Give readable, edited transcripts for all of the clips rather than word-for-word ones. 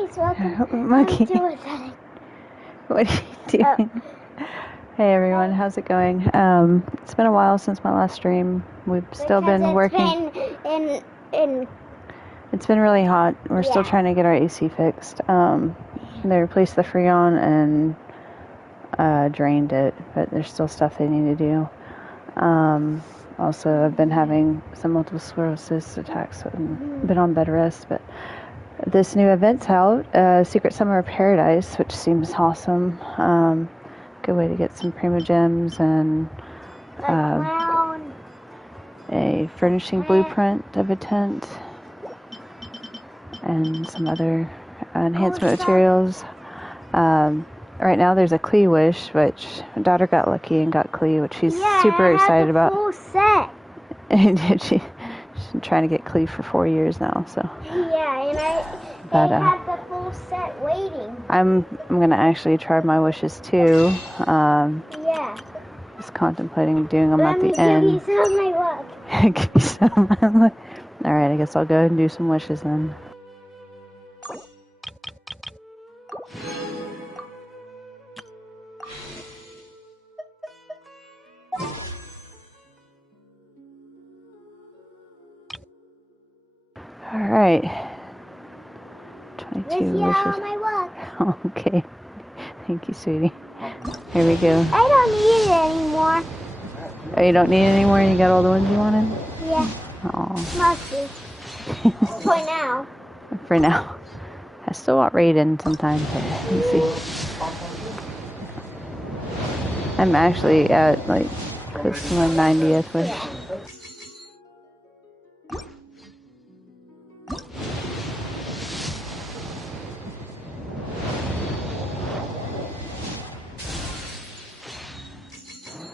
Thanks, welcome. Monkey. I'm suicidal. What are you doing? Hey everyone, how's it going? It's been a while since my last stream. We've still been working. It's been really hot. We're still trying to get our AC fixed. They replaced the Freon and drained it, but there's still stuff they need to do. Also, I've been having some multiple sclerosis attacks and been on bed rest, but this new event's out, Secret Summer of Paradise, which seems awesome. Good way to get some Primo Gems and a furnishing blueprint of a tent and some other enhancement materials. Right now there's a Klee wish, which my daughter got lucky and got Klee, which she's super excited about. Full set. And she's been trying to get Klee for 4 years now, so. Yeah, and I have the full set waiting. I'm gonna actually try my wishes too. Yeah. Just contemplating doing them at the end. Give me some of my luck. Give me some of my luck. All right, I guess I'll go and do some wishes then. All right. 22 wishes. My luck. Okay. Thank you, sweetie. Here we go. I don't need it anymore. Oh, you don't need it anymore? You got all the ones you wanted? Yeah. Aw. Must be. For now. For now. I still want Raiden sometimes. Let me see. I'm actually at like close to my 90th wish.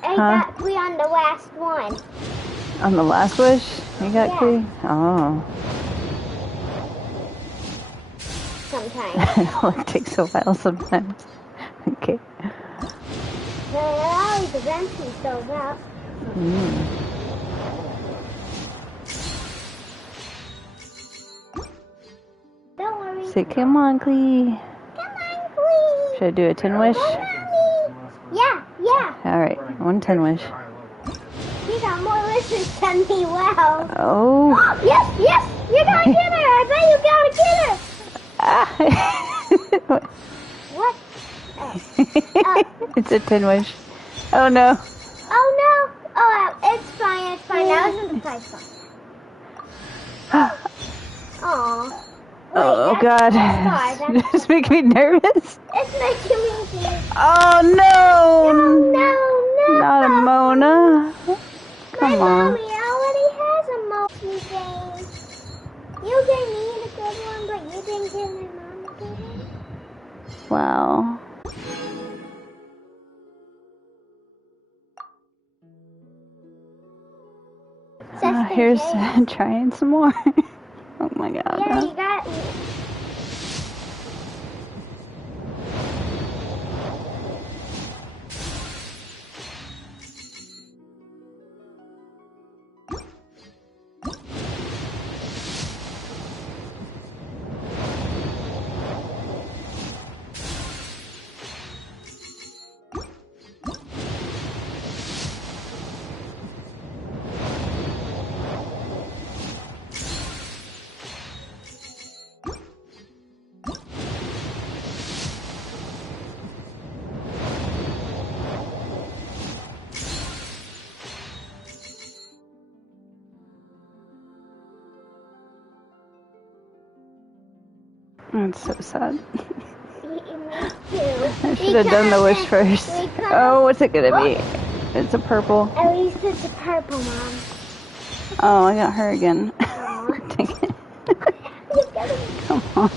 I got Klee on the last one. On the last wish? You got Klee? Oh. Sometimes. It takes a while sometimes. Okay. But it always eventually fills up. Don't worry. Say, come on, Klee. Come on, Klee. Should I do a 10 wish? Yeah. Alright, 1 10 wish. You got more wishes than me, wow. Oh. Yes, you're gonna get her. I bet you gotta get her. What? It's a 10 wish. Oh no. Oh no. Oh, it's fine. That was in the price box. Aww. Oh god. It's making me nervous. It's making me nervous. Oh no. No. Not a Mona. Come on. Mommy already has a Mochi game. You gave me a good one, but you didn't give my mom a good one. Wow. Here's trying some more. Oh my god. Yeah, you got me. That's so sad. Me too. I should have done the wish first. Oh, what's it gonna be? It's a purple. At least it's a purple, Mom. Oh, I got her again. Dang it. Come on.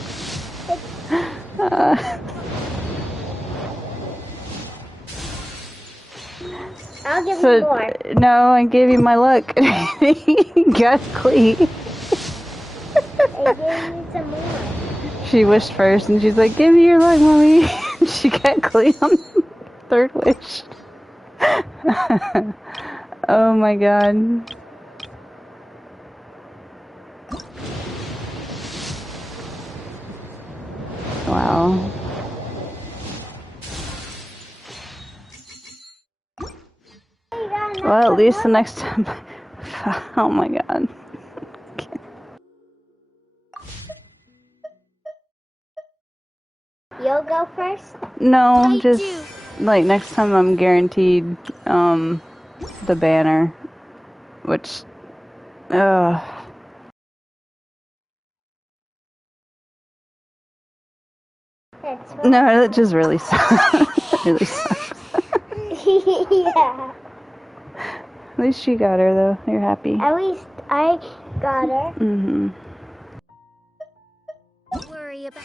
I'll give you more. No, I gave you my luck. You got Klee. I gave you some more. She wished first, and she's like, "Give me your luck, mommy." She got Klee on the third wish. Oh my god. Wow. Well, at least the next time. Oh my god. You'll go first? No, just like next time I'm guaranteed the banner, which no, that just really sucks. It really sucks. Yeah. At least you got her though. You're happy. At least I got her. Mhm. Don't worry about.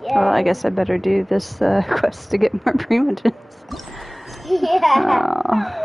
Well, I guess I better do this quest to get more primogens. Yeah. Oh.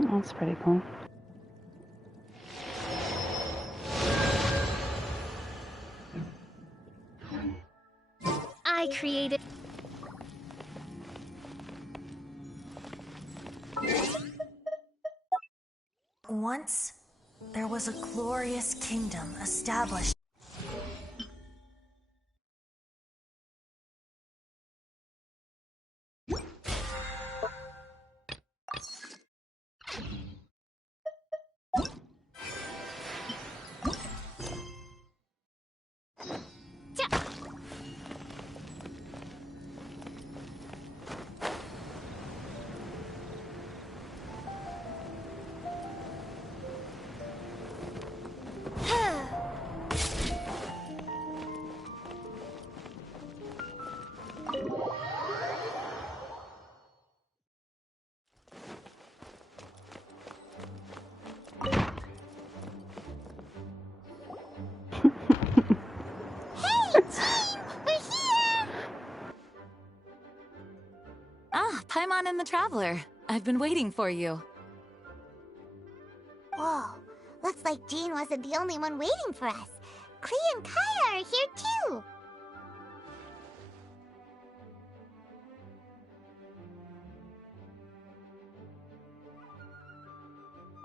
That's pretty cool. I created. Once, there was a glorious kingdom established. Ah, Paimon and the Traveler. I've been waiting for you. Whoa, looks like Jean wasn't the only one waiting for us. Klee and Kaya are here too.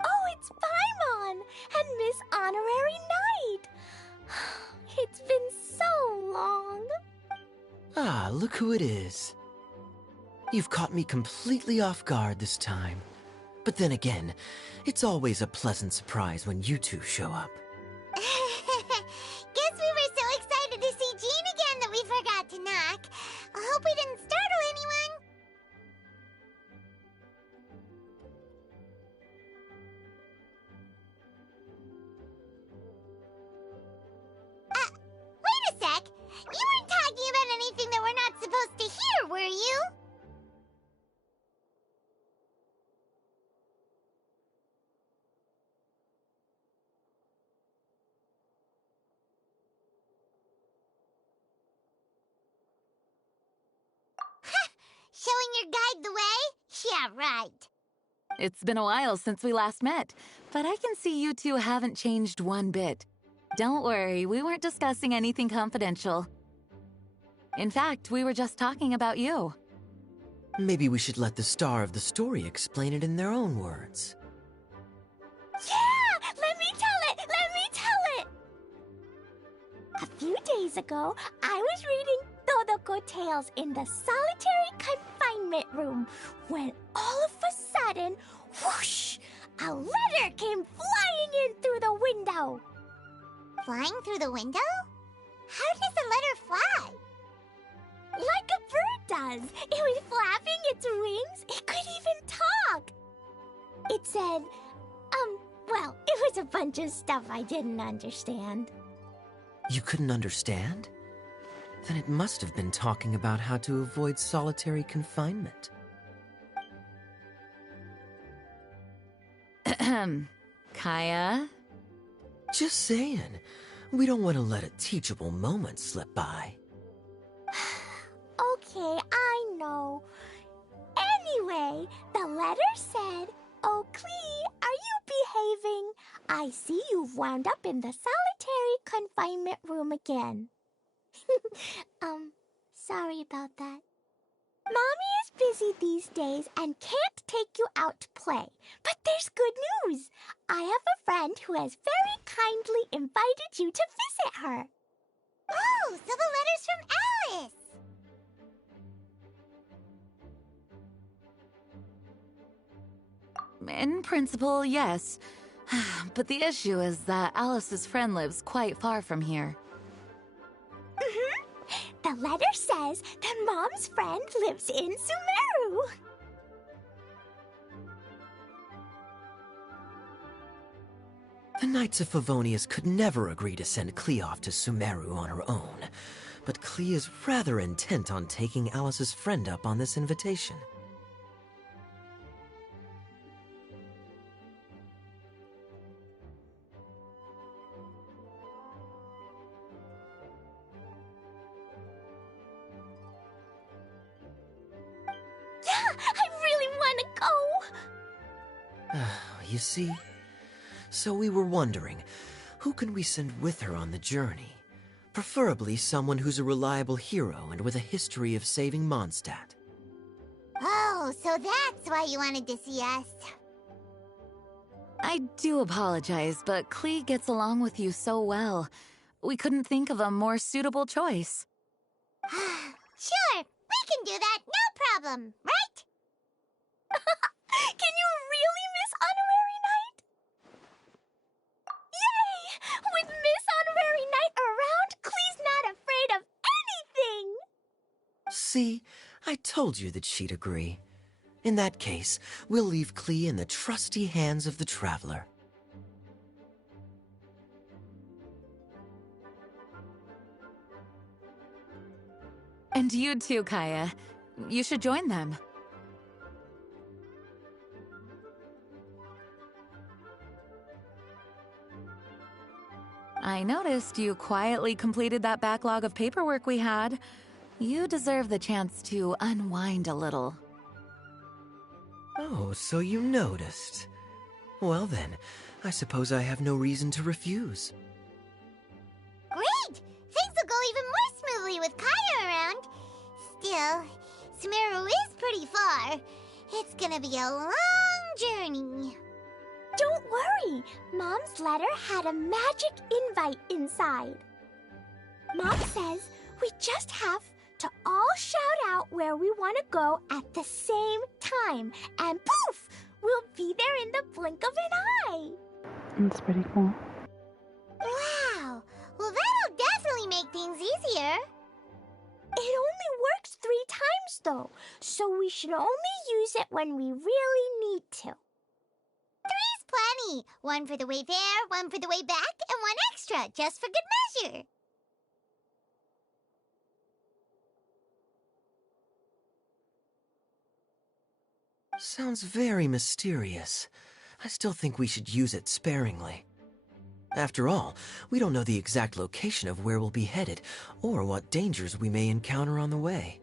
Oh, it's Paimon and Miss Honorary Knight. It's been so long. Ah, look who it is. You've caught me completely off guard this time. But then again, it's always a pleasant surprise when you two show up. Guess we were so excited to see Jean again that we forgot to knock. I hope we didn't startle anyone. Wait a sec. You weren't talking about anything that we're not supposed to hear, were you? Showing your guide the way? Yeah, right. It's been a while since we last met, but I can see you two haven't changed one bit. Don't worry, we weren't discussing anything confidential. In fact, we were just talking about you. Maybe we should let the star of the story explain it in their own words. Yeah! Let me tell it! Let me tell it! A few days ago, I was reading Todoko Tales in the solitary confinement room when all of a sudden, whoosh! A letter came flying in through the window. Flying through the window? How does a letter fly? Like a bird does. It was flapping its wings. It could even talk. It said, well, it was a bunch of stuff I didn't understand. You couldn't understand? Then it must have been talking about how to avoid solitary confinement. Kaya? Just saying. We don't want to let a teachable moment slip by. Okay, I know. Anyway, the letter said, "Oh, Klee, are you behaving? I see you've wound up in the solitary confinement room again." Sorry about that. Mommy is busy these days and can't take you out to play. But there's good news. I have a friend who has very kindly invited you to visit her. Oh, so the letter's from Alice! In principle, yes. But the issue is that Alice's friend lives quite far from here. The letter says that Mom's friend lives in Sumeru. The Knights of Favonius could never agree to send Klee off to Sumeru on her own, but Klee is rather intent on taking Alice's friend up on this invitation. Yeah, I really want to go. You see? So we were wondering, who can we send with her on the journey? Preferably someone who's a reliable hero and with a history of saving Mondstadt. Oh, so that's why you wanted to see us. I do apologize, but Klee gets along with you so well. We couldn't think of a more suitable choice. Sure, we can do that, no problem, right? Can you really miss Honorary Knight? Yay! With Miss Honorary Knight around, Klee's not afraid of anything! See, I told you that she'd agree. In that case, we'll leave Klee in the trusty hands of the Traveler. And you too, Kaya. You should join them. I noticed you quietly completed that backlog of paperwork we had. You deserve the chance to unwind a little. Oh, so you noticed. Well then, I suppose I have no reason to refuse. Great! Things will go even more smoothly with Kaya around. Still, Sumeru is pretty far. It's gonna be a long journey. Don't worry, Mom's letter had a magic invite inside. Mom says we just have to all shout out where we want to go at the same time, and poof, we'll be there in the blink of an eye. That's pretty cool. Wow! Well, that'll definitely make things easier. It only works 3 times though, so we should only use it when we really need to. 3's plenty. 1 for the way there, 1 for the way back, and 1 extra, just for good measure. Sounds very mysterious. I still think we should use it sparingly. After all, we don't know the exact location of where we'll be headed, or what dangers we may encounter on the way.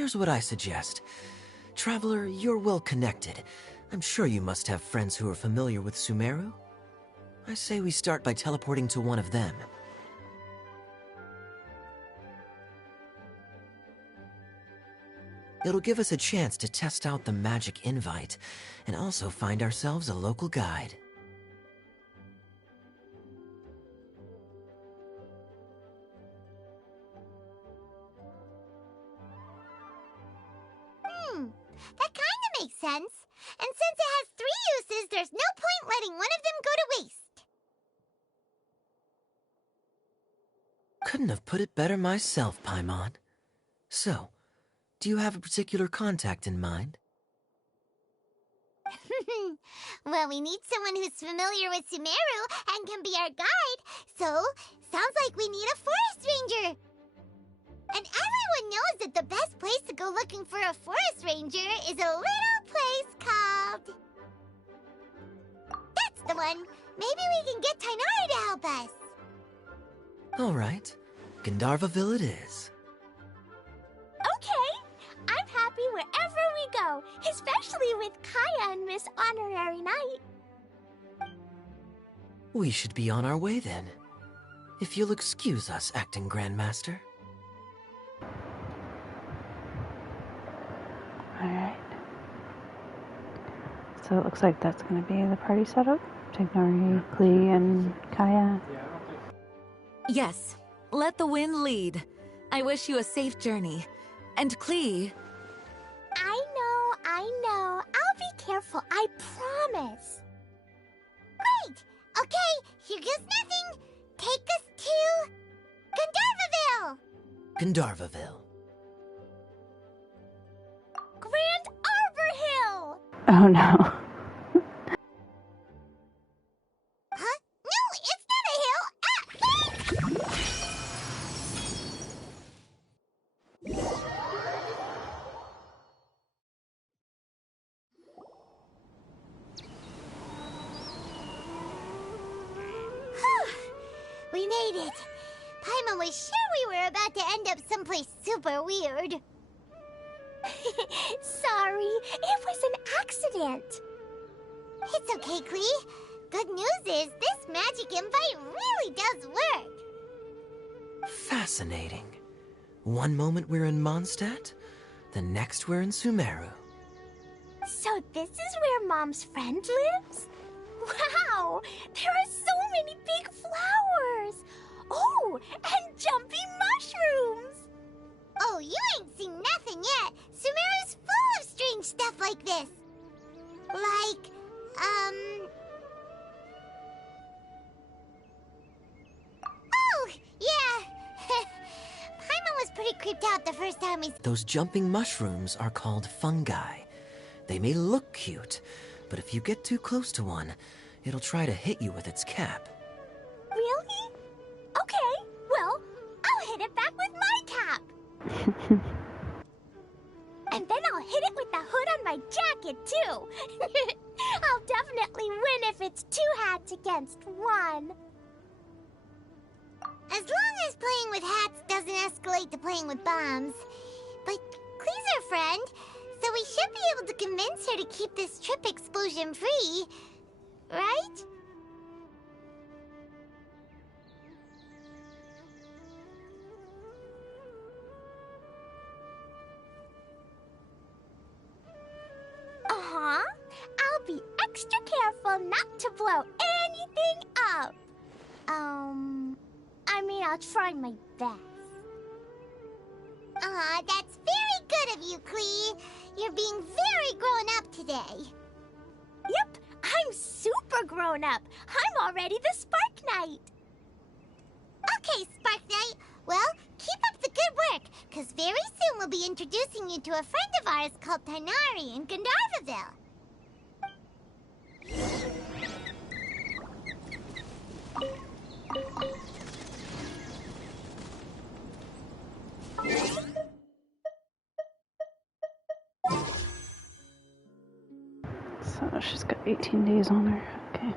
Here's what I suggest. Traveler, you're well connected. I'm sure you must have friends who are familiar with Sumeru. I say we start by teleporting to one of them. It'll give us a chance to test out the magic invite, and also find ourselves a local guide. That kinda makes sense. And since it has 3 uses, there's no point letting one of them go to waste. Couldn't have put it better myself, Paimon. So, do you have a particular contact in mind? Well, we need someone who's familiar with Sumeru and can be our guide, so sounds like we need a forest ranger. And everyone knows that the best place to go looking for a forest ranger is a little place called... That's the one! Maybe we can get Tainari to help us. Alright, Gandharvaville it is. Okay, I'm happy wherever we go, especially with Kaya and Miss Honorary Knight. We should be on our way then. If you'll excuse us, Acting Grandmaster. Alright. So it looks like that's going to be the party setup. Tignari, Klee, and Kaya. Yes, let the wind lead. I wish you a safe journey. And Klee... I know. I'll be careful, I promise. Great! Okay, here goes nothing. Take us to... Gandharvaville! Gandharvaville. Grand Arbor Hill! Oh no. Huh? No, it's not a hill! Ah! We made it. Paimon was sure we were about to end up someplace super weird. Sorry, it was an accident. It's okay, Klee. Good news is this magic invite really does work. Fascinating. One moment we're in Mondstadt, the next we're in Sumeru. So this is where Mom's friend lives? Wow, there are so many big flowers. Oh, and jumpy mushrooms. Oh, you ain't seen nothing yet. Sumeru's full of strange stuff like this. Like, Oh, yeah. Paimon was pretty creeped out the first time we... Those jumping mushrooms are called fungi. They may look cute, but if you get too close to one, it'll try to hit you with its cap. Really? Okay, well, I'll hit it back with my cap. And then I'll hit it with the hood on my jacket, too. I'll definitely win if it's 2 hats against 1. As long as playing with hats doesn't escalate to playing with bombs. But Klee's our friend, so we should be able to convince her to keep this trip explosion-free. Right? Uh-huh. I'll be extra careful not to blow anything up. I mean, I'll try my best. Aw, that's very good of you, Klee. You're being very grown up today. Yep, I'm super grown up. I'm already the Spark Knight. Okay, Spark Knight. Well, keep up the good work, because very soon we'll be introducing you to a friend of ours called Tainari in Gandharvaville. So she's got 18 days on her. Okay.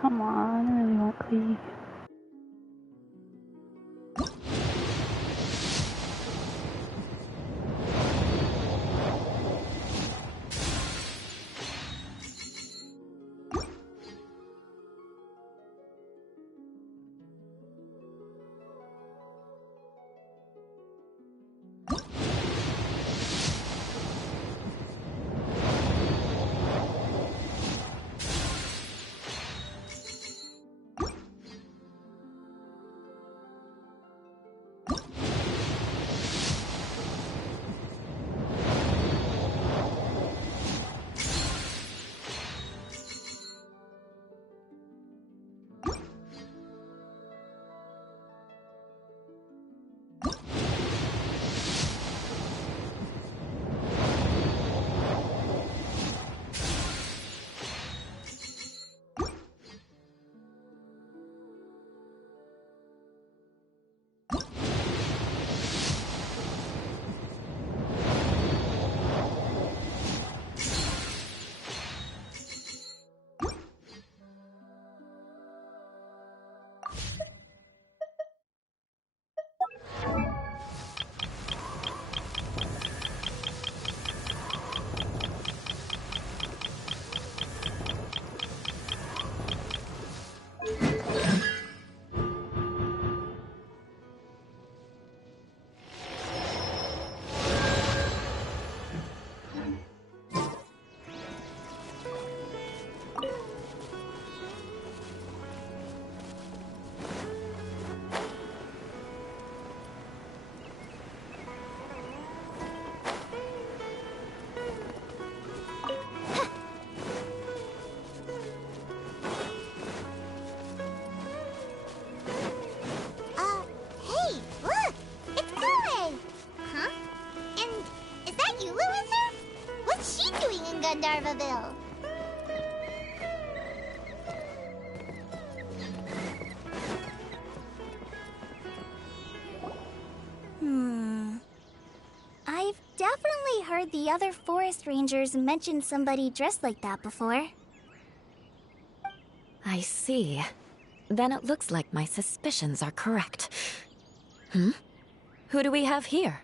Come on, I really want Klee. Hey, look! It's Klee! Huh? And is that you, Louisa? What's she doing in Gandharvaville? I've definitely heard the other forest rangers mention somebody dressed like that before. I see. Then it looks like my suspicions are correct. Hmm? Who do we have here?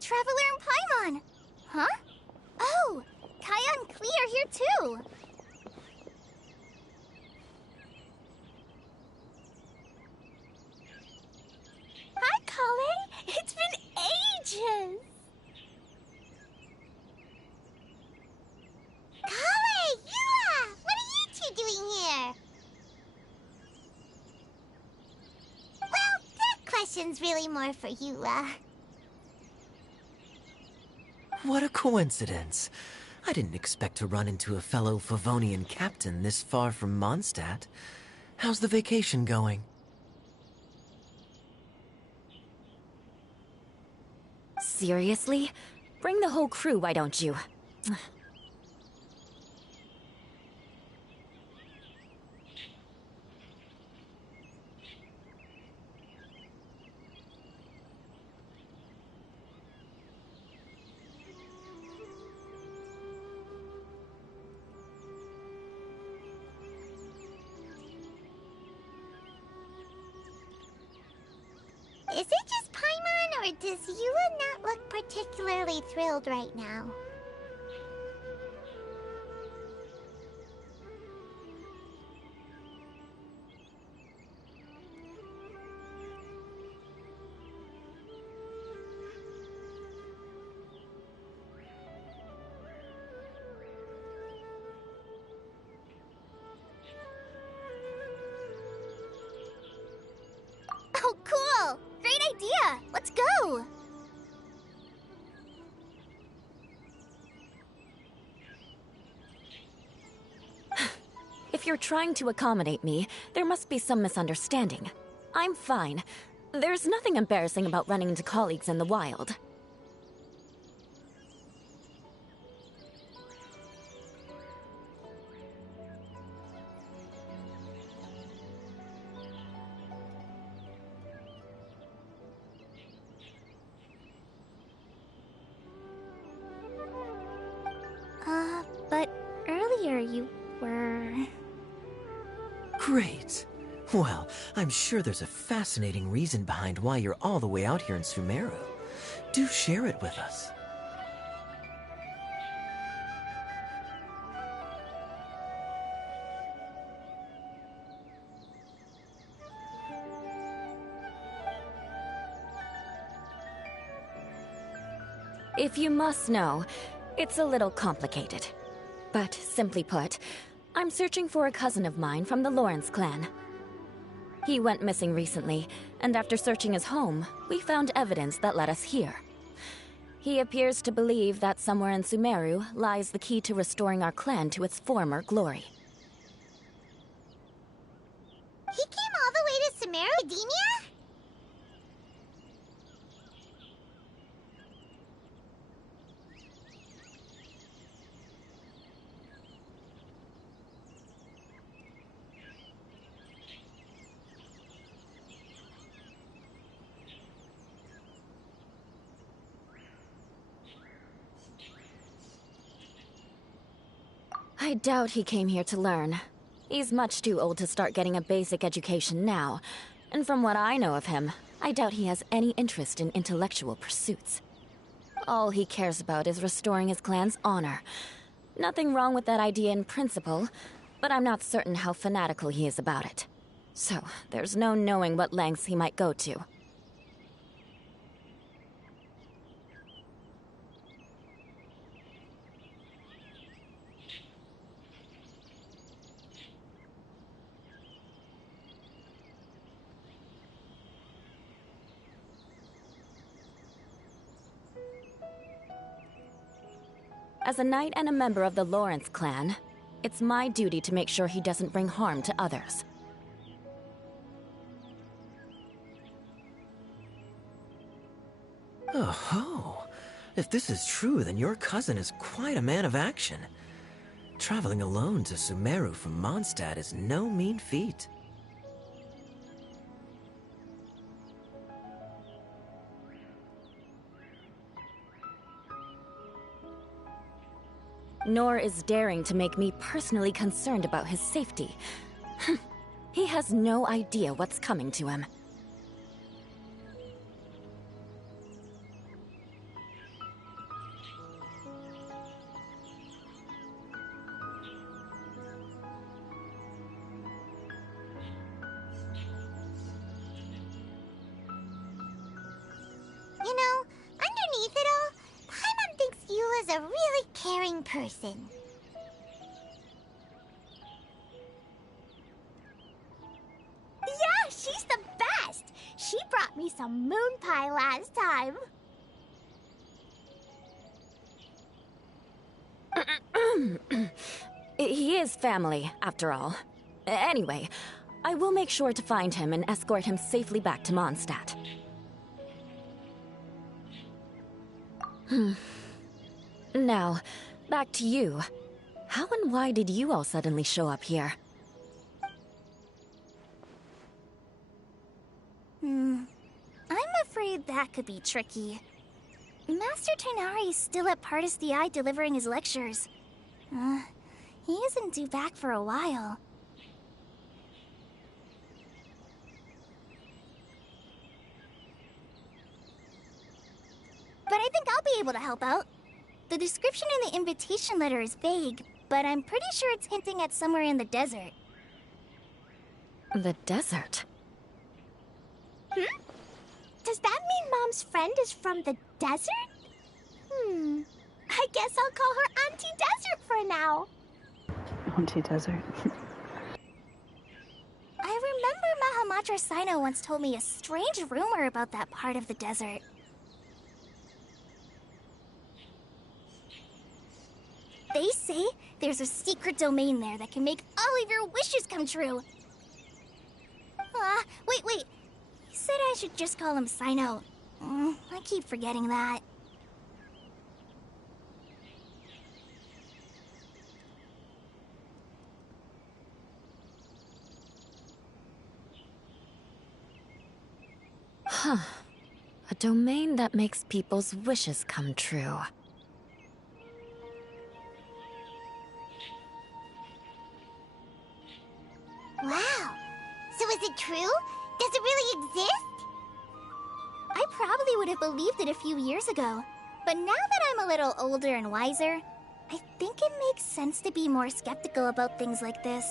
Traveler and Paimon! Huh? Oh! Kaya and Klee are here too! Hi, Klee! It's been ages! Klee! Yua! What are you two doing here? Well, that question's really more for Yua. What a coincidence. I didn't expect to run into a fellow Favonian captain this far from Mondstadt. How's the vacation going? Seriously? Bring the whole crew, why don't you? Is it just Paimon, or does Yua not look particularly thrilled right now? Oh, cool! Great idea! Let's go! If you're trying to accommodate me, there must be some misunderstanding. I'm fine. There's nothing embarrassing about running into colleagues in the wild. But earlier you were... Great. Well, I'm sure there's a fascinating reason behind why you're all the way out here in Sumeru. Do share it with us. If you must know, it's a little complicated. But simply put, I'm searching for a cousin of mine from the Lawrence clan. He went missing recently, and after searching his home, we found evidence that led us here. He appears to believe that somewhere in Sumeru lies the key to restoring our clan to its former glory. He came all the way to Sumeru Academia? I doubt he came here to learn. He's much too old to start getting a basic education now. And from what I know of him, I doubt he has any interest in intellectual pursuits. All he cares about is restoring his clan's honor. Nothing wrong with that idea in principle, but I'm not certain how fanatical he is about it. So, there's no knowing what lengths he might go to. As a knight and a member of the Lawrence clan, it's my duty to make sure he doesn't bring harm to others. Oh-ho! If this is true, then your cousin is quite a man of action. Traveling alone to Sumeru from Mondstadt is no mean feat. Nor is daring to make me personally concerned about his safety. He has no idea what's coming to him. You know, underneath it all, Paimon thinks Eula's a really caring person. Yeah, she's the best! She brought me some moon pie last time. He is family, after all. Anyway, I will make sure to find him and escort him safely back to Mondstadt. Now, back to you. How and why did you all suddenly show up here? I'm afraid that could be tricky. Master Tighnari is still at Pardis the Eye delivering his lectures. He isn't due back for a while. But I think I'll be able to help out. The description in the invitation letter is vague, but I'm pretty sure it's hinting at somewhere in the desert. The desert? Does that mean Mom's friend is from the desert? I guess I'll call her Auntie Desert for now. Auntie Desert. I remember Mahamatra Sino once told me a strange rumor about that part of the desert. They say there's a secret domain there that can make all of your wishes come true. Wait. You said I should just call him Sino. I keep forgetting that. Huh. A domain that makes people's wishes come true. Is it true? Does it really exist? I probably would have believed it a few years ago. But now that I'm a little older and wiser, I think it makes sense to be more skeptical about things like this.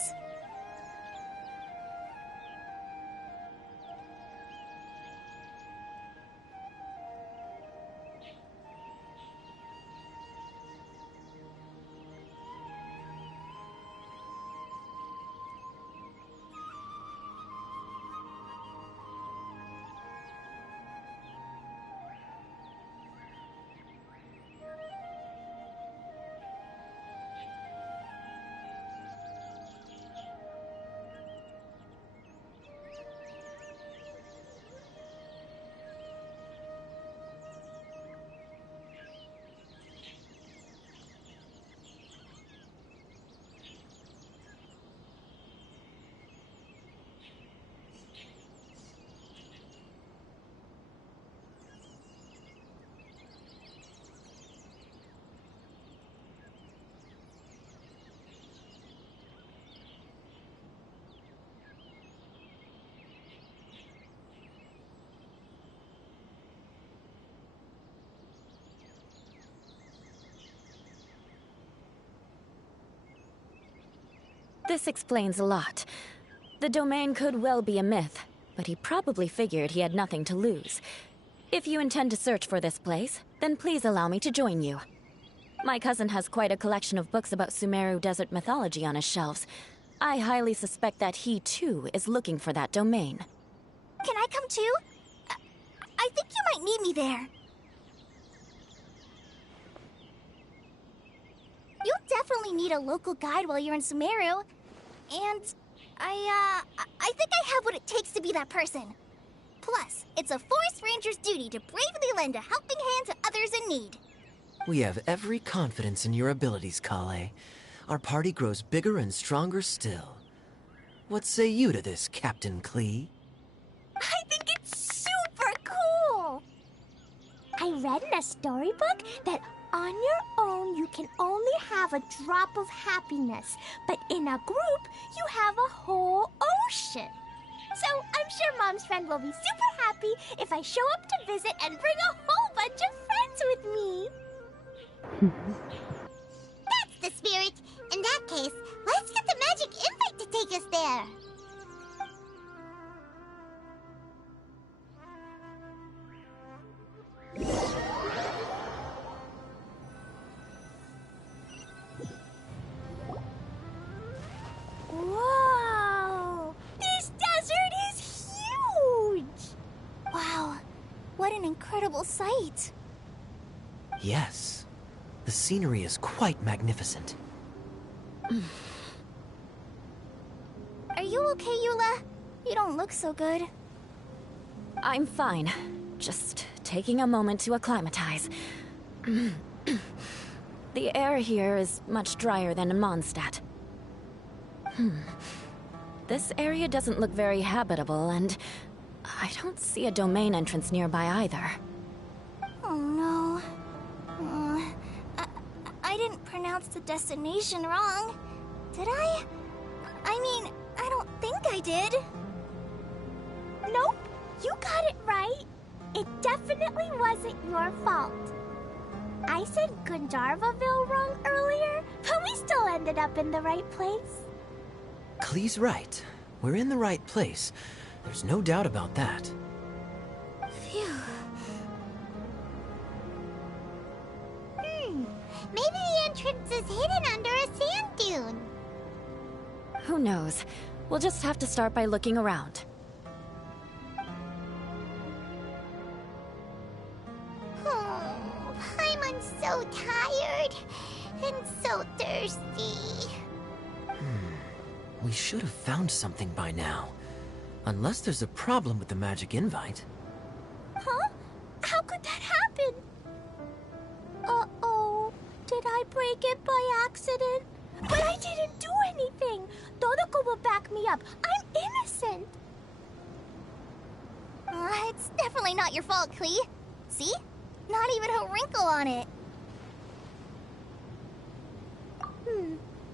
This explains a lot. The domain could well be a myth, but he probably figured he had nothing to lose. If you intend to search for this place, then please allow me to join you. My cousin has quite a collection of books about Sumeru desert mythology on his shelves. I highly suspect that he, too, is looking for that domain. Can I come too? I think you might need me there. You'll definitely need a local guide while you're in Sumeru. And I think I have what it takes to be that person. Plus, it's a forest ranger's duty to bravely lend a helping hand to others in need. We have every confidence in your abilities, Klee. Our party grows bigger and stronger still. What say you to this, Captain Klee? I think it's super cool! I read in a storybook that on your own you can only have a drop of happiness, but in a group you have a whole ocean. So I'm sure Mom's friend will be super happy if I show up to visit and bring a whole bunch of friends with me. That's the spirit. In that case, let's get the magic invite to take us there. Whoa! This desert is huge! Wow, what an incredible sight. Yes. The scenery is quite magnificent. Are you okay, Eula? You don't look so good. I'm fine. Just taking a moment to acclimatize. The air here is much drier than in Mondstadt. This area doesn't look very habitable, and I don't see a domain entrance nearby either. Oh no. I didn't pronounce the destination wrong, did I? I mean, I don't think I did. Nope, you got it right. It definitely wasn't your fault. I said Gandharvaville wrong earlier, but we still ended up in the right place. Klee's right. We're in the right place. There's no doubt about that. Phew. Maybe the entrance is hidden under a sand dune. Who knows? We'll just have to start by looking around. Paimon's so tired and so thirsty. We should have found something by now. Unless there's a problem with the magic invite. Huh? How could that happen? Uh-oh. Did I break it by accident? But I didn't do anything. Todoko will back me up. I'm innocent. It's definitely not your fault, Klee. See? Not even a wrinkle on it.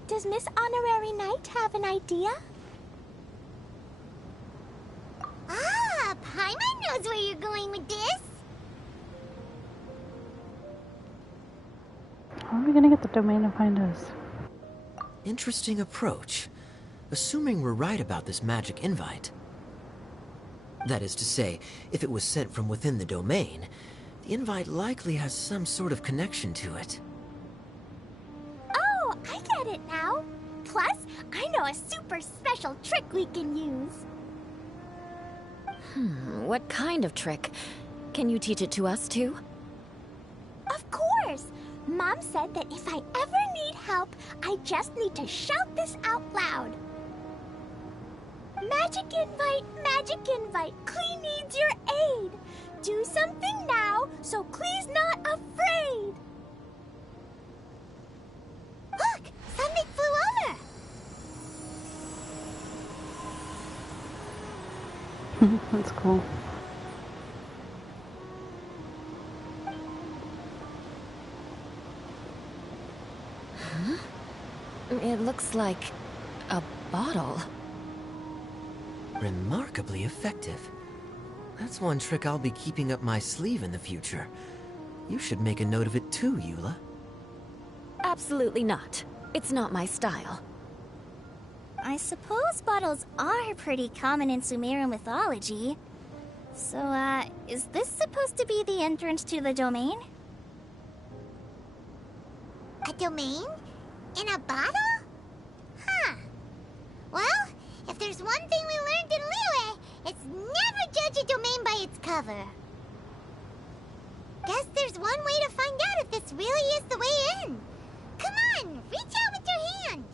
Does Miss Honorary Knight have an idea? Paimon knows where you're going with this. How are we gonna get the domain to find us? Interesting approach. Assuming we're right about this magic invite. That is to say, if it was sent from within the domain, the invite likely has some sort of connection to it. Oh, I get it now. Plus, I know a super special trick we can use. What kind of trick? Can you teach it to us too? Of course. Mom said that if I ever need help, I just need to shout this out loud. Magic invite, Klee needs your aid. Do something now so Klee's not afraid. Look, something flew over. That's cool. It looks like a bottle. Remarkably effective. That's one trick I'll be keeping up my sleeve in the future. You should make a note of it too, Eula. Absolutely not. It's not my style. I suppose bottles are pretty common in Sumerian mythology. So, is this supposed to be the entrance to the domain? A domain? In a bottle? Huh. Well, if there's one thing we learned in Liyue, it's never judge a domain by its cover. Guess there's one way to find out if this really is the way in. Come on, reach out with your hand.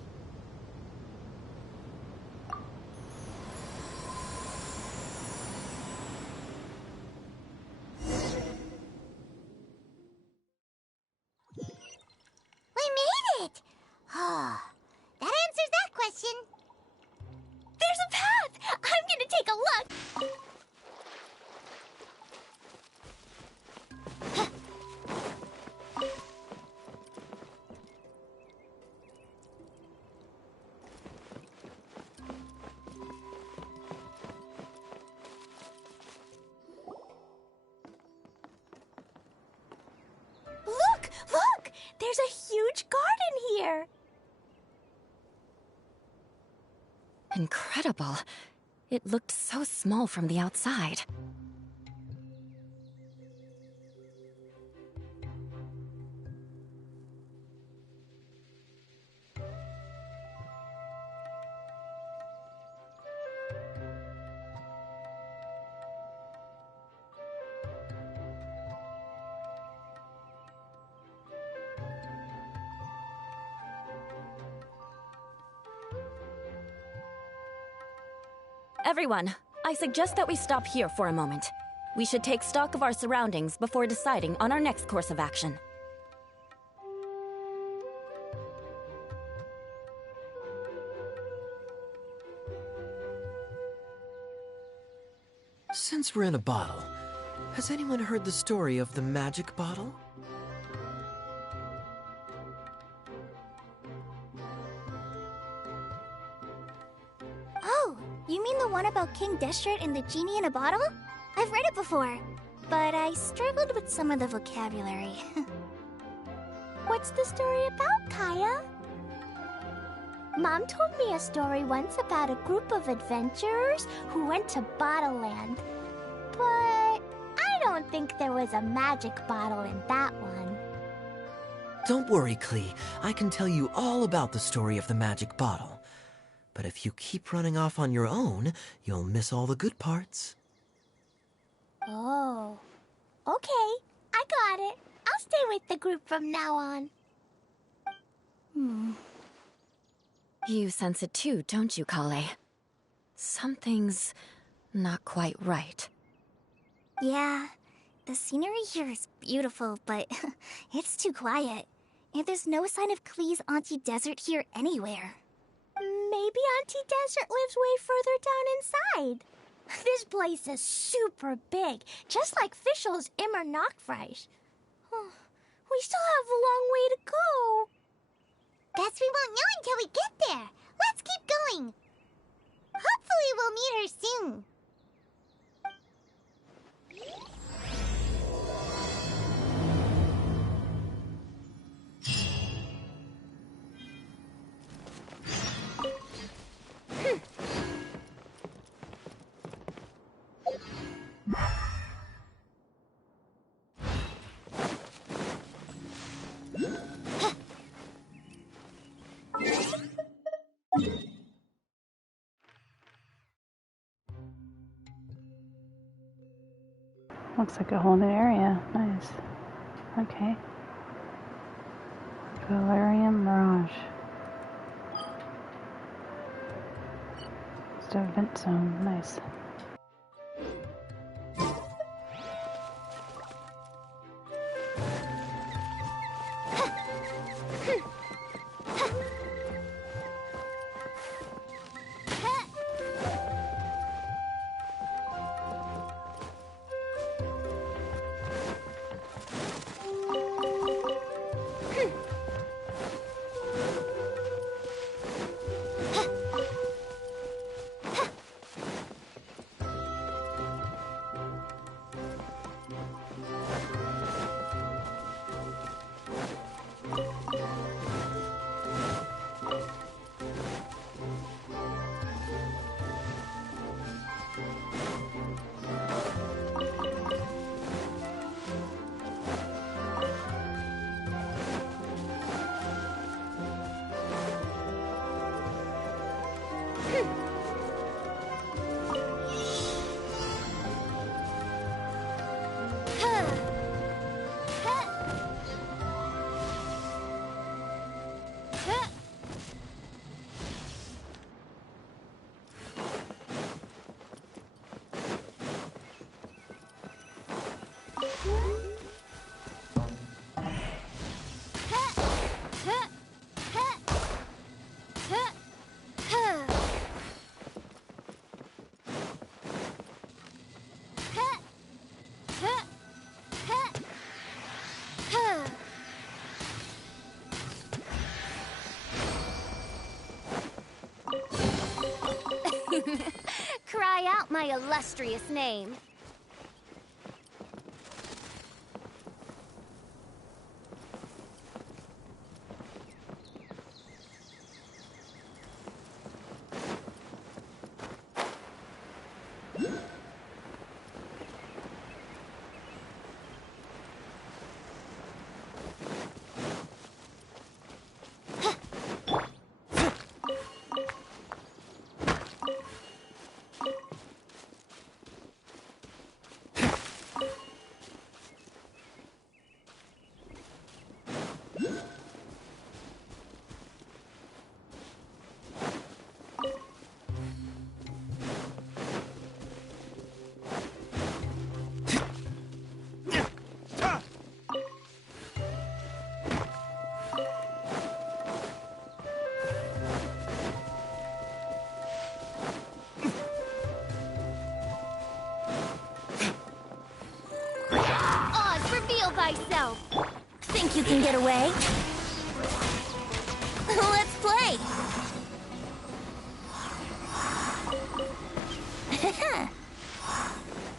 We made it! Oh, that answers that question. There's a path. I'm gonna take a look. Look! There's a huge garden here. Incredible. It looked so small from the outside. Everyone, I suggest that we stop here for a moment. We should take stock of our surroundings before deciding on our next course of action. Since we're in a bottle, has anyone heard the story of the magic bottle? Oh, you mean the one about King Deshret and the genie in a bottle? I've read it before, but I struggled with some of the vocabulary. What's the story about, Kaya? Mom told me a story once about a group of adventurers who went to Bottle Land. But I don't think there was a magic bottle in that one. Don't worry, Klee. I can tell you all about the story of the magic bottle. But if you keep running off on your own, you'll miss all the good parts. Oh. Okay, I got it. I'll stay with the group from now on. You sense it too, don't you, Klee? Something's not quite right. Yeah, the scenery here is beautiful, but it's too quiet. And there's no sign of Klee's Auntie Desert here anywhere. Maybe Auntie Desert lives way further down inside. This place is super big, just like Fischl's Immer Nachtreich. We still have a long way to go. Guess we won't know until we get there. Let's keep going. Hopefully we'll meet her soon. Looks like a whole new area. Nice. Okay. Valerian Mirage. It's a vent zone. Nice. Cry out my illustrious name. Thyself. Think you can get away? Let's play!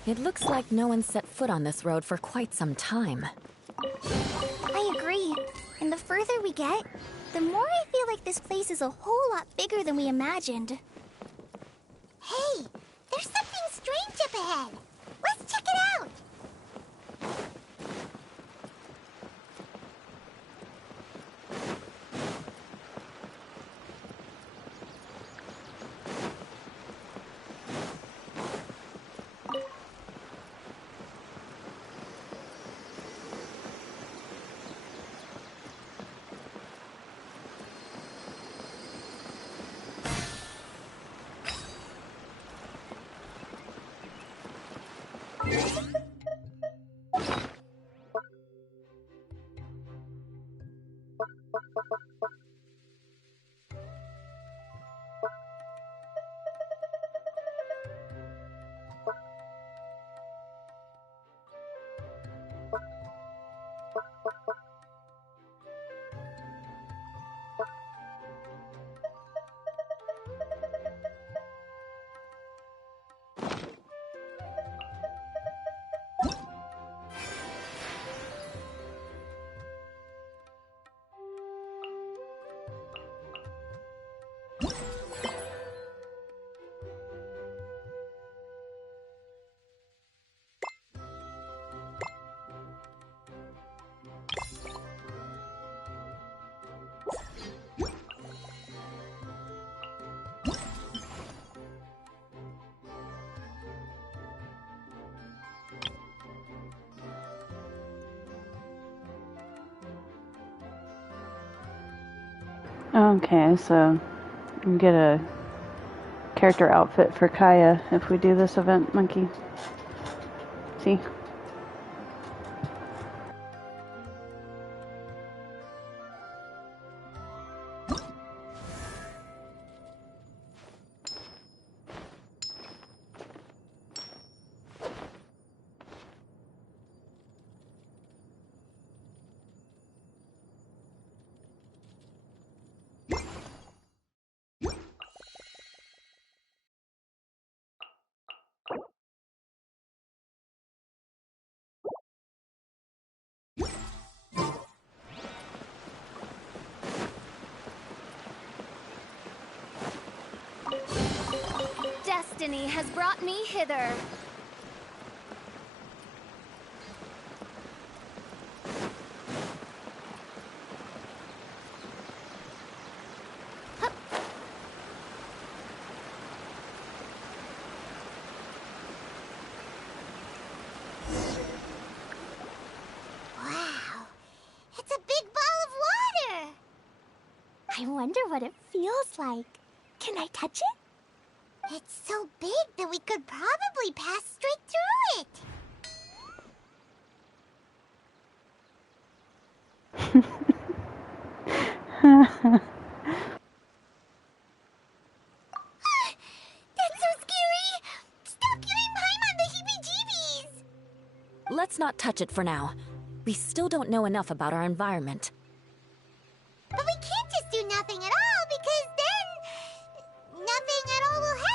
It looks like no one set foot on this road for quite some time. I agree. And the further we get, the more I feel like this place is a whole lot bigger than we imagined. Hey, there's something strange up ahead. Let's check it out. Okay, so we can get a character outfit for Kaya if we do this event, Monkey. See? Destiny has brought me hither. Wow, it's a big ball of water. I wonder what it feels like. Can I touch it? It's so big that we could probably pass straight through it. That's so scary! Stop giving Paimon the heebie-jeebies! Let's not touch it for now. We still don't know enough about our environment. But we can't just do nothing at all, because then nothing at all will happen.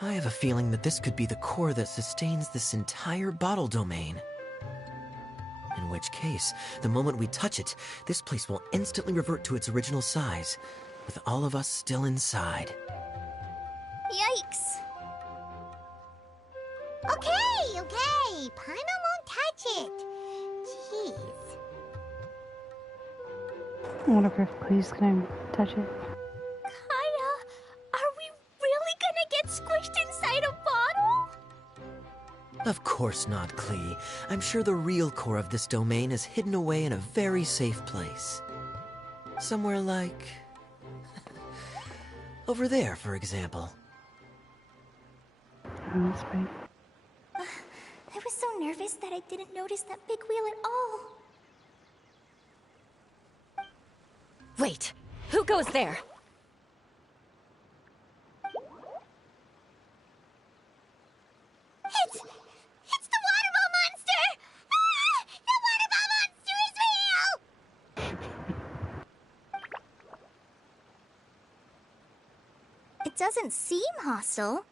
I have a feeling that this could be the core that sustains this entire bottle domain. In which case, the moment we touch it, this place will instantly revert to its original size, with all of us still inside. Yikes. Okay. Paimon won't touch it. Jeez. I wonder if Klee's gonna touch it. Kaya, are we really gonna get squished inside a bottle? Of course not, Klee. I'm sure the real core of this domain is hidden away in a very safe place. Somewhere like... over there, for example. Oh, that's right. I was so nervous that I didn't notice that big wheel at all. Wait, who goes there? It's the water ball monster! Ah! The water ball monster is real! It doesn't seem hostile.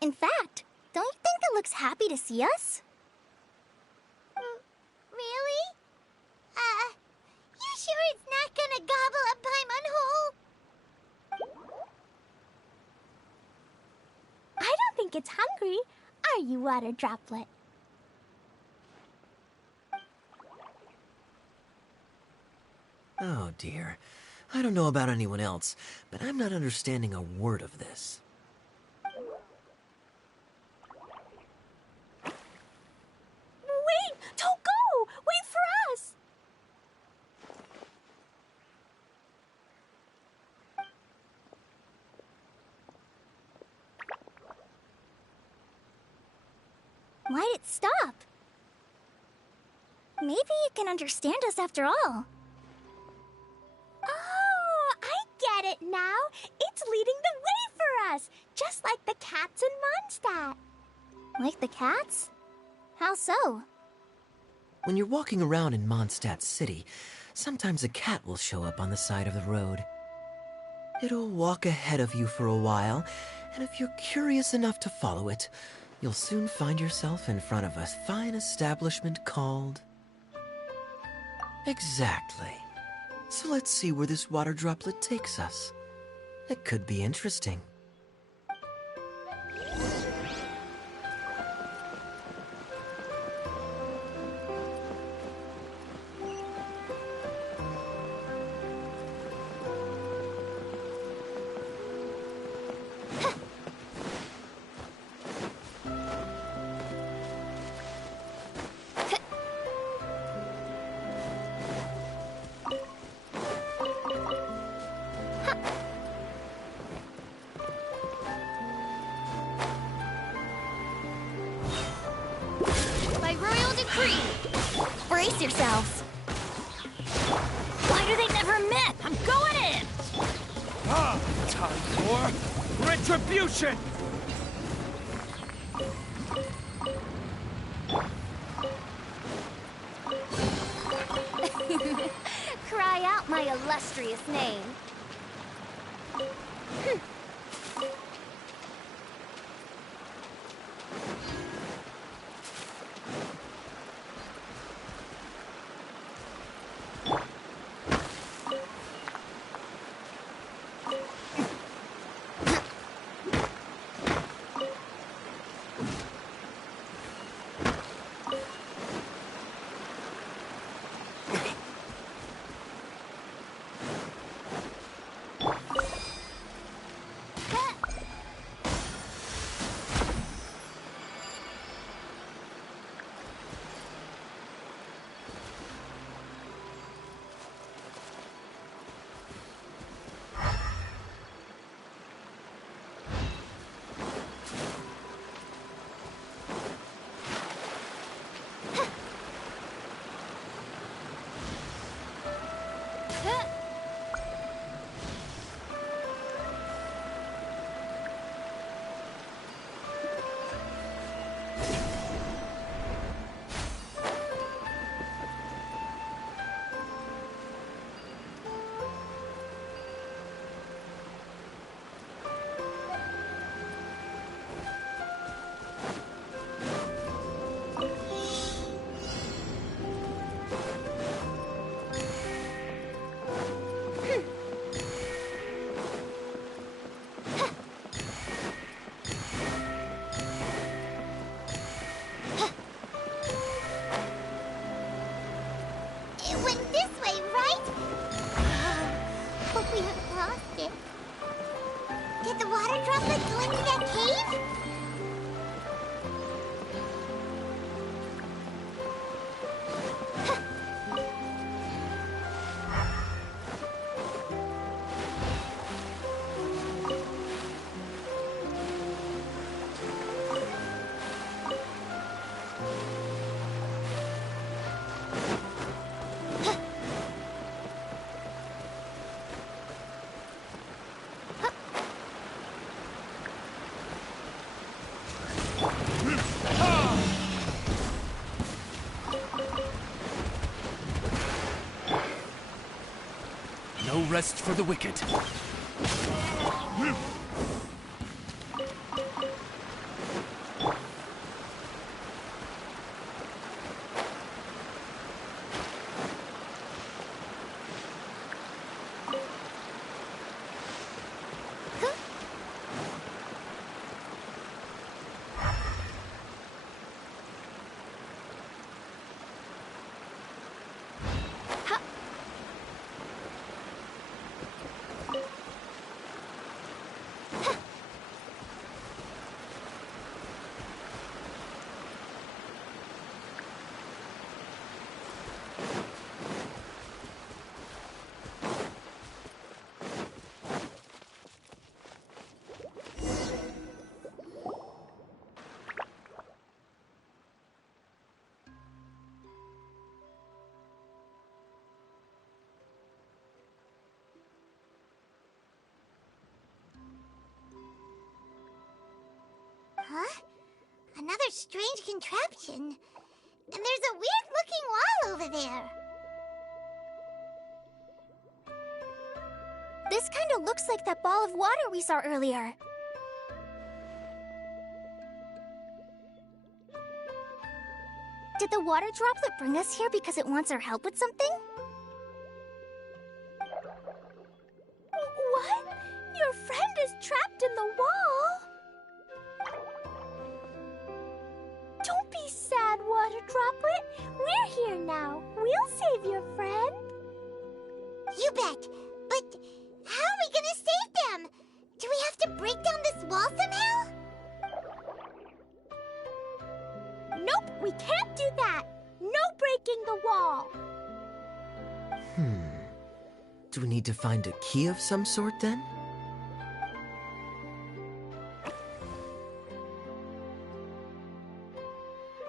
In fact, don't you think it looks happy to see us? Really? You sure it's not gonna gobble up Paimon whole? I don't think it's hungry. Are you, water droplet? Oh dear. I don't know about anyone else, but I'm not understanding a word of this. Wait! Don't go! Wait for us! Why'd it stop? Maybe it can understand us after all. Oh, I get it now. It's leading the way for us, just like the cats in Mondstadt. Like the cats? How so? When you're walking around in Mondstadt City, sometimes a cat will show up on the side of the road. It'll walk ahead of you for a while, and if you're curious enough to follow it, you'll soon find yourself in front of a fine establishment called... Exactly. So let's see where this water droplet takes us. It could be interesting. Klee! Brace yourselves! Why do they never met? I'm going in! Ah, time for retribution! Cry out my illustrious name. No rest for the wicked. Huh? Another strange contraption. And there's a weird-looking wall over there. This kind of looks like that ball of water we saw earlier. Did the water droplet bring us here because it wants our help with something? What? Your friend is trapped in the wall? Don't be sad, Water Droplet. We're here now. We'll save your friend. You bet. But how are we gonna save them? Do we have to break down this wall somehow? Nope, we can't do that. No breaking the wall. Do we need to find a key of some sort then?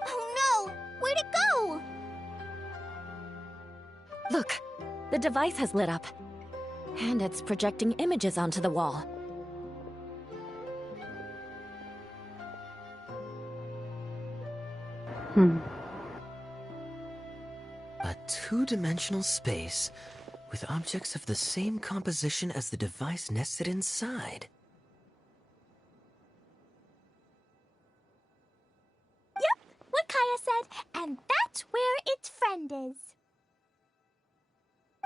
Oh no! Where'd it go? The device has lit up. And it's projecting images onto the wall. A two-dimensional space with objects of the same composition as the device nested inside. Yep, what Kaya said, and that's where its friend is.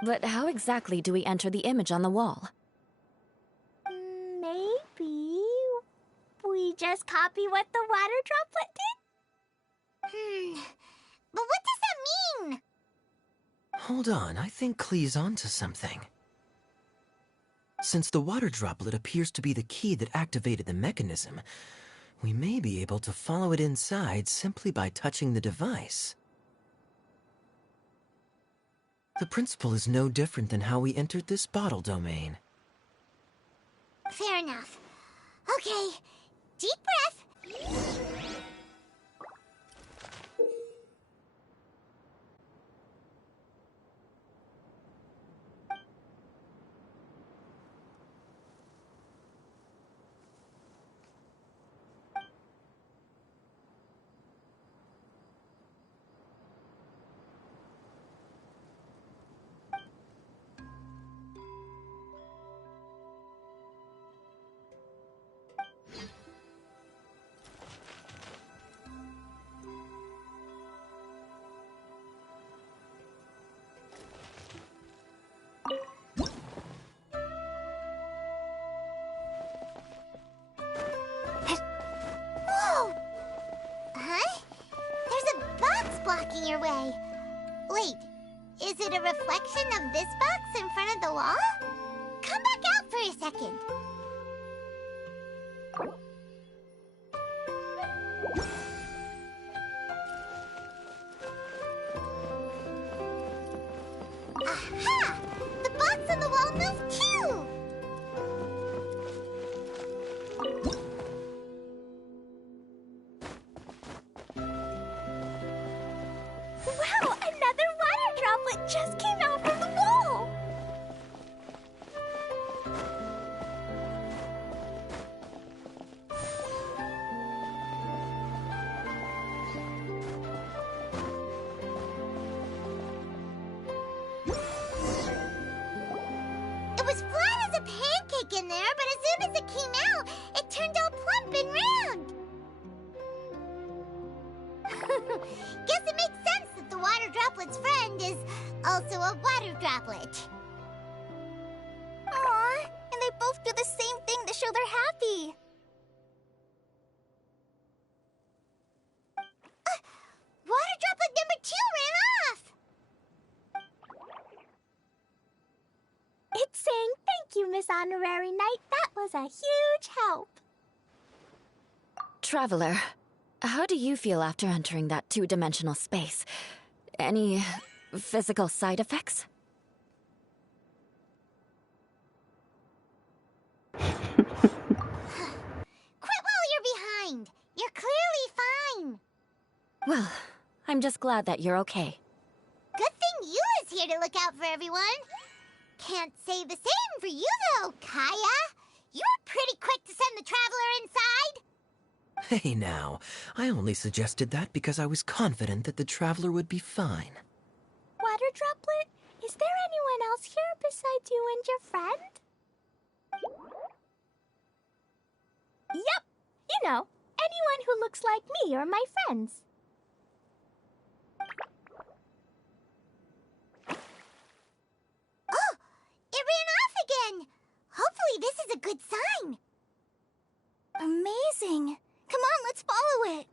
But how exactly do we enter the image on the wall? Maybe we just copy what the water droplet did? But what does that mean? Hold on, I think Klee's onto something. Since the water droplet appears to be the key that activated the mechanism, we may be able to follow it inside simply by touching the device. The principle is no different than how we entered this bottle domain. Fair enough. Okay, deep breath. Whoa! Huh? There's a box blocking your way. Wait, is it a reflection of this box in front of the wall? Come back out for a second. Aha! The box on the wall moved too! Wow, another water droplet just came out from the wall! It was flat as a pancake in there, but as soon as it came out, it turned all plump and round. Guess it makes sense that the water droplet's friend is also a water droplet. Aw, and they both do the same thing to show they're happy. Water droplet number 2 ran off. It's saying thank you, Miss Honorary Knight. That was a huge help. Traveler, how do you feel after entering that two-dimensional space? Any physical side effects? Quit while you're behind. You're clearly fine. Well, I'm just glad that you're okay. Good thing you is here to look out for everyone. Can't say the same for you, though, Kaya. You were pretty quick to send the traveler inside. Hey now, I only suggested that because I was confident that the traveler would be fine. Water droplet, is there anyone else here besides you and your friend? Yep, you know, anyone who looks like me or my friends. Oh, it ran off again. Hopefully this is a good sign. Amazing. Come on, let's follow it.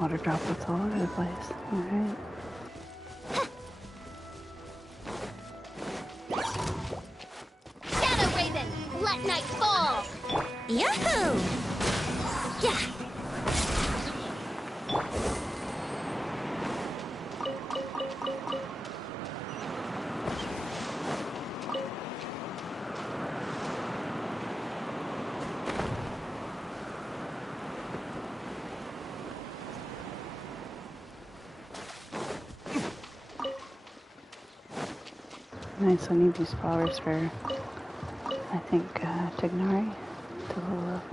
Water droplets all over the place. Alright. Shadow Raven, let night fall! Yahoo! Yeah! Nice, I need these flowers for, I think, Tignari to level up.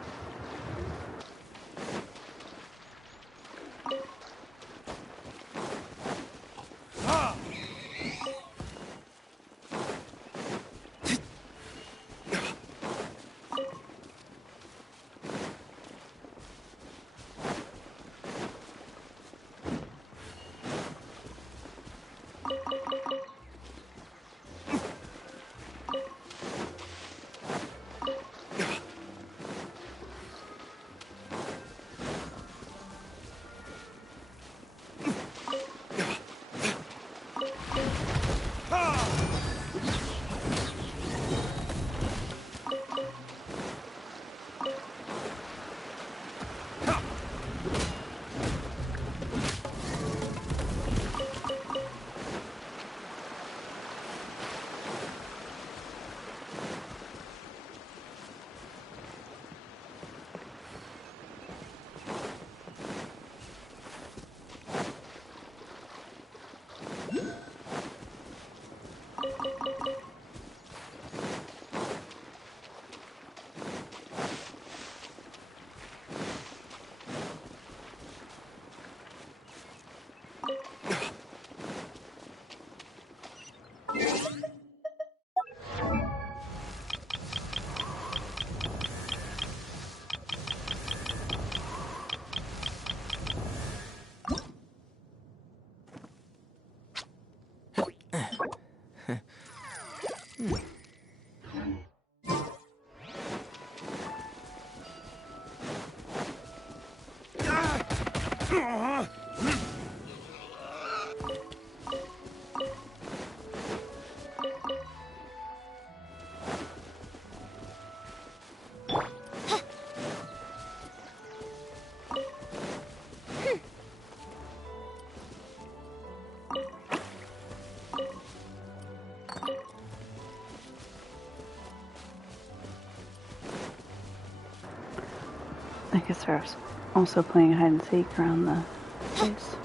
I guess I was also playing hide and seek around the place.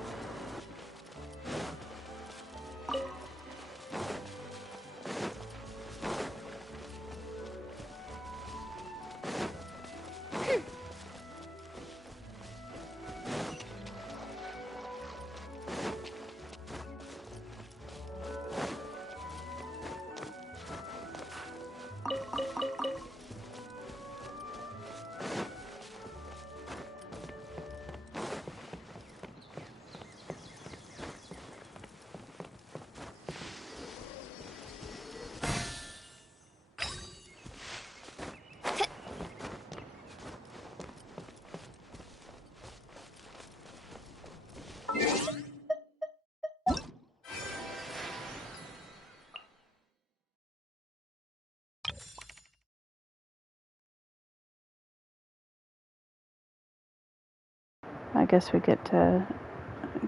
I guess we get to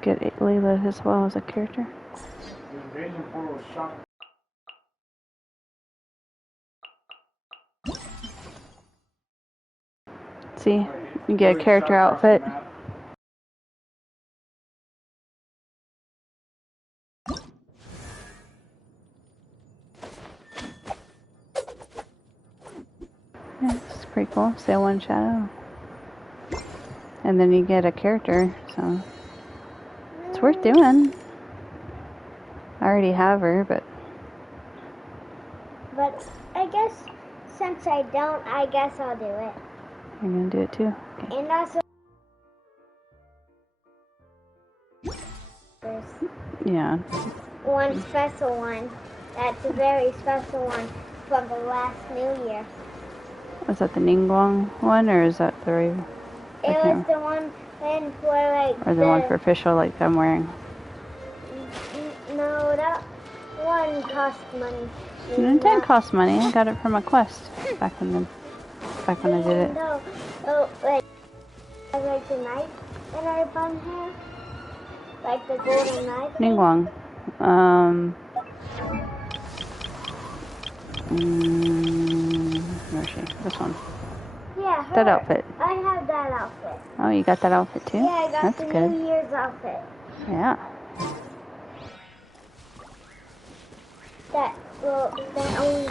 get Layla as well as a character. See, you get a character outfit. Yeah, it's pretty cool. Sail one shadow. And then you get a character, so it's worth doing. I already have her, but I guess since since I don't, I guess I'll do it. You're gonna do it too? Okay. And also, Yeah. one special one. That's a very special one from the last New Year. Was that the Ningguang one, or is that the It was the one when for like. or the one for official, like I'm wearing? No, that one cost money. It didn't cost money. I got it from a quest back when I did it. No, like the knife that I found here, like the golden knife. Ningguang. Where is she? This one. Yeah, her. That outfit. I have that outfit. Oh, you got that outfit too? Yeah, I got That's the good. New Year's outfit. Yeah. That only.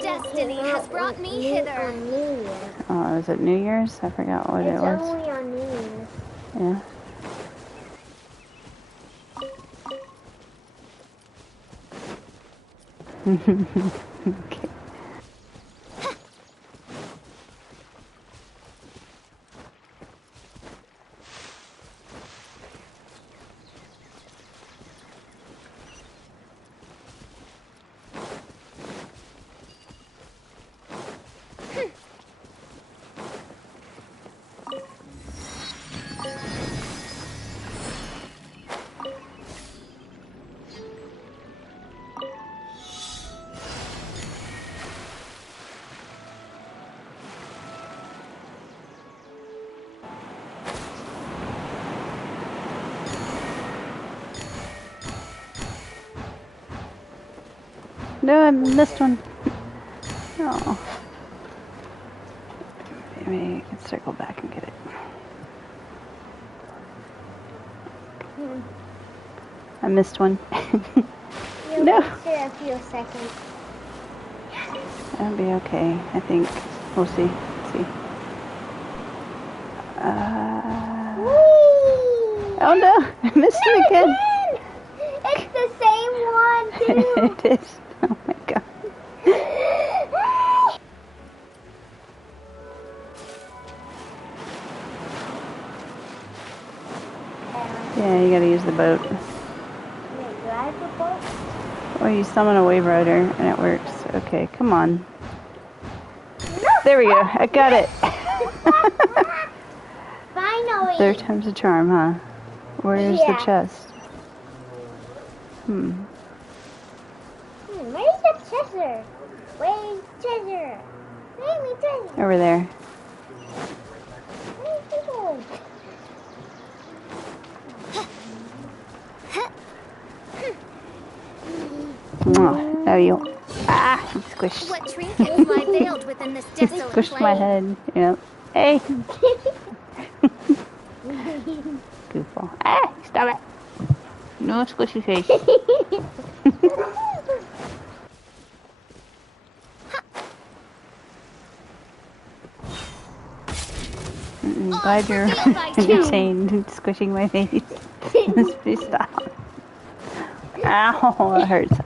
Destiny has brought me hither. On New Year's. Oh, is it New Year's? I forgot what it It's was. only on New Year's. Yeah. Okay. No, I missed one. Oh. Maybe I can circle back and get it. I missed one. You'll No. miss it a few seconds. That'll be okay, I think. We'll see. Let's see. Oh no! I missed it again! It's the same one too! It is. Oh my god. Yeah, you gotta use the boat. You drive the boat? Or you summon a wave rider and it works. Okay, come on. There we go. I got it. Finally! Third time's a charm, huh? Where's the chest? Where's the treasure? Where's treasure? Where's the treasure? Over there. Where's the gold? Oh, there you go. Ah, I'm squished. What trinkets lie veiled within this desolate Squished my plain? head. Yep. Hey. Goofball. Ah, stop it. No squishy face. Glad you're entertained squishing my face. Please stop. Ow, that hurts.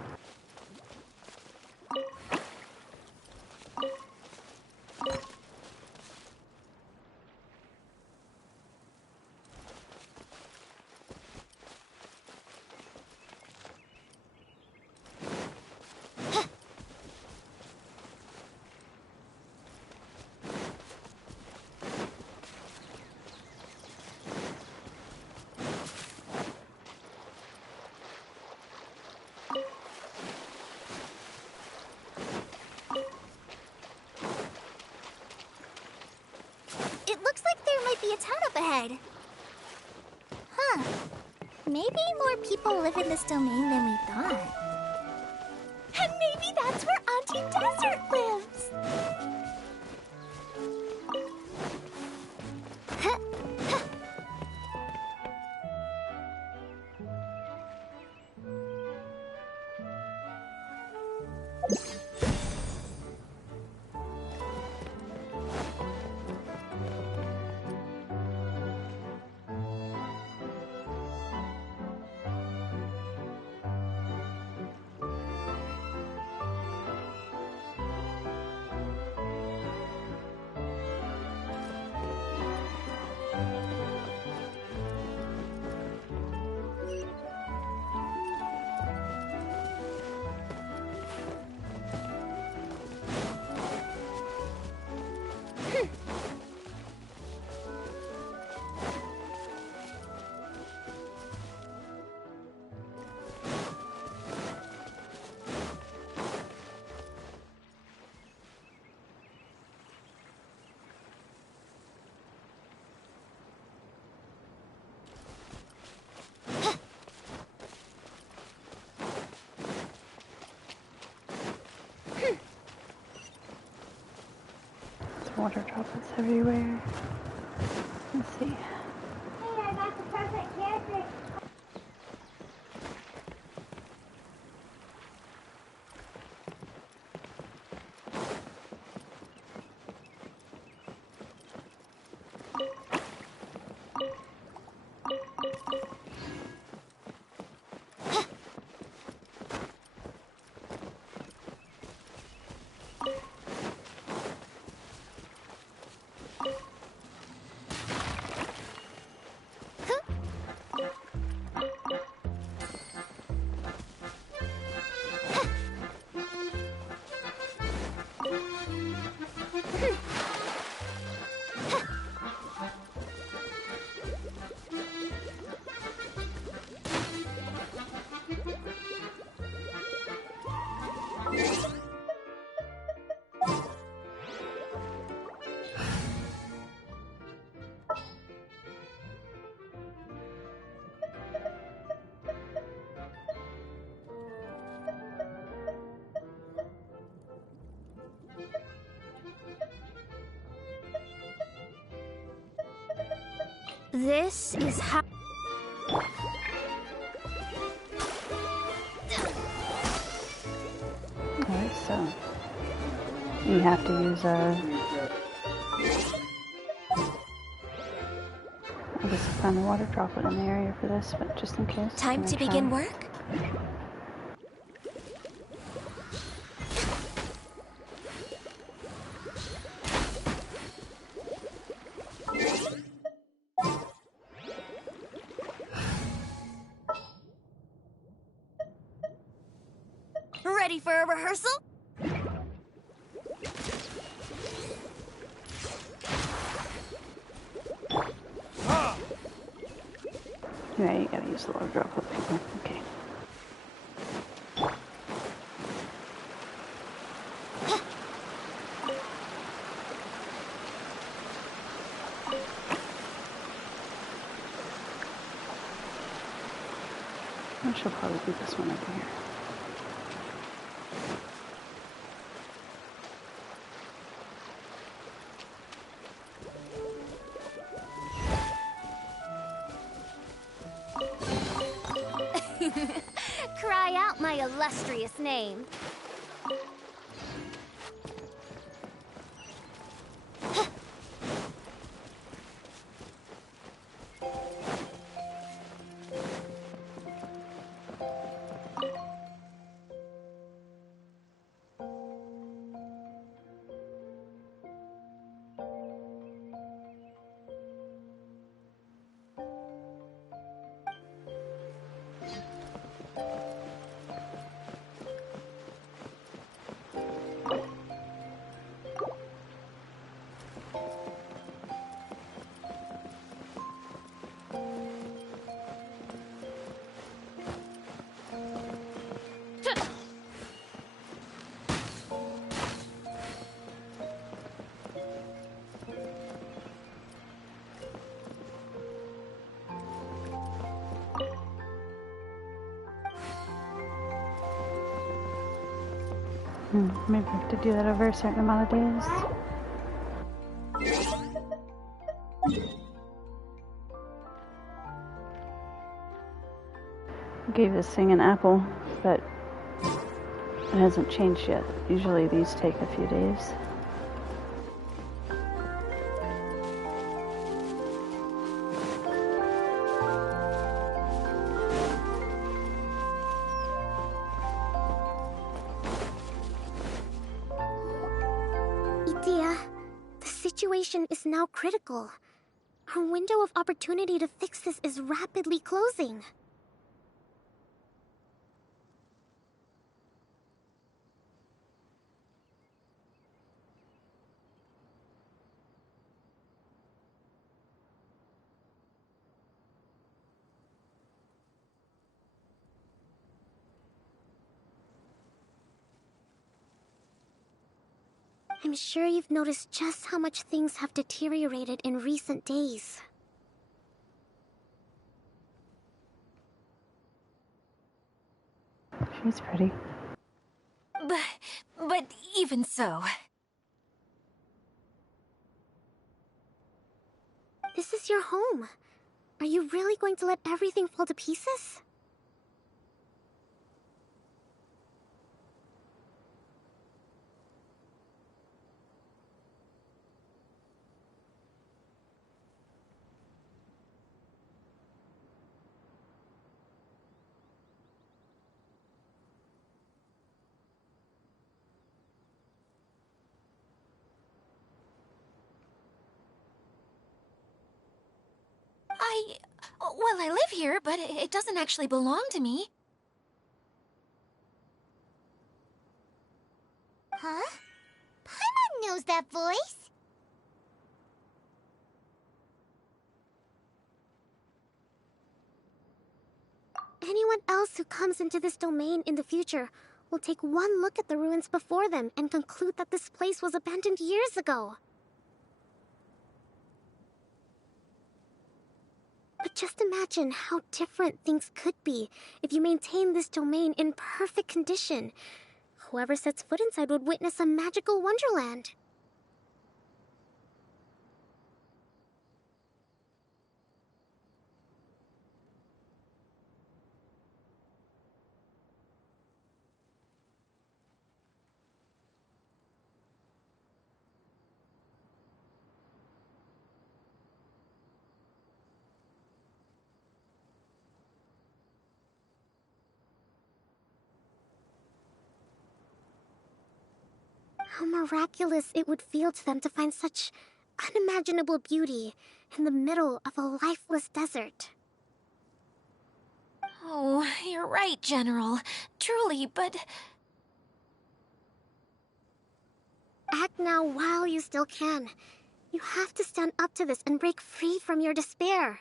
It looks like there might be a town up ahead. Huh. Maybe more people live in this domain than we thought. And maybe that's where Auntie Desert lives. Water droplets everywhere. Let's see. Hey, I got the perfect character. This is how... Alright, so you have to use a... I guess I found a water droplet in the area for this, but just in case. Time to begin work? Ready for a rehearsal? Yeah, you gotta use the water droplet, people. Okay. I should probably do this one over here. Cry out my illustrious name. Maybe I have to do that over a certain amount of days. I gave this thing an apple, but it hasn't changed yet. Usually these take a few days. Itia, the situation is now critical. Our window of opportunity to fix this is rapidly closing. I'm sure you've noticed just how much things have deteriorated in recent days. She's pretty. But even so... This is your home. Are you really going to let everything fall to pieces? Well, I live here, but it doesn't actually belong to me. Huh? Paimon knows that voice. Anyone else who comes into this domain in the future will take one look at the ruins before them and conclude that this place was abandoned years ago. But just imagine how different things could be if you maintain this domain in perfect condition. Whoever sets foot inside would witness a magical wonderland. How miraculous it would feel to them to find such unimaginable beauty in the middle of a lifeless desert. Oh, you're right, General. Truly, but... Act now while you still can. You have to stand up to this and break free from your despair.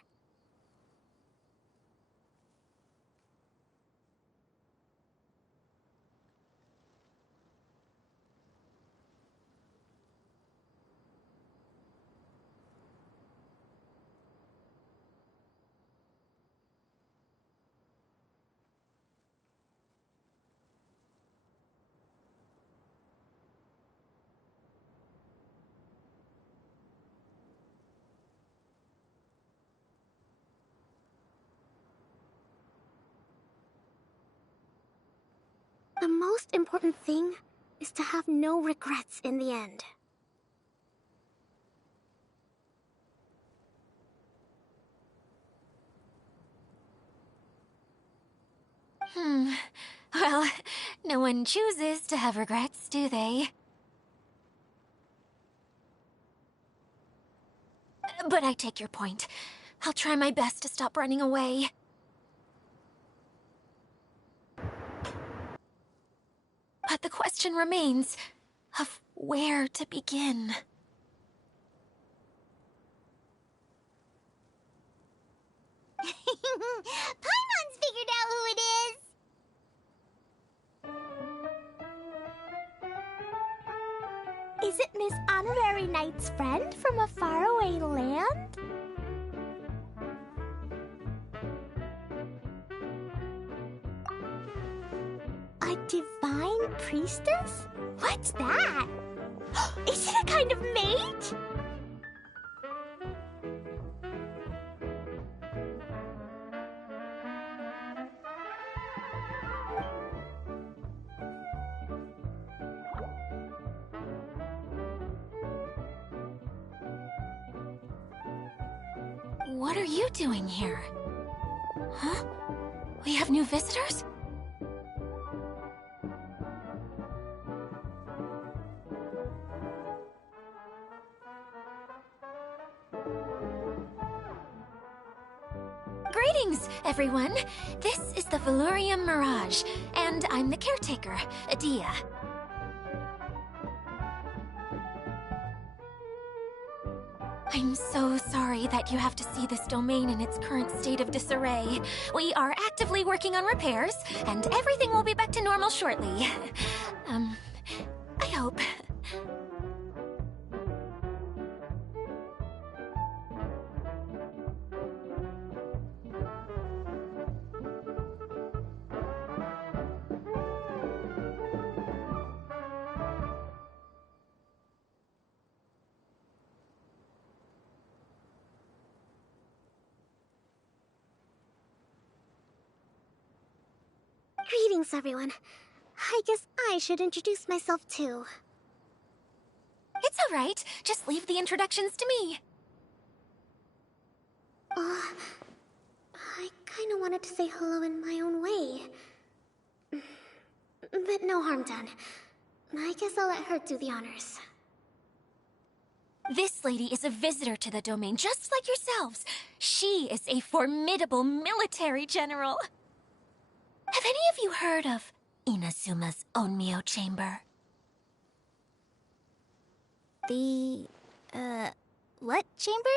The most important thing is to have no regrets in the end. Well, no one chooses to have regrets, do they? But I take your point. I'll try my best to stop running away. But the question remains of where to begin. Paimon's figured out who it is. Is it Miss Honorary Knight's friend from a faraway land? A divine priestess? What's that? Is it a kind of mate? What are you doing here? Huh? We have new visitors? Greetings, everyone. This is the Valurium Mirage, and I'm the caretaker, Adia. I'm so sorry that you have to see this domain in its current state of disarray. We are actively working on repairs, and everything will be back to normal shortly. I hope. Greetings, everyone. I guess I should introduce myself too. It's all right. Just leave the introductions to me. I kinda wanted to say hello in my own way. But no harm done. I guess I'll let her do the honors. This lady is a visitor to the domain, just like yourselves. She is a formidable military general. Have any of you heard of Inazuma's Onmyo Chamber? The, what chamber?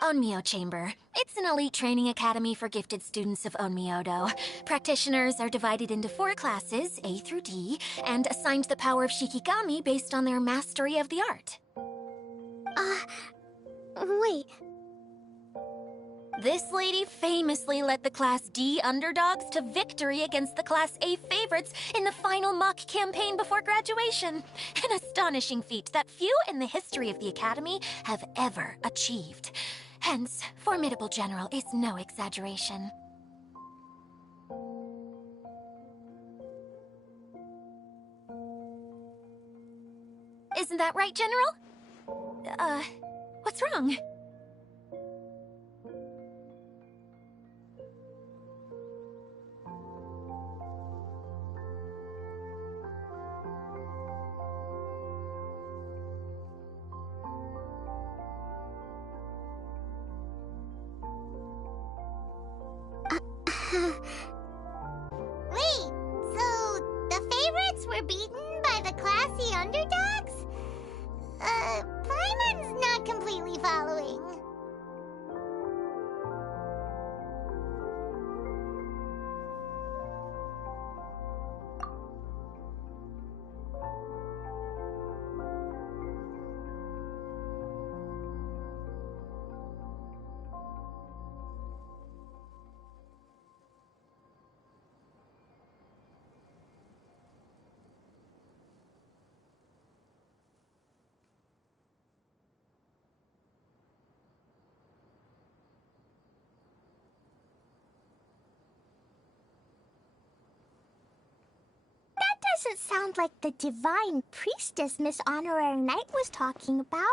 Onmyo Chamber. It's an elite training academy for gifted students of Onmyodo. Practitioners are divided into 4 classes, A through D, and assigned the power of Shikigami based on their mastery of the art. Wait. This lady famously led the Class D underdogs to victory against the Class A favorites in the final mock campaign before graduation. An astonishing feat that few in the history of the Academy have ever achieved. Hence, formidable general is no exaggeration. Isn't that right, General? What's wrong? Wait, so the favorites were beaten by the classy underdogs? Paimon's not completely following. Doesn't sound like the divine priestess Miss Honorary Knight was talking about.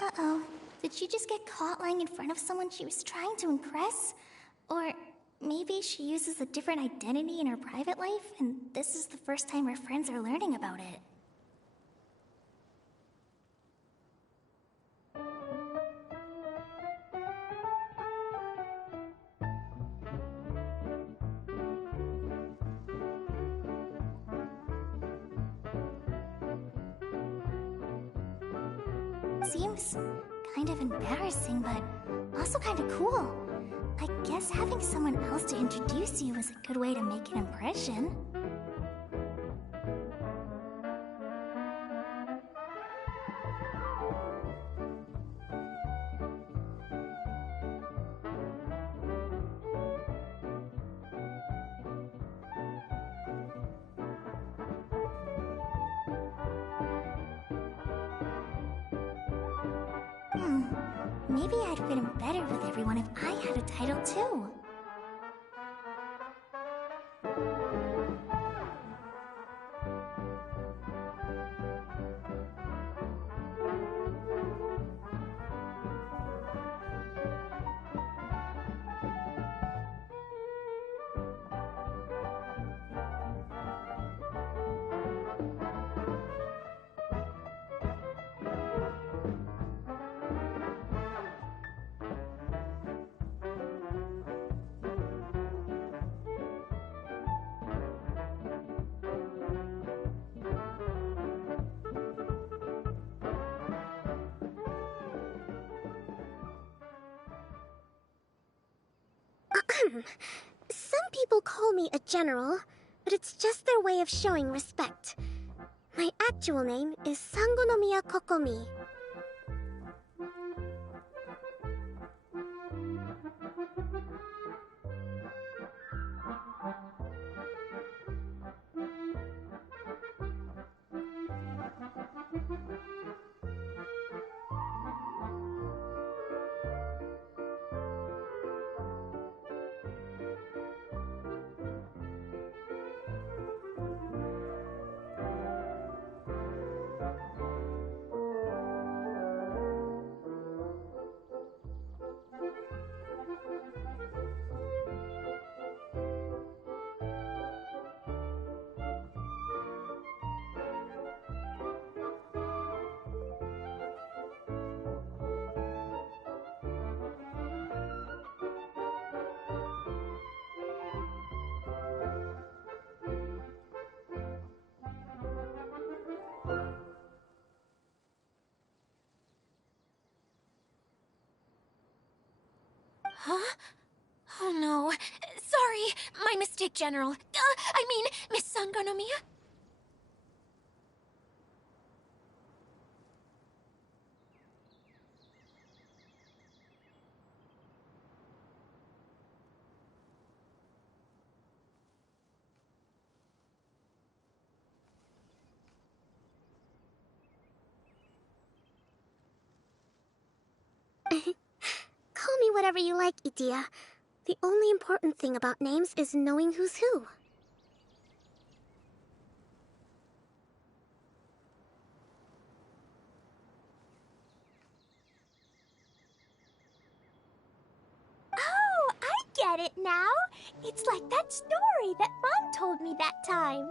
Uh-oh. Did she just get caught lying in front of someone she was trying to impress? Or maybe she uses a different identity in her private life, and this is the first time her friends are learning about it. Seems kind of embarrassing, but also kind of cool. I guess having someone else to introduce you is a good way to make an impression. Maybe I'd fit in better with everyone if I had a title too. Some people call me a general, but it's just their way of showing respect. My actual name is Sangonomiya Kokomi. Huh? Oh no. Sorry, my mistake, General. I mean, Miss Sangonomiya? Call me whatever you like, Idia. The only important thing about names is knowing who's who. Oh, I get it now. It's like that story that Mom told me that time.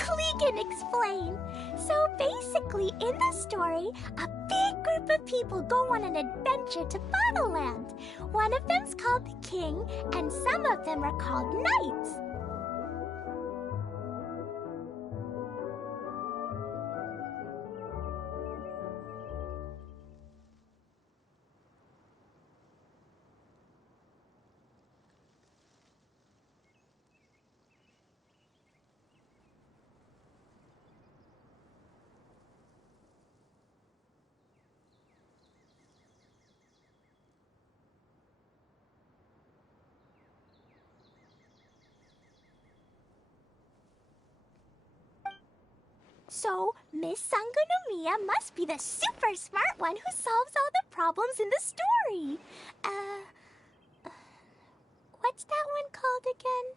Klee can explain. So basically, in the story, a big group of people go on an adventure to Bottleland. One of them's called the King, and some of them are called Knights. So, Miss Sangonomiya must be the super smart one who solves all the problems in the story. What's that one called again?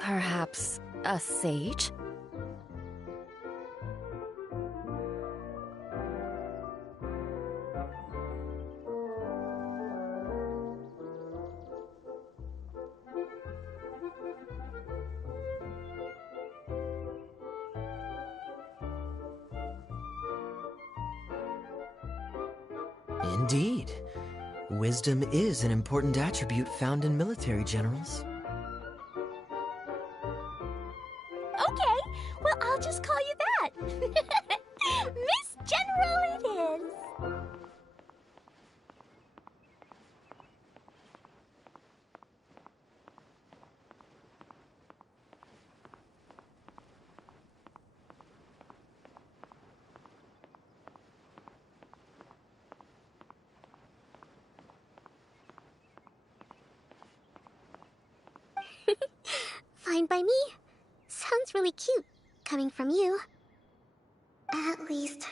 Perhaps a sage? Indeed. Wisdom is an important attribute found in military generals. Okay, well, I'll just call you that. Miss General it is. Fine by me. Sounds really cute, coming from you. At least,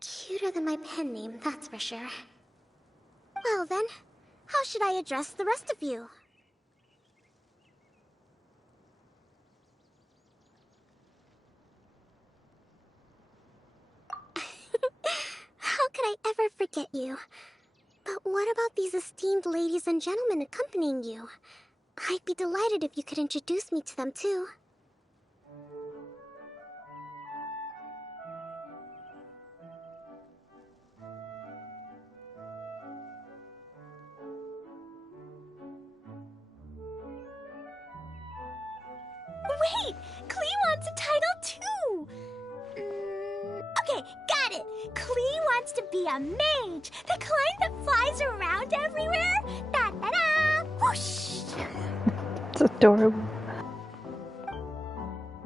cuter than my pen name, that's for sure. Well then, how should I address the rest of you? How could I ever forget you? But what about these esteemed ladies and gentlemen accompanying you? I'd be delighted if you could introduce me to them too. Wait, Klee wants a title too. wants to be a mage, the kind that flies around everywhere. Da-da-da! Whoosh! It's adorable.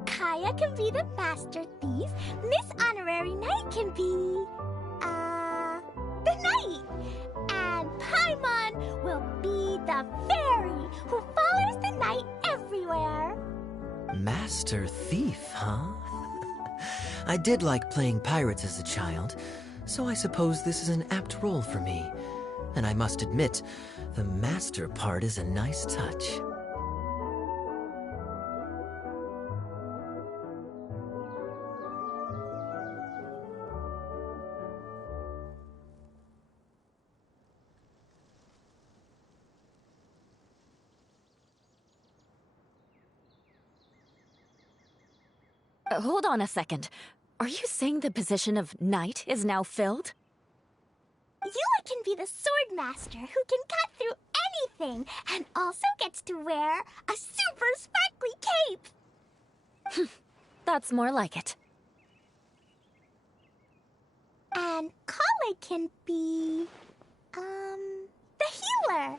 Kaya can be the master thief. Miss Honorary Knight can be... the knight. And Paimon will be the fairy who follows the knight everywhere. Master Thief, huh? I did like playing pirates as a child, so I suppose this is an apt role for me. And I must admit, the master part is a nice touch. Hold on a second. Are you saying the position of knight is now filled? Eula can be the sword master who can cut through anything and also gets to wear a super sparkly cape. That's more like it. And Kale can be... the healer.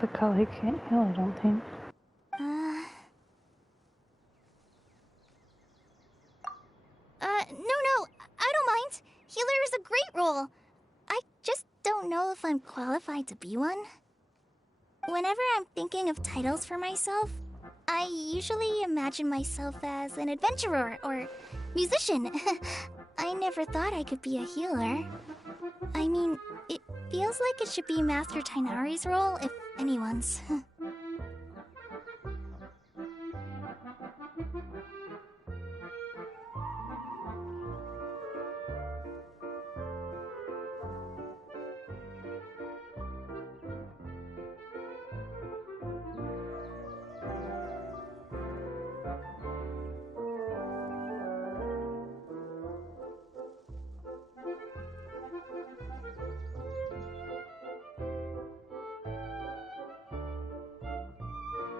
But Kali can't heal, I don't think. No, I don't mind. Healer is a great role. I just don't know if I'm qualified to be one. Whenever I'm thinking of titles for myself, I usually imagine myself as an adventurer or musician. I never thought I could be a healer. I mean, it feels like it should be Master Tainari's role, if anyone's.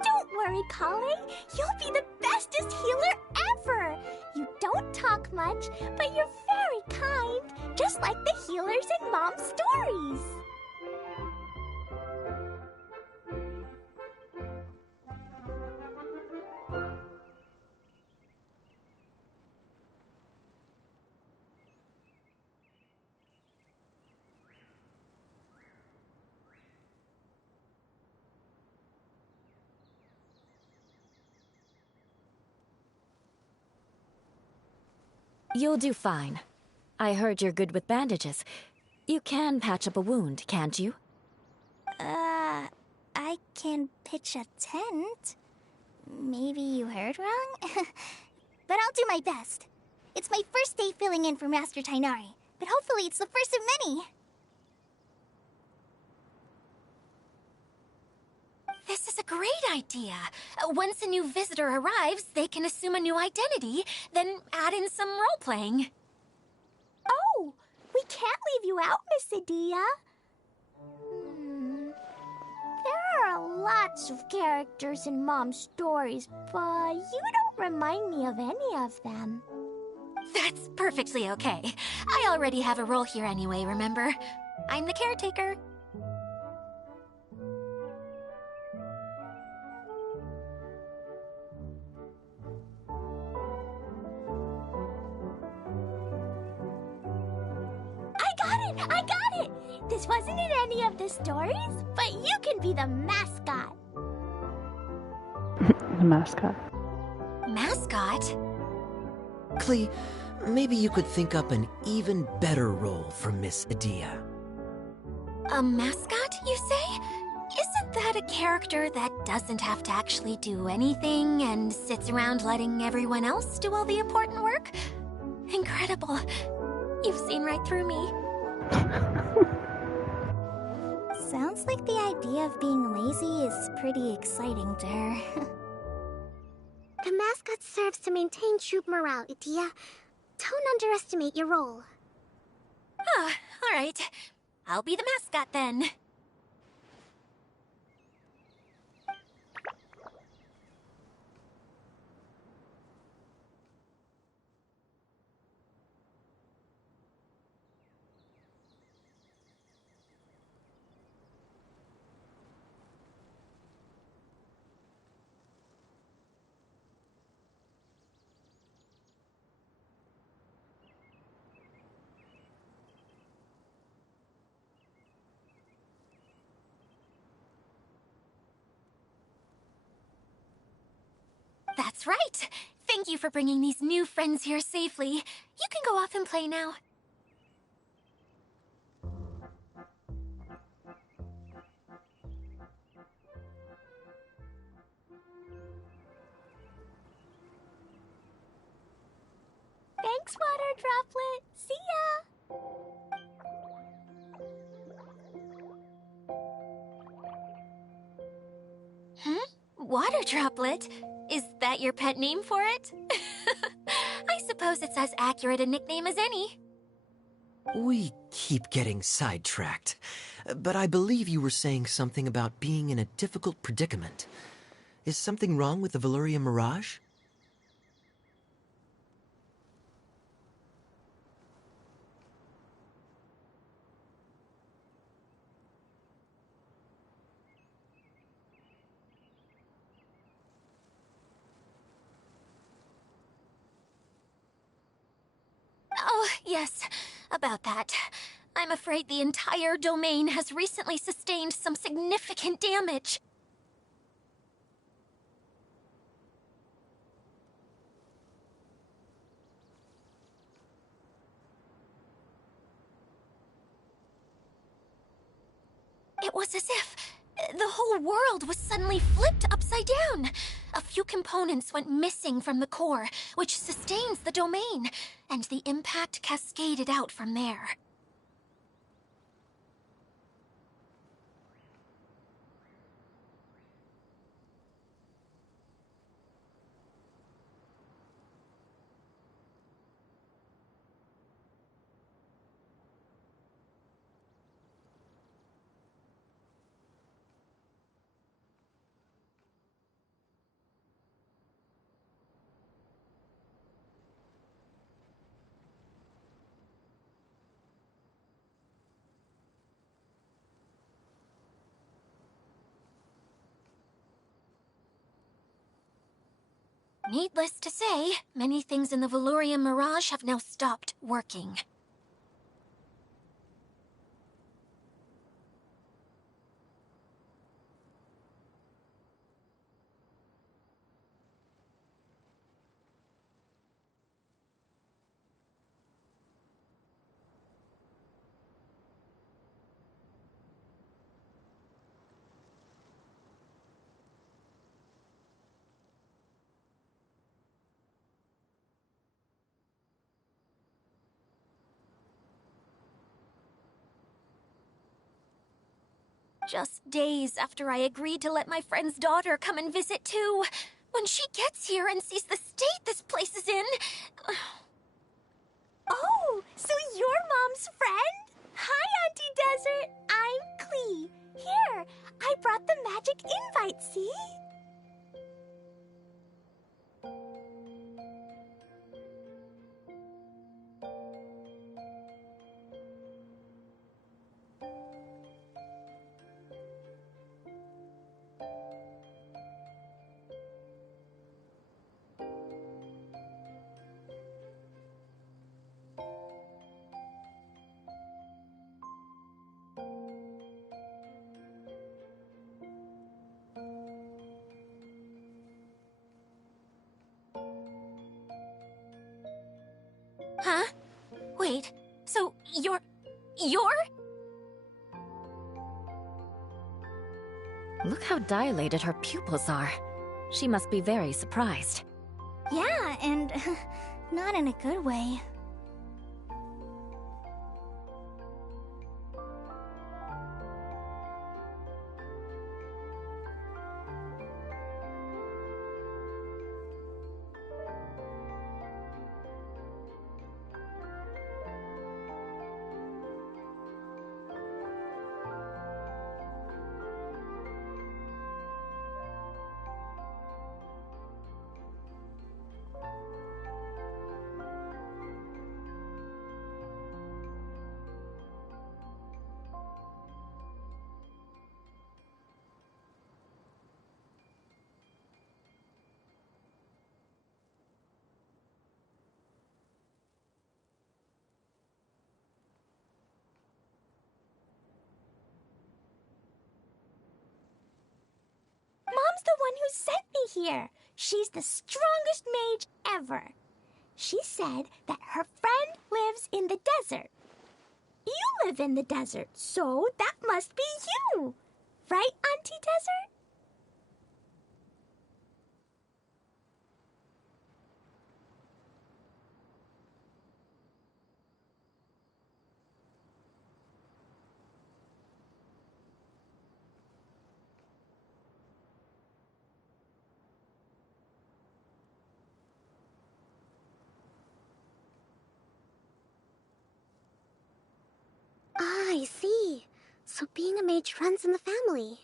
Don't worry, Kale. You'll be the bestest healer ever. You don't talk much, but you're very kind, just like the healers in Mom's stories. You'll do fine. I heard you're good with bandages. You can patch up a wound, can't you? I can pitch a tent? Maybe you heard wrong? But I'll do my best. It's my first day filling in for Master Tainari, but hopefully it's the first of many. This is a great idea. Once a new visitor arrives, they can assume a new identity, then add in some role-playing. Oh, we can't leave you out, Miss Adia. There are lots of characters in Mom's stories, but you don't remind me of any of them. That's perfectly okay. I already have a role here anyway, remember? I'm the caretaker. I got it! This wasn't in any of the stories, but you can be the mascot. The mascot. Mascot? Klee, maybe you could think up an even better role for Miss Adia. A mascot, you say? Isn't that a character that doesn't have to actually do anything and sits around letting everyone else do all the important work? Incredible. You've seen right through me. Sounds like the idea of being lazy is pretty exciting to her. The mascot serves to maintain troop morale, Adia. Don't underestimate your role. Ah, all right. I'll be the mascot then. That's right. Thank you for bringing these new friends here safely. You can go off and play now. Thanks, Water Droplet. See ya! Water Droplet? Is that your pet name for it? I suppose it's as accurate a nickname as any. We keep getting sidetracked, but I believe you were saying something about being in a difficult predicament. Is something wrong with the Valyria Mirage? Oh, yes, about that. I'm afraid the entire domain has recently sustained some significant damage. It was as if the whole world was suddenly flipped upside down. A few components went missing from the core, which sustains the domain, and the impact cascaded out from there. Needless to say, many things in the Valyria Mirage have now stopped working. Just days after I agreed to let my friend's daughter come and visit too. When she gets here and sees the state this place is in... Oh, so you're Mom's friend? Hi, Auntie Desert. I'm Klee. Here, I brought the magic invite, see? Huh? Wait, so you're... Look how dilated her pupils are. She must be very surprised. Yeah, and not in a good way. Mom's the one who sent me here. She's the strongest mage ever. She said that her friend lives in the desert. You live in the desert, so that must be you. Right, Auntie Desert? Ah, I see. So being a mage runs in the family.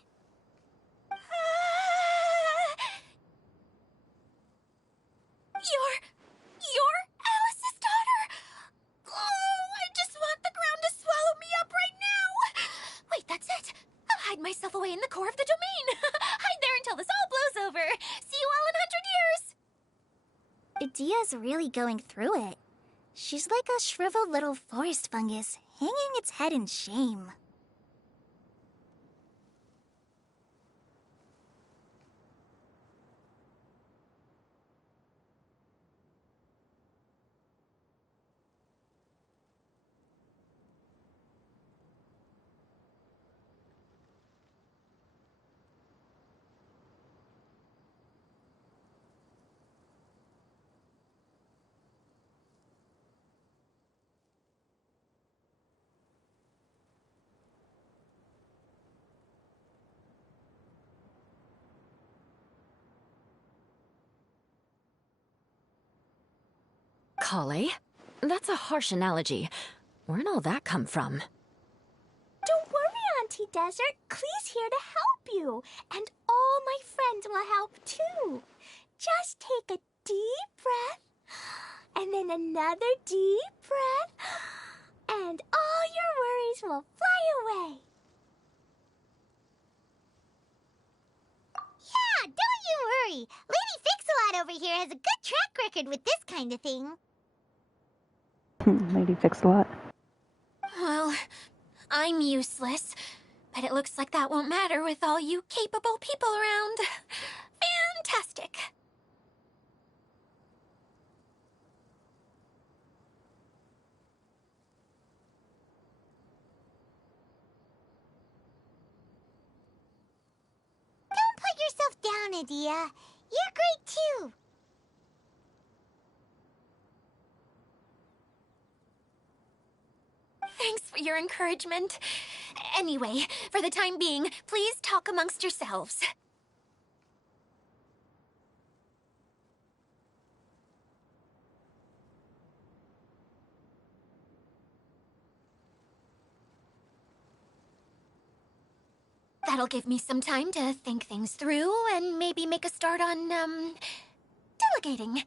You're Alice's daughter? Oh, I just want the ground to swallow me up right now. Wait, that's it. I'll hide myself away in the core of the domain. Hide there until this all blows over. See you all in 100 years. Idia's really going through it. She's like a shriveled little forest fungus, hanging its head in shame. Klee? That's a harsh analogy. Where'd all that come from? Don't worry, Auntie Desert. Klee's here to help you. And all my friends will help too. Just take a deep breath. And then another deep breath. And all your worries will fly away. Yeah, don't you worry. Lady Fix-A-Lot over here has a good track record with this kind of thing. Lady Fix-A-Lot. Well, I'm useless, but it looks like that won't matter with all you capable people around. Fantastic. Don't put yourself down, Adia. You're great too. Thanks for your encouragement. Anyway, for the time being, please talk amongst yourselves. That'll give me some time to think things through and maybe make a start on, delegating.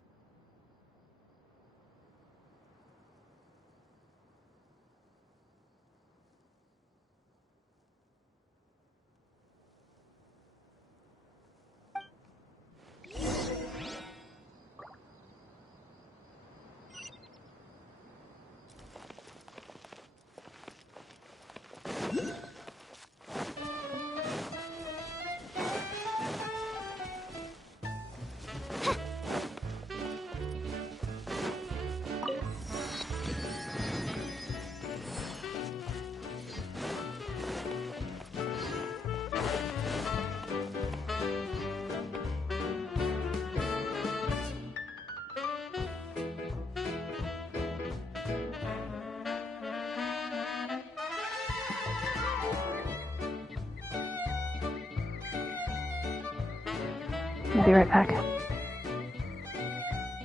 I'll be right back.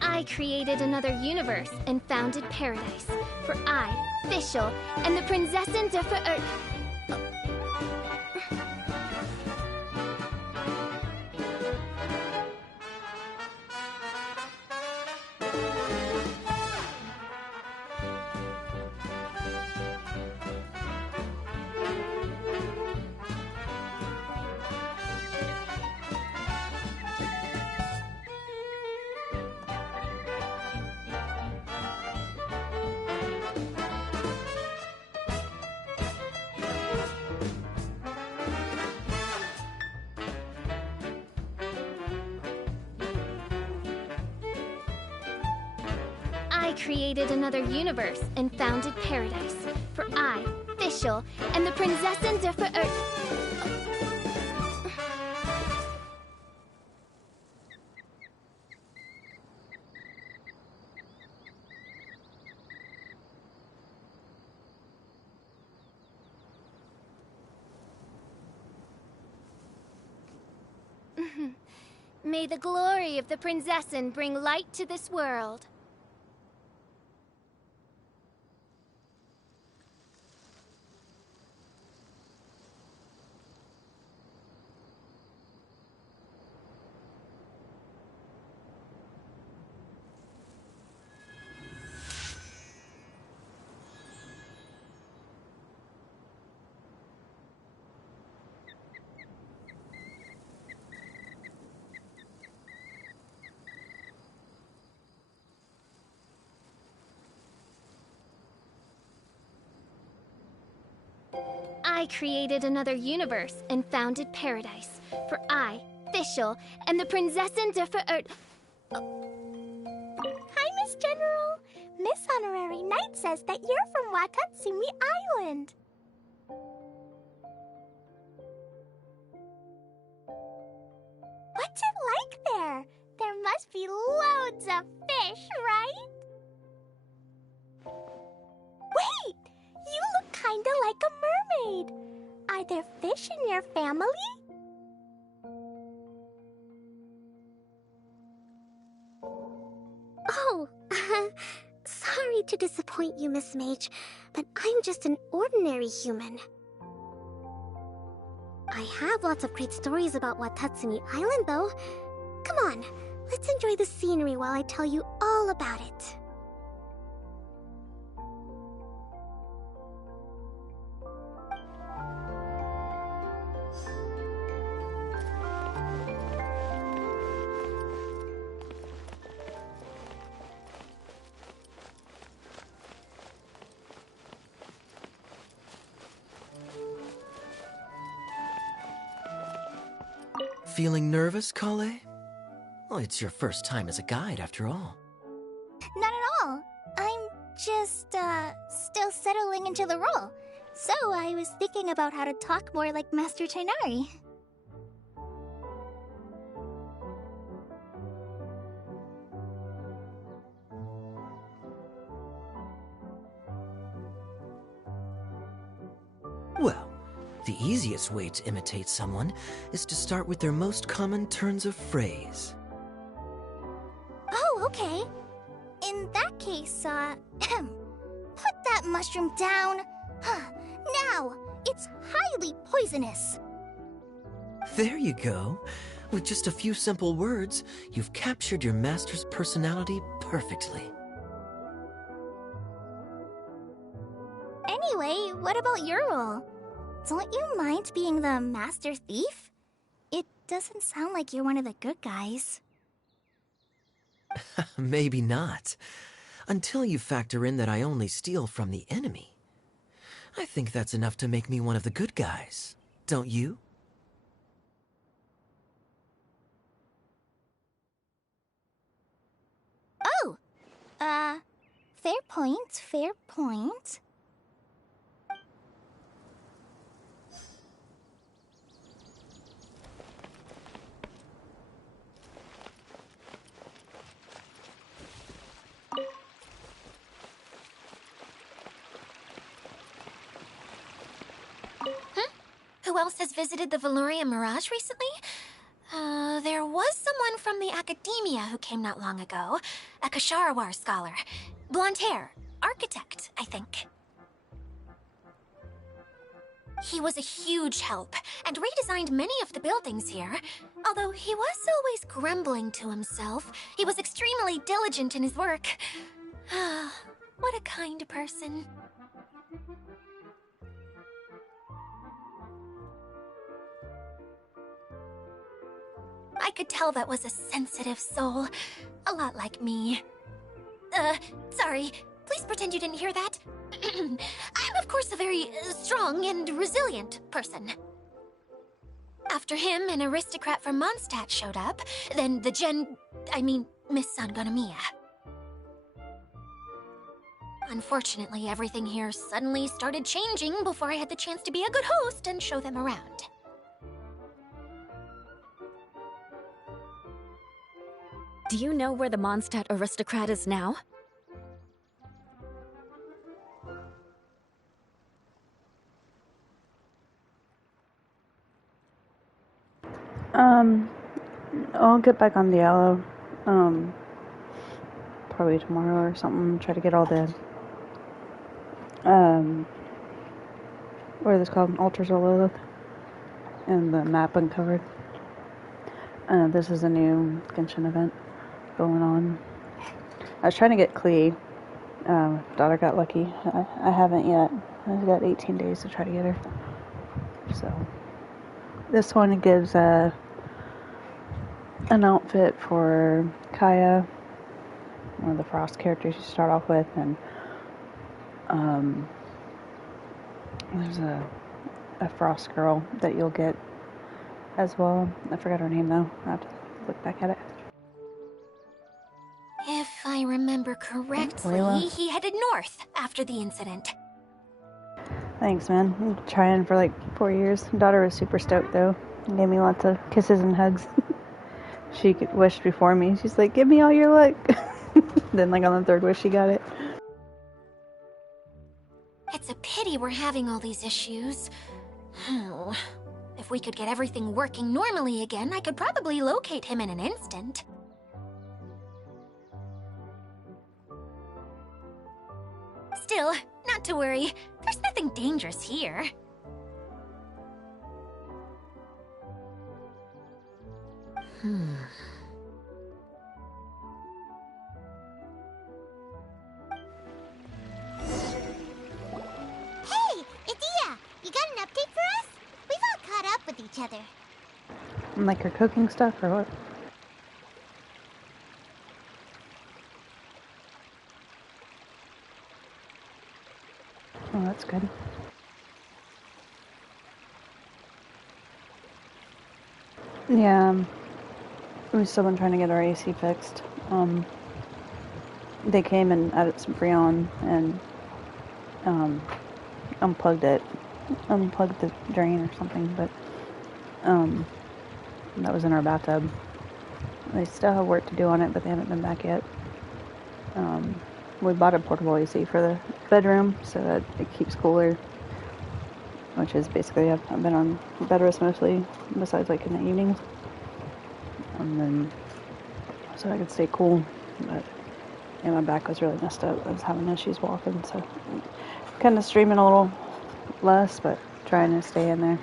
I created another universe and founded paradise. For I, Fischl, and the Prinzessin de I created another universe and founded paradise. For I, Fischl, and the Prinzessin der May the glory of the Prinzessin bring light to this world. I created another universe and founded paradise. For I, Fischl, and the Prinzessin der Hi, Miss General. Miss Honorary Knight says that you're from Watatsumi Island. What's it like there? There must be loads of fish, right? Wait! You look kinda like a mermaid. Are there fish in your family? Oh, sorry to disappoint you, Miss Mage, but I'm just an ordinary human. I have lots of great stories about Watatsumi Island, though. Come on, let's enjoy the scenery while I tell you all about it. Feeling nervous, Klee? Well, it's your first time as a guide, after all. Not at all. I'm just, still settling into the role. So I was thinking about how to talk more like Master Tighnari. Well, the easiest way to imitate someone is to start with their most common turns of phrase. Oh, okay. In that case, put that mushroom down. Now, it's highly poisonous. There you go. With just a few simple words, you've captured your master's personality perfectly. Anyway, what about your role? Don't you mind being the master thief? It doesn't sound like you're one of the good guys. Maybe not. Until you factor in that I only steal from the enemy. I think that's enough to make me one of the good guys, don't you? Oh! Fair point, fair point. Who else has visited the Veloria Mirage recently? There was someone from the Academia who came not long ago. A Kasharawar scholar. Blonde hair. Architect, I think. He was a huge help, and redesigned many of the buildings here. Although he was always grumbling to himself, he was extremely diligent in his work. What a kind person. I could tell that was a sensitive soul. A lot like me. Sorry. Please pretend you didn't hear that. I'm, of course, a very strong and resilient person. After him, an aristocrat from Mondstadt showed up. Then the Miss Sangonomiya. Unfortunately, everything here suddenly started changing before I had the chance to be a good host and show them around. Do you know where the Mondstadt aristocrat is now? I'll get back on the Aloe, probably tomorrow or something. Try to get all the, what are those called? Altars of Lilith, and the map uncovered. This is a new Genshin event going on. I was trying to get Klee. Daughter got lucky. I haven't yet. I've got 18 days to try to get her. So, this one gives an outfit for Kaya, one of the Frost characters you start off with, and there's a Frost girl that you'll get as well. I forgot her name though. I have to look back at it. If I remember correctly, Layla. he headed north after the incident. Thanks, man. I'm trying for like 4 years. Daughter was super stoked though. Gave me lots of kisses and hugs. She wished before me. She's like, "Give me all your luck." Then, like on the third wish, she got it. It's a pity we're having all these issues. Oh, if we could get everything working normally again, I could probably locate him in an instant. Still, not to worry. There's nothing dangerous here. Hey, Idia! You got an update for us? We've all caught up with each other. Like your cooking stuff or what? Oh, that's good. Yeah, we've still been trying to get our AC fixed. They came and added some Freon and unplugged the drain or something, but that was in our bathtub. They still have work to do on it, but they haven't been back yet. We bought a portable AC for the bedroom so that it keeps cooler, which is basically, I've been on bed rest mostly, besides like in the evenings, and then so I could stay cool. But yeah, my back was really messed up. I was having issues walking, so kind of streaming a little less, but trying to stay in there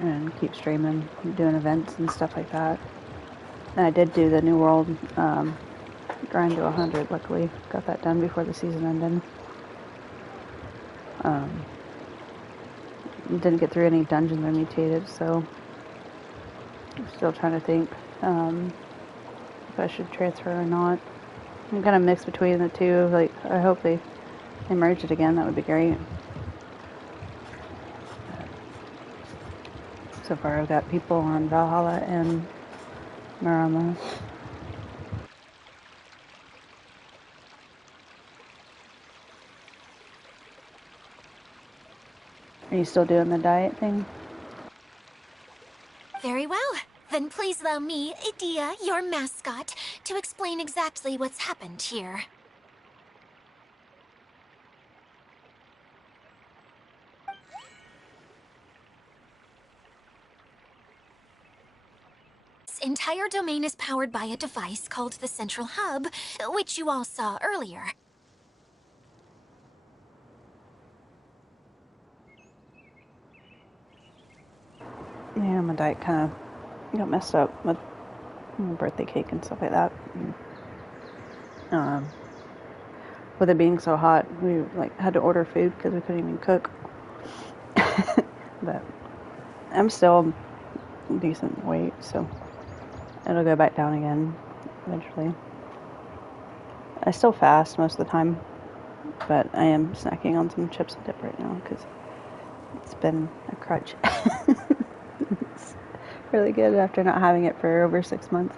and keep streaming, doing events and stuff like that. And I did do the New World grind to 100, luckily. Got that done before the season ended. Didn't get through any dungeons or mutated, so I'm still trying to think if I should transfer or not. I'm kind of mixed between the two. Like, I hope they merge it again. That would be great. So far, I've got people on Valhalla and Marama. Are you still doing the diet thing? Very well. Then please allow me, Idia, your mascot, to explain exactly what's happened here. This entire domain is powered by a device called the Central Hub, which you all saw earlier. Yeah, my diet kind of got messed up with my birthday cake and stuff like that. And, with it being so hot, we like had to order food because we couldn't even cook. But I'm still decent weight, so it'll go back down again eventually. I still fast most of the time, but I am snacking on some chips and dip right now because it's been a crutch. It's really good after not having it for over 6 months.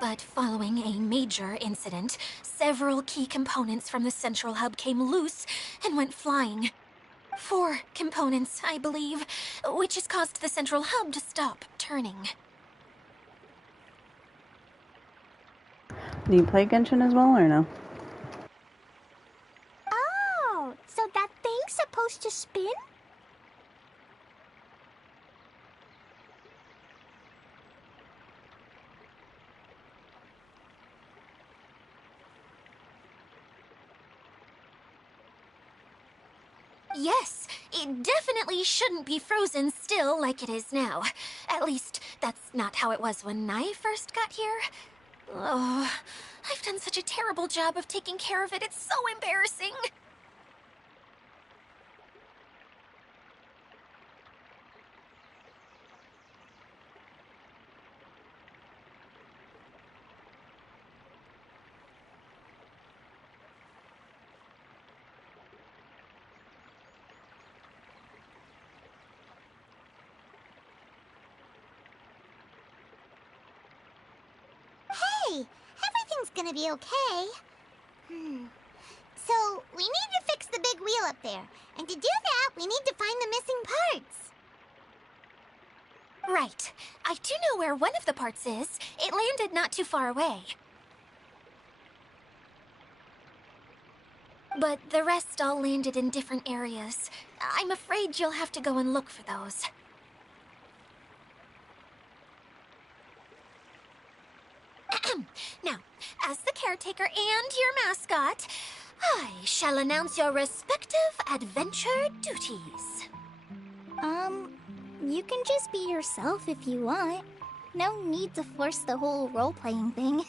But But following a major incident, several key components from the central hub came loose and went flying. 4 components, I believe, which has caused the central hub to stop turning. Do you play Genshin as well, or no? Oh, so that thing's supposed to spin? Yes, it definitely shouldn't be frozen still like it is now. At least, that's not how it was when I first got here. Oh, I've done such a terrible job of taking care of it, it's so embarrassing. Hey, everything's gonna be okay. So, we need to fix the big wheel up there. And to do that, we need to find the missing parts. Right. I do know where one of the parts is. It landed not too far away. But the rest all landed in different areas. I'm afraid you'll have to go and look for those. Now, as the caretaker and your mascot, I shall announce your respective adventure duties. You can just be yourself if you want. No need to force the whole role-playing thing.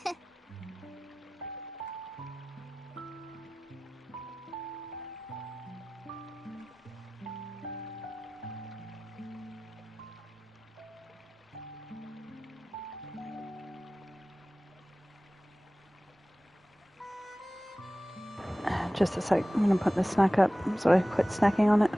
Just a sec. I'm gonna put the snack up so I quit snacking on it.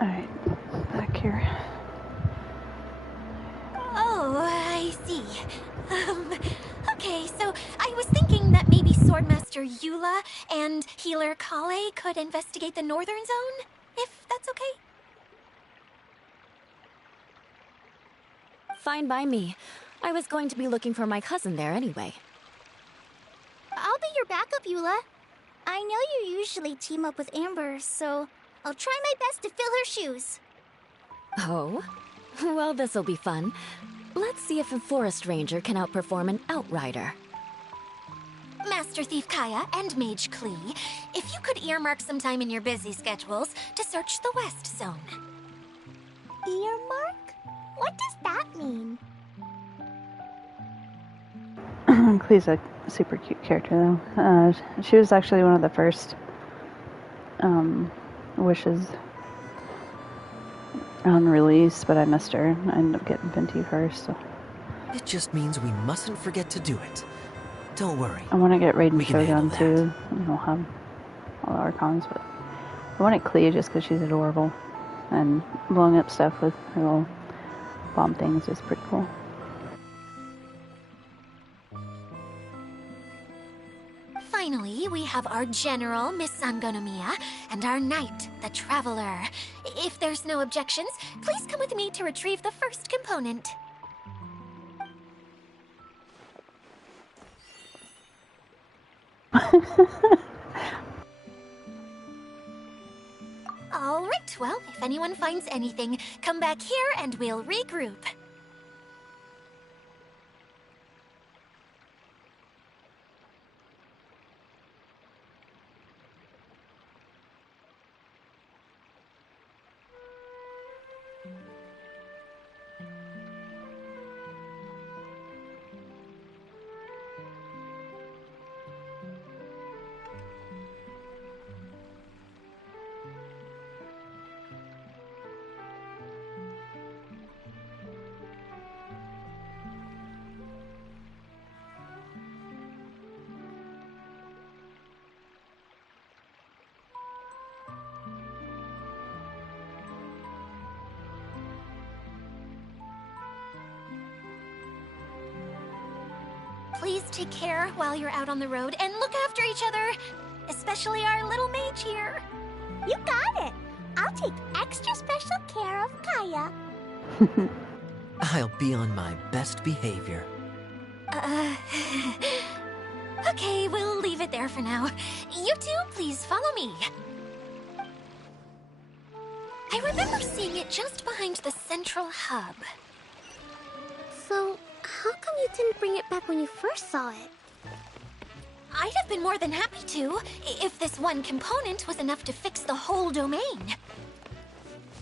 Alright, back here. Oh, I see. Okay, so I was thinking that maybe Swordmaster Eula and Healer Klee could investigate the Northern Zone, if that's okay? Fine by me. I was going to be looking for my cousin there anyway. I'll be your backup, Eula. I know you usually team up with Amber, so I'll try my best to fill her shoes. Oh? Well, this'll be fun. Let's see if a forest ranger can outperform an outrider. Master Thief Kaya and Mage Klee, if you could earmark some time in your busy schedules to search the West Zone. Earmark? What does that mean? Klee's a super cute character, though. She was actually one of the first wishes on release, but I missed her. I ended up getting Venti first. So. It just means we mustn't forget to do it. Don't worry. I want to get Raiden We can Shogun handle too. We don't have all the Archons, but I wanted Klee just because she's adorable. And blowing up stuff with her little bomb things is pretty cool. Finally, we have our General, Miss Sangonomiya, and our Knight, the Traveler. If there's no objections, please come with me to retrieve the first component. All right, well, if anyone finds anything, come back here and we'll regroup. Please take care while you're out on the road and look after each other, especially our little mage here. You got it. I'll take extra special care of Kaya. I'll be on my best behavior. Okay, we'll leave it there for now. You two, please follow me. I remember seeing it just behind the central hub. So, how come you didn't bring it back when you first saw it? I'd have been more than happy to, if this one component was enough to fix the whole domain.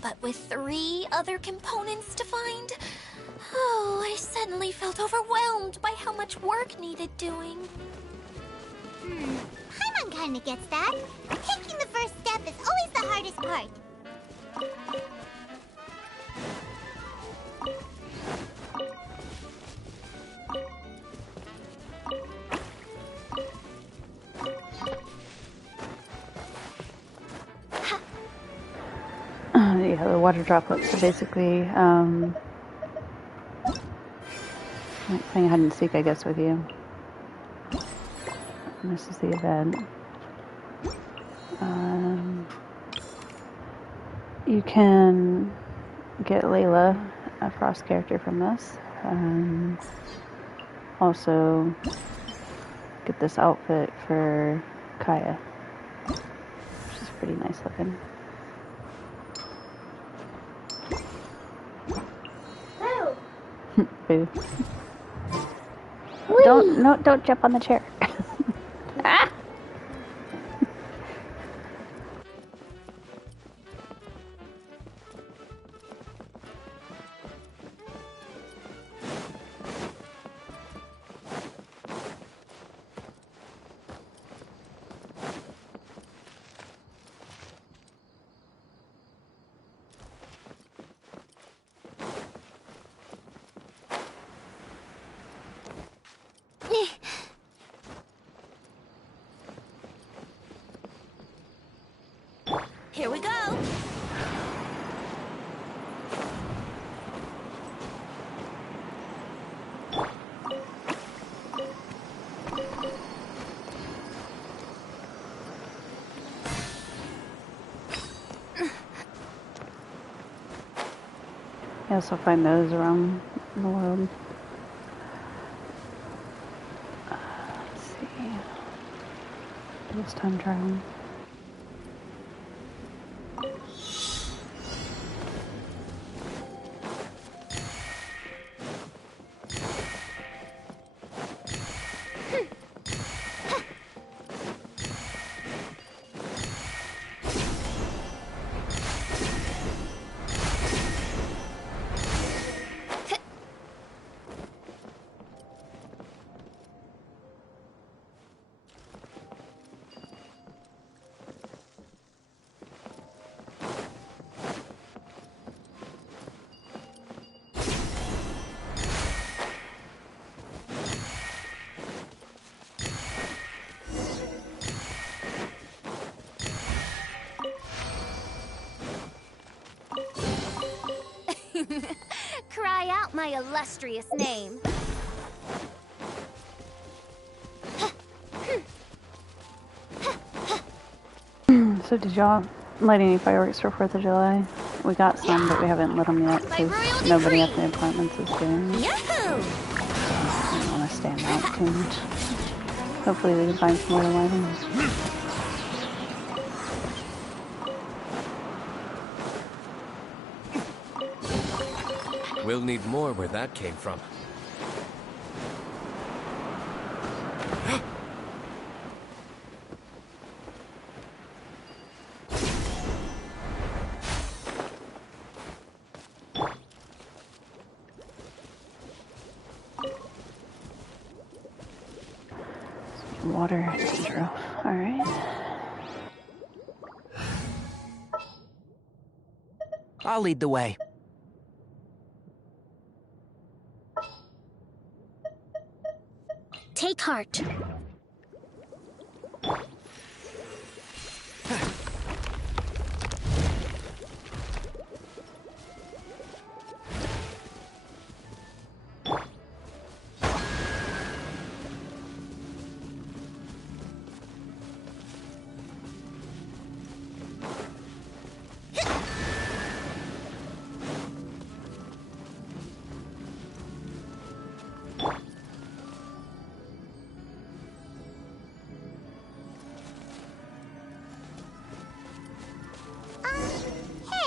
But with 3 other components to find, oh, I suddenly felt overwhelmed by how much work needed doing. Paimon kinda gets that. Taking the first step is always the hardest part. Yeah, the water droplets are basically like playing hide and seek, I guess, with you. And this is the event. You can get Layla, a Frost character, from this. Also, get this outfit for Kaya, which is pretty nice looking. Boo. Don't jump on the chair. Ah! Here we go. You also find those around the world. Let's see. This time travel. Cry out my illustrious name. So did y'all light any fireworks for 4th of July? We got some, but we haven't lit them yet because nobody at the apartments is doing it. Yahoo! I don't want to stand out too much. Hopefully we can find some more to light them. We'll need more where that came from. Water, 0. Alright. I'll lead the way. Take heart.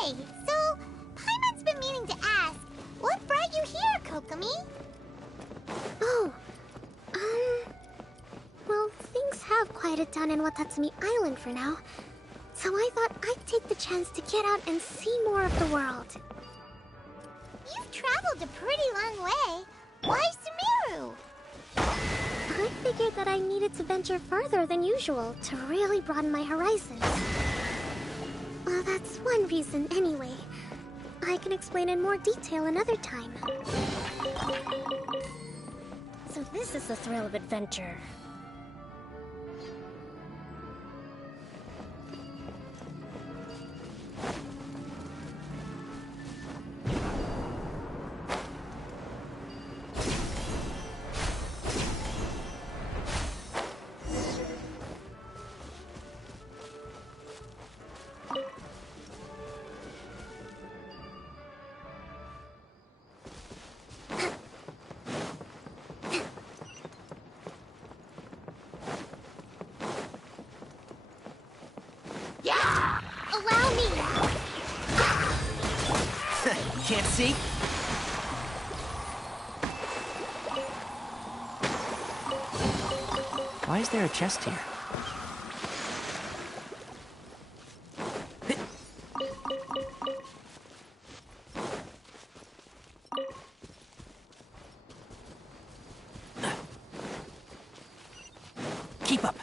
Hey, so Paimon's been meaning to ask, what brought you here, Kokomi? Oh, well, things have quieted down in Watatsumi Island for now. So I thought I'd take the chance to get out and see more of the world. You've traveled a pretty long way. Why Sumeru? I figured that I needed to venture further than usual to really broaden my horizons. Well, that's one reason anyway. I can explain in more detail another time. So this is the thrill of adventure. Allow me! Can't see? Why is there a chest here? Keep up.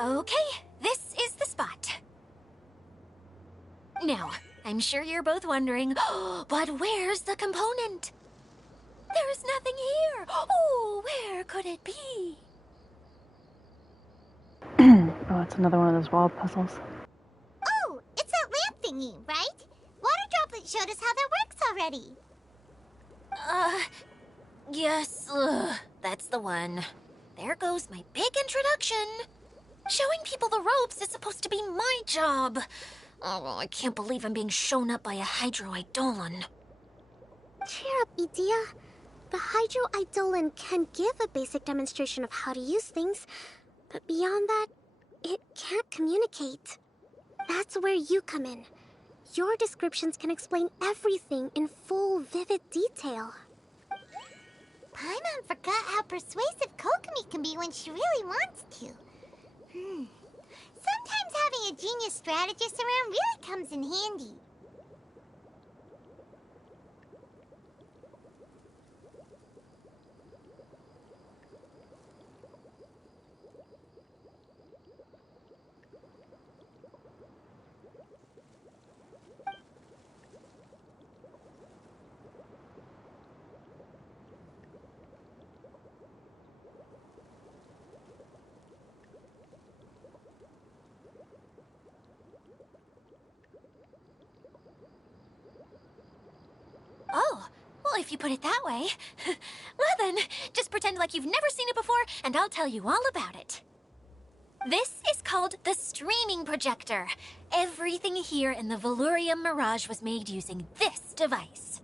Okay, this is the spot. Now, I'm sure you're both wondering, but where's the component? There is nothing here. Oh, where could it be? Oh, it's another one of those wall puzzles. Oh, it's that lamp thingy, right? Water Droplet showed us how that works already. Yes, that's the one. There goes my big introduction. Showing people the ropes is supposed to be my job. Oh, I can't believe I'm being shown up by a Hydro Eidolon. Cheer up, Edea. The Hydro Eidolon can give a basic demonstration of how to use things, but beyond that, it can't communicate. That's where you come in. Your descriptions can explain everything in full, vivid detail. Paimon forgot how persuasive Kokomi can be when she really wants to. Sometimes having a genius strategist around really comes in handy. Oh, well, if you put it that way. Well then, just pretend like you've never seen it before, and I'll tell you all about it. This is called the streaming projector. Everything here in the Valurium Mirage was made using this device.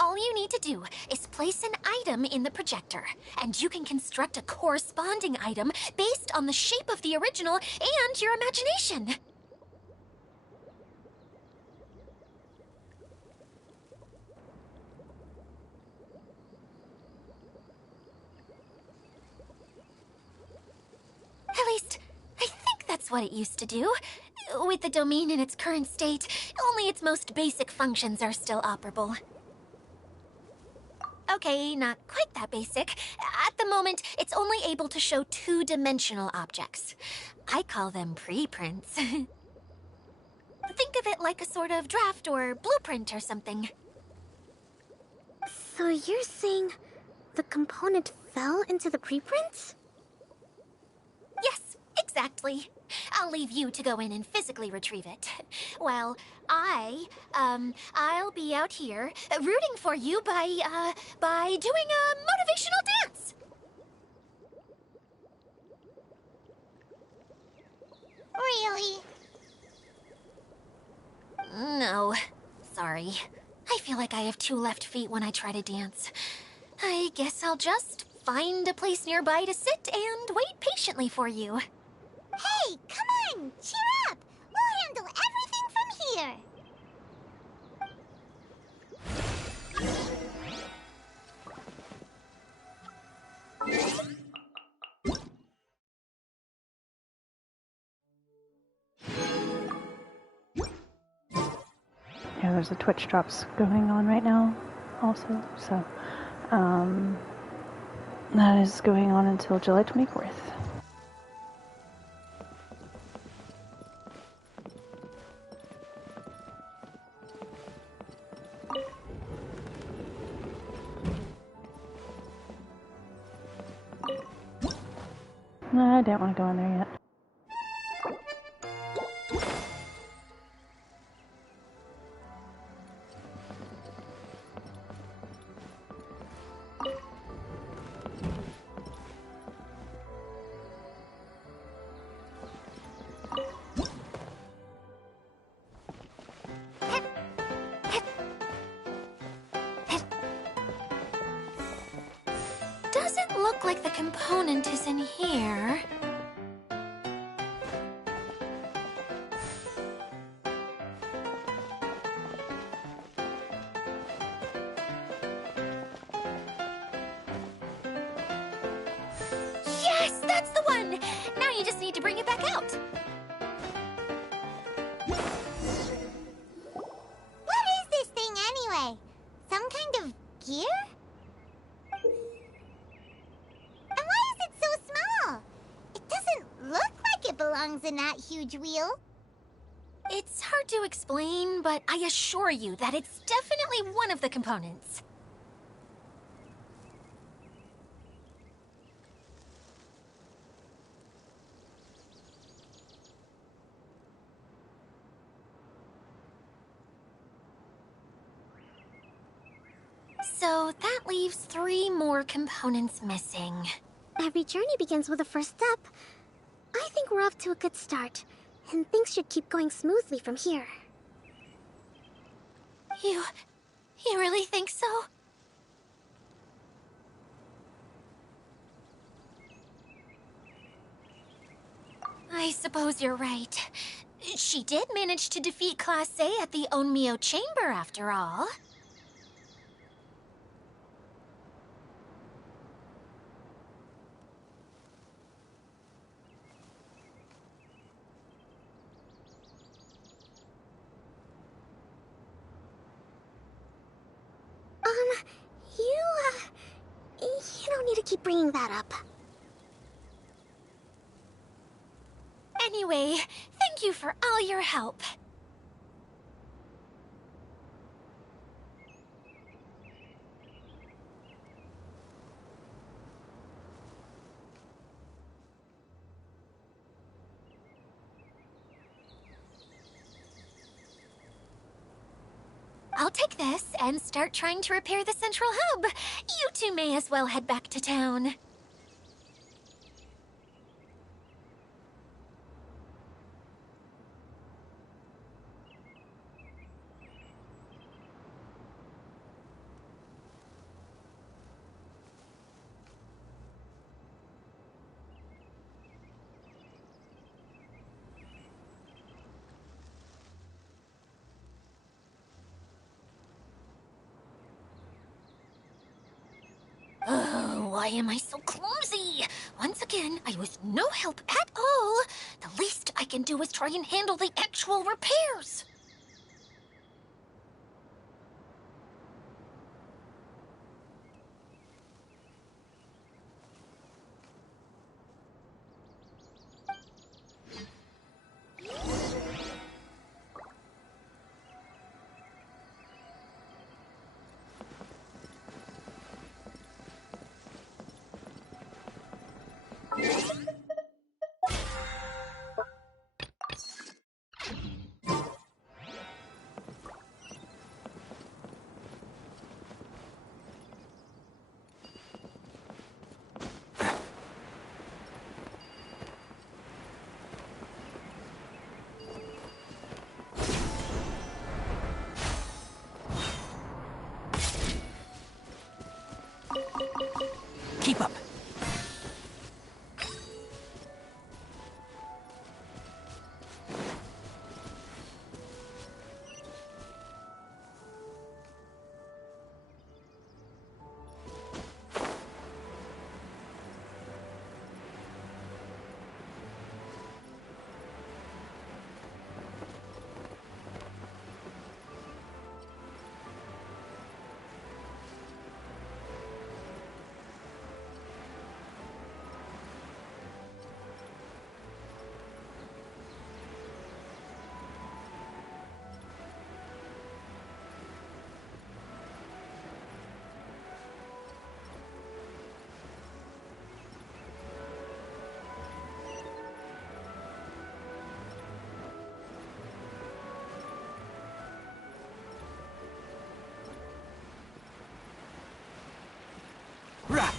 All you need to do is place an item in the projector, and you can construct a corresponding item based on the shape of the original and your imagination. At least, I think that's what it used to do. With the domain in its current state, only its most basic functions are still operable. Okay, not quite that basic. At the moment, it's only able to show two-dimensional objects. I call them preprints. Think of it like a sort of draft or blueprint or something. So you're saying the component fell into the preprints? Yes, exactly. I'll leave you to go in and physically retrieve it. Well, I'll be out here rooting for you by doing a motivational dance. Really? No, sorry. I feel like I have two left feet when I try to dance. I guess I'll just find a place nearby to sit and wait patiently for you. Hey, come on! Cheer up! We'll handle everything from here! Yeah, there's a Twitch drops going on right now also, so that is going on until July 24th. No, I didn't want to go in there yet. Doesn't look like the component is in here. Yes, that's the one! Now you just need to bring it back out. What is this thing anyway? Some kind of gear? And why is it so small? It doesn't look like it belongs in that huge wheel. It's hard to explain, but I assure you that it's definitely one of the components. So that leaves 3 more components missing. Every journey begins with a first step. I think we're off to a good start, and things should keep going smoothly from here. You really think so? I suppose you're right. She did manage to defeat Class A at the Onmyo Chamber, after all. You don't need to keep bringing that up. Anyway, thank you for all your help. I'll take this and start trying to repair the central hub. You two may as well head back to town. Oh, why am I so clumsy? Once again, I was no help at all. The least I can do is try and handle the actual repairs. Keep up. Rah!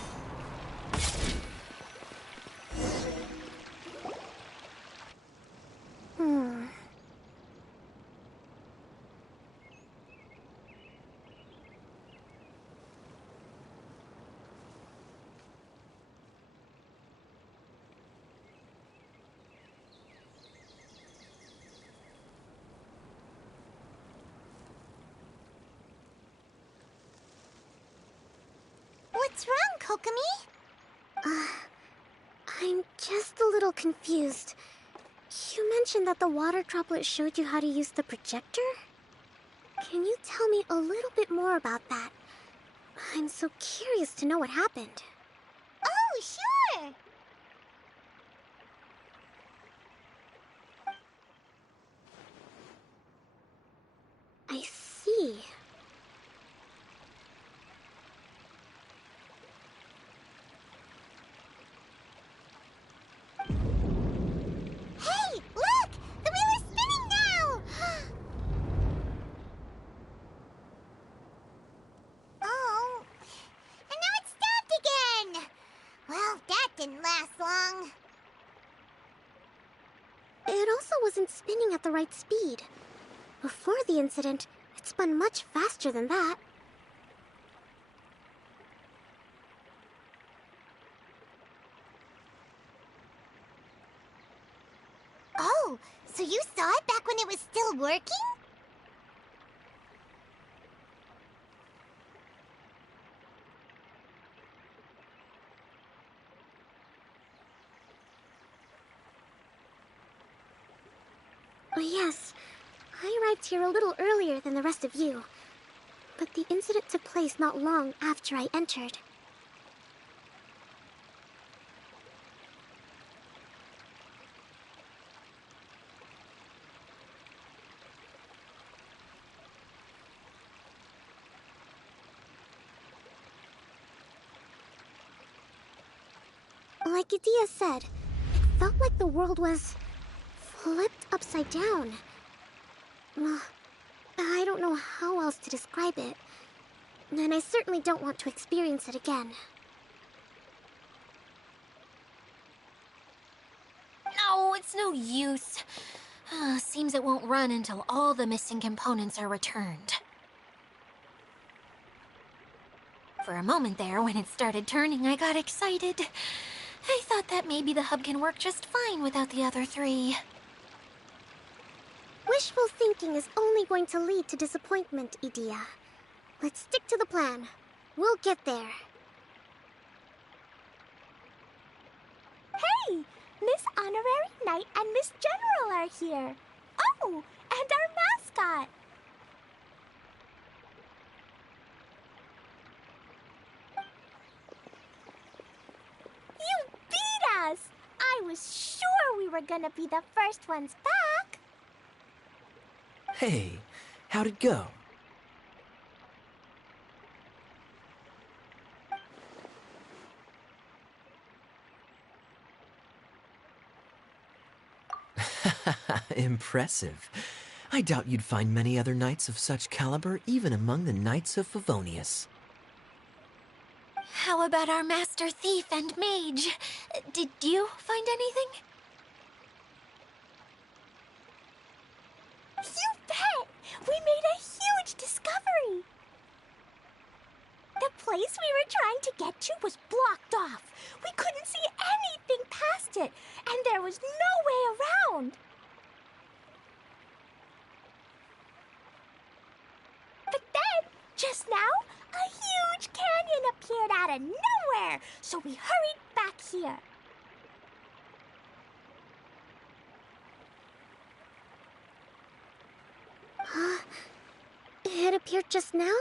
What's wrong, Kokomi? I'm just a little confused. You mentioned that the water droplet showed you how to use the projector? Can you tell me a little bit more about that? I'm so curious to know what happened. Oh, sure! I see. Hey, look! The wheel is spinning now! Oh. wheel wasn't spinning at the right speed. Before the incident, it spun much faster than that. Oh, so you saw it back when it was still working? Yes, I arrived here a little earlier than the rest of you. But the incident took place not long after I entered. Like Idea said, it felt like the world was flipped upside down. Well, I don't know how else to describe it. And I certainly don't want to experience it again. No, it's no use. Seems it won't run until all the missing components are returned. For a moment there, when it started turning, I got excited. I thought that maybe the hub can work just fine without the other three. Wishful thinking is only going to lead to disappointment, Idea. Let's stick to the plan. We'll get there. Hey! Miss Honorary Knight and Miss General are here. Oh, and our mascot. You beat us! I was sure we were gonna be the first ones back. Hey, how'd it go? Impressive. I doubt you'd find many other knights of such caliber even among the Knights of Favonius. How about our Master Thief and Mage? Did you find anything? You bet! We made a huge discovery! The place we were trying to get to was blocked off. We couldn't see anything past it, and there was no way around. But then, just now, a huge canyon appeared out of nowhere, so we hurried back here. It appeared just now?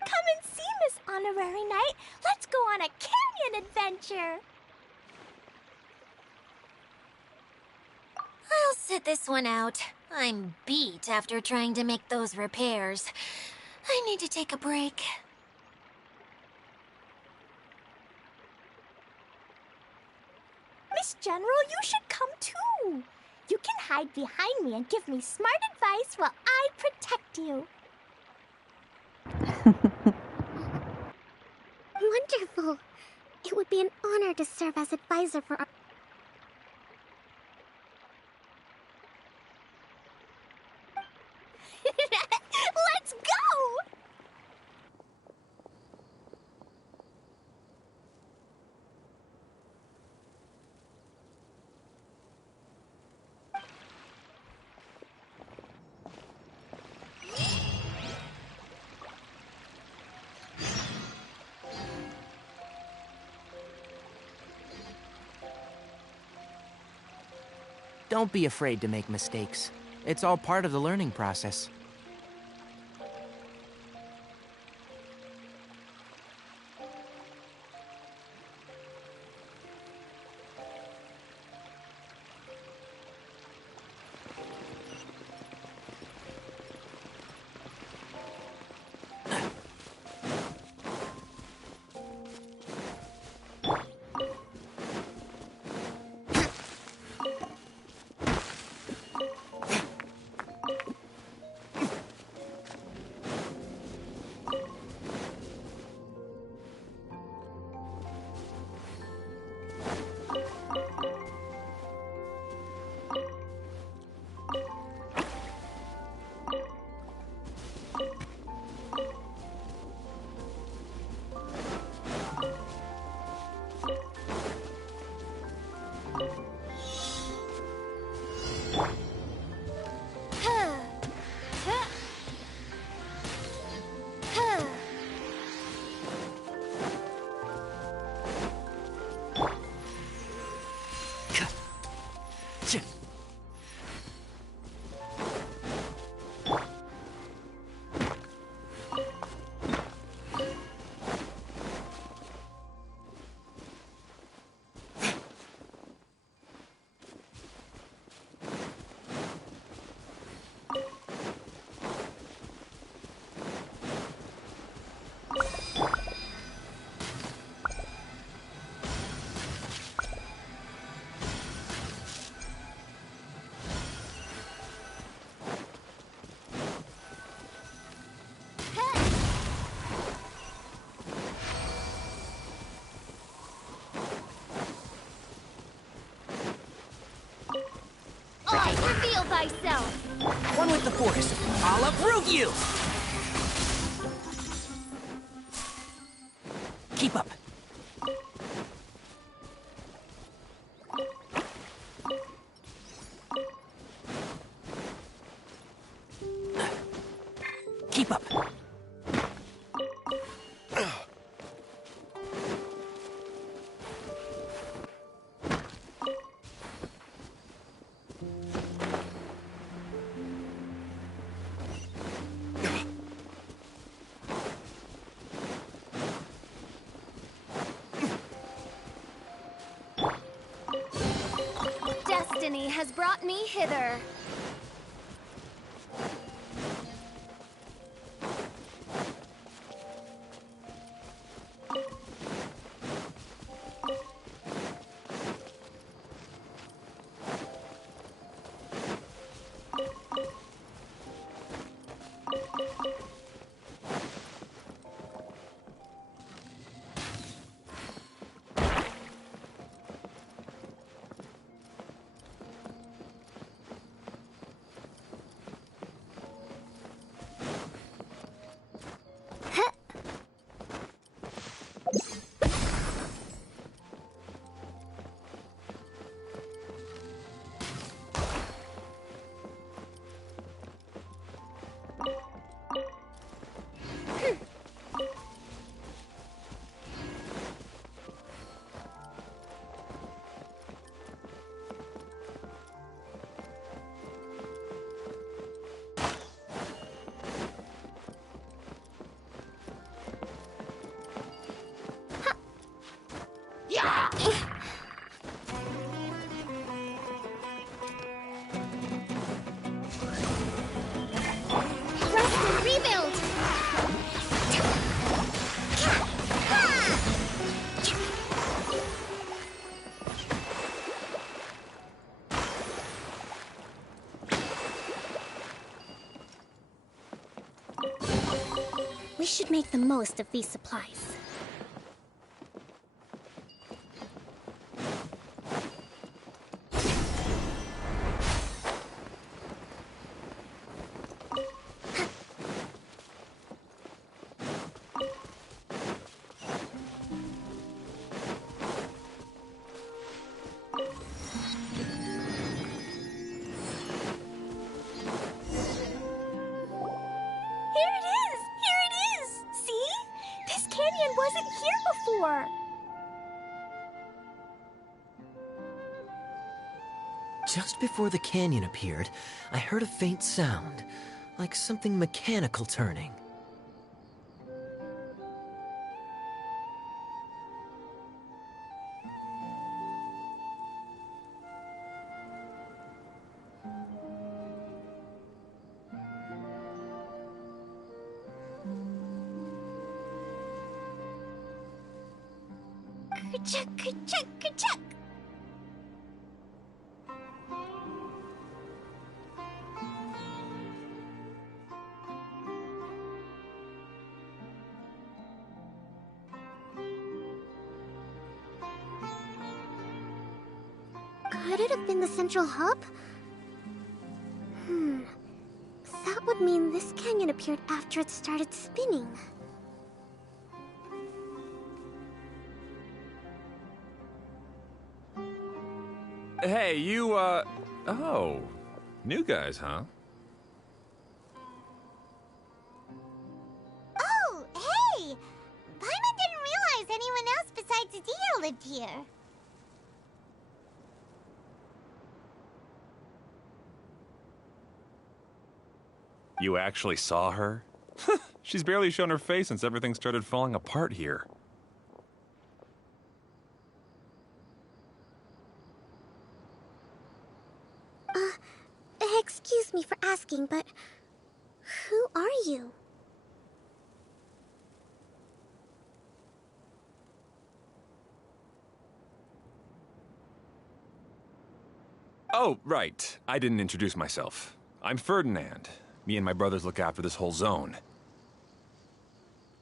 Come and see, Miss Honorary Knight. Let's go on a canyon adventure. I'll sit this one out. I'm beat after trying to make those repairs. I need to take a break. Miss General, you should come too. You can hide behind me and give me smart advice while I protect you. Wonderful. It would be an honor to serve as advisor for our... Let's go! Don't be afraid to make mistakes. It's all part of the learning process. Reveal thyself! One with the forest. I'll uproot you! Keep up. Keep up. Destiny has brought me hither. We should make the most of these supplies. Just before the canyon appeared, I heard a faint sound, like something mechanical turning. Ka-chuck, ka-chuck, ka-chuck! Could it have been the central hub? That would mean this canyon appeared after it started spinning. Hey, you, oh. New guys, huh? Oh, hey! Paimon didn't realize anyone else besides Adia lived here. You actually saw her? She's barely shown her face since everything started falling apart here. Excuse me for asking, but who are you? Oh, right. I didn't introduce myself. I'm Ferdinand. Me and my brothers look after this whole zone.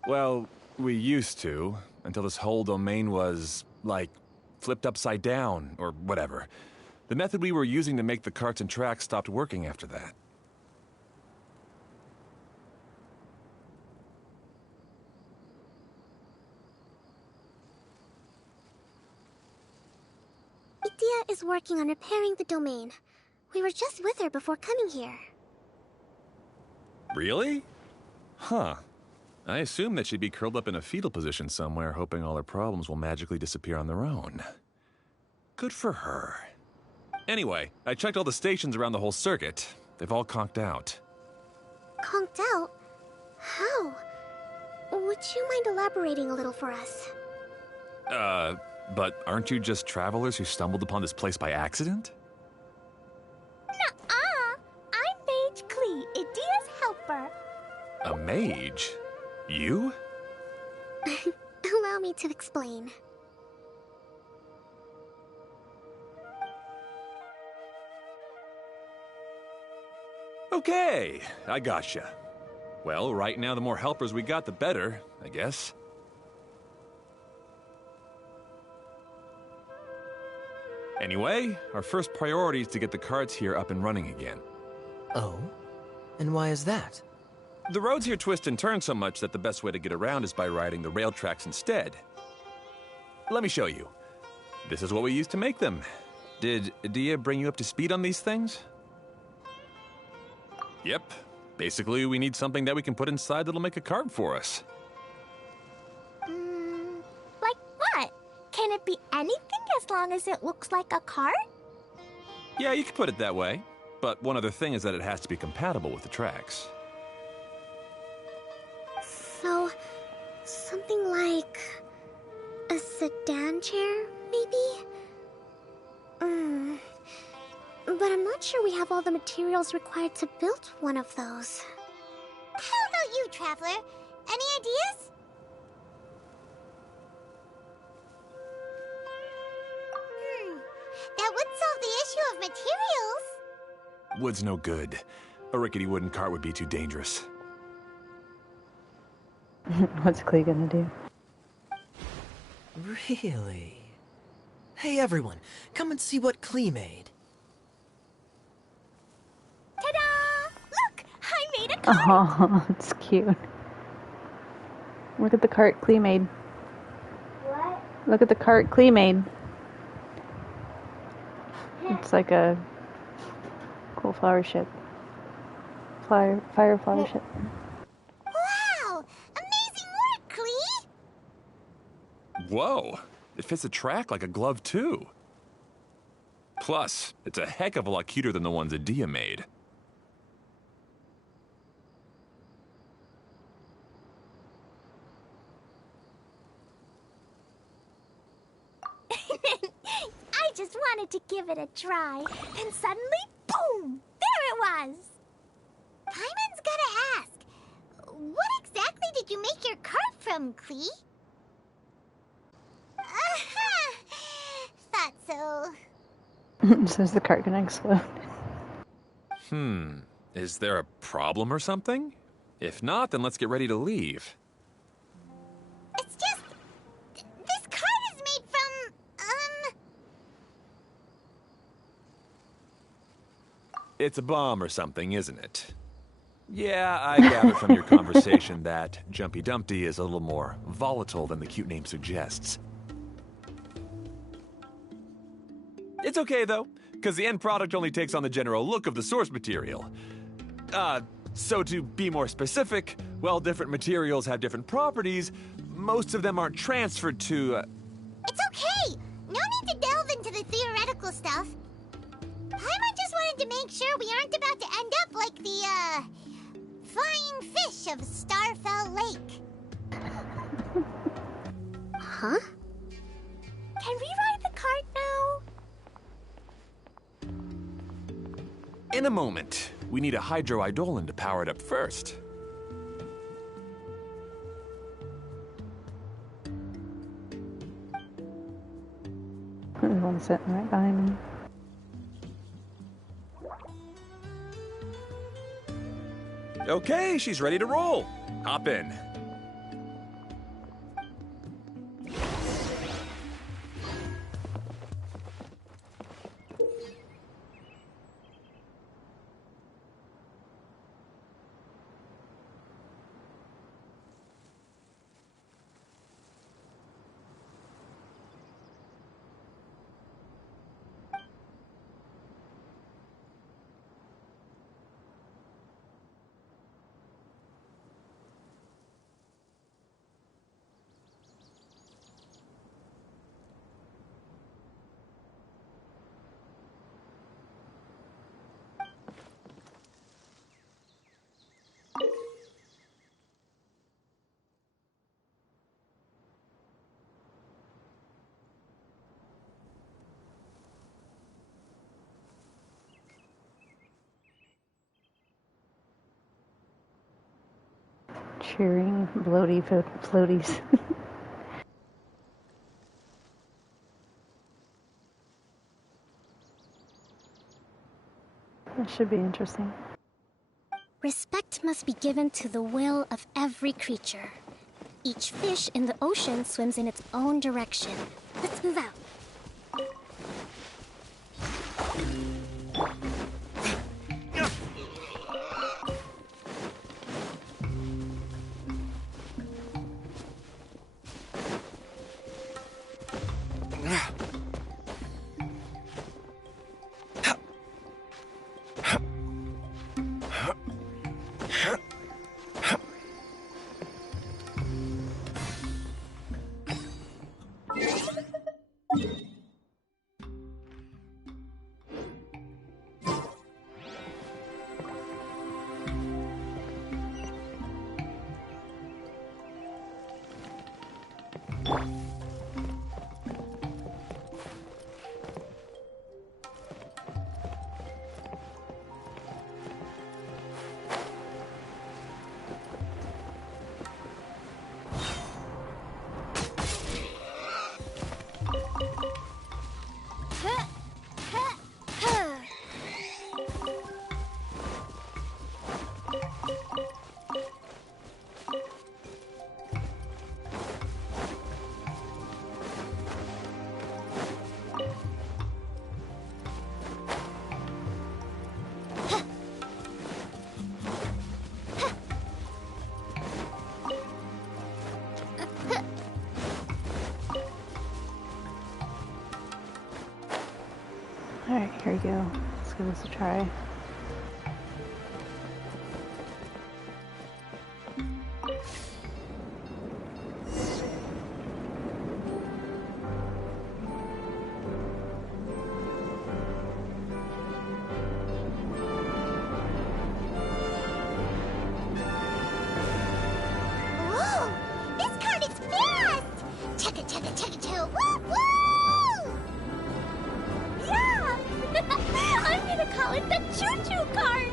Well, we used to, until this whole domain was, like, flipped upside down, or whatever. The method we were using to make the carts and tracks stopped working after that. Idia is working on repairing the domain. We were just with her before coming here. Really? Huh. I assume that she'd be curled up in a fetal position somewhere, hoping all her problems will magically disappear on their own. Good for her. Anyway, I checked all the stations around the whole circuit. They've all conked out. Conked out? How? Would you mind elaborating a little for us? But aren't you just travelers who stumbled upon this place by accident? Nuh-uh! I'm Mage Klee, Idia's helper. A mage? You? Allow me to explain. Okay, I gotcha. Well, right now the more helpers we got, the better, I guess. Anyway, our first priority is to get the carts here up and running again. Oh? And why is that? The roads here twist and turn so much that the best way to get around is by riding the rail tracks instead. Let me show you. This is what we used to make them. Did Idia bring you up to speed on these things? Yep. Basically, we need something that we can put inside that'll make a cart for us. Like what? Can it be anything as long as it looks like a cart? Yeah, you can put it that way. But one other thing is that it has to be compatible with the tracks. So, something like a sedan chair, maybe? But I'm not sure we have all the materials required to build one of those. How about you, Traveler? Any ideas? That would solve the issue of materials. Wood's no good. A rickety wooden cart would be too dangerous. What's Klee gonna do? Really? Hey everyone, come and see what Klee made. Ta-da! Look! I made a cart! Oh, it's cute. Look at the cart Klee made. What? Look at the cart Klee made. It's like a cool flower ship. Fire flower ship. Wow! Amazing work, Klee! Whoa! It fits the track like a glove, too. Plus, it's a heck of a lot cuter than the ones Idia made. I just wanted to give it a try, and suddenly, boom! There it was! Paimon's gotta ask, what exactly did you make your cart from, Klee? Thought so. So is the cart gonna explode? Is there a problem or something? If not, then let's get ready to leave. It's just... this cart is made from, It's a bomb or something, isn't it? Yeah, I gather from your conversation that Jumpy Dumpty is a little more volatile than the cute name suggests. It's okay, though, because the end product only takes on the general look of the source material. So to be more specific, while different materials have different properties, most of them aren't transferred to, It's okay! No need to delve into the theoretical stuff. Paimon just wanted to make sure we aren't about to end up like the, flying fish of Starfell Lake. Huh? Can we ride the cart now? In a moment. We need a hydroidolin to power it up first. There's one sitting right behind me. Okay, she's ready to roll. Hop in. cheering floaties. That should be interesting. Respect must be given to the will of every creature. Each fish in the ocean swims in its own direction. Let's move out. Alright, here we go. Let's give this a try. Whoa! This card is fast! Chugga chugga chugga chugga woo woo! Yeah! I'm gonna call it the choo-choo cart!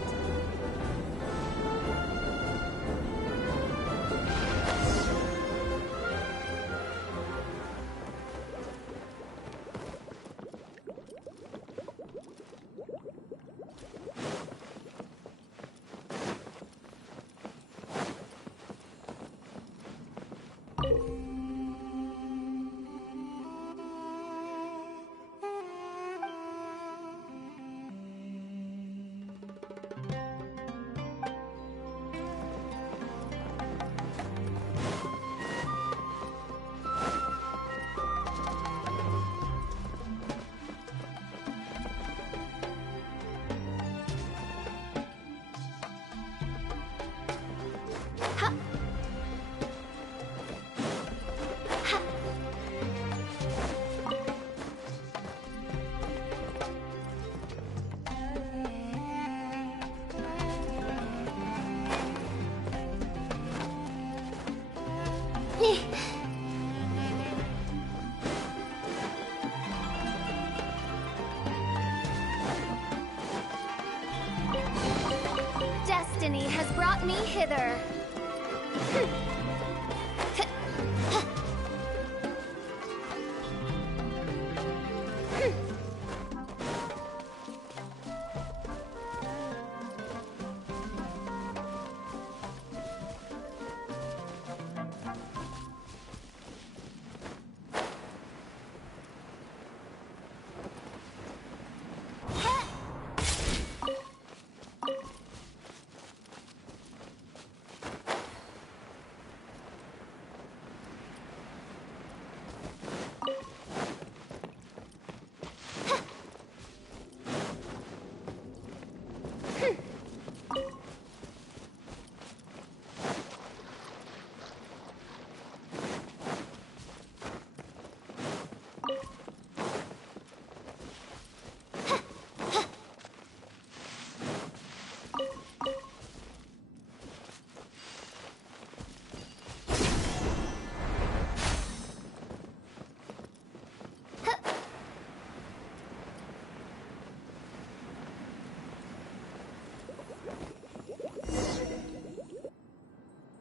Destiny has brought me hither.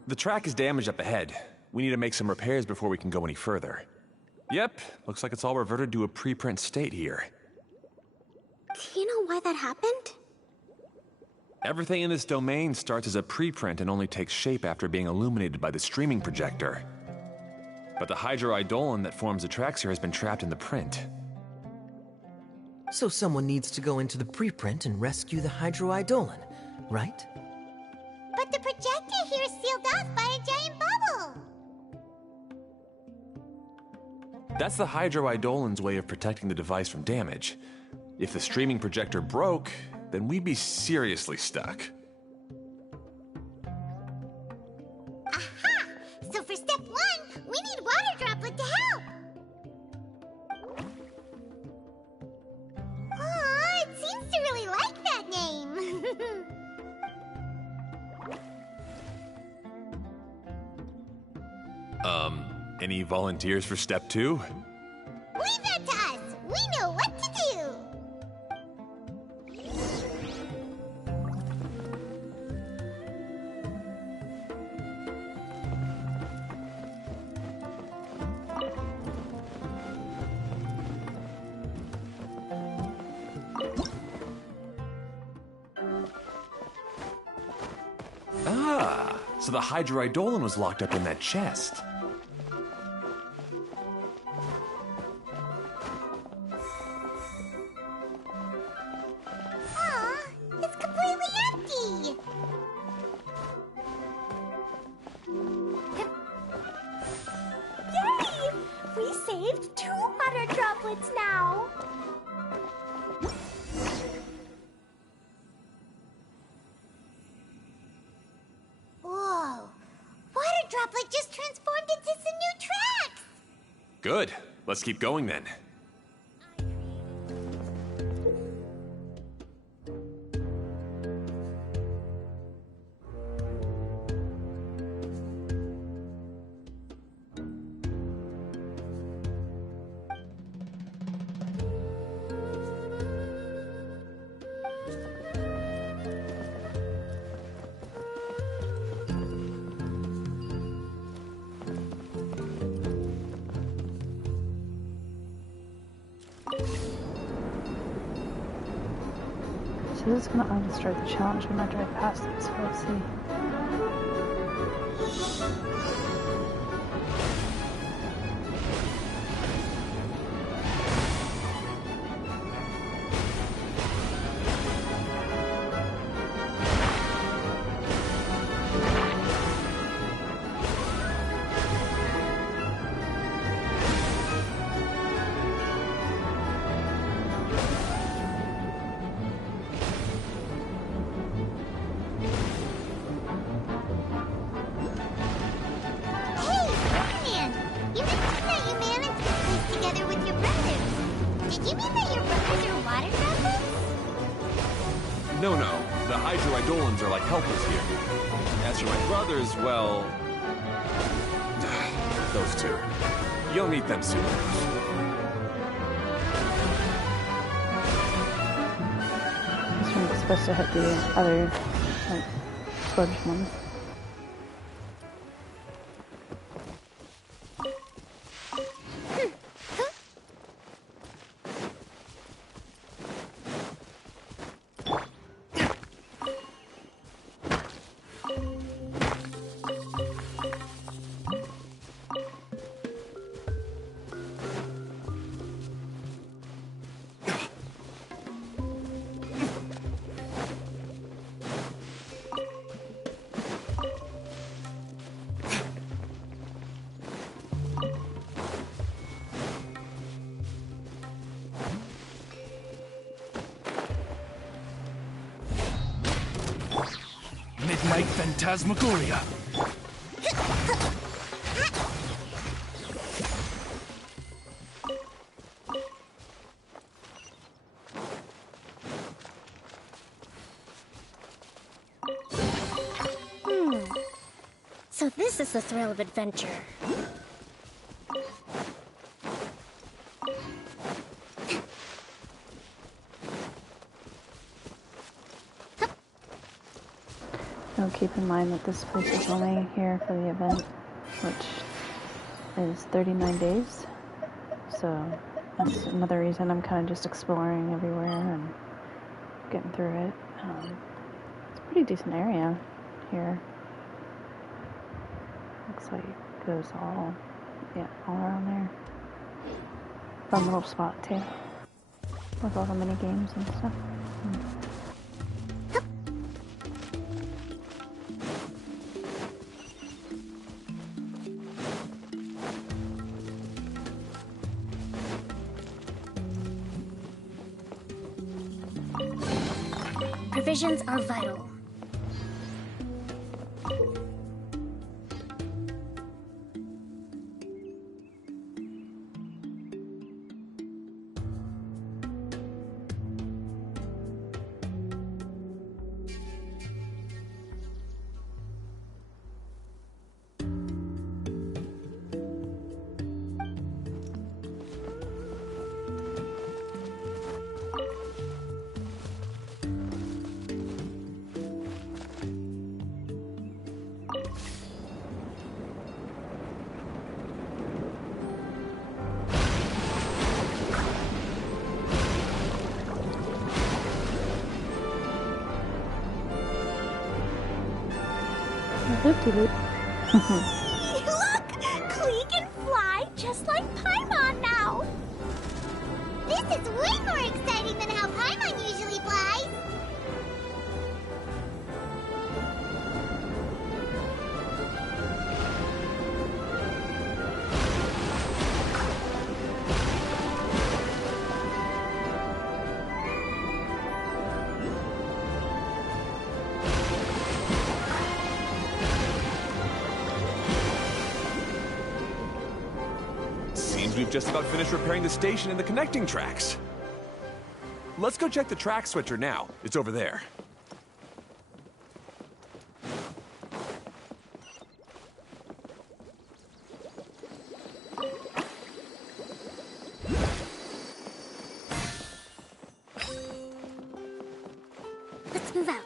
The track is damaged up ahead. We need to make some repairs before we can go any further. Yep, looks like it's all reverted to a preprint state here. Do you know why that happened? Everything in this domain starts as a preprint and only takes shape after being illuminated by the streaming projector. But the hydroidolin that forms the tracks here has been trapped in the print. So someone needs to go into the preprint and rescue the hydroidolin, right? But the projector here is sealed off by a giant bubble. That's the hydroidolin's way of protecting the device from damage. If the streaming projector broke, then we'd be seriously stuck. Aha! So for step 1, we need Water Droplet to help. Aw, it seems to really like that name. Any volunteers for step 2? Leave that to us. We know what to do. Ah, so the hydroidolin was locked up in that chest. It's completely empty. Yay! We saved 2 water droplets now. Whoa. Water Droplet just transformed into some new tracks. Good. Let's keep going then. So this is going to auto-start the challenge when I drive past it, so let's see. No, the hydroidolins are like helpers here. As for my brothers, well... those two. You'll meet them soon. This one's supposed to hit the other, like, sludge ones. Midnight Phantasmagoria. So this is the thrill of adventure. So keep in mind that this place is only here for the event, which is 39 days. So that's another reason I'm kind of just exploring everywhere and getting through it. It's a pretty decent area here. Looks like it goes all around there. Fun little spot too, with all the mini games and stuff. Provisions are vital. Look! Klee can fly just like Paimon now! This is way more exciting than how Paimon usually flies! We've just about finished repairing the station and the connecting tracks. Let's go check the track switcher now. It's over there. Let's move out.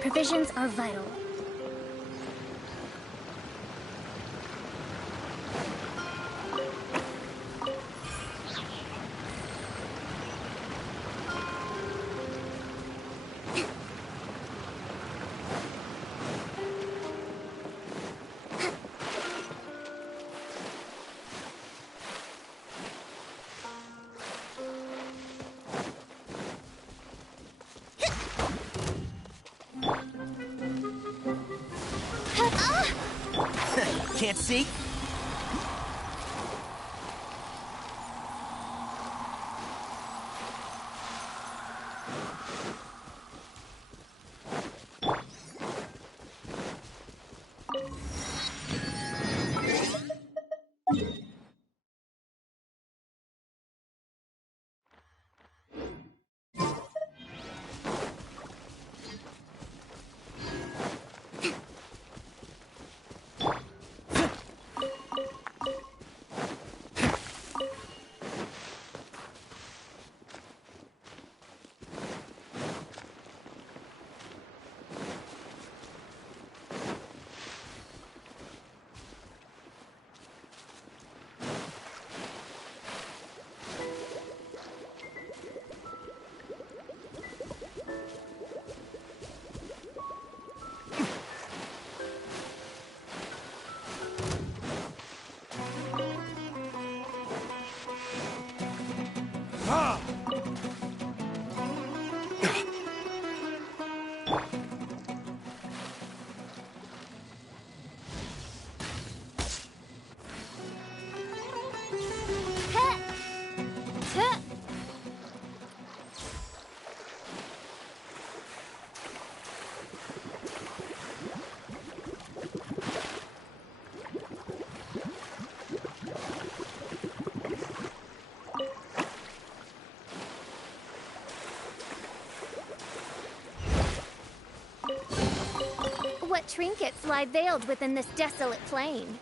Provisions are vital. Can't see? What trinkets lie veiled within this desolate plain?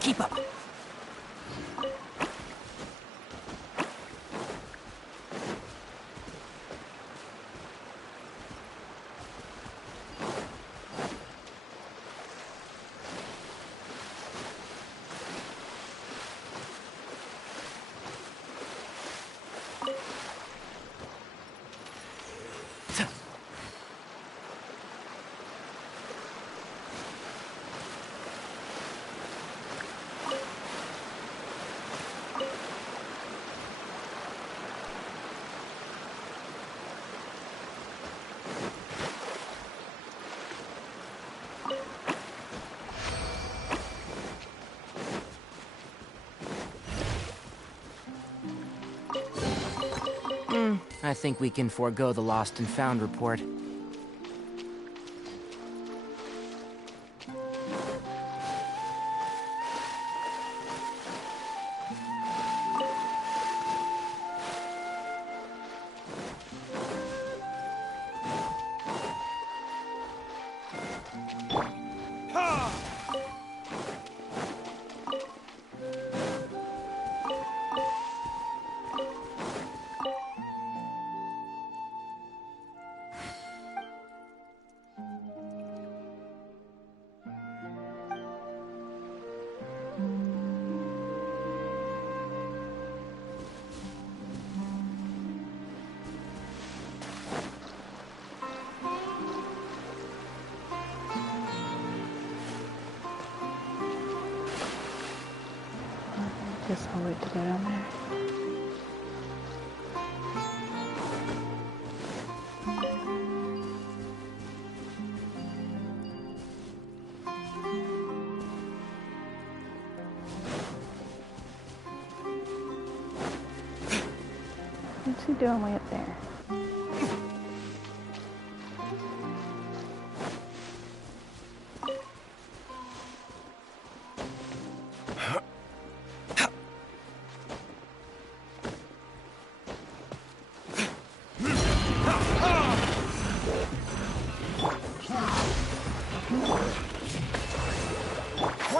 Keep up. I think we can forego the lost and found report. Guess I'll wait to go down there. What's he doing way up there?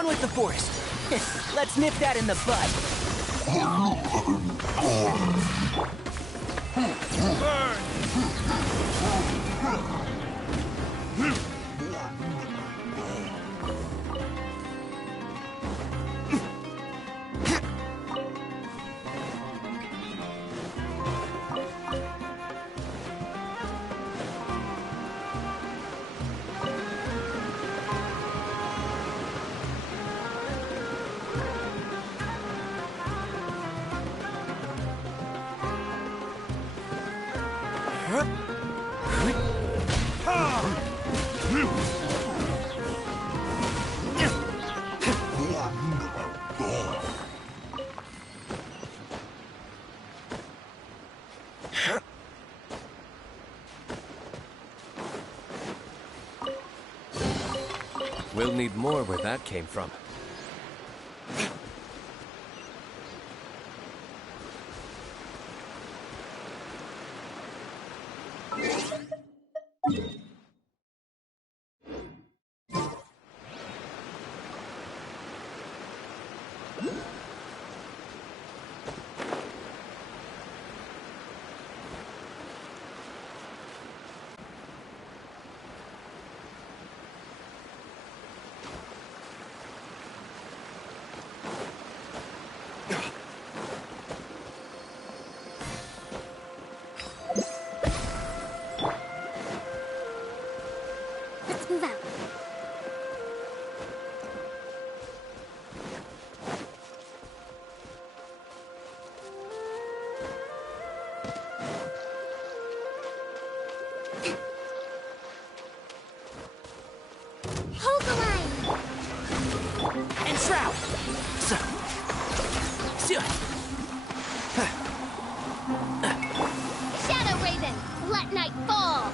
on with the forest. Let's nip that in the bud. We'll need more where that came from. Let's move out. Hold the line! And shroud! So. Shadow Raven, let night fall!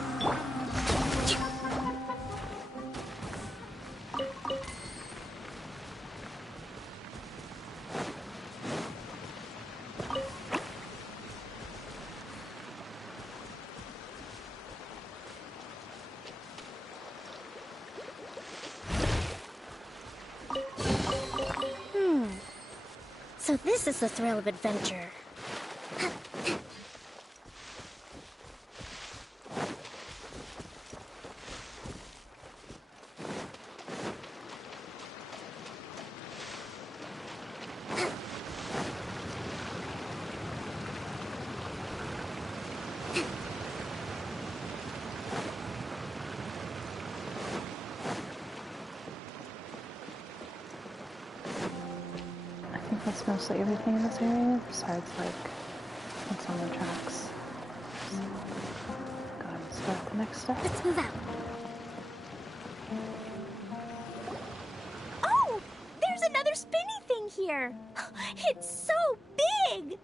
So this is the thrill of adventure. That's mostly everything in this area, besides like what's on the tracks. So, go ahead and start the next step. Let's move out. Oh! There's another spinny thing here! It's so big!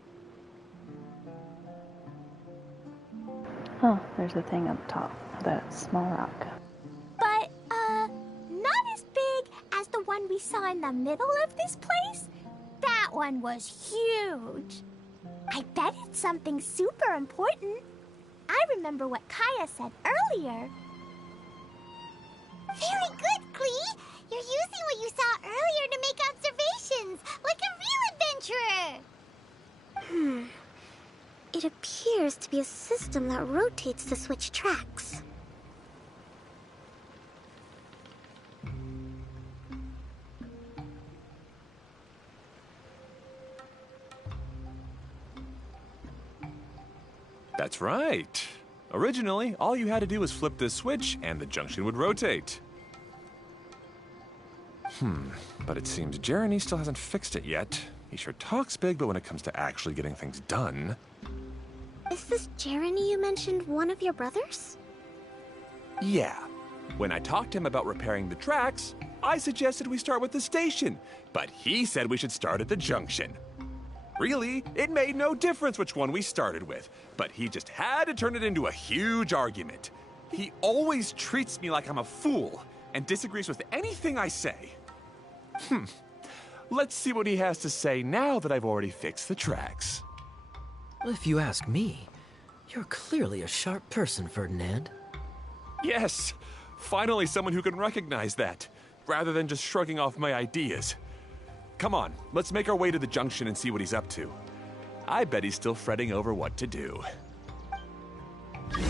Oh, there's a thing up top. That small rock. But, not as big as the one we saw in the middle of this place. That one was huge. I bet it's something super important. I remember what Kaya said earlier. Very good, Klee! You're using what you saw earlier to make observations, like a real adventurer! It appears to be a system that rotates to switch tracks. That's right. Originally, all you had to do was flip this switch and the junction would rotate. But it seems Jeremy still hasn't fixed it yet. He sure talks big, but when it comes to actually getting things done... Is this Jeremy you mentioned one of your brothers? Yeah. When I talked to him about repairing the tracks, I suggested we start with the station, but he said we should start at the junction. Really, it made no difference which one we started with, but he just had to turn it into a huge argument. He always treats me like I'm a fool and disagrees with anything I say. Let's see what he has to say now that I've already fixed the tracks. If you ask me, you're clearly a sharp person, Ferdinand. Yes, finally someone who can recognize that. rather than just shrugging off my ideas. Come on, let's make our way to the junction and see what he's up to. I bet he's still fretting over what to do. The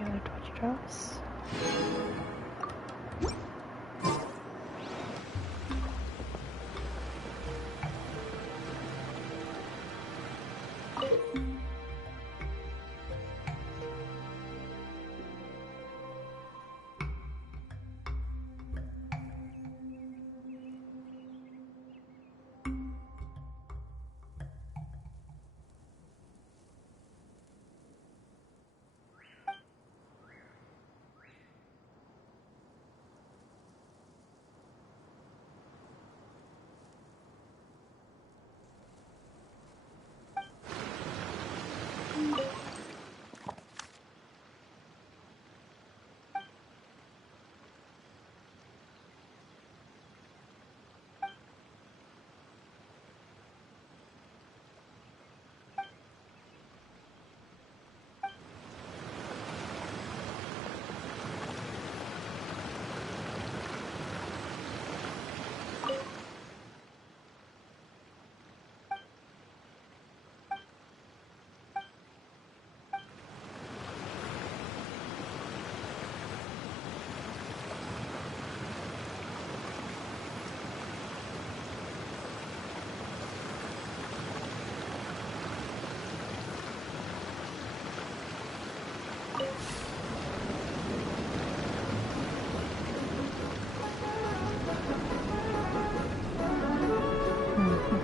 other torch drops.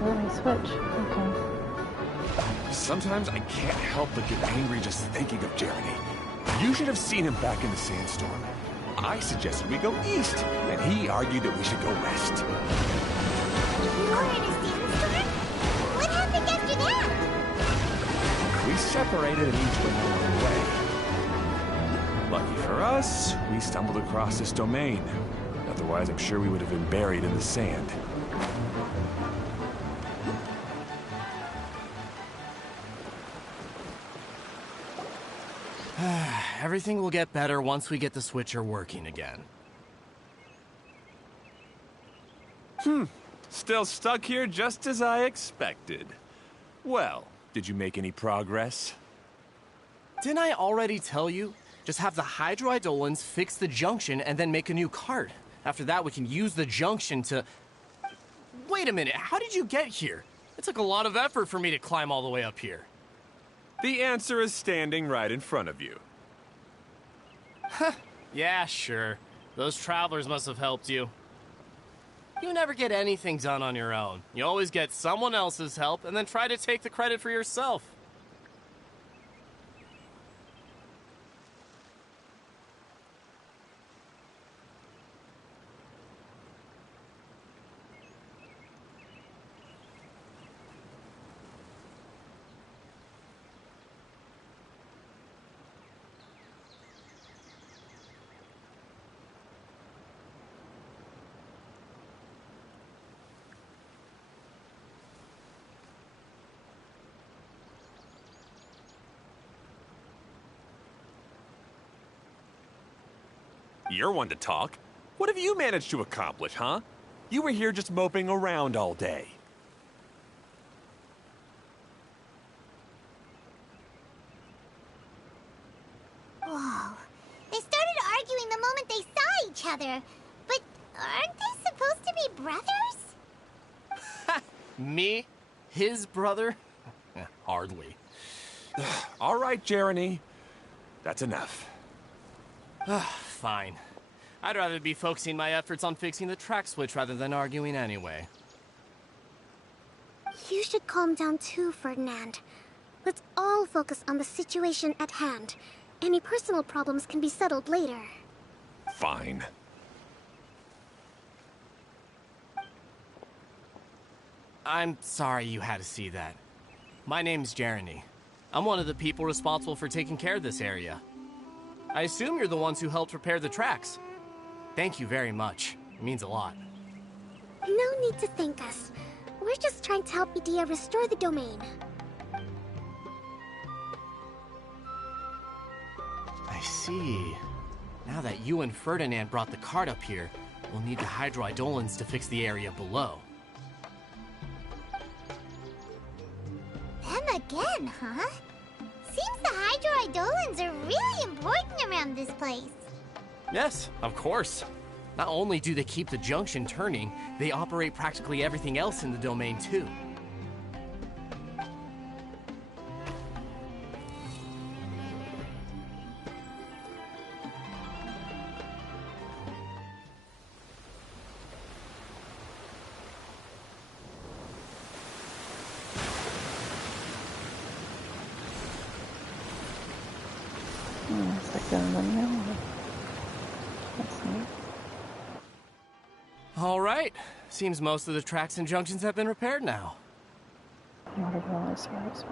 Let me switch. Okay. Sometimes I can't help but get angry just thinking of Jeremy. You should have seen him back in the sandstorm. I suggested we go east, and he argued that we should go west. You were in a sandstorm? What happened after that? We separated and each went our own way. Lucky for us, we stumbled across this domain. Otherwise, I'm sure we would have been buried in the sand. Everything will get better once we get the switcher working again. Still stuck here just as I expected. Well, did you make any progress? Didn't I already tell you? Just have the hydroidolins fix the junction and then make a new cart. After that, we can use the junction to... Wait a minute, how did you get here? It took a lot of effort for me to climb all the way up here. The answer is standing right in front of you. Yeah, sure. Those travelers must have helped you. You never get anything done on your own. You always get someone else's help and then try to take the credit for yourself. You're one to talk. What have you managed to accomplish, huh? You were here just moping around all day. Whoa. They started arguing the moment they saw each other. But aren't they supposed to be brothers? Me? His brother? Hardly. All right, Jeremy. That's enough. Fine. I'd rather be focusing my efforts on fixing the track switch rather than arguing anyway. You should calm down too, Ferdinand. Let's all focus on the situation at hand. Any personal problems can be settled later. Fine. I'm sorry you had to see that. My name's Jeremy. I'm one of the people responsible for taking care of this area. I assume you're the ones who helped repair the tracks. Thank you very much. It means a lot. No need to thank us. We're just trying to help Edea restore the domain. see. Now that you and Ferdinand brought the cart up here, we'll need the hydroidolins to fix the area below. Them again, huh? Seems the hydroidolins are really important around this place. Yes, of course. Not only do they keep the junction turning, they operate practically everything else in the domain too. It's like going in the middle. That's neat. All right. Seems most of the tracks and junctions have been repaired now. Water bill is yours.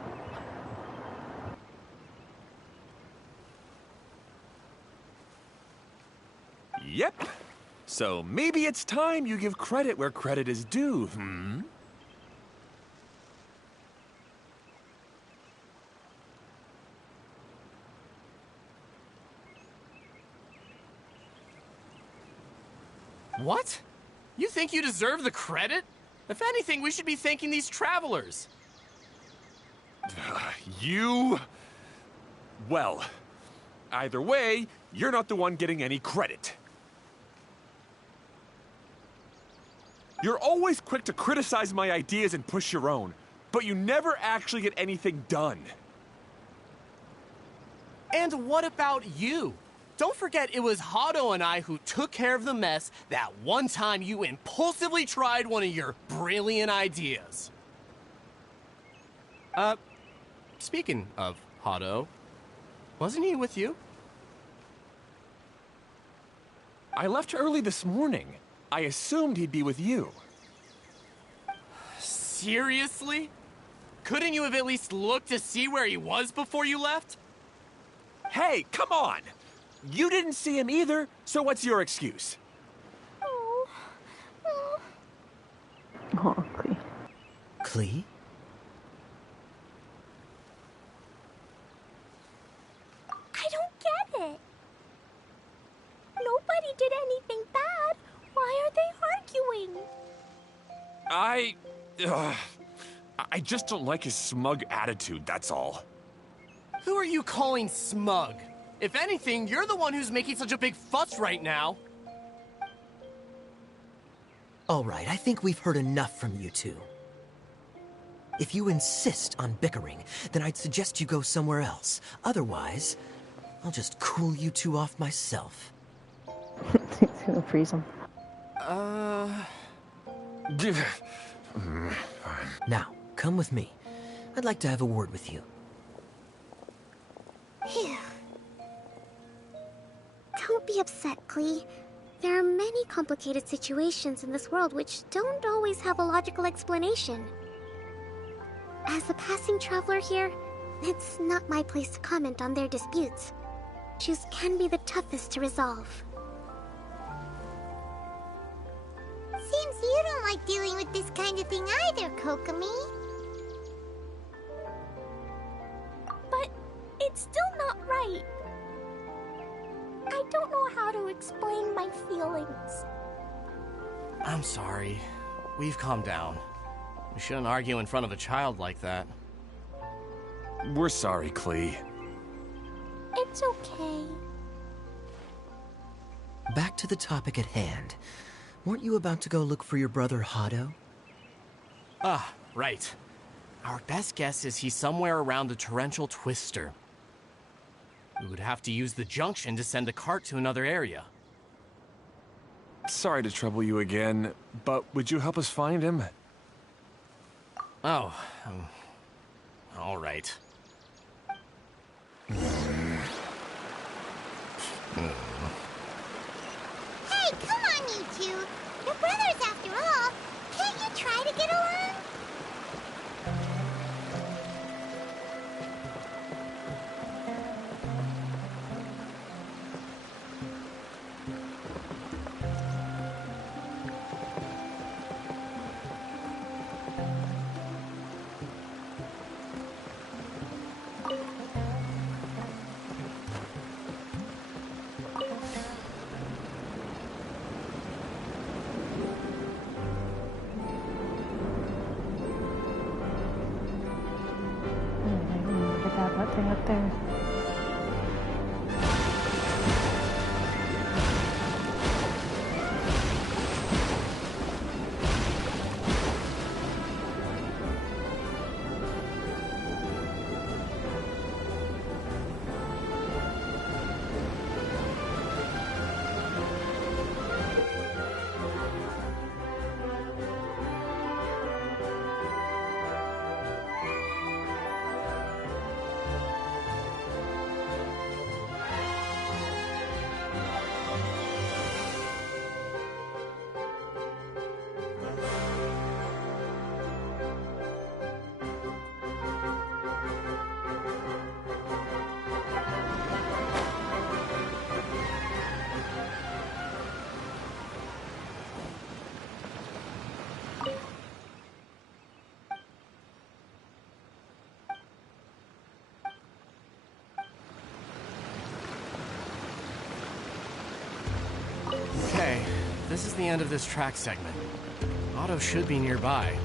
Yep. So maybe it's time you give credit where credit is due, hmm? What? You think you deserve the credit? If anything, we should be thanking these travelers. You... Well, either way, you're not the one getting any credit. You're always quick to criticize my ideas and push your own, but you never actually get anything done. And what about you? Don't forget it was Hado and I who took care of the mess that one time you impulsively tried one of your brilliant ideas. Speaking of Hado, wasn't he with you? I left early this morning. I assumed he'd be with you. Seriously? Couldn't you have at least looked to see where he was before you left? Hey, come on! You didn't see him either, so what's your excuse? Oh, Klee. Klee? I don't get it. Nobody did anything bad. Why are they arguing? I just don't like his smug attitude, that's all. Who are you calling smug? If anything, you're the one who's making such a big fuss right now. All right, I think we've heard enough from you two. If you insist on bickering, then I'd suggest you go somewhere else. Otherwise, I'll just cool you two off myself. He's gonna freeze him. Now, come with me. I'd like to have a word with you. Phew. Don't be upset, Klee. There are many complicated situations in this world which don't always have a logical explanation. As a passing traveler here, it's not my place to comment on their disputes. Issues can be the toughest to resolve. Seems you don't like dealing with this kind of thing either, Kokomi. But it's still not right. I don't know how to explain my feelings. I'm sorry. We've calmed down. We shouldn't argue in front of a child like that. We're sorry, Klee. It's okay. Back to the topic at hand. Weren't you about to go look for your brother Hado? Ah, right. Our best guess is he's somewhere around the torrential twister. We would have to use the junction to send a cart to another area. Sorry to trouble you again, but would you help us find him? Oh, all right. Hey, come on, you two. You're brothers after all. Can't you try to get along? that thing up there. Okay, this is the end of this track segment. Otto should be nearby.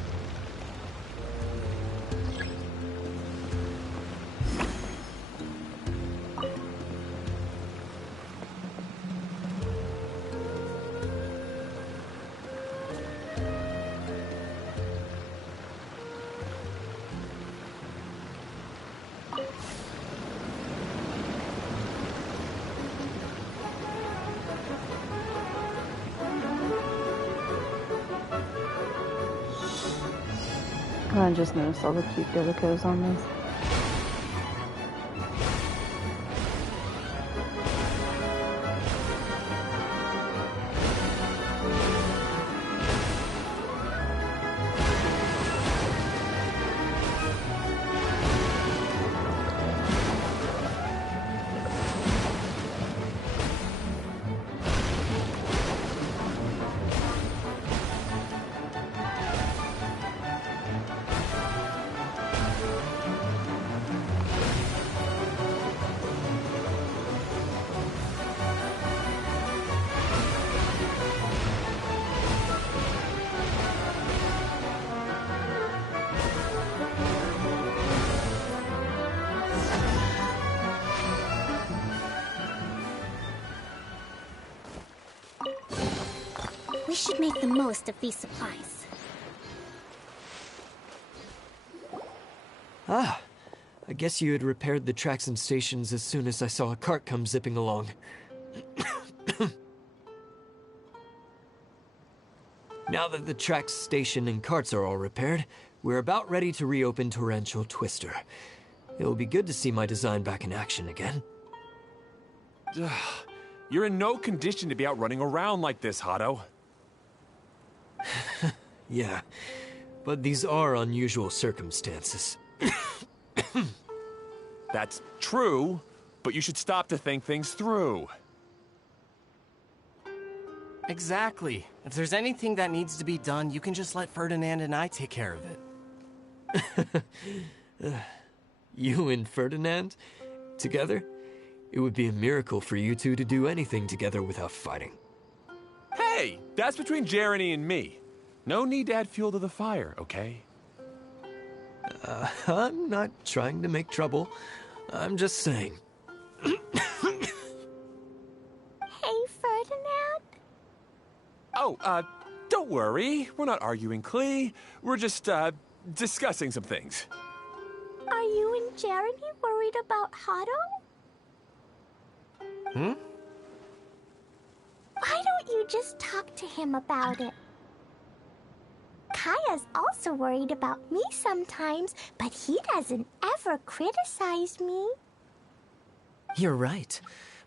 I just noticed all the cute Dilicos on this. We should make the most of these supplies. Ah, I guess you had repaired the tracks and stations as soon as I saw a cart come zipping along. Now that the tracks, station, and carts are all repaired, we're about ready to reopen Torrential Twister. It'll be good to see my design back in action again. You're in no condition to be out running around like this, Hado. Yeah, but these are unusual circumstances. That's true, but you should stop to think things through. Exactly. If there's anything that needs to be done, you can just let Ferdinand and I take care of it. You and Ferdinand? Together? It would be a miracle for you two to do anything together without fighting. Hey, that's between Jeremy and me. No need to add fuel to the fire, okay? I'm not trying to make trouble. I'm just saying. Hey, Ferdinand? Oh, don't worry. We're not arguing, Klee. We're just, discussing some things. Are you and Jeremy worried about Hado? Hmm? Why don't you just talk to him about it? Kaya's also worried about me sometimes, but he doesn't ever criticize me. You're right,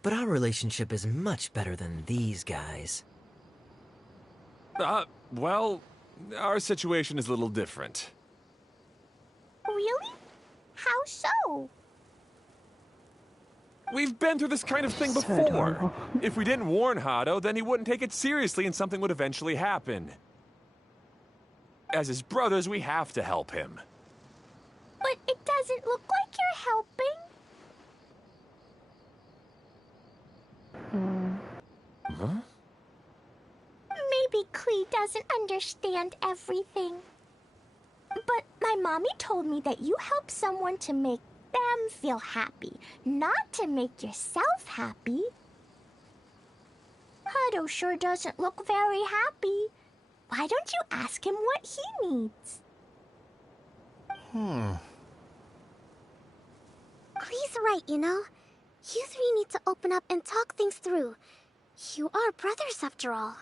but our relationship is much better than these guys. Well, our situation is a little different. Really? How so? We've been through this kind of thing before. If we didn't warn Hado, then he wouldn't take it seriously and something would eventually happen. As his brothers, we have to help him. But it doesn't look like you're helping. Huh? Maybe Klee doesn't understand everything. But my mommy told me that you help someone to make them feel happy, not to make yourself happy. Hado sure doesn't look very happy. Why don't you ask him what he needs? Klee's right, you know. You three need to open up and talk things through. You are brothers after all.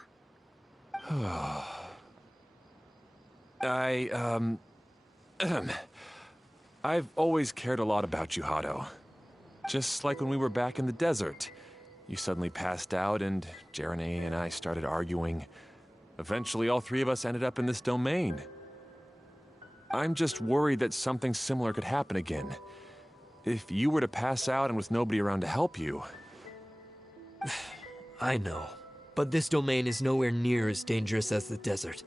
I've always cared a lot about you, Hado. Just like when we were back in the desert. You suddenly passed out and Jerene and I started arguing. Eventually, all three of us ended up in this domain. I'm just worried that something similar could happen again. If you were to pass out and with nobody around to help you... I know, but this domain is nowhere near as dangerous as the desert.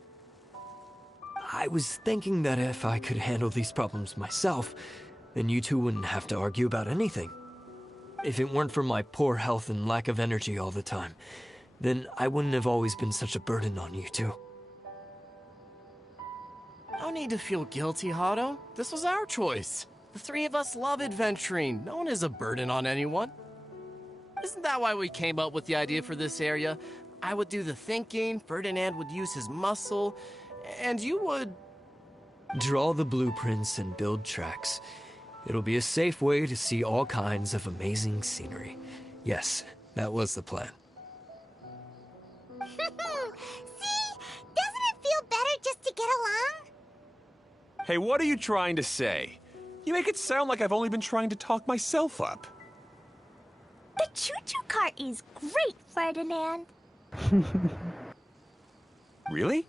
I was thinking that if I could handle these problems myself, then you two wouldn't have to argue about anything. If it weren't for my poor health and lack of energy all the time, then I wouldn't have always been such a burden on you two. No need to feel guilty, Hado. This was our choice. The three of us love adventuring. No one is a burden on anyone. Isn't that why we came up with the idea for this area? I would do the thinking, Ferdinand would use his muscle, and you would... Draw the blueprints and build tracks. It'll be a safe way to see all kinds of amazing scenery. Yes, that was the plan. See? Doesn't it feel better just to get along? Hey, what are you trying to say? You make it sound like I've only been trying to talk myself up. The choo-choo cart is great, Ferdinand. Really?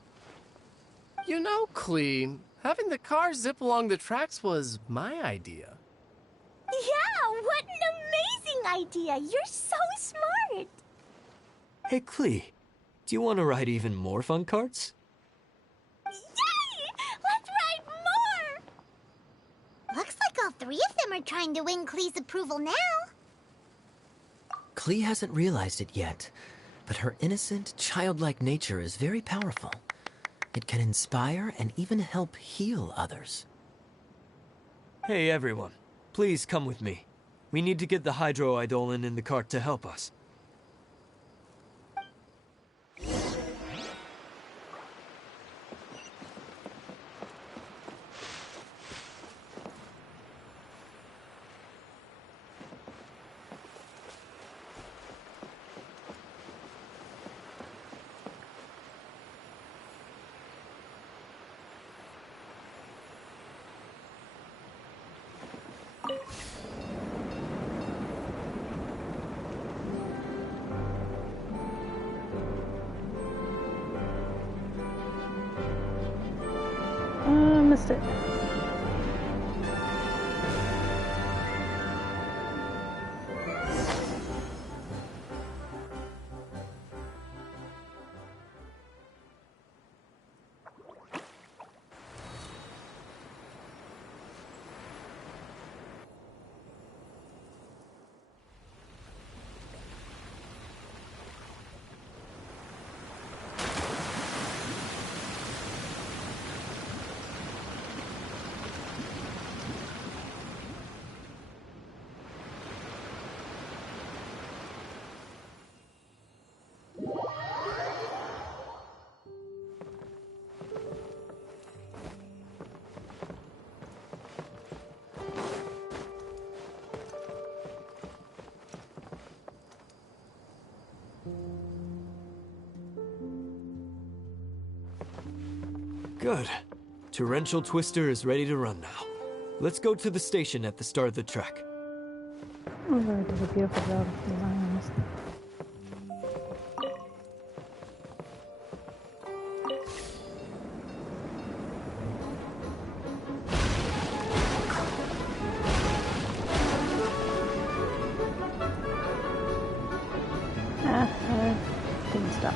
You know, Klee, having the car zip along the tracks was my idea. Yeah, what an amazing idea. You're so smart. Hey, Klee, do you want to ride even more fun carts? Yay! Let's ride more! Looks like all three of them are trying to win Klee's approval now. Klee hasn't realized it yet, but her innocent, childlike nature is very powerful. It can inspire and even help heal others. Hey, everyone. Please come with me. We need to get the Hydro-Eidolon in the cart to help us. Missed it. Good. Torrential Twister is ready to run now. Let's go to the station at the start of the track. Oh, they did a beautiful job of designing this. Didn't stop.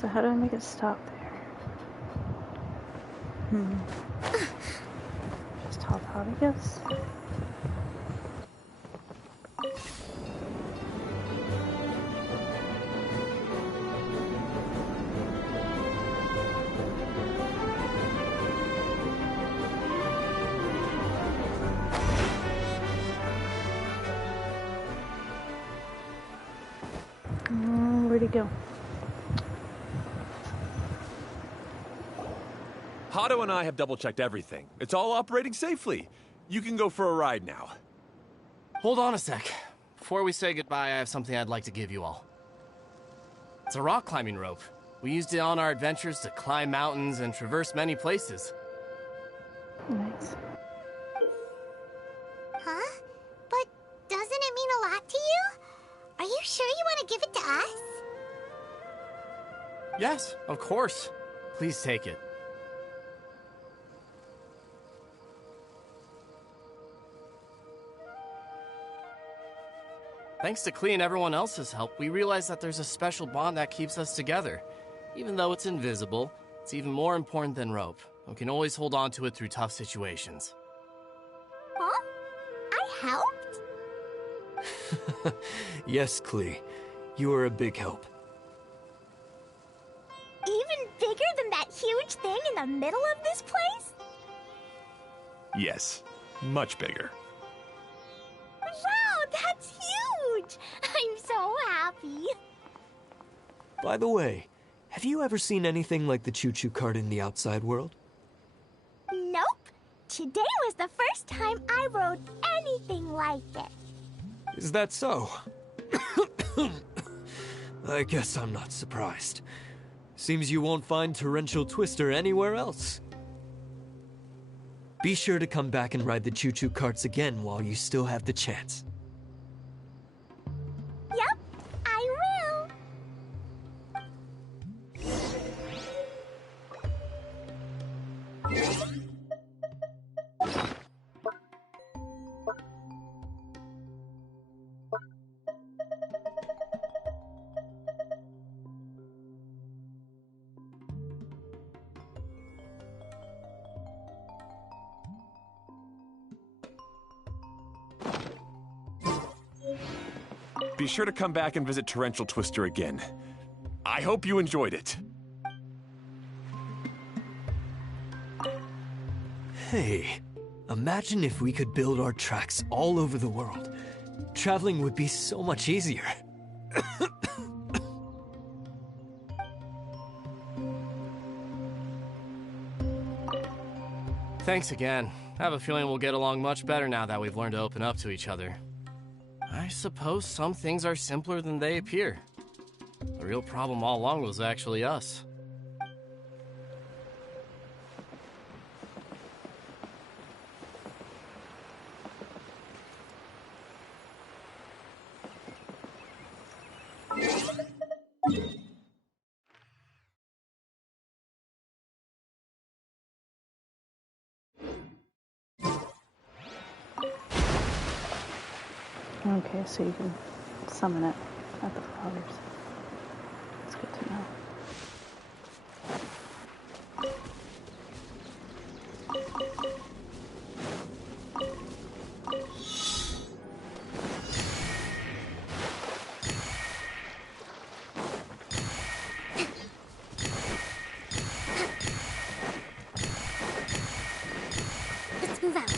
So how do I make it stop there? Just hop out, I guess. Where'd he go? Hato and I have double-checked everything. It's all operating safely. You can go for a ride now. Hold on a sec. Before we say goodbye, I have something I'd like to give you all. It's a rock climbing rope. We used it on our adventures to climb mountains and traverse many places. Nice. Huh? But doesn't it mean a lot to you? Are you sure you want to give it to us? Yes, of course. Please take it. Thanks to Klee and everyone else's help, we realized that there's a special bond that keeps us together. Even though it's invisible, it's even more important than rope. We can always hold on to it through tough situations. Huh? I helped? Yes, Klee. You are a big help. Even bigger than that huge thing in the middle of this place? Yes, much bigger. Wow, that's huge! I'm so happy. By the way, have you ever seen anything like the choo-choo cart in the outside world? Nope. Today was the first time I rode anything like it. Is that so? I guess I'm not surprised. Seems you won't find Torrential Twister anywhere else. Be sure to come back and ride the choo-choo carts again while you still have the chance. Yep, I will. Be sure to come back and visit Torrential Twister again. I hope you enjoyed it. Hey, imagine if we could build our tracks all over the world. Traveling would be so much easier. Thanks again. I have a feeling we'll get along much better now that we've learned to open up to each other. I suppose some things are simpler than they appear. The real problem all along was actually us. Okay, so you can summon it at the flowers. That's good to know. Let's move out.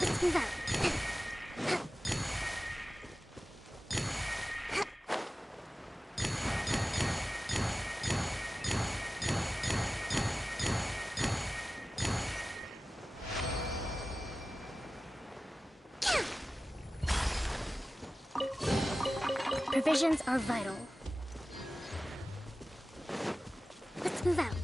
Let's move out. Provisions are vital. Let's move out.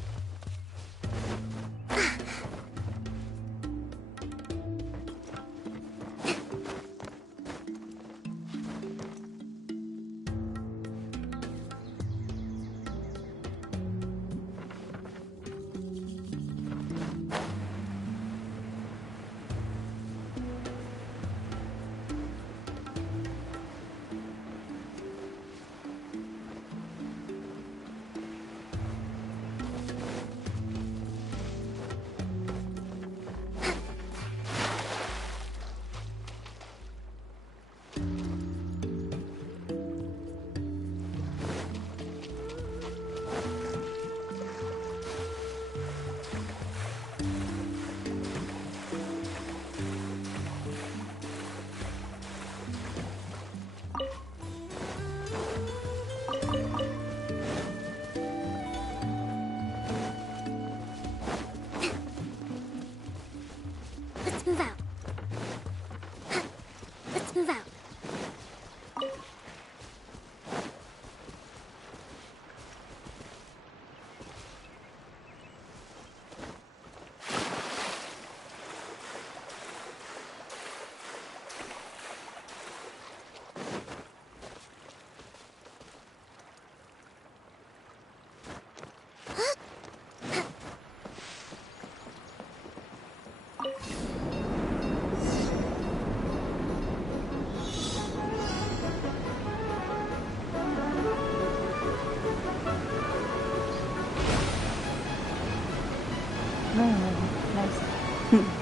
Nice.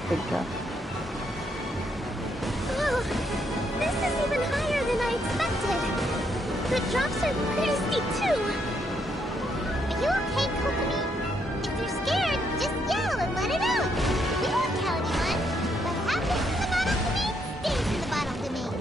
Big drop. Oh, this is even higher than I expected. The drops are pretty steep too. Are you okay, Kokomi? If you're scared, just yell and let it out. We won't tell anyone. What happens in the bottle domain stays in the bottle domain.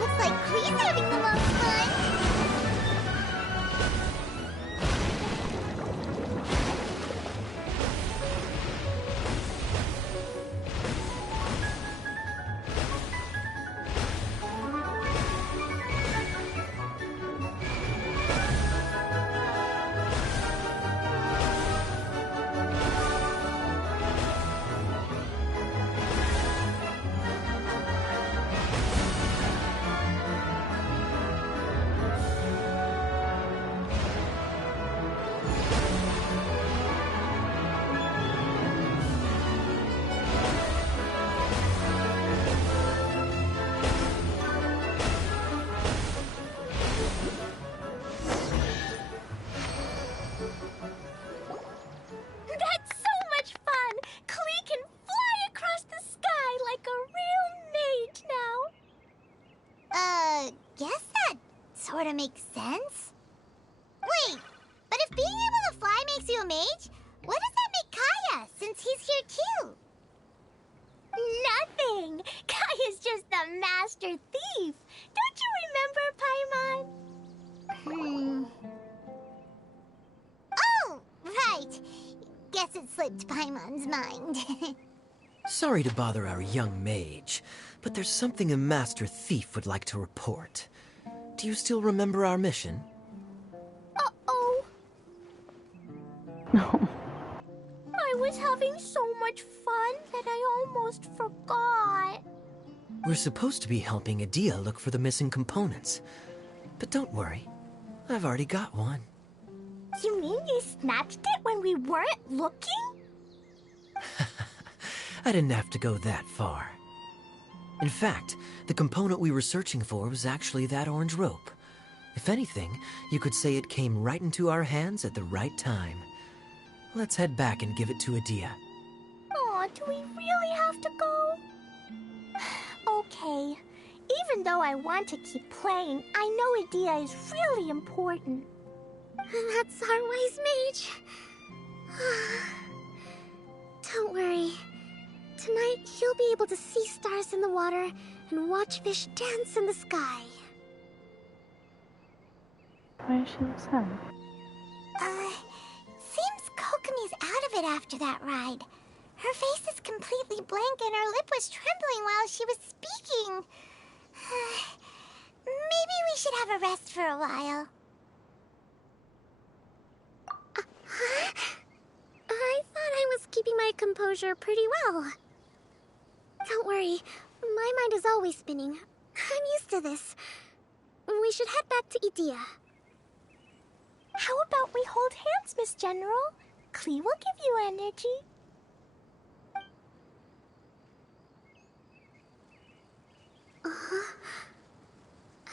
Looks like Klee's having the most fun. That's so much fun! Klee can fly across the sky like a real mage now. Guess that sort of makes sense. Wait, but if being able to fly makes you a mage, what does that make Kaya, since he's here too? Nothing! Kaya's just the master thief. Don't you remember, Paimon? Oh, right. Guess it slipped Paimon's mind. Sorry to bother our young mage, but there's something a master thief would like to report. Do you still remember our mission? Uh-oh. I was having so much fun that I almost forgot. We're supposed to be helping Adia look for the missing components. But don't worry, I've already got one. You mean you snatched it when we weren't looking? I didn't have to go that far. In fact, the component we were searching for was actually that orange rope. If anything, you could say it came right into our hands at the right time. Let's head back and give it to Adia. Aw, do we really have to go? Okay. Even though I want to keep playing, I know Adia is really important. That's our wise mage. Don't worry. Tonight, he'll be able to see stars in the water and watch fish dance in the sky. Why does she look sad? Seems Kokomi's out of it after that ride. Her face is completely blank and her lip was trembling while she was speaking. Maybe we should have a rest for a while. I thought I was keeping my composure pretty well. Don't worry, my mind is always spinning. I'm used to this. We should head back to Idia. How about we hold hands, Miss General? Klee will give you energy.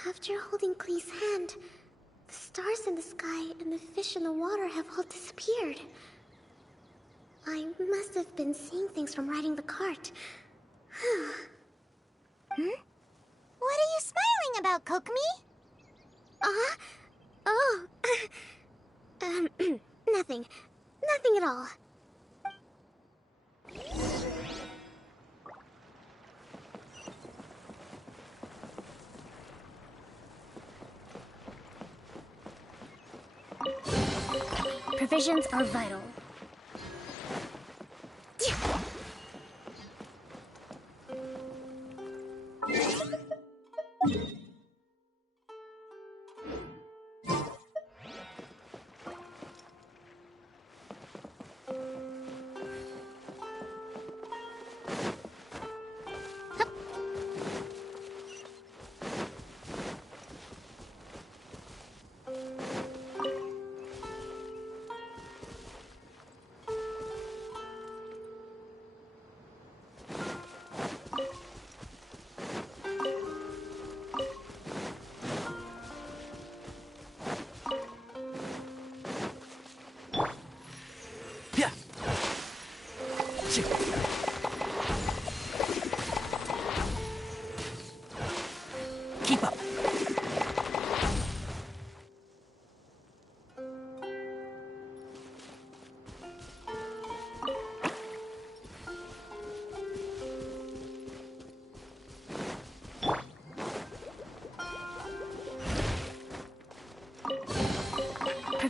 After holding Klee's hand, the stars in the sky and the fish in the water have all disappeared. I must have been seeing things from riding the cart. What are you smiling about, Kokomi? Oh. Nothing. Nothing at all. Provisions are vital.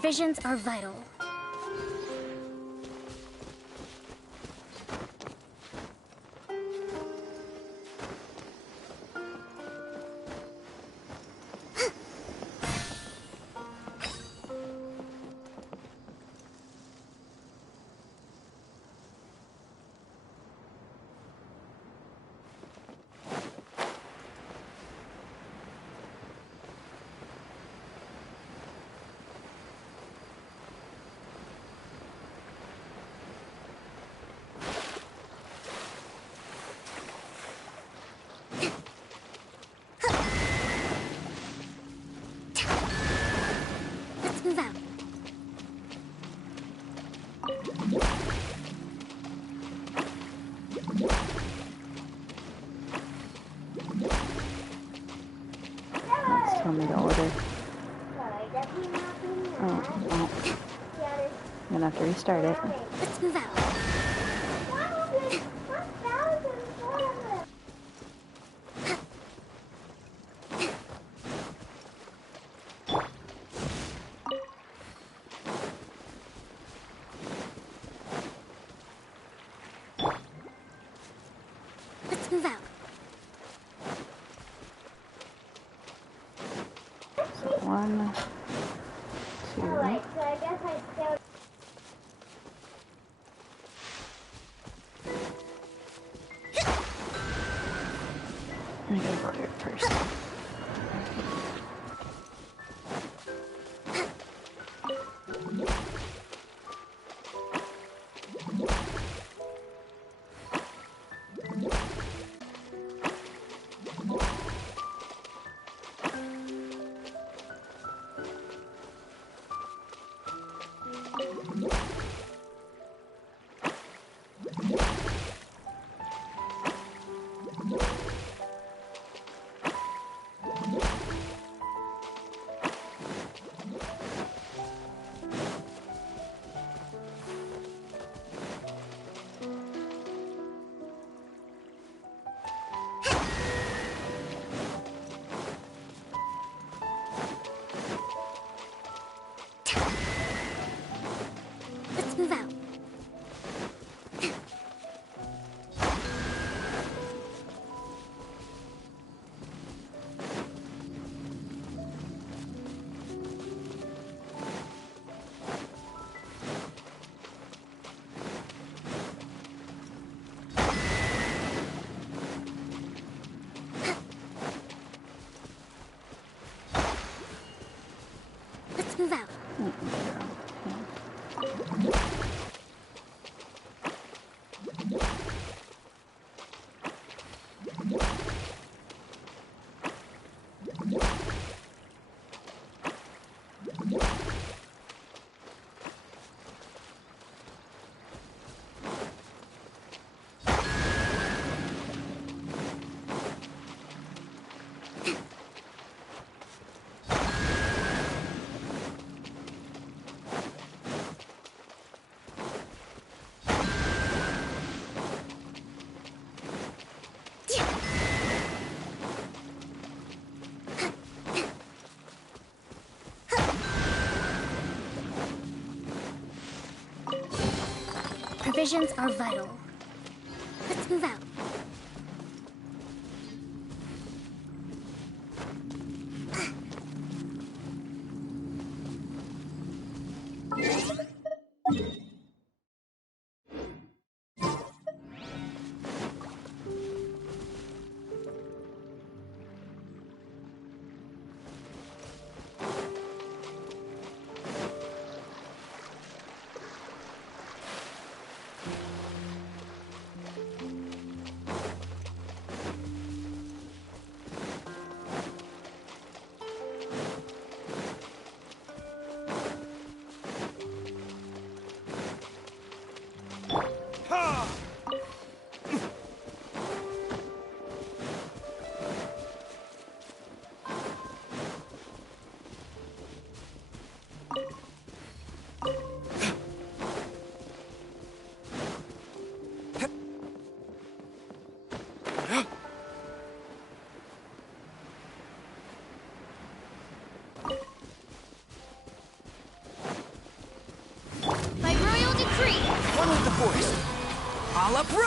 Provisions are vital. Move out. It's telling me to order. Oh. I'm gonna have to restart it. Let's move out. Let's move out. So 1, 2. Alright, so I guess I still... I gotta clear it first. Let's move out. Let's move out. Provisions are vital. Let's move out.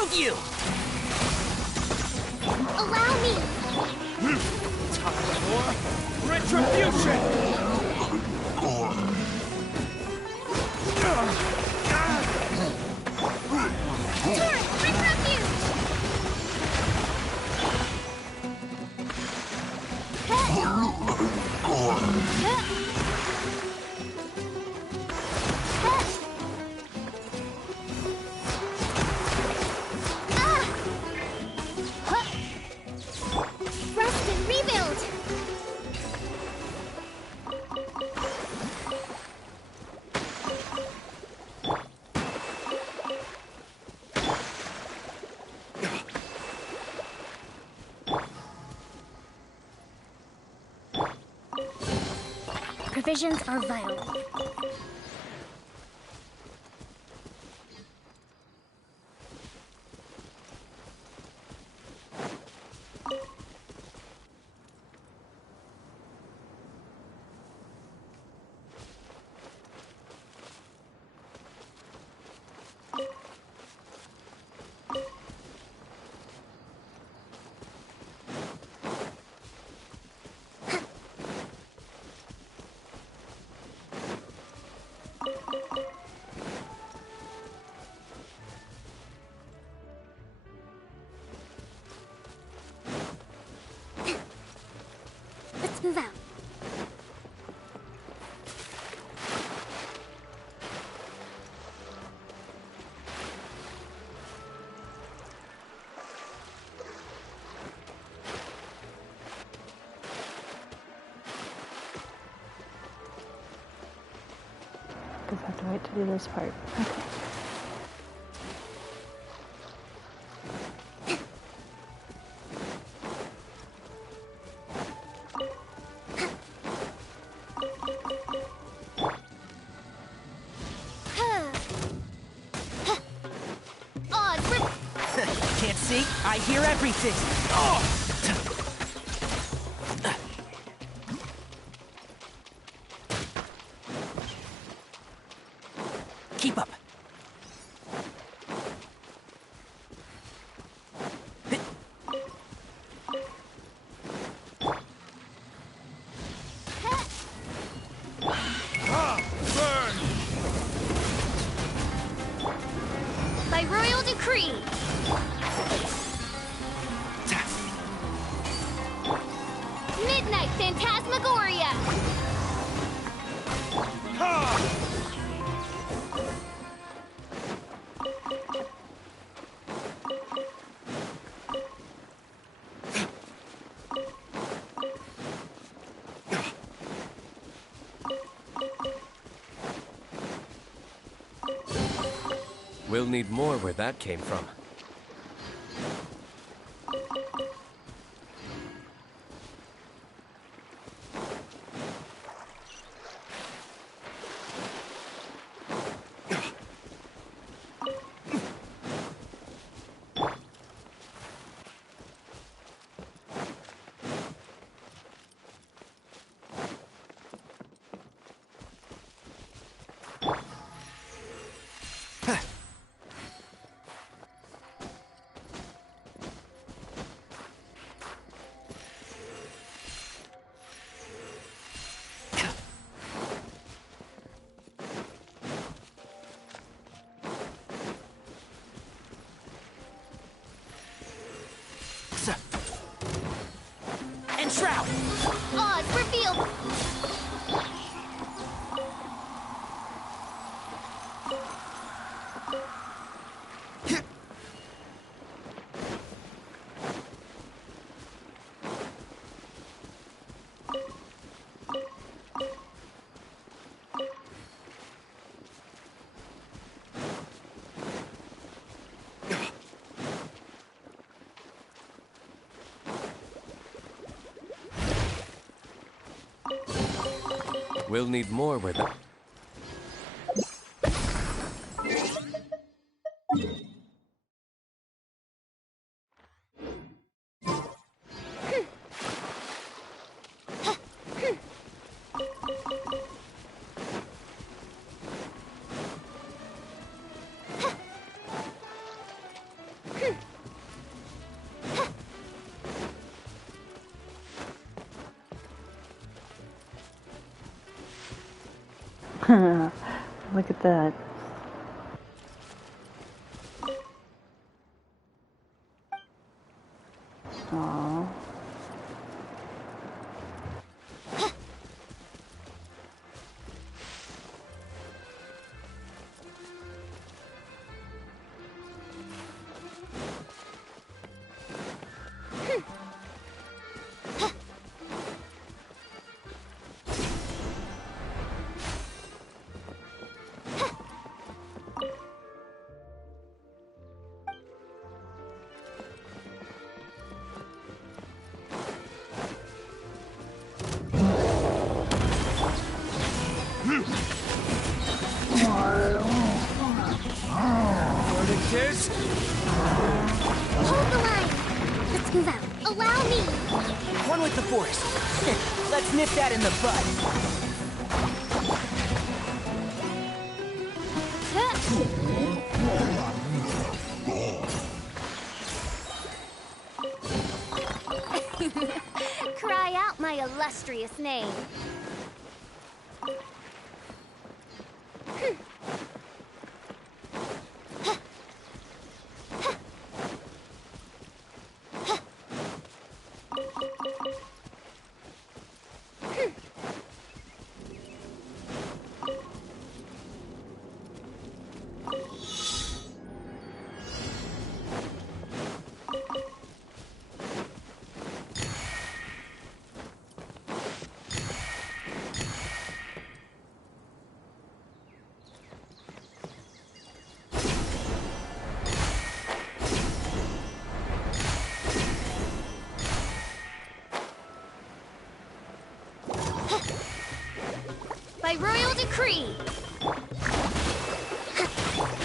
found you! Allow me! Time for retribution! Turret, bring refuge! Rest and rebuild! Provisions are vital. Let's move out. Guess I have to wait to do this part. Okay. Can't see? I hear everything! Oh! Keep up! By royal decree! Midnight Phantasmagoria! We'll need more where that came from. Enshroud! Odds revealed! We'll need more where that... Look at that. Aww. Hold the line! Let's move out. Allow me! One with the Force. Let's nip that in the bud. Cry out my illustrious name. By royal decree!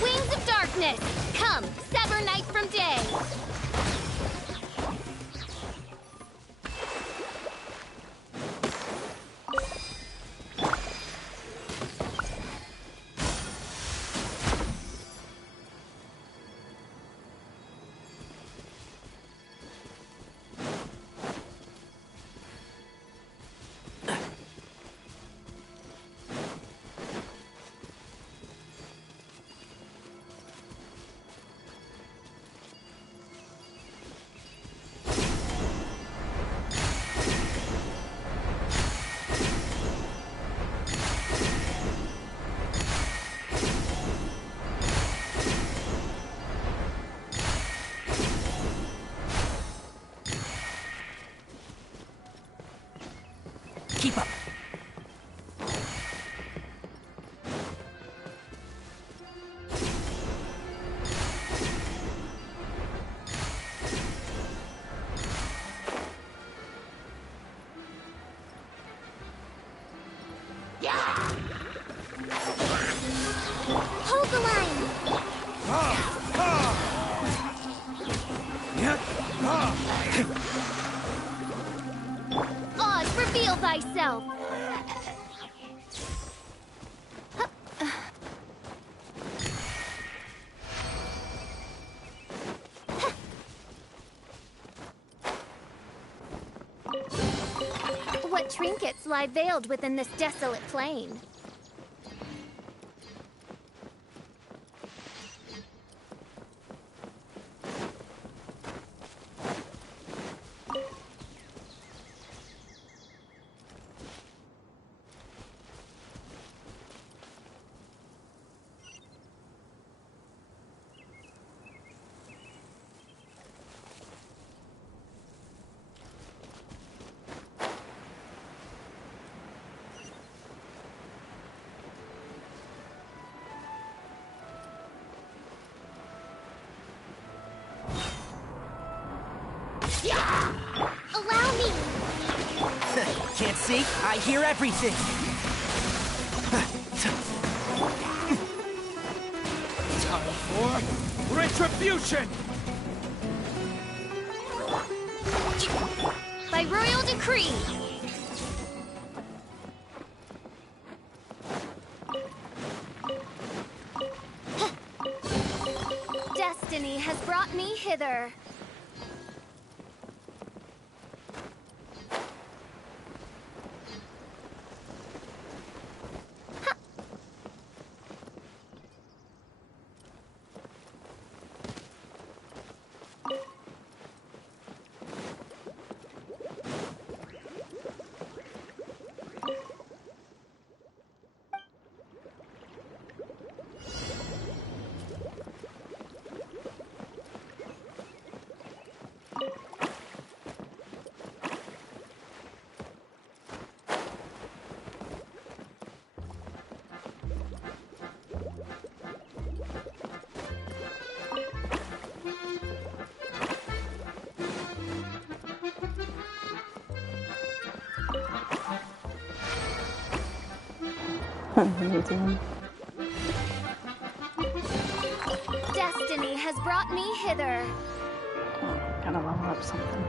Wings of darkness! Come, sever night from day! Keep up. Hold the line! Oz, reveal thyself! What trinkets lie veiled within this desolate plain? Allow me! Can't see? I hear everything. Time for retribution! By royal decree! Destiny has brought me hither. Amazing. Destiny has brought me hither. Oh, gotta level up something.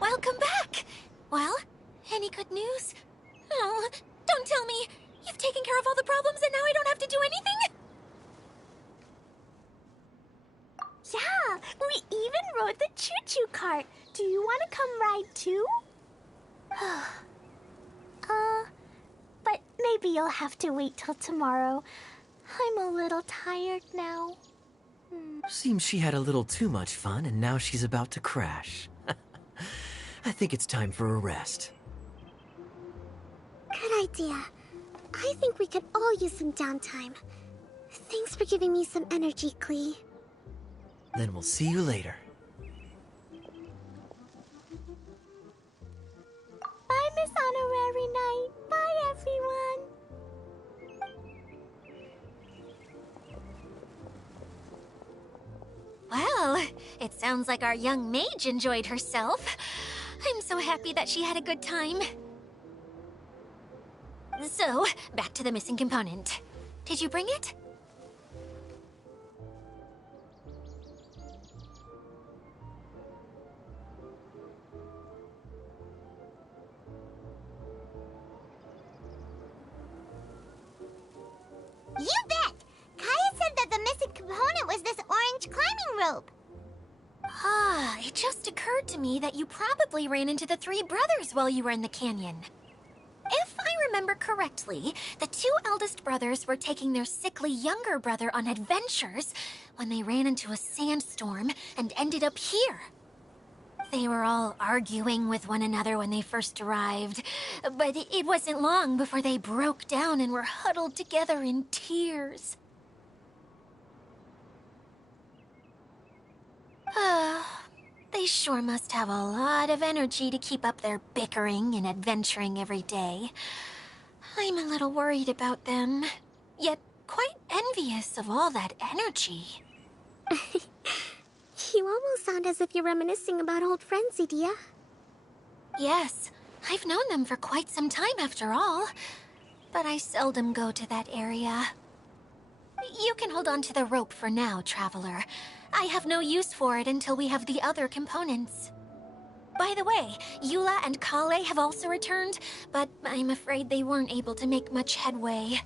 Welcome back! Well, any good news? Oh, don't tell me! You've taken care of all the problems and now I don't have to do anything? Yeah, we even rode the choo-choo cart. Do you want to come ride too? But maybe you'll have to wait till tomorrow. I'm a little tired now. Seems she had a little too much fun and now she's about to crash. I think it's time for a rest. Good idea. I think we could all use some downtime. Thanks for giving me some energy, Klee. Then we'll see you later. Bye, Miss Honorary Knight. Bye, everyone. Well, it sounds like our young mage enjoyed herself. I'm so happy that she had a good time. So, back to the missing component. Did you bring it? You bet! Kaya said that the missing component was this orange climbing rope. Ah, it just occurred to me that you probably ran into the three brothers while you were in the canyon. If I remember correctly, the two eldest brothers were taking their sickly younger brother on adventures when they ran into a sandstorm and ended up here. They were all arguing with one another when they first arrived, but it wasn't long before they broke down and were huddled together in tears. They sure must have a lot of energy to keep up their bickering and adventuring every day. I'm a little worried about them, yet quite envious of all that energy. You almost sound as if you're reminiscing about old friends, Edea. Yes, I've known them for quite some time after all, but I seldom go to that area. You can hold on to the rope for now, Traveler. I have no use for it until we have the other components. By the way, Eula and Klee have also returned, but I'm afraid they weren't able to make much headway.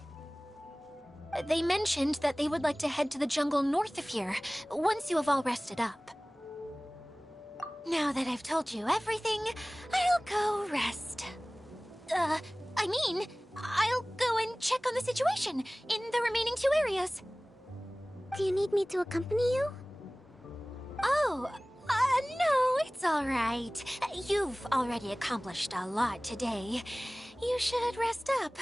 They mentioned that they would like to head to the jungle north of here, once you have all rested up. Now that I've told you everything, I'll go rest. I'll go and check on the situation in the remaining 2 areas. Do you need me to accompany you? Oh, no, it's all right. You've already accomplished a lot today. You should rest up.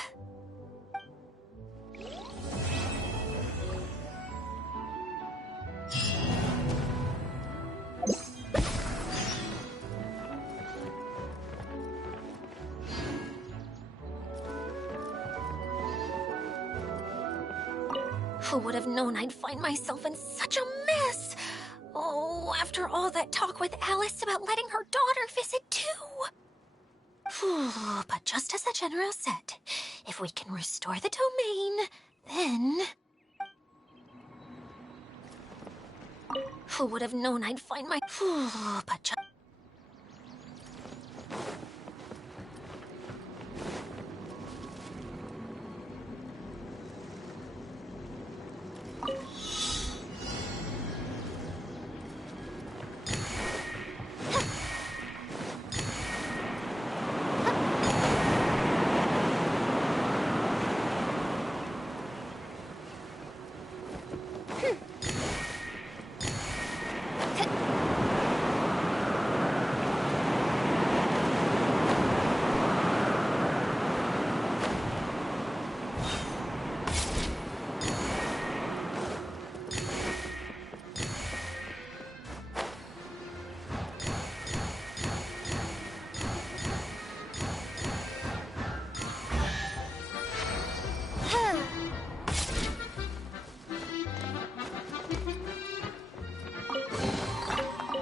Who would have known I'd find myself in such a mess? Oh, after all that talk with Alice about letting her daughter visit too. But just as the General said, if we can restore the domain, then... Who would have known I'd find my... But just...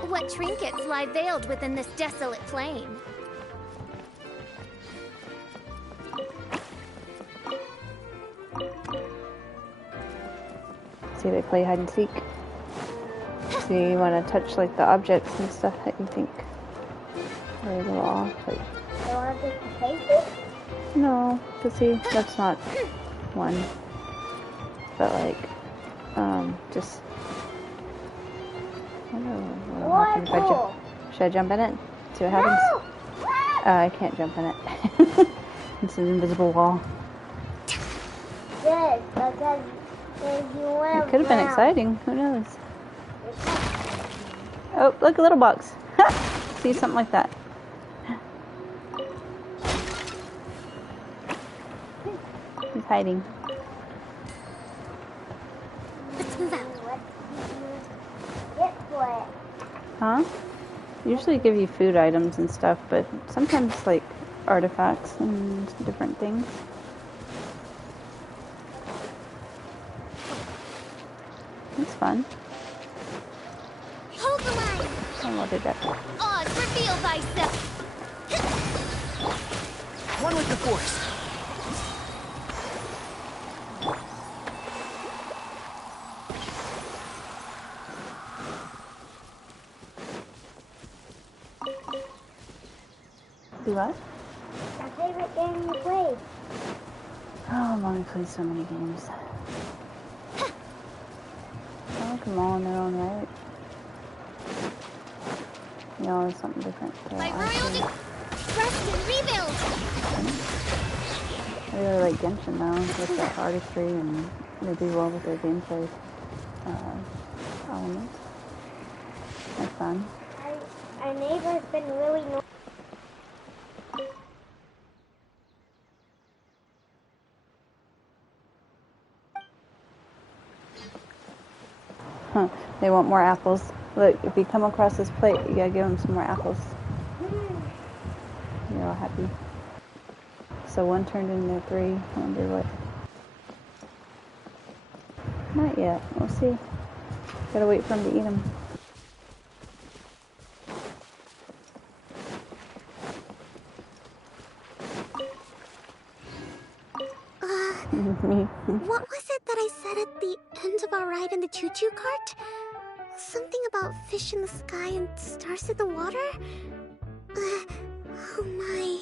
What trinkets lie veiled within this desolate plain? See, they play hide and seek. So you want to touch like the objects and stuff that you think are a little off. Like, You want to take the faces? no, but see, that's not one. But like, just. I don't know what happens if I jump. Should I jump in it? See what happens? I can't jump in it. It's an invisible wall. Good, because you went It could have been exciting. Who knows? Oh, look, a little box. See, something like that. He's hiding. Let's move out. Get for it. Huh? Usually give you food items and stuff, but sometimes like artifacts and different things. It's fun. Hold the line! I loaded up. Oz, reveal thyself! One with the Force. Do what? My favorite game you played. Oh, Mommy plays so many games. I like them all in their own right. You know, it's something different. My royal rest and rebuild! I really like Genshin though, with the artistry, and they do well with their gameplay elements. That's fun. I Our neighbor's been really noisy. Huh. They want more apples. Look, if you come across this plate, you gotta give them some more apples. You're all happy. So one turned into 3. I wonder what. Not yet. We'll see. Gotta wait for him to eat them. What was it that I said at the end of our ride in the choo-choo cart? Something about fish in the sky and stars in the water? Oh my.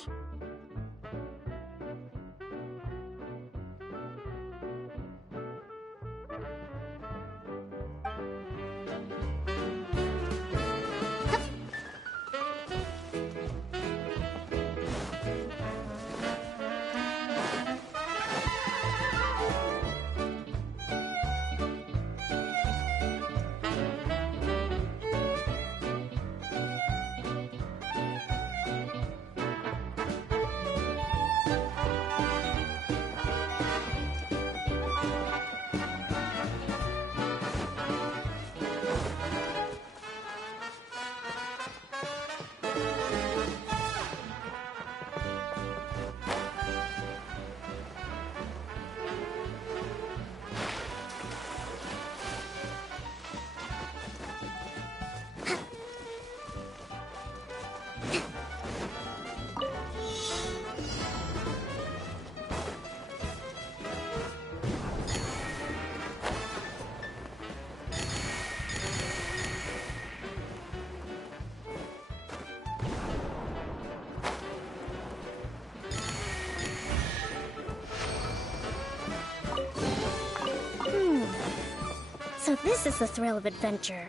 So this is the thrill of adventure.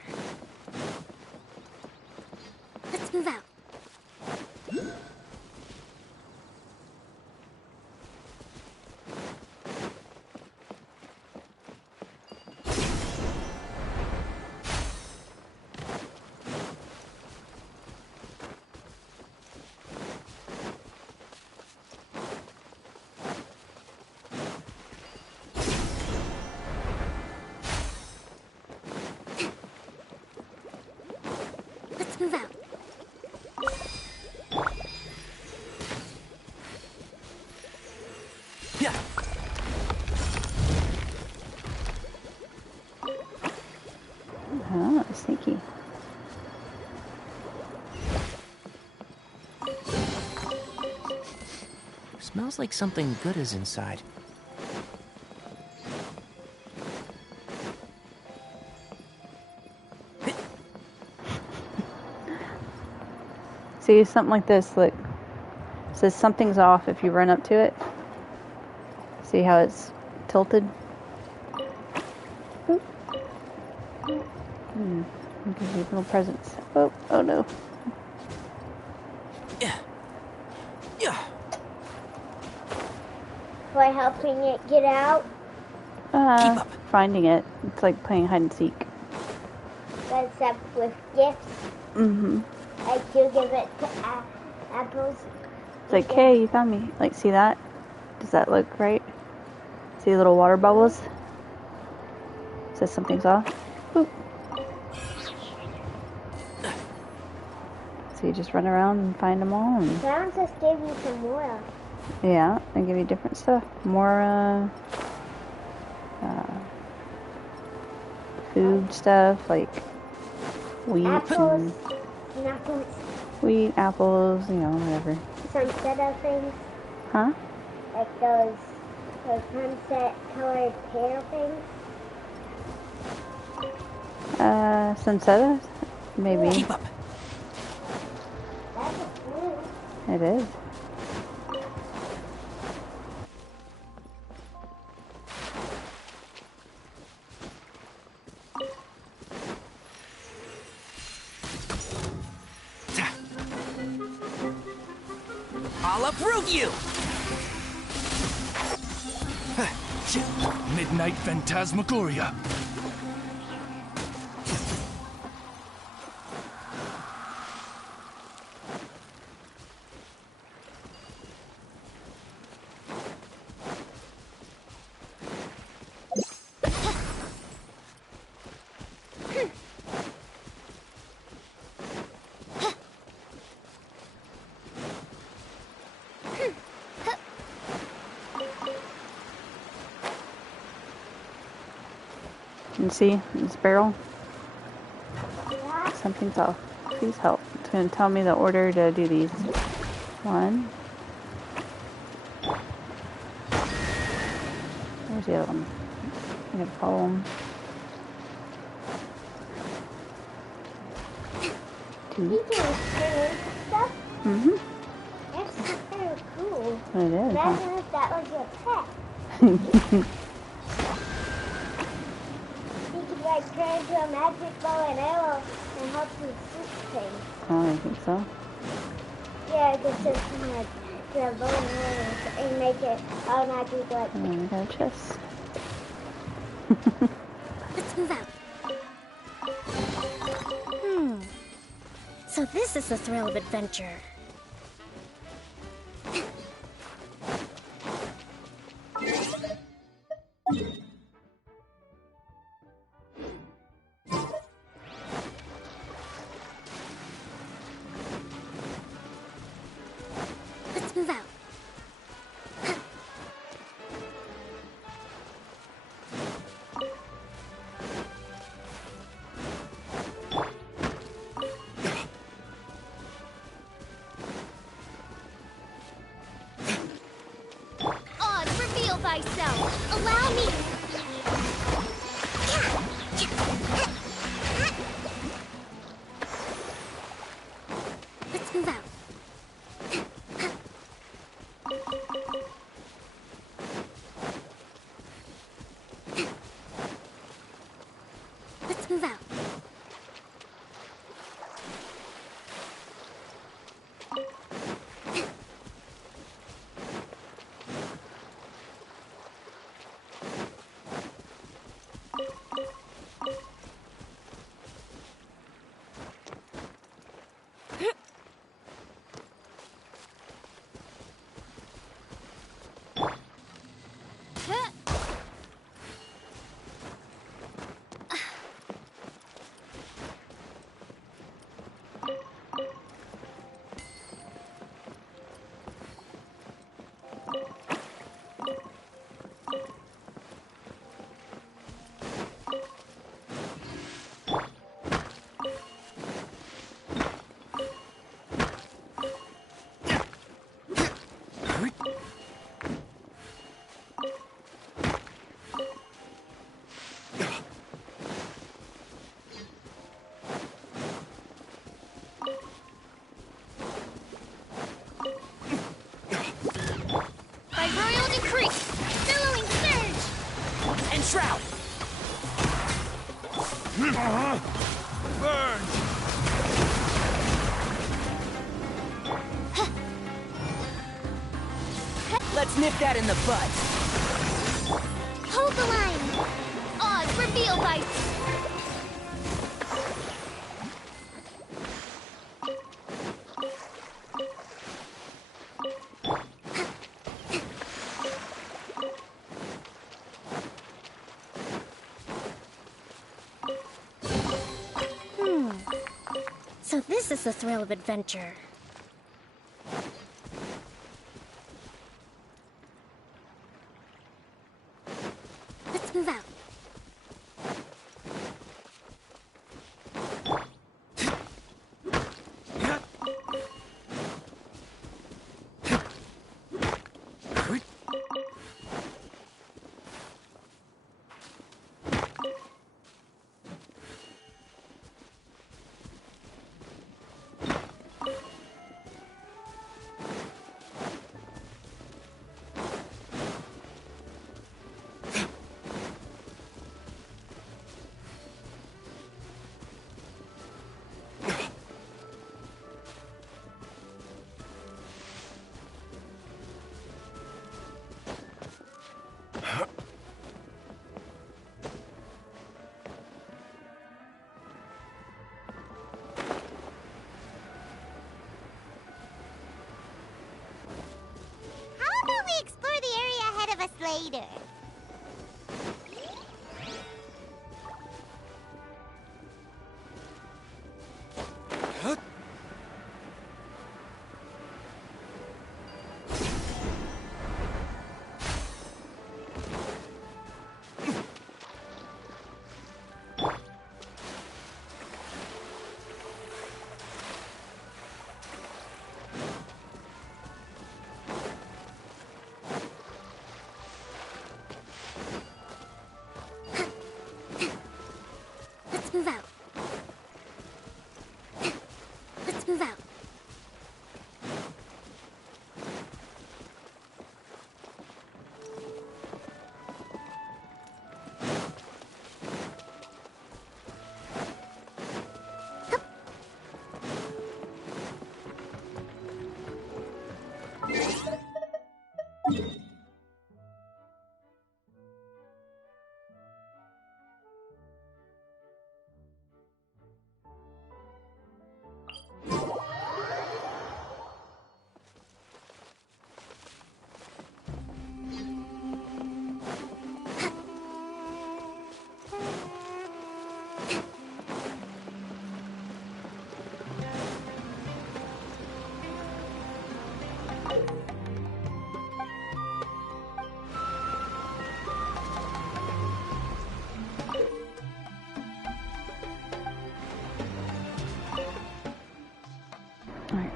Let's move out. Move out. Yeah. Oh, sneaky. Smells like something good is inside. See, something like this, look. It says something's off if you run up to it. See how it's tilted? Gives you little presents. Oh no. Yeah. By helping it get out? Keep up. Finding it. It's like playing hide and seek. Except with gifts. Mm-hmm. I do give it to apples. It's like, hey, you found me. Like, see that? Does that look right? See little water bubbles? Says something's off. Boop. So you just run around and find them all. And Sounds just gave me some more. yeah, and give you different stuff. More food stuff like wheat apples, and knuckles, wheat, apples, you know, whatever. sunset things. Huh? Like those sunset colored pear things. Sunsettas? Maybe. Keep up. That's a blue. It is. I'll uproot you! Midnight Phantasmagoria. And see, this barrel? Something's off. Please help. It's going to tell me the order to do these. 1. Where's the other one? I'm going to follow them. 2. Mm-hmm. That's kind of cool. It is, Imagine if that was your pet. You could like turn into a magic bow and arrow and help you shoot things. Oh, I think so. Yeah, you could just like do a bow and arrow and make it automatically like. And we got a chest. Let's move out. So this is the thrill of adventure. Let's move out. Oz, reveal thyself. Allow me. Let's move out. Let's move out. By royal decree, billowing surge. And shroud. Burn! Let's nip that in the butt. Hold the line. Oz, reveal thy. So this is the thrill of adventure. Let's move out. How about we explore the area ahead of us later?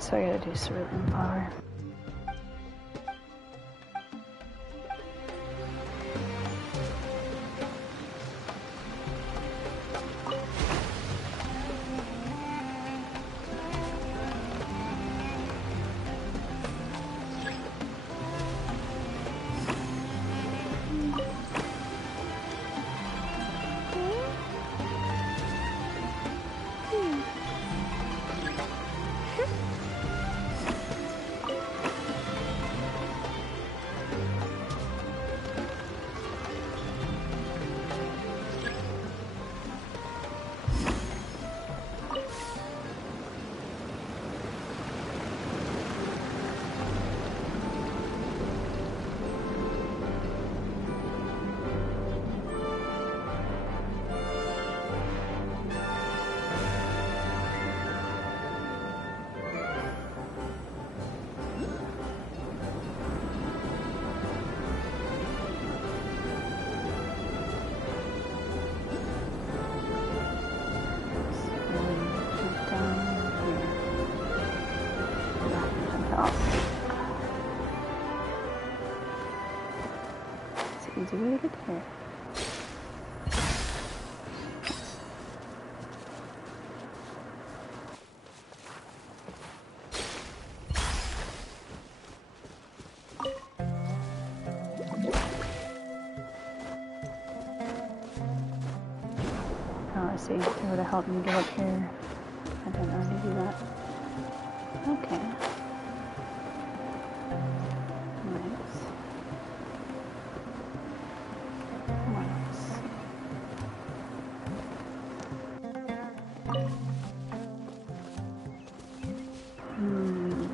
So I gotta do cerulean power. Easy way to get there. Oh, I see. It would have helped me get up here. I didn't already do that. Okay.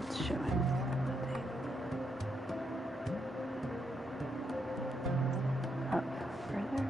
It's showing. Up further.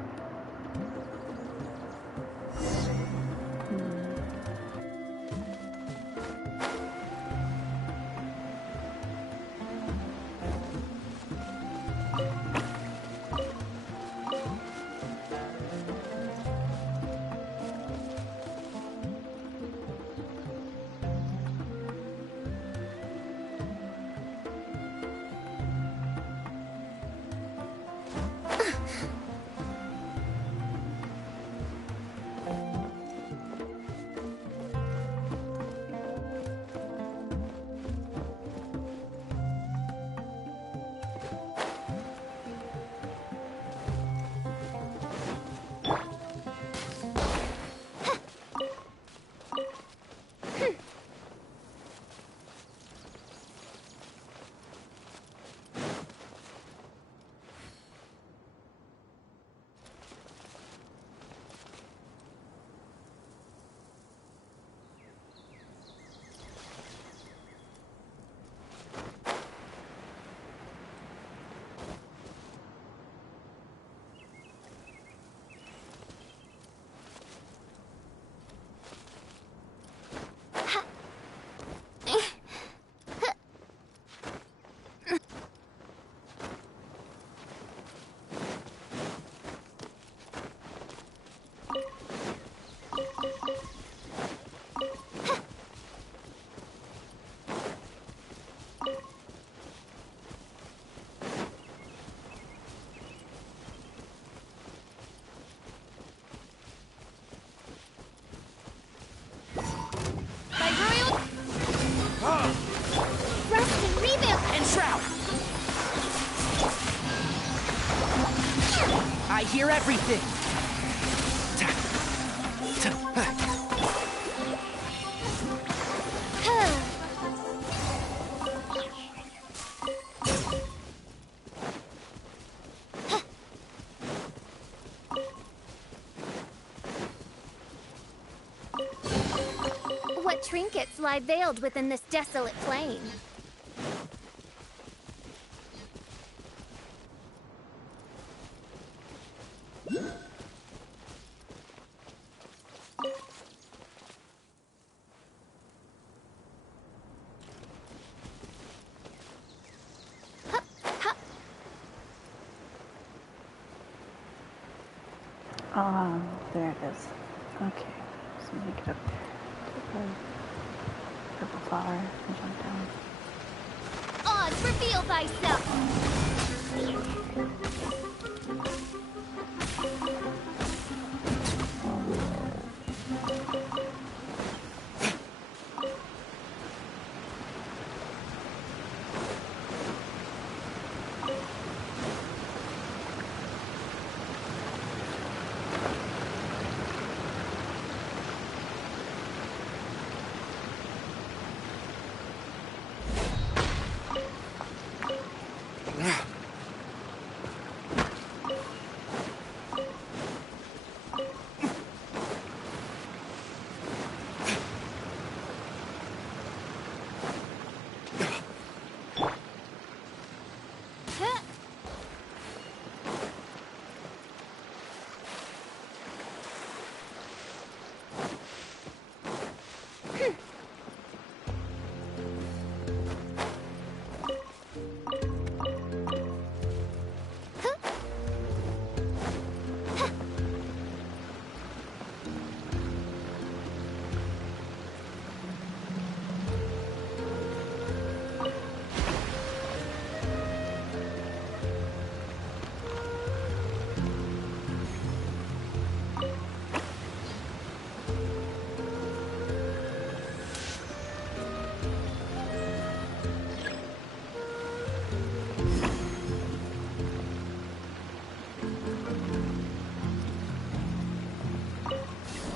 I hear everything! What trinkets lie veiled within this desolate plain? There it is. Okay, so make it up there. purple flower and jump down. Oz, reveal thyself!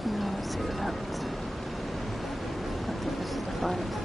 Let's see what happens. I think this is the farthest.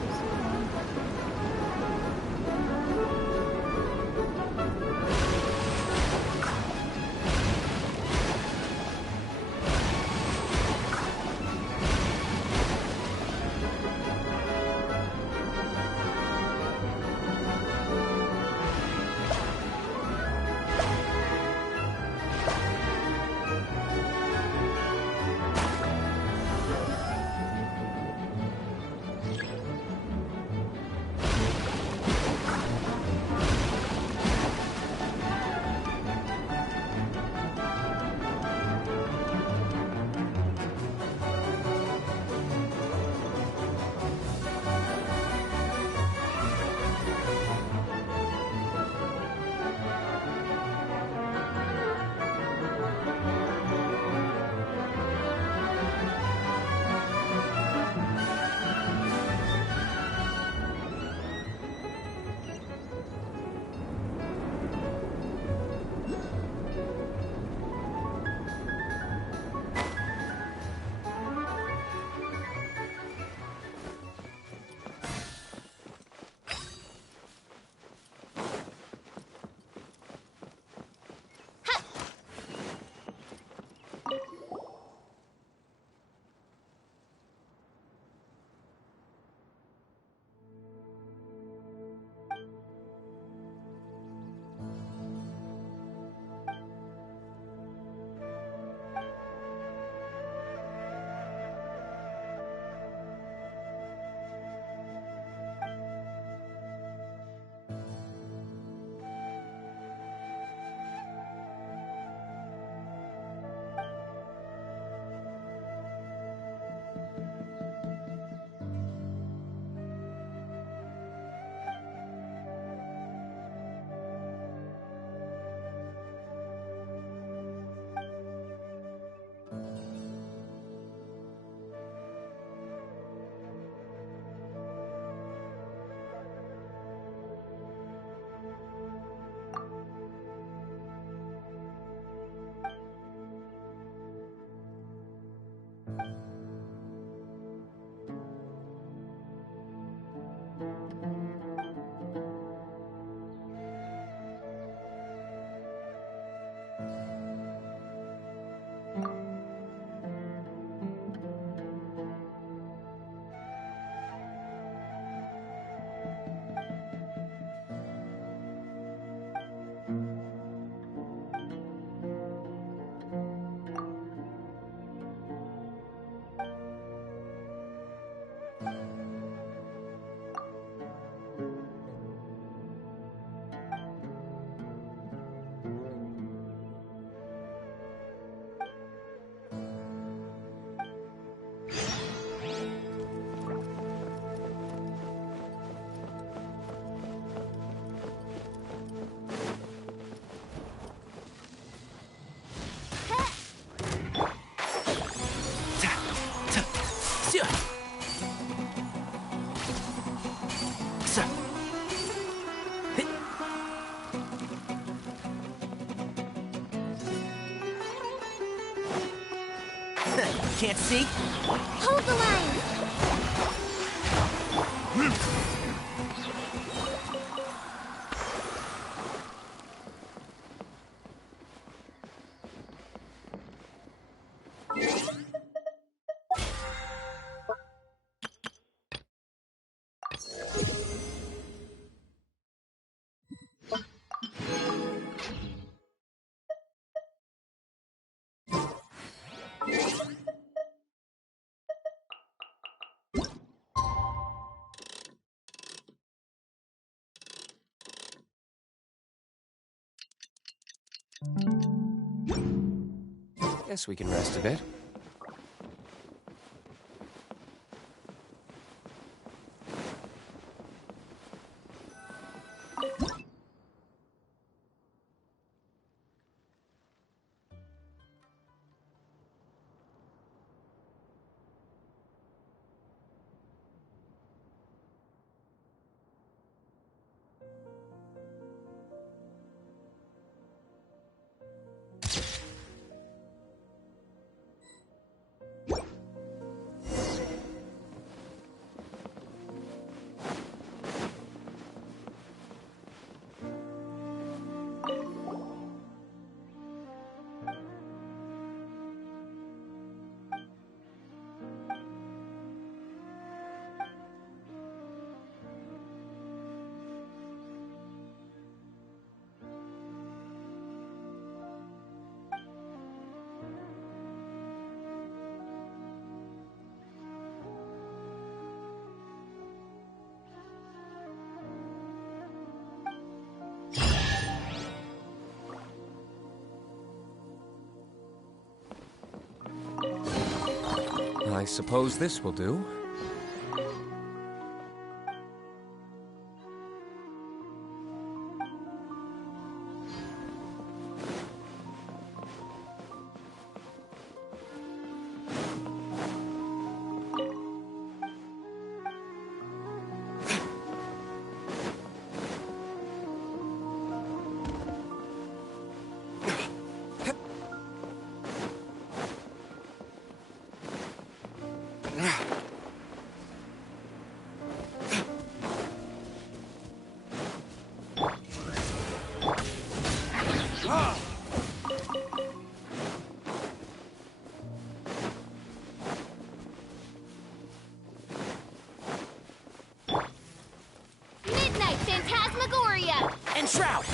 can't see? Hold the line! Guess we can rest a bit. I suppose this will do. Midnight Phantasmagoria! Enshroud!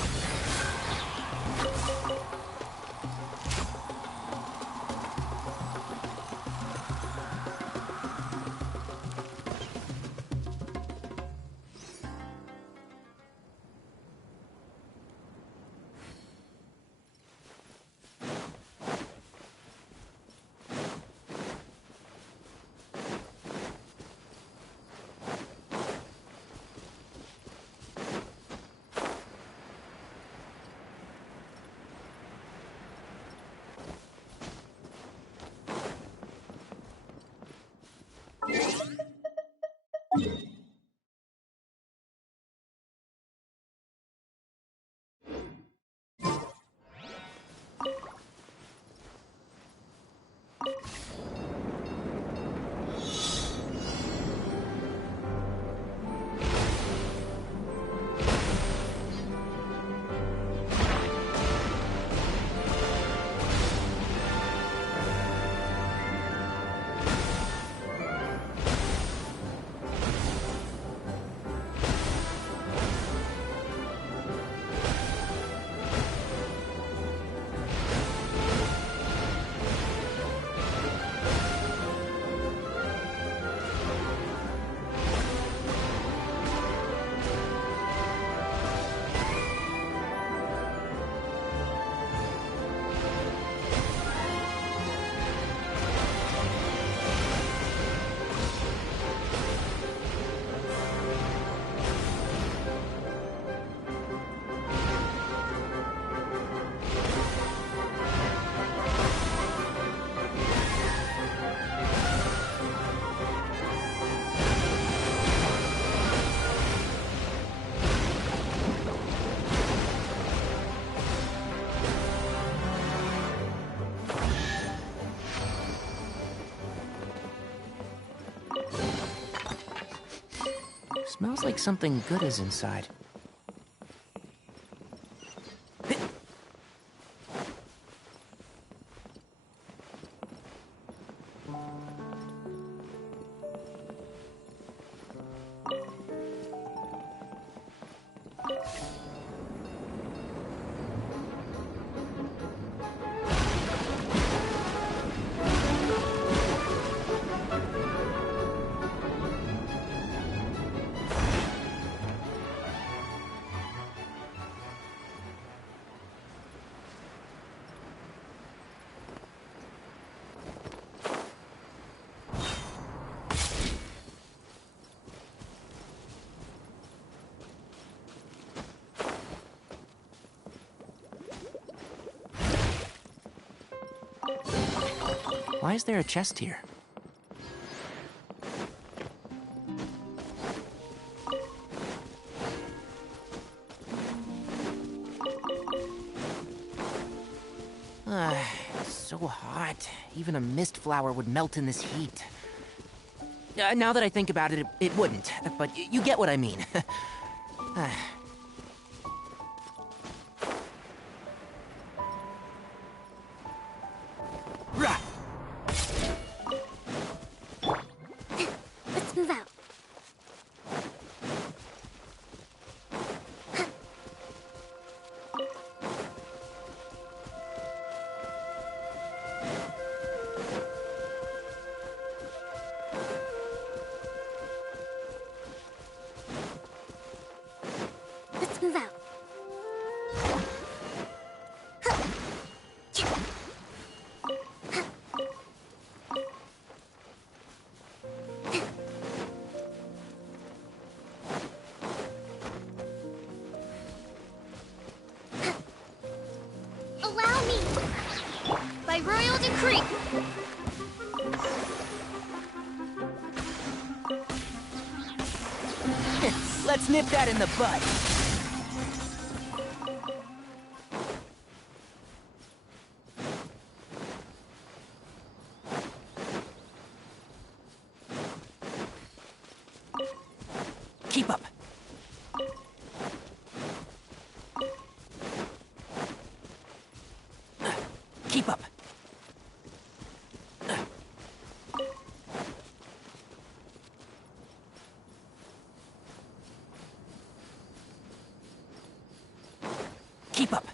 Smells like something good is inside. Why is there a chest here? So hot. Even a mist flower would melt in this heat. Now that I think about it, it wouldn't. But you get what I mean. Let's move out. Let's move out. Allow me! By royal decree! Let's nip that in the bud. Keep up. Keep up. Keep up.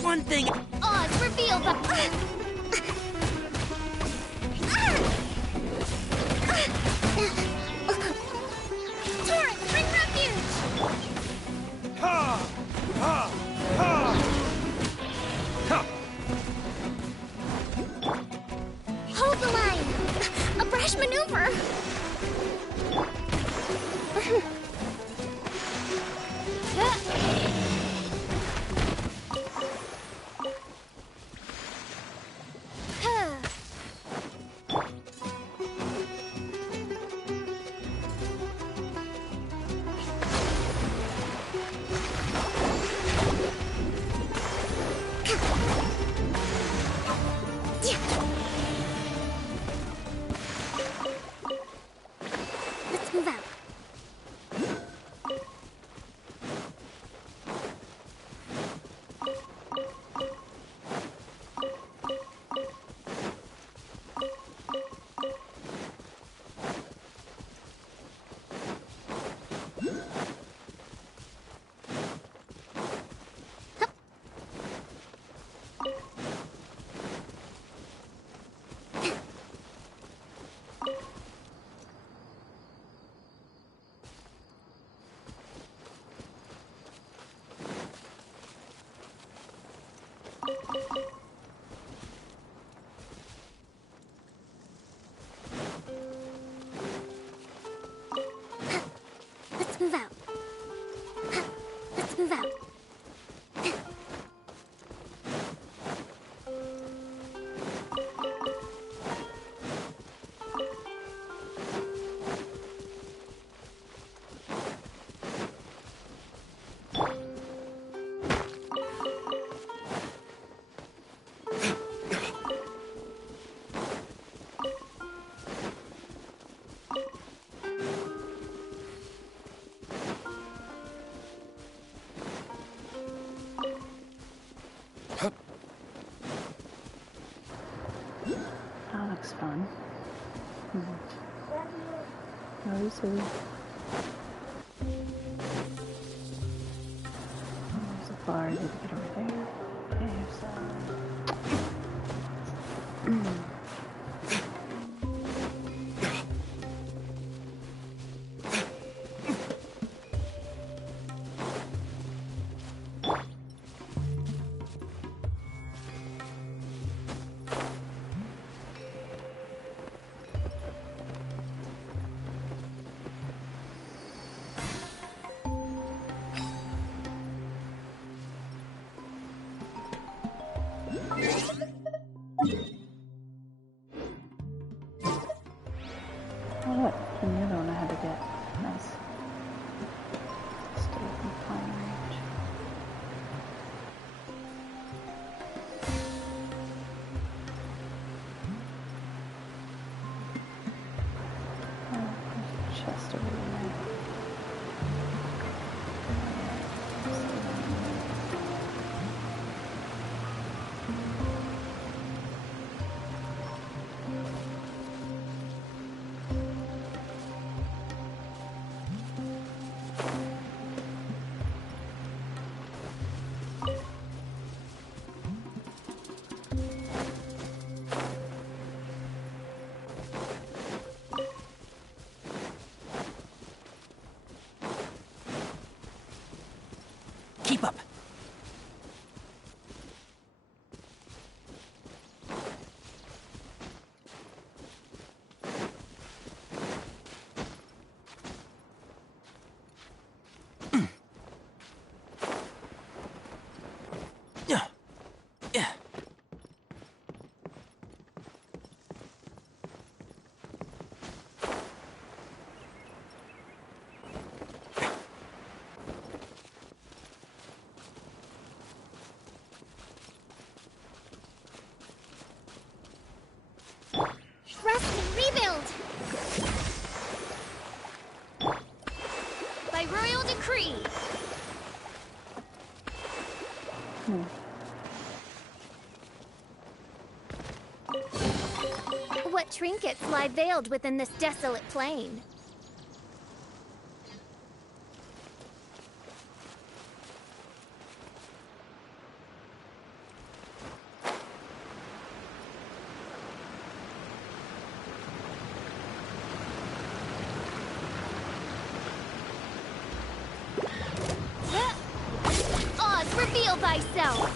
One thing. Oz, reveal the... Torrent, bring refuge! Ha! Ha! Ha! Ha! Hold the line! A brash maneuver! Let's move out. There's a bar. I need to get over there. Okay, so. Oh, look, and the other one I had to get. Nice. Stay within flying range. Oh, there's a chest over there. Keep up. Trust me, rebuild! By royal decree! What trinkets lie veiled within this desolate plain? Oz, reveal thyself!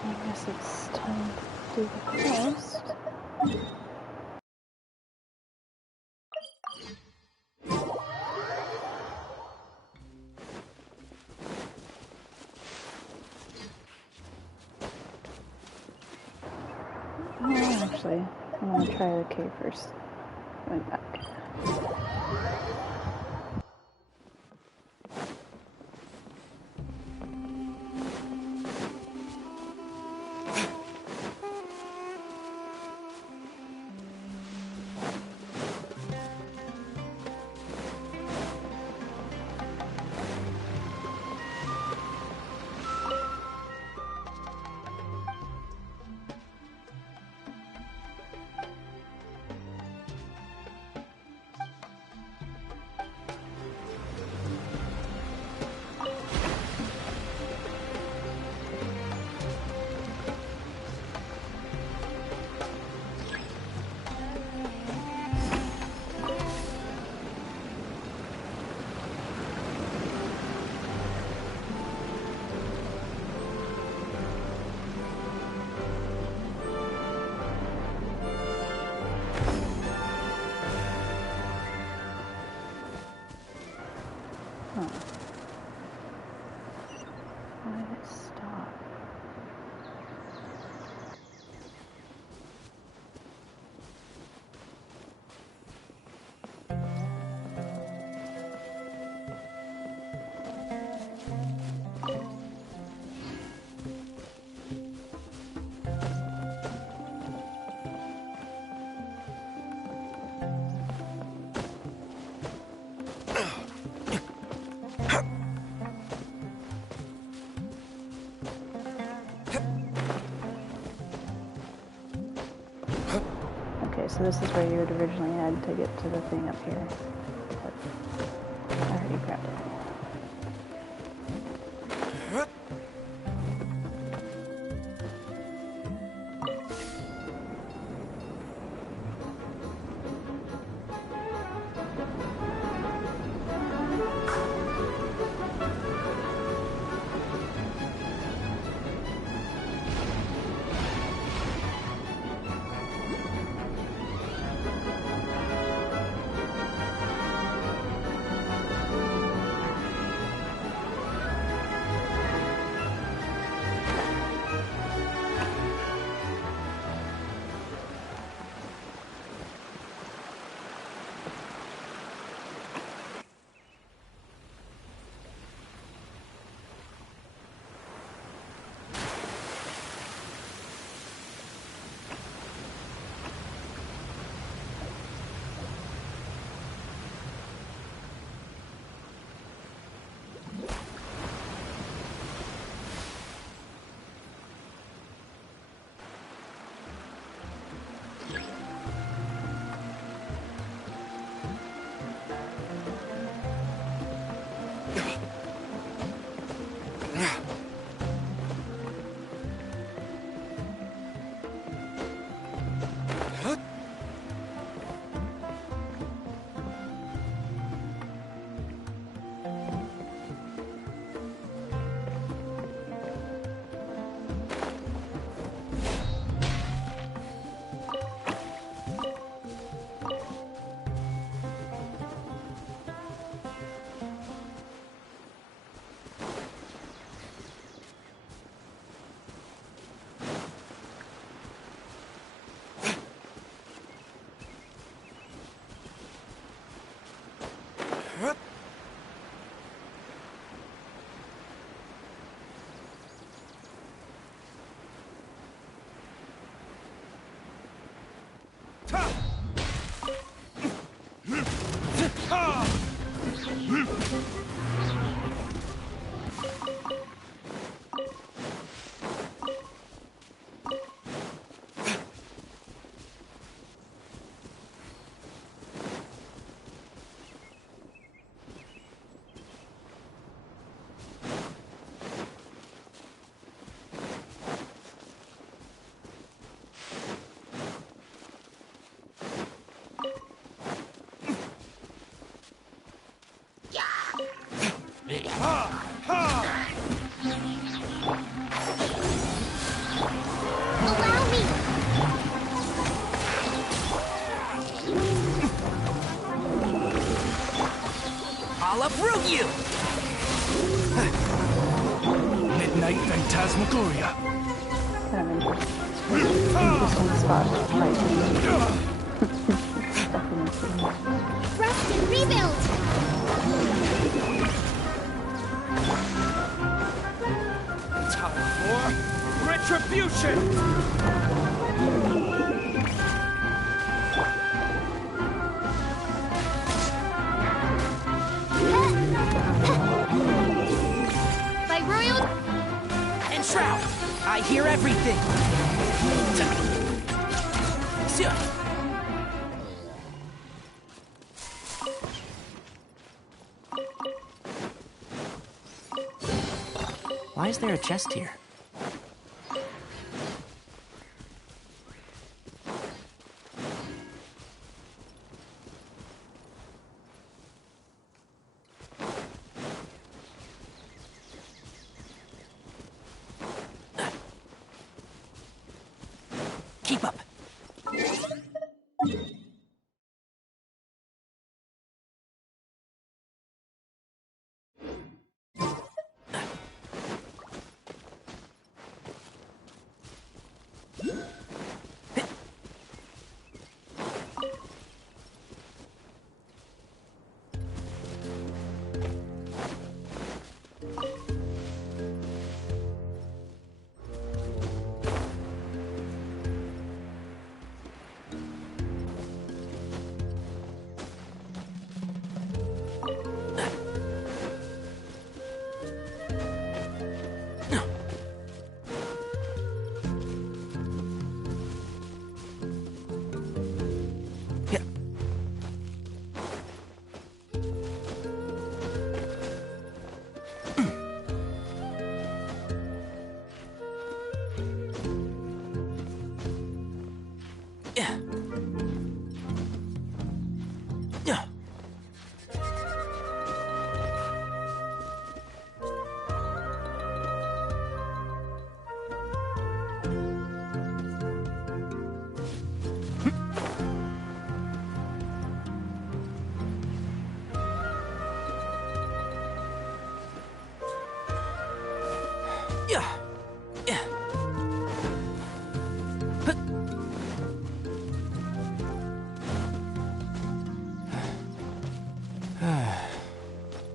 I guess it's time to do the quest. Oh, actually, I want to try the cave first. Going back. Okay, so this is where you would originally head to get to the thing up here. But I already grabbed it. I'll uproot you! Midnight Phantasmagoria. Kind of interesting spot to fight. Rest and rebuild! Time for retribution! By royal... And Shroud! I hear everything! Why is there a chest here? Keep up.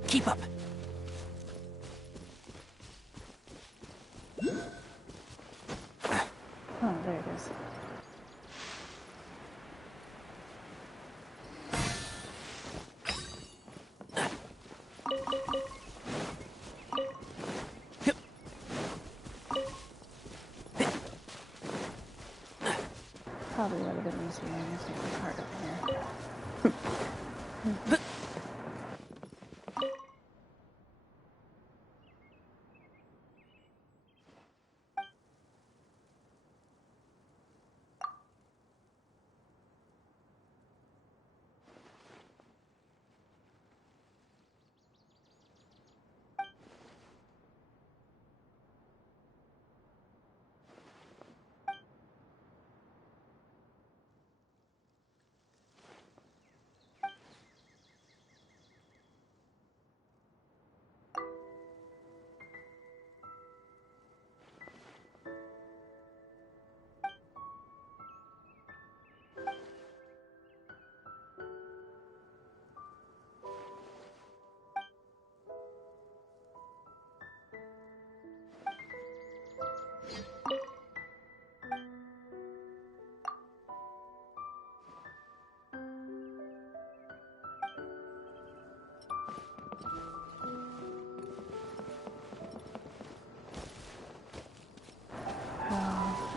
Keep up. Oh, there it is. Probably would have been easier to take the card over here.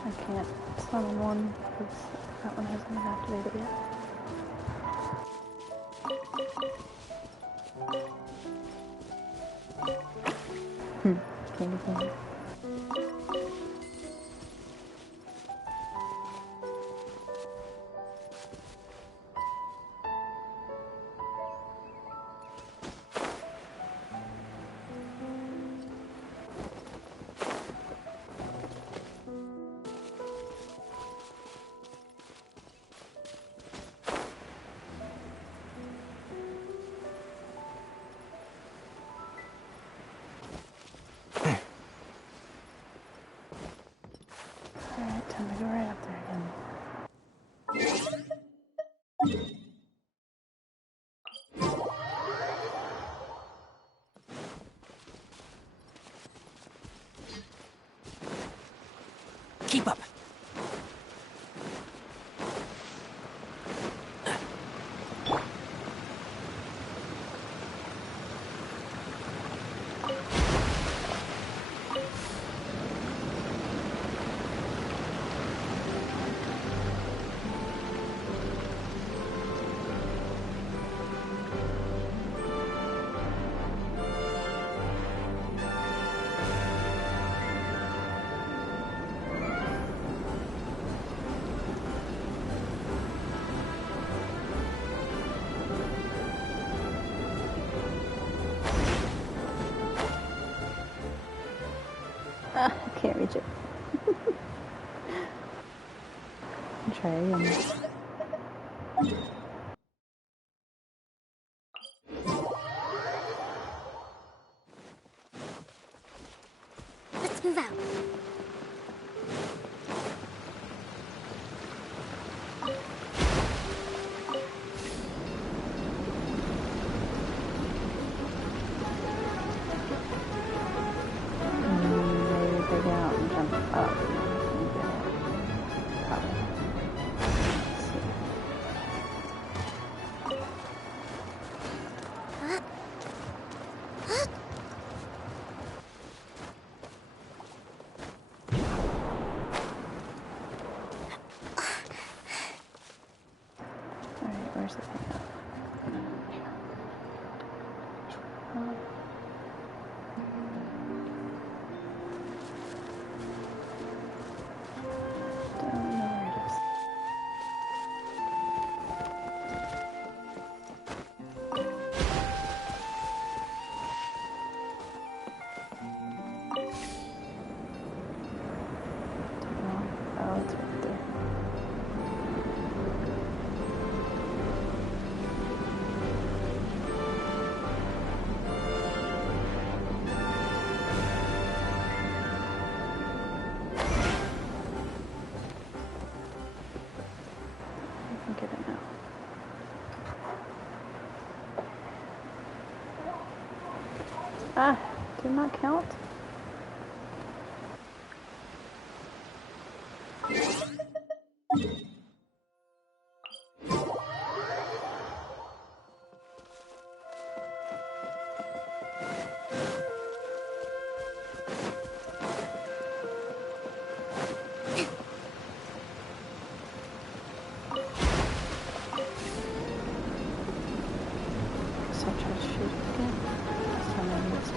I can't summon one because that one hasn't been activated yet. Candy cane. Alright, time to go right up there again. Keep up. I can't reach it. Try again. Let's move out. Maybe go down and jump up. Probably. Let's see. Alright, where's the thing at? Don't know where it is. Ah, did not count. So I try to shoot it again. This time I missed.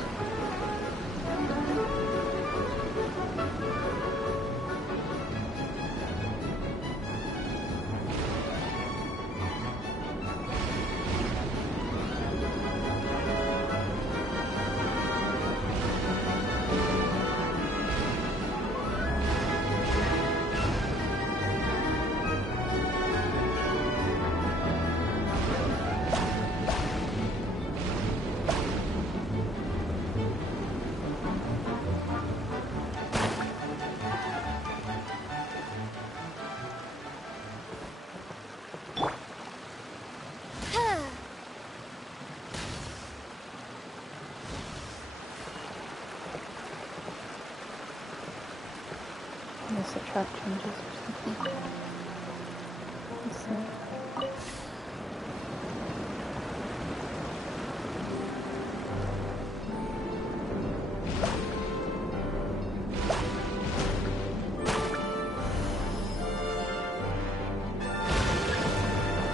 Unless the track changes or something. Let's see.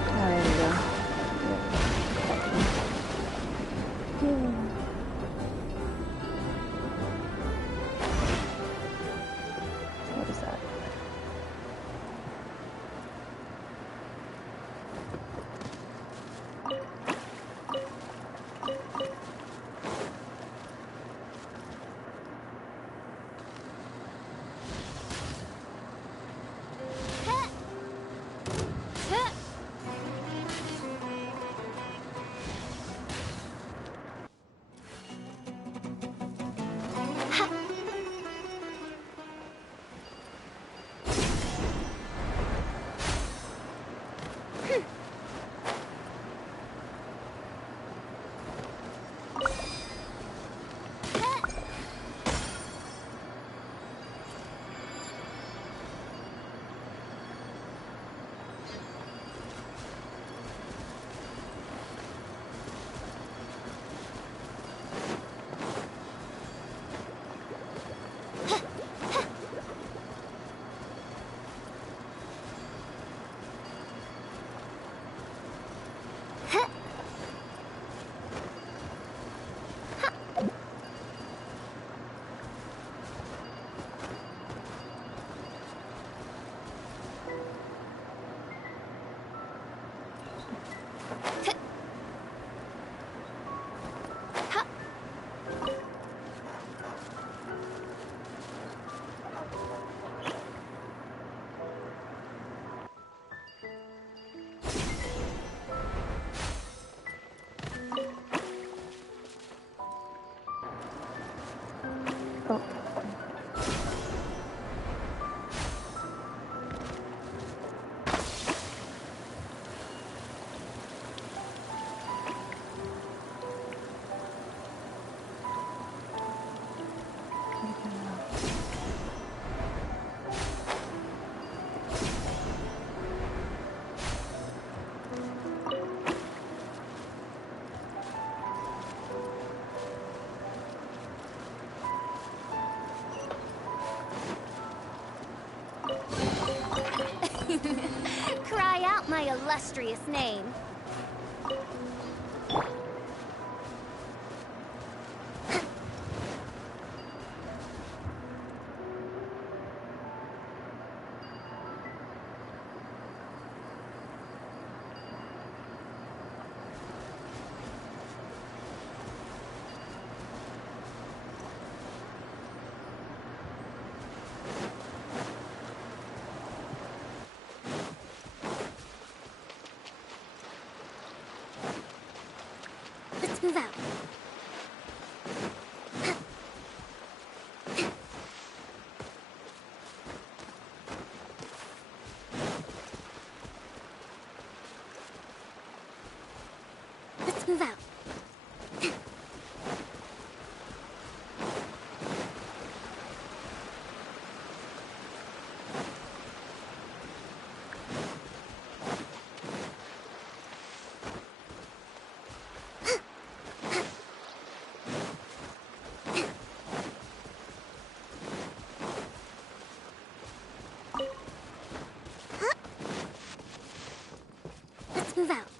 Oh, there you go. What is that? Oh. Cry out my illustrious name. Let's move out. Let's move out. move out.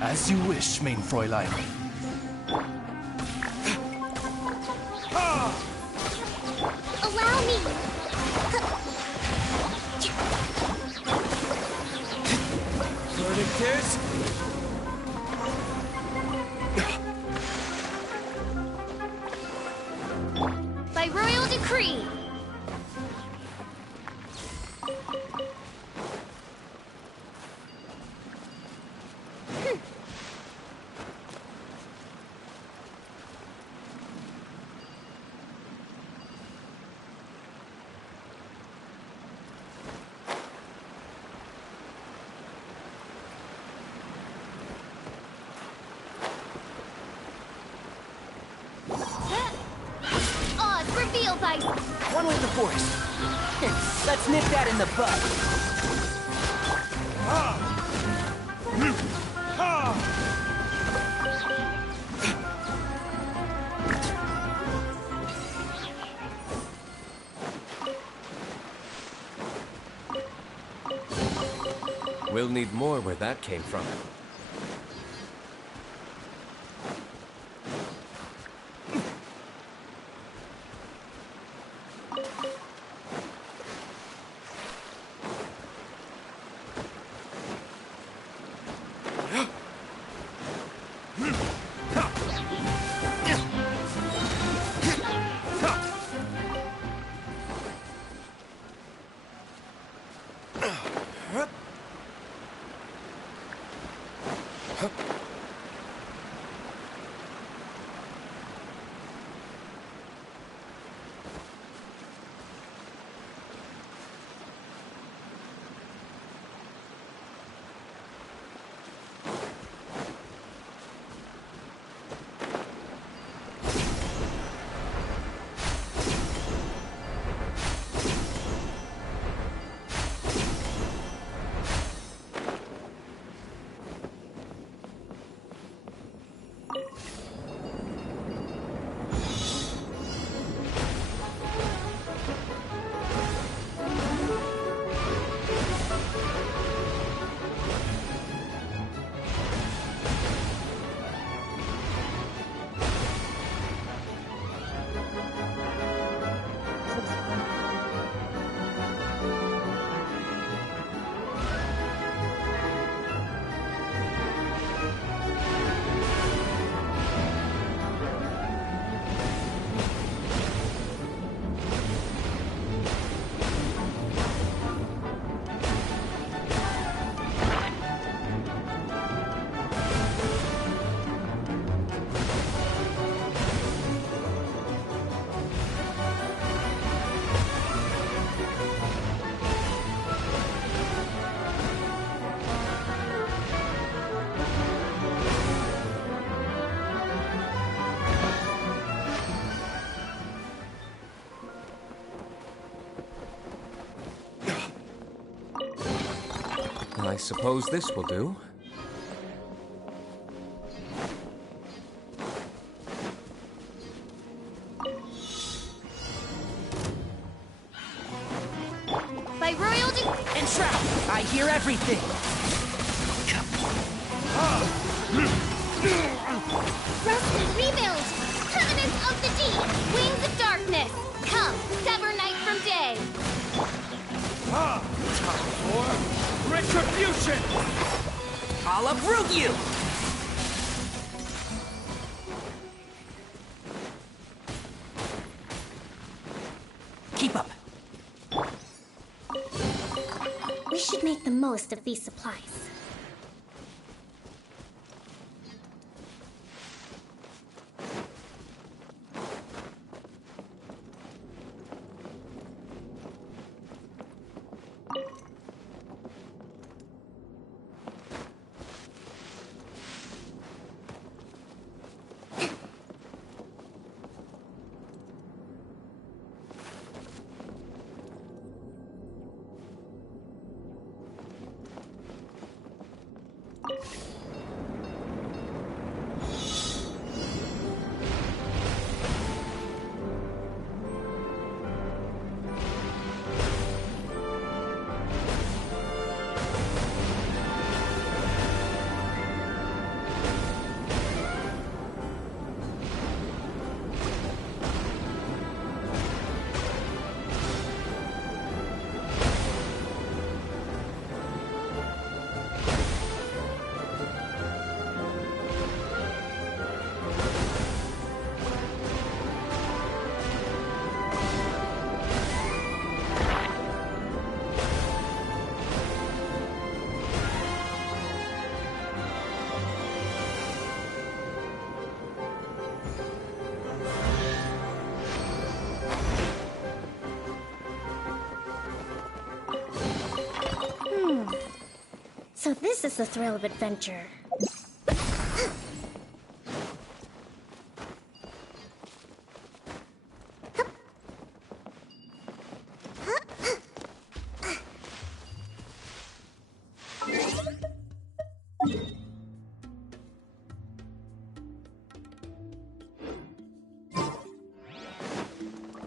As you wish, mein Fräulein. Allow me! Verdict is... By royal decree! Odds revealed by... One with the force. Let's nip that in the bud. We'll need more where that came from. I suppose this will do. By royalty... Entrap! I hear everything! Rest and rebuild! Covenants of the deep! Wings of darkness! Come, sever night from day! Time for retribution! I'll uproot you! Keep up. We should make the most of these supplies. So this is the thrill of adventure.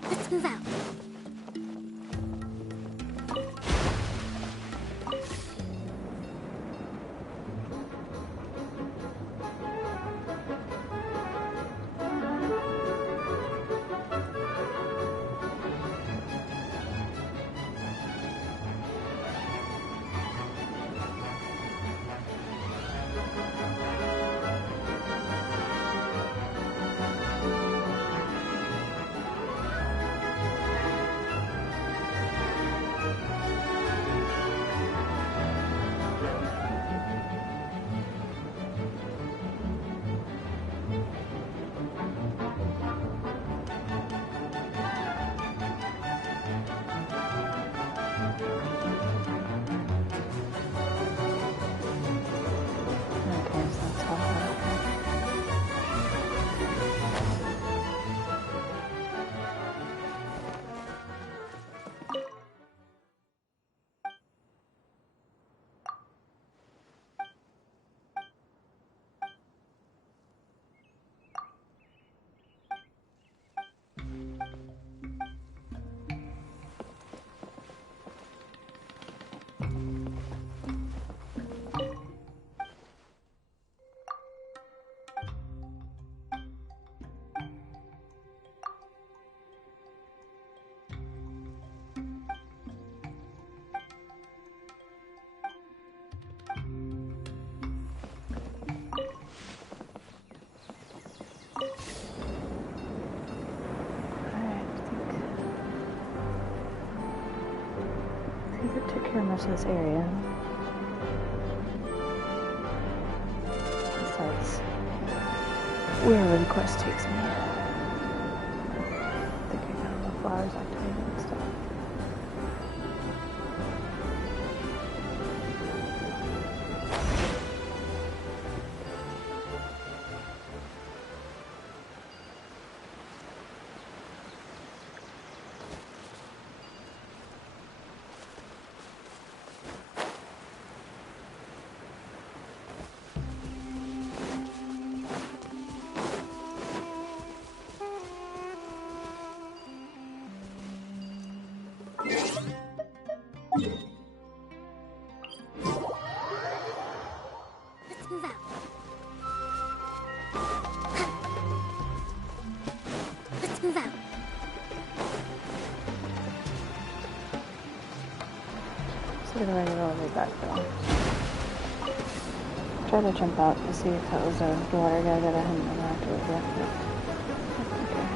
Let's move out. Okay, so that's all that. I think we took care of most of this area. Besides, wherever the quest takes me. I think I got all the flowers activated and stuff. Let's move out. Let's move out. So we're gonna go all the way back though. Try to jump out to see if that was a water guy that I hadn't interacted with yet. But okay.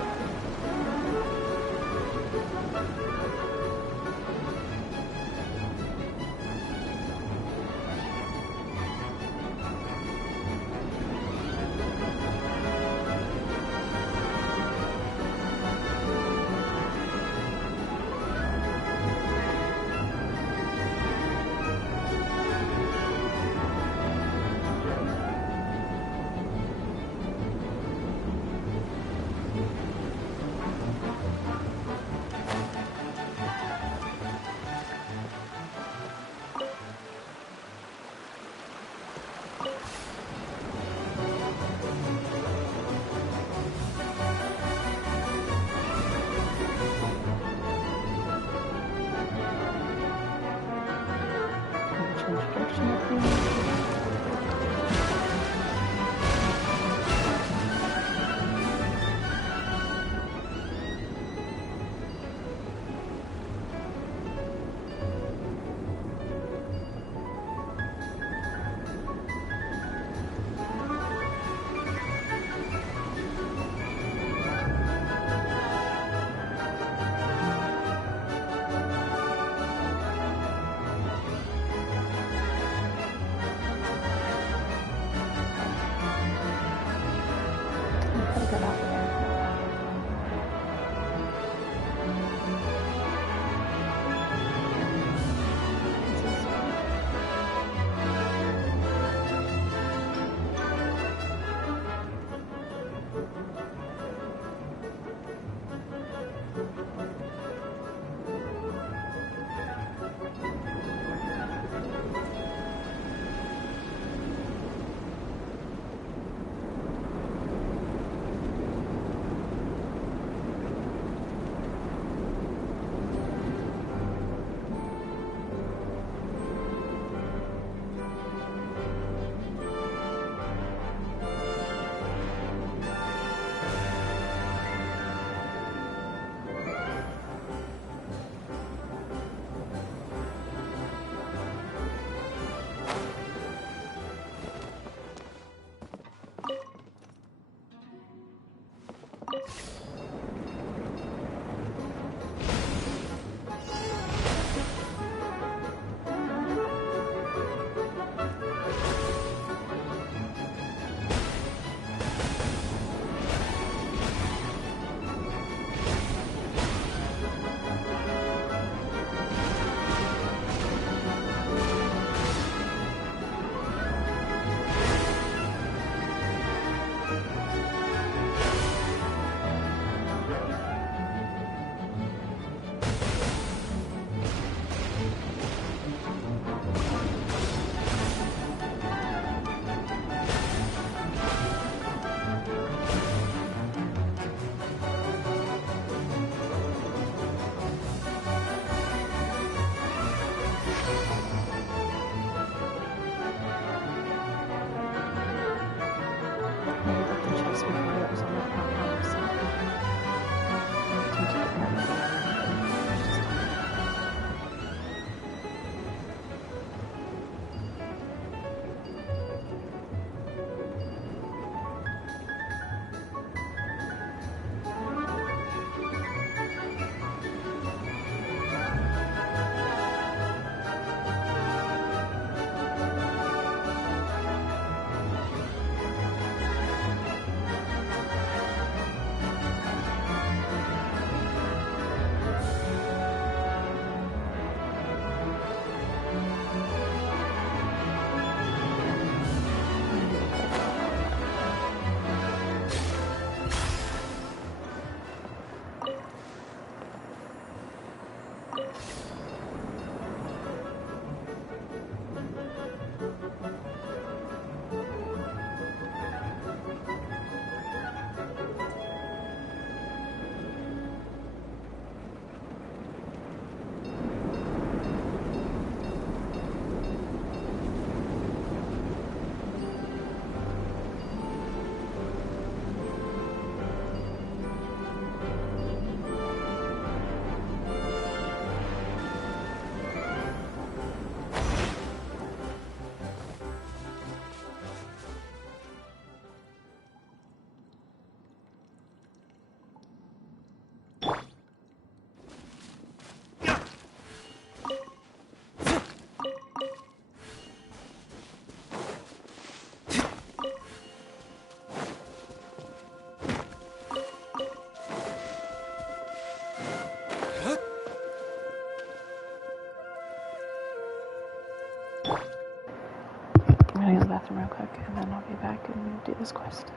I'm gonna use the bathroom real quick, and then I'll be back and do this quest.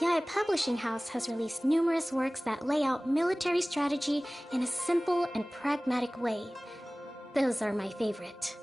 Yae Publishing House has released numerous works that lay out military strategy in a simple and pragmatic way. Those are my favorite.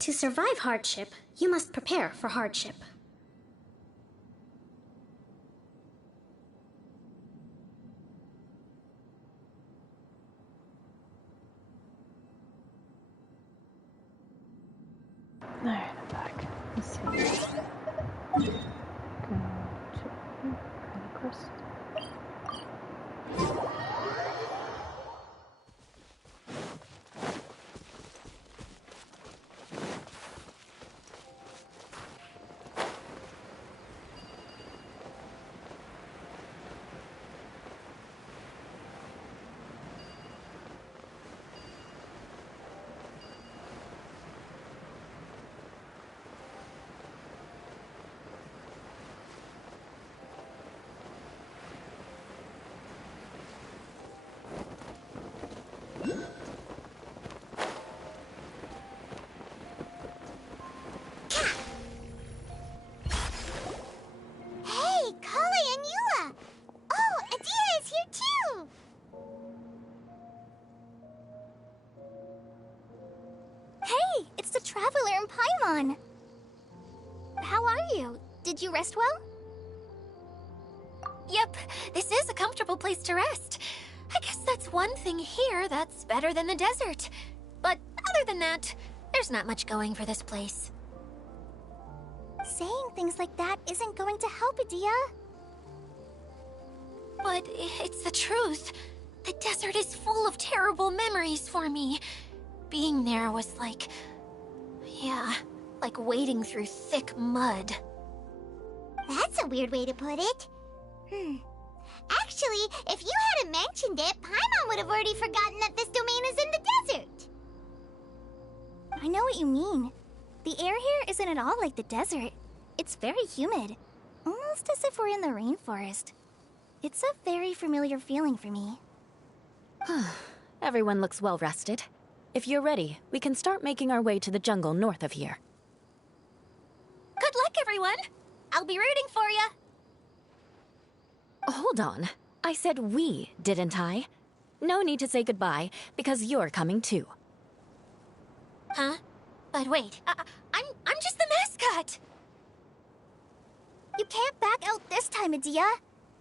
To survive hardship, you must prepare for hardship. Alright, I'm back. Let's see. Go to quest. How are you? Did you rest well? Yep, this is a comfortable place to rest. I guess that's one thing here that's better than the desert. But other than that, there's not much going for this place. Saying things like that isn't going to help, Adia. But it's the truth. The desert is full of terrible memories for me. Being there was like... yeah, like wading through thick mud. That's a weird way to put it. Actually, if you hadn't mentioned it, Paimon would have already forgotten that this domain is in the desert. I know what you mean. The air here isn't at all like the desert. It's very humid. Almost as if we're in the rainforest. It's a very familiar feeling for me. Everyone looks well rested. If you're ready, we can start making our way to the jungle north of here. Good luck, everyone! I'll be rooting for you! Hold on. I said we, didn't I? No need to say goodbye, because you're coming too. Huh? But wait, I'm just the mascot! You can't back out this time, Adia.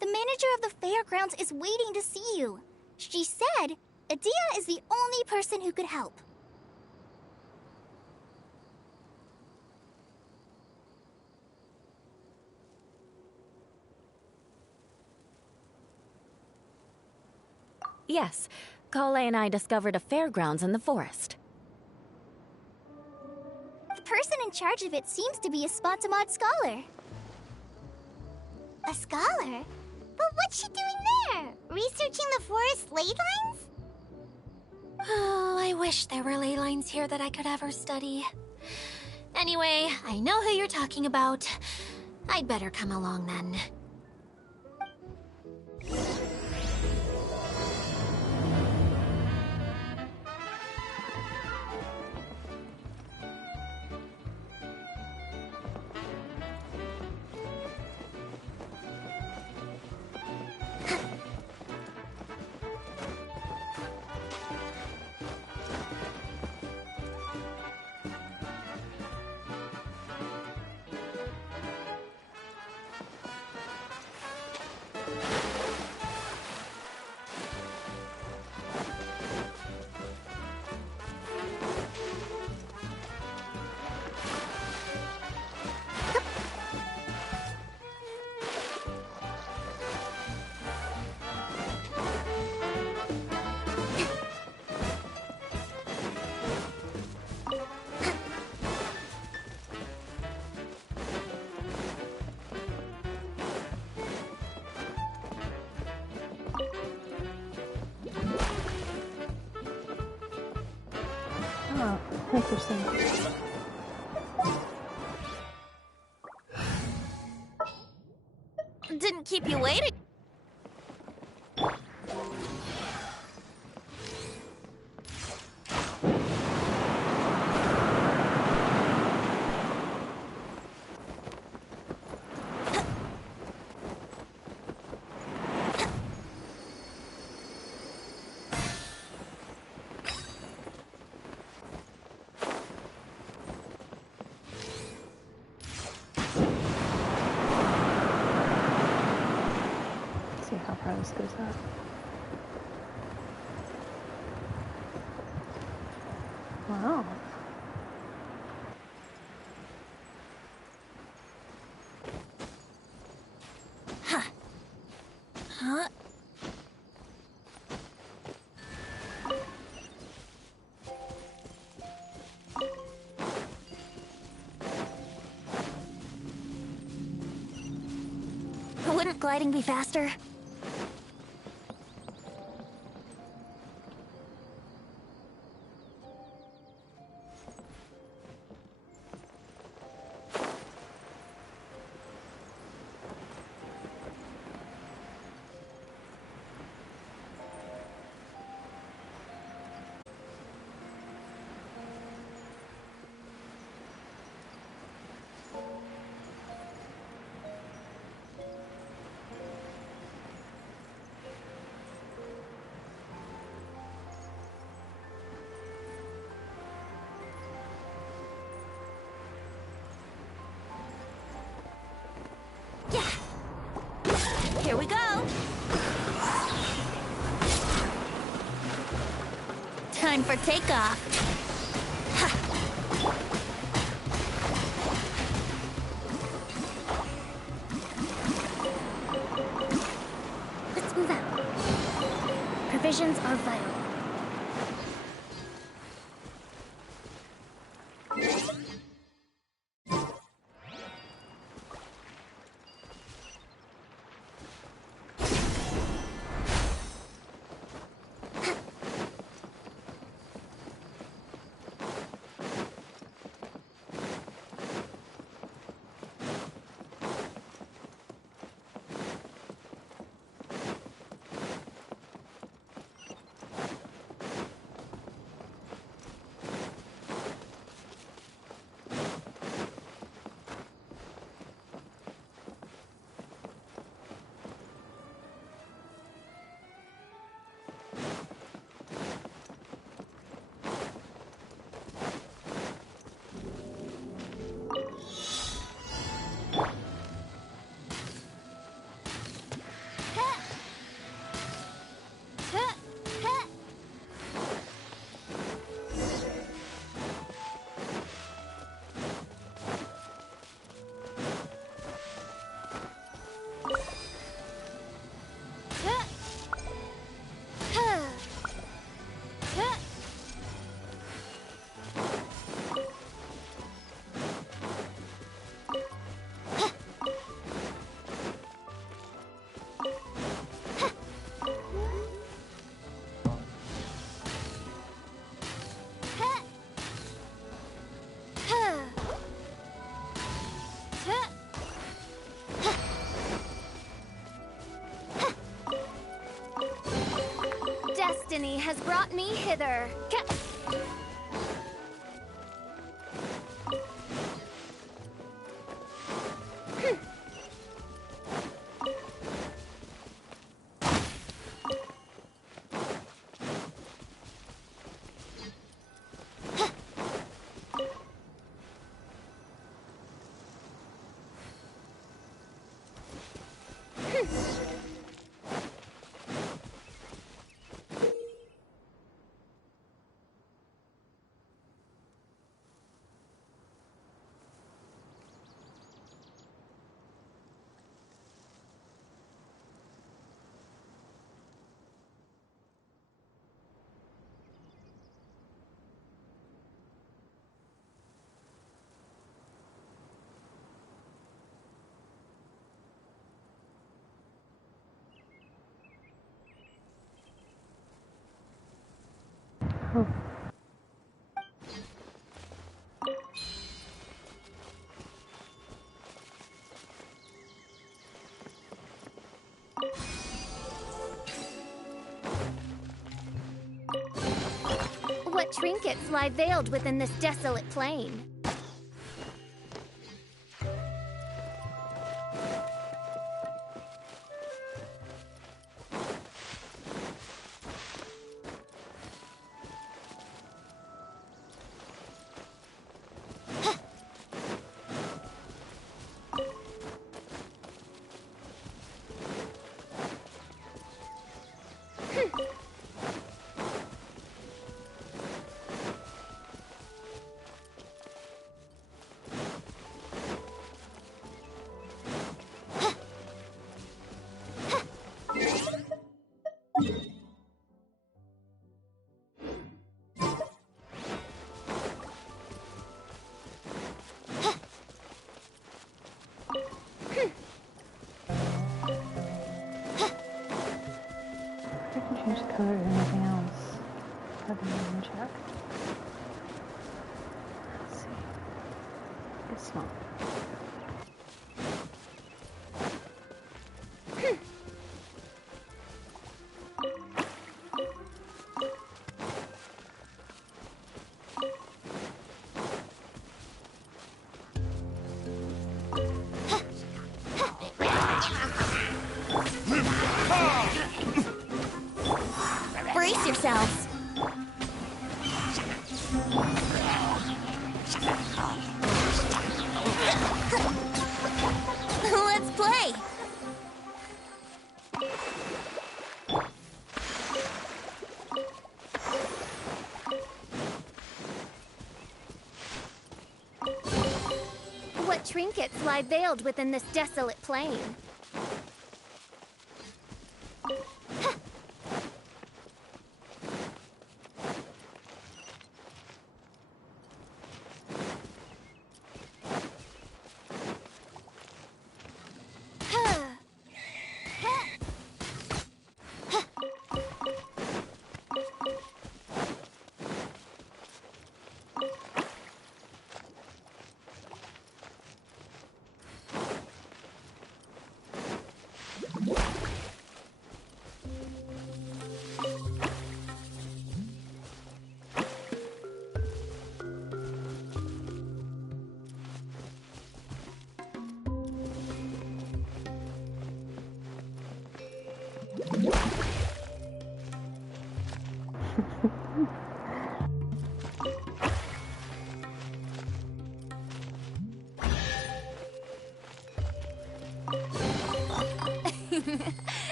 The manager of the fairgrounds is waiting to see you. She said Adia is the only person who could help. Yes, Kale and I discovered a fairgrounds in the forest. The person in charge of it seems to be a Spotamod scholar. A scholar? But what's she doing there? Researching the forest ley lines? Oh, I wish there were ley lines here that I could ever study. Anyway, I know who you're talking about. I'd better come along then. Oh, interesting. Didn't keep you waiting. See how far this goes up. Wow. Huh? Wouldn't gliding be faster? Here we go. Time for takeoff. Let's move out. Provisions are vital. destiny has brought me hither. Oh. What trinkets lie veiled within this desolate plain? I can change the color or anything else. I haven't even checked. Let's see. Guess not. Brace yourselves. Let's play. What trinkets lie veiled within this desolate plain?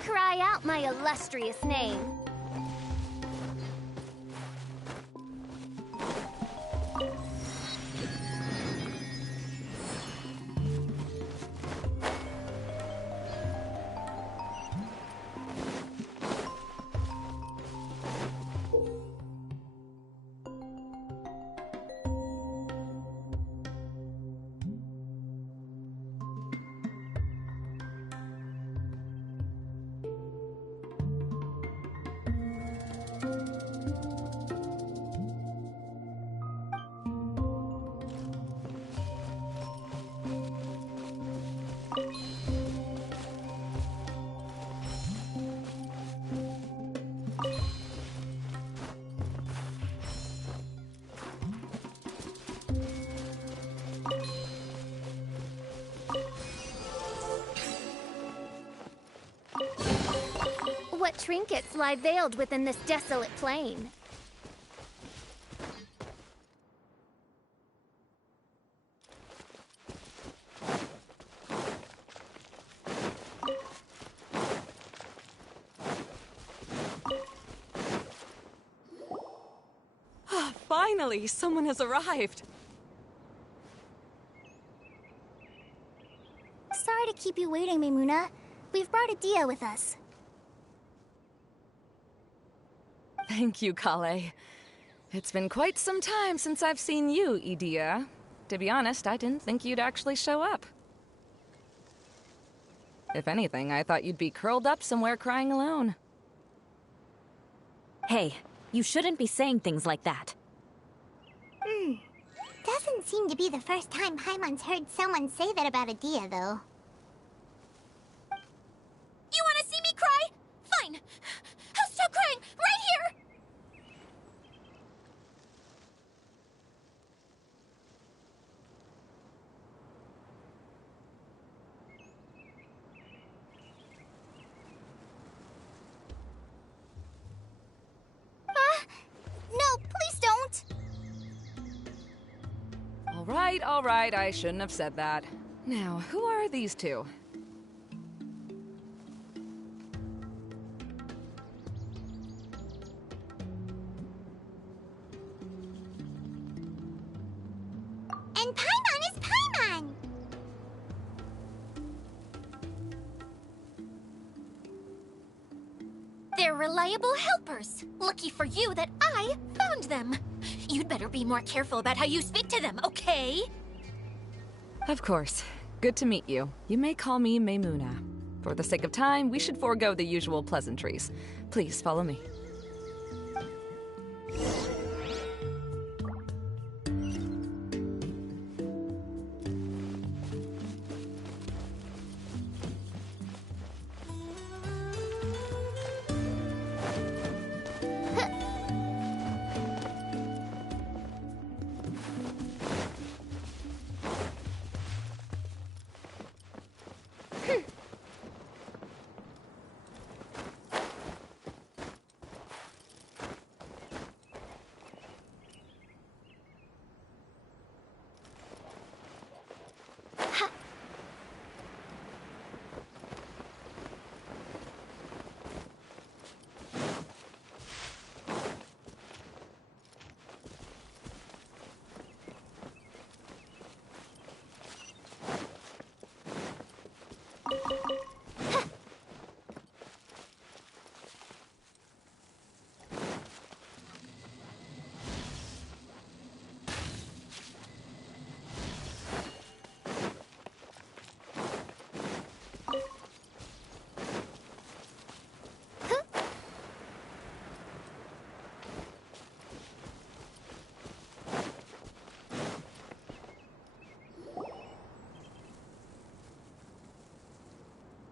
Cry out my illustrious name. trinkets lie veiled within this desolate plain. Finally, someone has arrived. Sorry to keep you waiting, Maimuna. We've brought Adia with us. Thank you, Klee. It's been quite some time since I've seen you, Idia. To be honest, I didn't think you'd actually show up. If anything, I thought you'd be curled up somewhere crying alone. Hey, you shouldn't be saying things like that. Doesn't seem to be the first time Paimon's heard someone say that about Adia, though. You want to see me cry? Fine. I'll stop crying right here. No, please don't! All right, I shouldn't have said that. Now, who are these two? And Paimon is Paimon! They're reliable helpers. Lucky for you that I found them. You'd better be more careful about how you speak to them, okay? Of course. Good to meet you. You may call me Maimuna. For the sake of time, we should forego the usual pleasantries. Please follow me.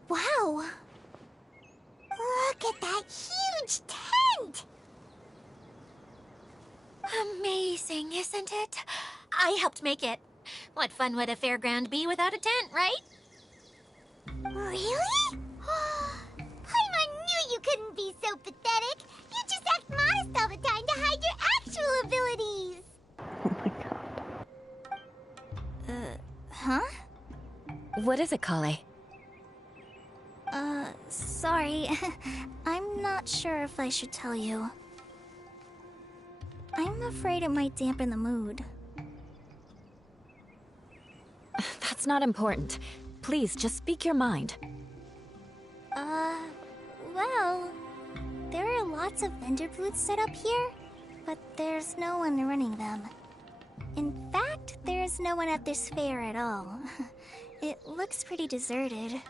Wow! Look at that huge tent! Amazing, isn't it? I helped make it. What fun would a fairground be without a tent, right? Really? Paimon knew you couldn't be so pathetic. You just act modest all the time to hide your actual abilities. Huh? What is it, Klee? Sorry. I'm not sure if I should tell you. I'm afraid it might dampen the mood. That's not important. Please, just speak your mind. Well, there are lots of vendor booths set up here, but there's no one running them. In fact, there's no one at this fair at all. It looks pretty deserted.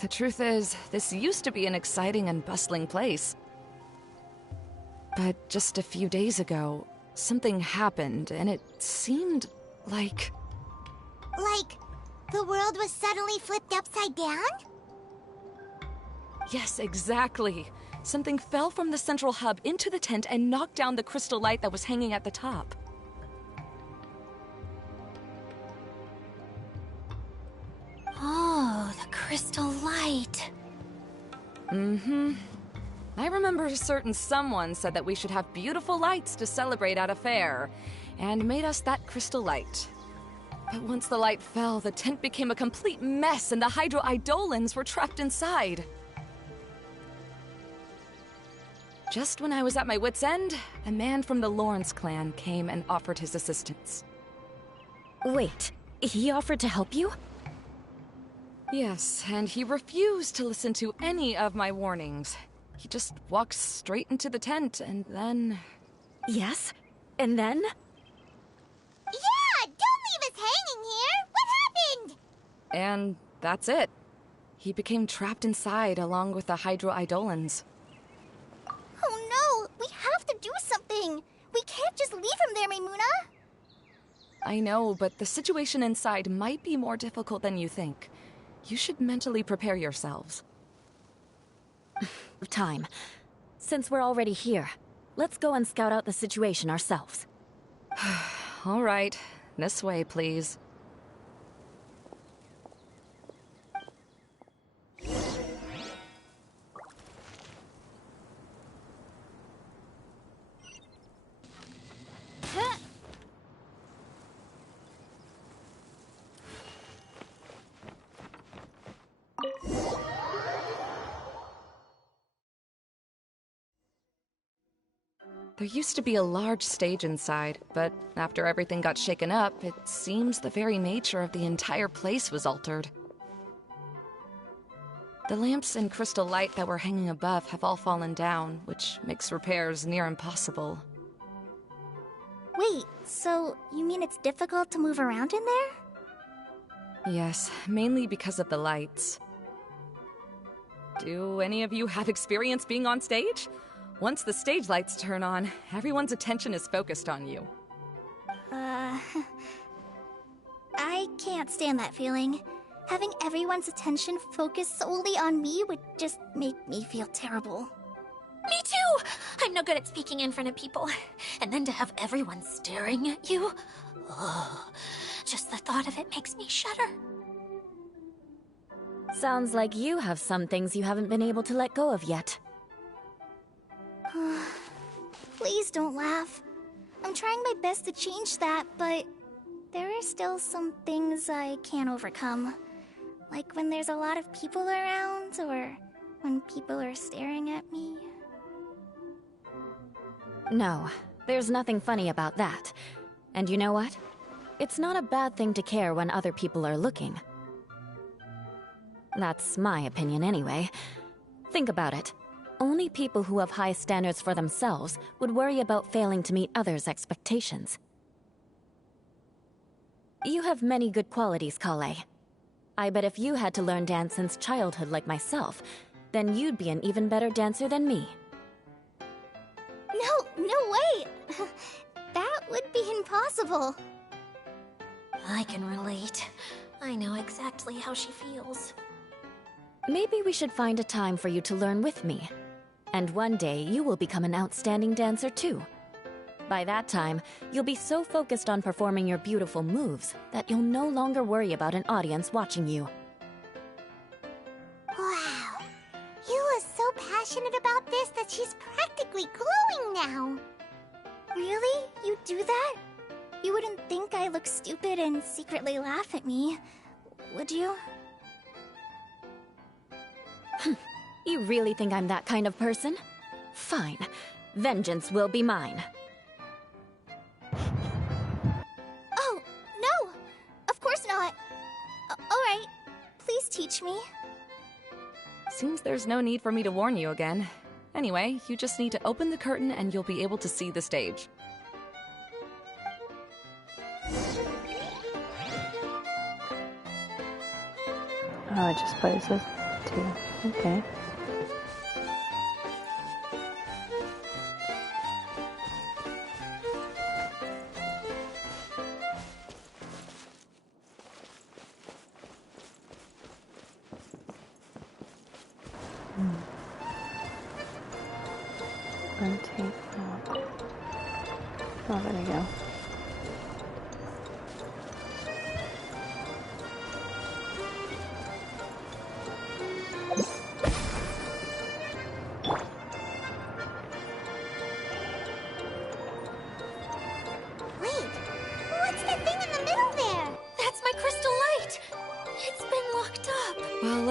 The truth is, this used to be an exciting and bustling place. But just a few days ago, something happened, and it seemed like... Like, the world was suddenly flipped upside down? Yes, exactly. Something fell from the central hub into the tent and knocked down the crystal light that was hanging at the top. Oh, the crystal light. Mm-hmm. I remember a certain someone said that we should have beautiful lights to celebrate at a fair, and made us that crystal light. But once the light fell, the tent became a complete mess and the Hydro-Eidolons were trapped inside. Just when I was at my wit's end, a man from the Lawrence clan came and offered his assistance. Wait, he offered to help you? Yes, and he refused to listen to any of my warnings. He just walked straight into the tent, and then... Yes? And then? Yeah! Don't leave us hanging here! What happened? And that's it. He became trapped inside along with the Hydro-Eidolons. Oh no! We have to do something! We can't just leave him there, Maimuna! I know, but the situation inside might be more difficult than you think. You should mentally prepare yourselves. Time. Since we're already here, let's go and scout out the situation ourselves. All right. This way, please. There used to be a large stage inside, but after everything got shaken up, it seems the very nature of the entire place was altered. The lamps and crystal light that were hanging above have all fallen down, which makes repairs near impossible. Wait, so you mean it's difficult to move around in there? Yes, mainly because of the lights. Do any of you have experience being on stage? Once the stage lights turn on, everyone's attention is focused on you. I can't stand that feeling. Having everyone's attention focused solely on me would just make me feel terrible. Me too! I'm no good at speaking in front of people. And then to have everyone staring at you... Oh, just the thought of it makes me shudder. Sounds like you have some things you haven't been able to let go of yet. Please don't laugh. I'm trying my best to change that, but there are still some things I can't overcome. Like when there's a lot of people around, or when people are staring at me. No, there's nothing funny about that. And you know what? It's not a bad thing to care when other people are looking. That's my opinion anyway. Think about it. Only people who have high standards for themselves would worry about failing to meet others' expectations. You have many good qualities, Klee. I bet if you had to learn dance since childhood like myself, then you'd be an even better dancer than me. No way! That would be impossible. I can relate. I know exactly how she feels. Maybe we should find a time for you to learn with me. And one day, you will become an outstanding dancer too. By that time, you'll be so focused on performing your beautiful moves that you'll no longer worry about an audience watching you. Wow. You are so passionate about this that she's practically glowing now. Really? You do that? You wouldn't think I look stupid and secretly laugh at me, would you? You really think I'm that kind of person? Fine. Vengeance will be mine. Oh, no! Of course not. Alright, please teach me. Seems there's no need for me to warn you again. Anyway, you just need to open the curtain and you'll be able to see the stage. Oh, it just plays this too. Okay. Rotate. Oh, there we go.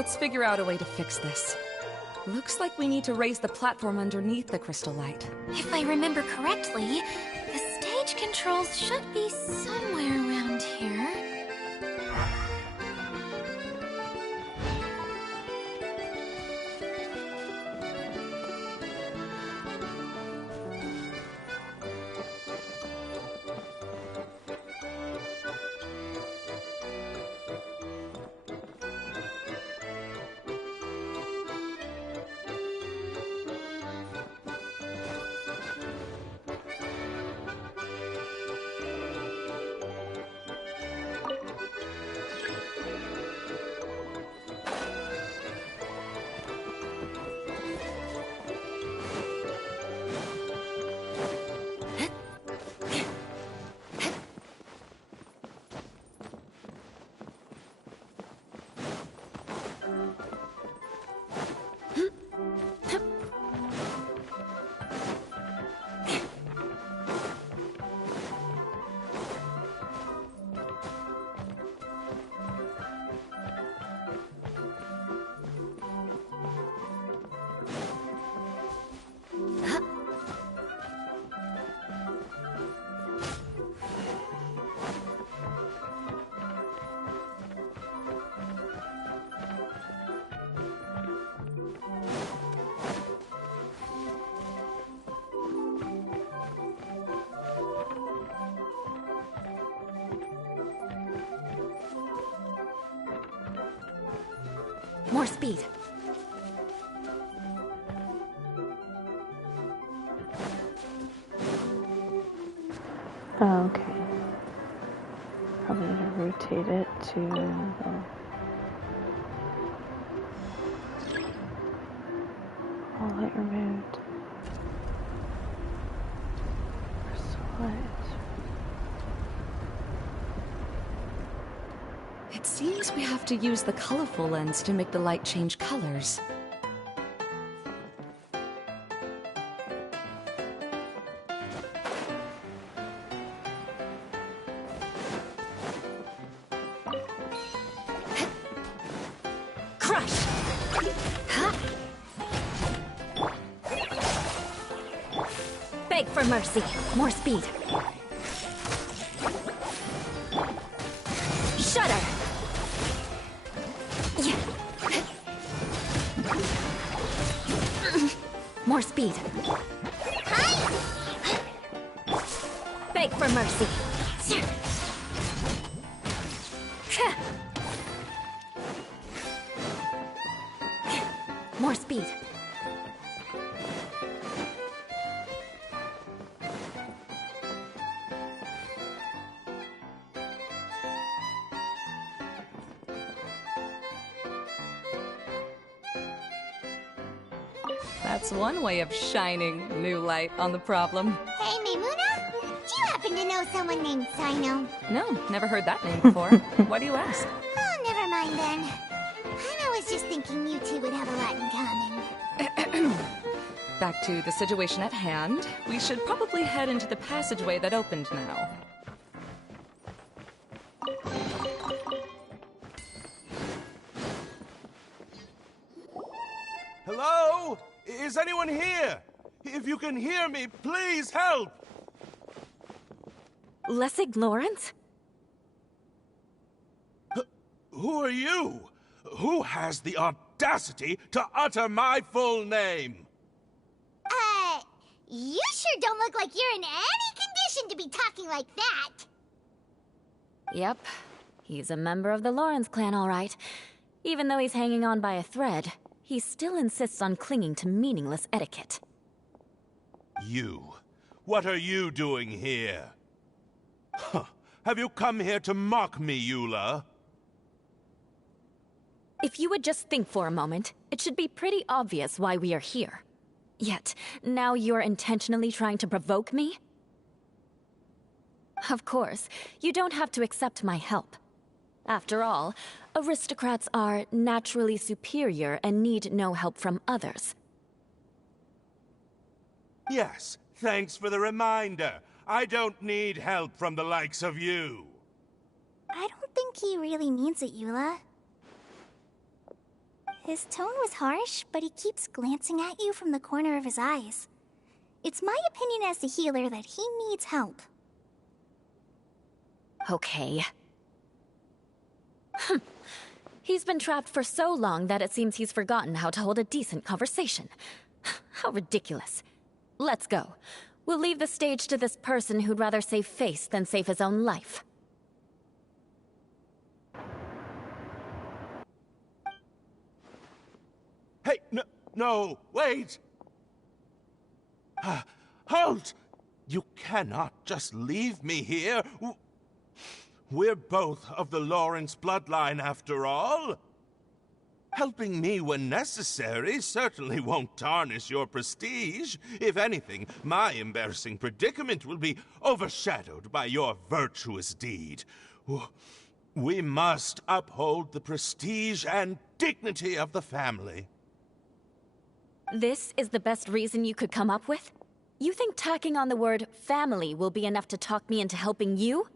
let's figure out a way to fix this. Looks like we need to raise the platform underneath the crystal light. If I remember correctly, the stage controls should be somewhere around here. More speed. Oh, okay. Probably need to rotate it to... all light removed. Select. It seems we have to use the colorful lens to make the light change colors. Crush! Huh? Beg for mercy. More speed. Shudder! More speed. Beg for mercy. More speed. That's one way of shining new light on the problem. Hey, Maimuna? Do you happen to know someone named Sino? No, never heard that name before. Why do you ask? Oh, never mind then. I was just thinking you two would have a lot in common. Back to the situation at hand. We should probably head into the passageway that opened now. Hello? Is anyone here? If you can hear me, please help! Lessig Lawrence? Who are you? Who has the audacity to utter my full name? You sure don't look like you're in any condition to be talking like that. Yep. He's a member of the Lawrence clan, all right. Even though he's hanging on by a thread, he still insists on clinging to meaningless etiquette. You? What are you doing here? Huh. Have you come here to mock me, Eula? If you would just think for a moment, it should be pretty obvious why we are here. Yet, now you're intentionally trying to provoke me? Of course, you don't have to accept my help. After all, aristocrats are naturally superior and need no help from others. Yes, thanks for the reminder. I don't need help from the likes of you. I don't think he really means it, Eula. His tone was harsh, but he keeps glancing at you from the corner of his eyes. It's my opinion as the healer that he needs help. Okay. He's been trapped for so long that it seems he's forgotten how to hold a decent conversation. How ridiculous. Let's go. We'll leave the stage to this person who'd rather save face than save his own life. Hey, no, wait! Halt! You cannot just leave me here. We're both of the Lawrence bloodline, after all. Helping me when necessary certainly won't tarnish your prestige. If anything, my embarrassing predicament will be overshadowed by your virtuous deed. We must uphold the prestige and dignity of the family. This is the best reason you could come up with? You think tacking on the word family will be enough to talk me into helping you?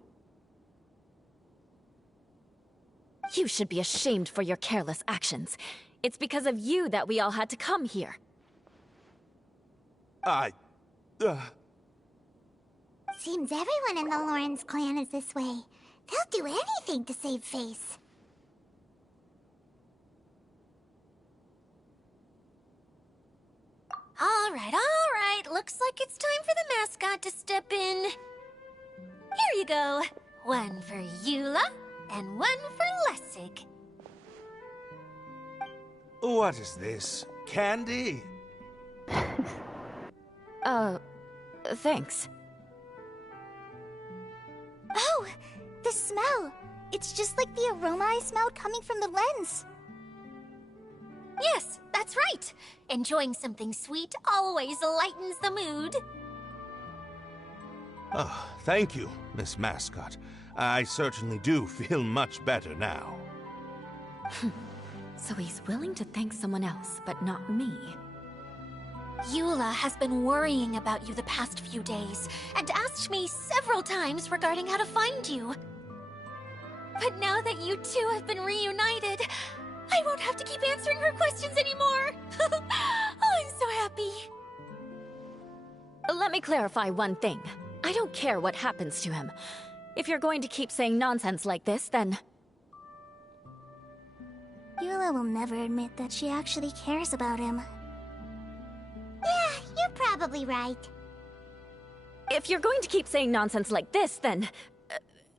You should be ashamed for your careless actions. It's because of you that we all had to come here. Seems everyone in the Lawrence clan is this way. They'll do anything to save face. All right. Looks like it's time for the mascot to step in. Here you go. One for Eula, and one for Lessig. What is this? Candy? Thanks. Oh, the smell! It's just like the aroma I smelled coming from the lens. Yes, that's right. Enjoying something sweet always lightens the mood. Oh, thank you, Miss Mascot. I certainly do feel much better now. So he's willing to thank someone else, but not me. Eula has been worrying about you the past few days, and asked me several times regarding how to find you. But now that you two have been reunited, I won't have to keep answering her questions anymore. Oh, I'm so happy. Let me clarify one thing. I don't care what happens to him. If you're going to keep saying nonsense like this, then... Eula will never admit that she actually cares about him. Yeah, you're probably right. If you're going to keep saying nonsense like this, then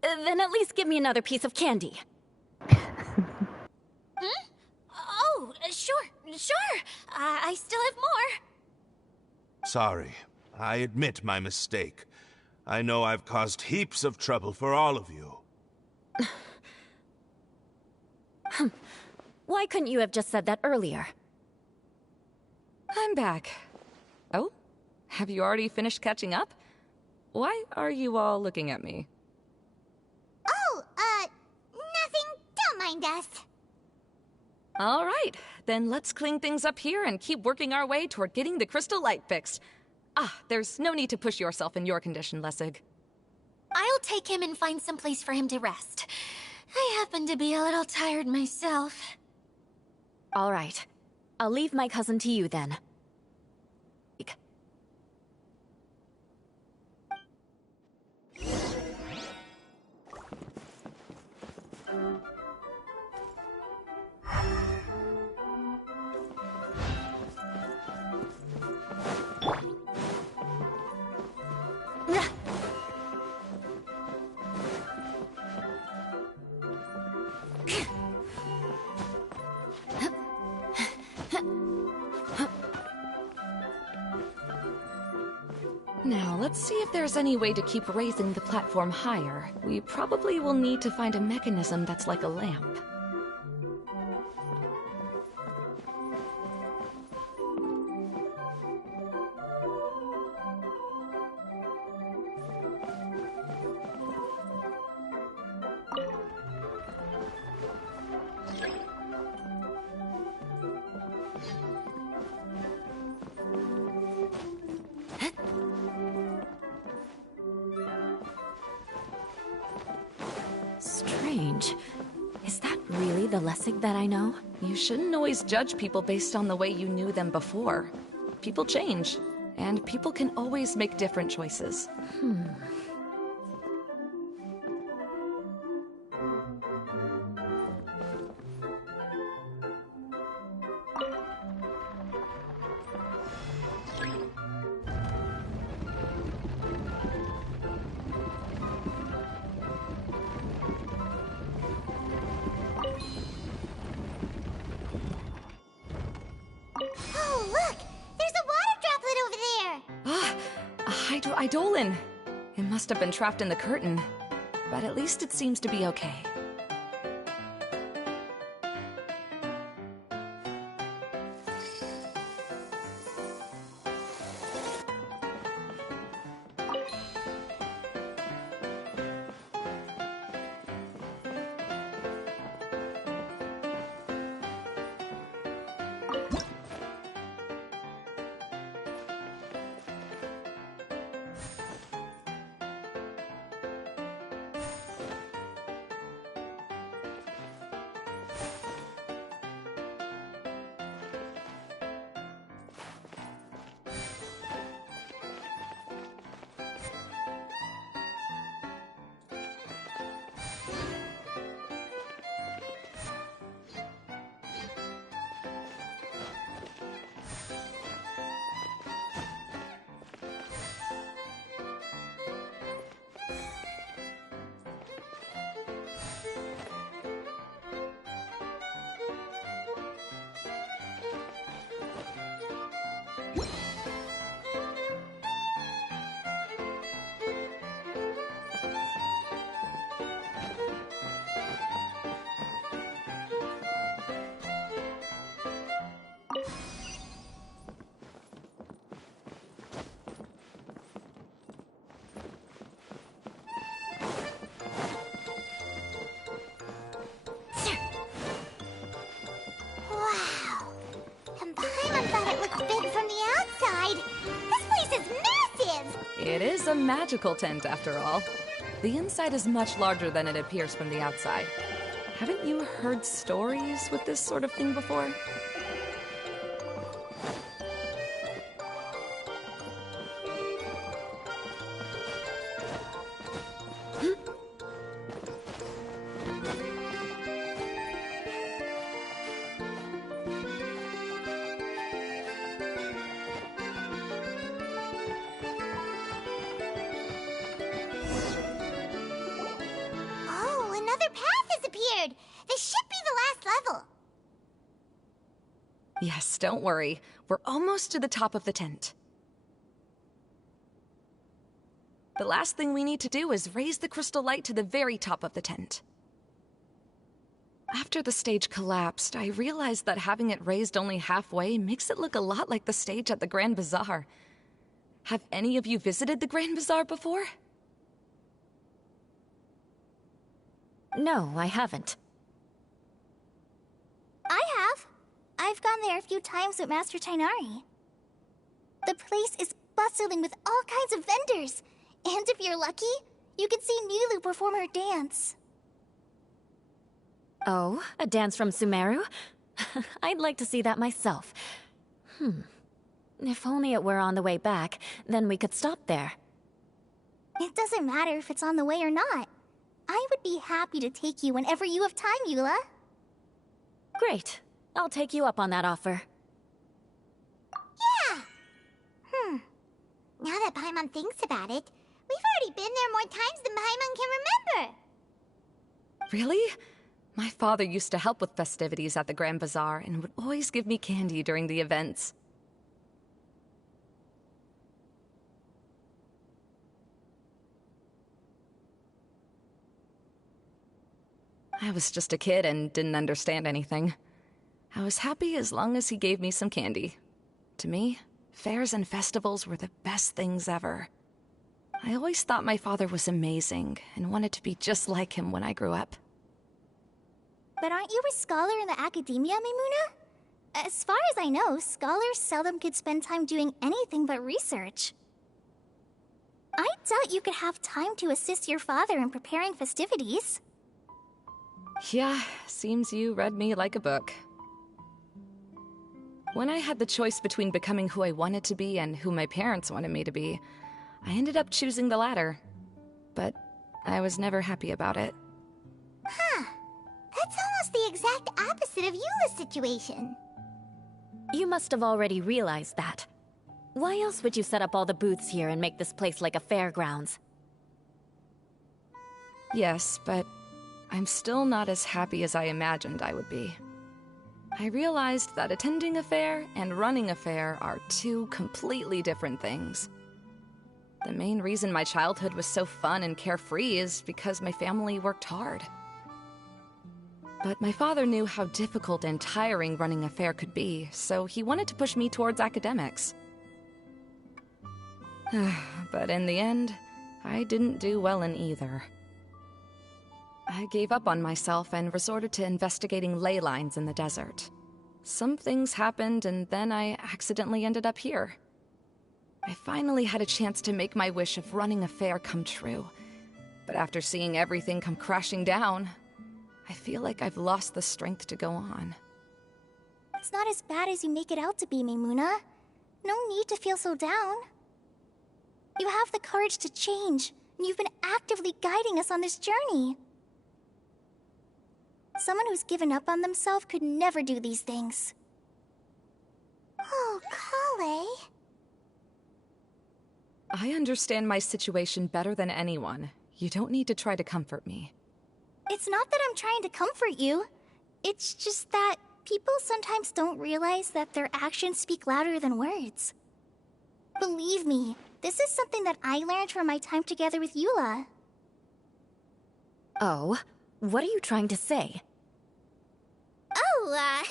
at least give me another piece of candy. Oh, sure. I still have more. Sorry. I admit my mistake. I know I've caused heaps of trouble for all of you. Why couldn't you have just said that earlier? I'm back. Oh? Have you already finished catching up? Why are you all looking at me? Oh, nothing. Don't mind us. All right, then let's clean things up here and keep working our way toward getting the crystal light fixed. There's no need to push yourself in your condition, Lessig. I'll take him and find some place for him to rest. I happen to be a little tired myself. All right. I'll leave my cousin to you then. Now, let's see if there's any way to keep raising the platform higher. We probably will need to find a mechanism that's like a lamp. Strange. Is that really way, the less that I know. You shouldn't always judge people based on the way you knew them before. People change, and people can always make different choices. Oh, look! There's a water droplet over there! Ah, a hydroidolin. It must have been trapped in the curtain, but at least it seems to be okay. Wow! And Paimon thought it looked big from the outside! This place is massive! It is a magical tent, after all. The inside is much larger than it appears from the outside. Haven't you heard stories with this sort of thing before? Oh, another path has appeared! This should be the last level! Yes, don't worry. We're almost to the top of the tent. The last thing we need to do is raise the crystal light to the very top of the tent. After the stage collapsed, I realized that having it raised only halfway makes it look a lot like the stage at the Grand Bazaar. Have any of you visited the Grand Bazaar before? No, I haven't. I have. I've gone there a few times with Master Tainari. The place is bustling with all kinds of vendors. And if you're lucky, you can see Milu perform her dance. Oh, a dance from Sumeru? I'd like to see that myself. If only it were on the way back, then we could stop there. It doesn't matter if it's on the way or not. I would be happy to take you whenever you have time, Eula. Great. I'll take you up on that offer. Yeah! Now that Paimon thinks about it, we've already been there more times than Paimon can remember! Really? My father used to help with festivities at the Grand Bazaar and would always give me candy during the events. I was just a kid and didn't understand anything. I was happy as long as he gave me some candy. To me, fairs and festivals were the best things ever. I always thought my father was amazing and wanted to be just like him when I grew up. But aren't you a scholar in the academia, Maimuna? As far as I know, scholars seldom could spend time doing anything but research. I doubt you could have time to assist your father in preparing festivities. Yeah, seems you read me like a book. When I had the choice between becoming who I wanted to be and who my parents wanted me to be, I ended up choosing the latter. But I was never happy about it. Huh. That's almost the exact opposite of Eula's situation. You must have already realized that. Why else would you set up all the booths here and make this place like a fairgrounds? Yes, but I'm still not as happy as I imagined I would be. I realized that attending a fair and running a fair are two completely different things. The main reason my childhood was so fun and carefree is because my family worked hard. But my father knew how difficult and tiring running a fair could be, so he wanted to push me towards academics. But in the end, I didn't do well in either. I gave up on myself and resorted to investigating ley lines in the desert. Some things happened, and then I accidentally ended up here. I finally had a chance to make my wish of running a fair come true. But after seeing everything come crashing down, I feel like I've lost the strength to go on. It's not as bad as you make it out to be, Maimuna. No need to feel so down. You have the courage to change, and you've been actively guiding us on this journey. Someone who's given up on themselves could never do these things. Oh, Klee. I understand my situation better than anyone. You don't need to try to comfort me. It's not that I'm trying to comfort you. It's just that people sometimes don't realize that their actions speak louder than words. Believe me, this is something that I learned from my time together with Eula. Oh? What are you trying to say? Oh,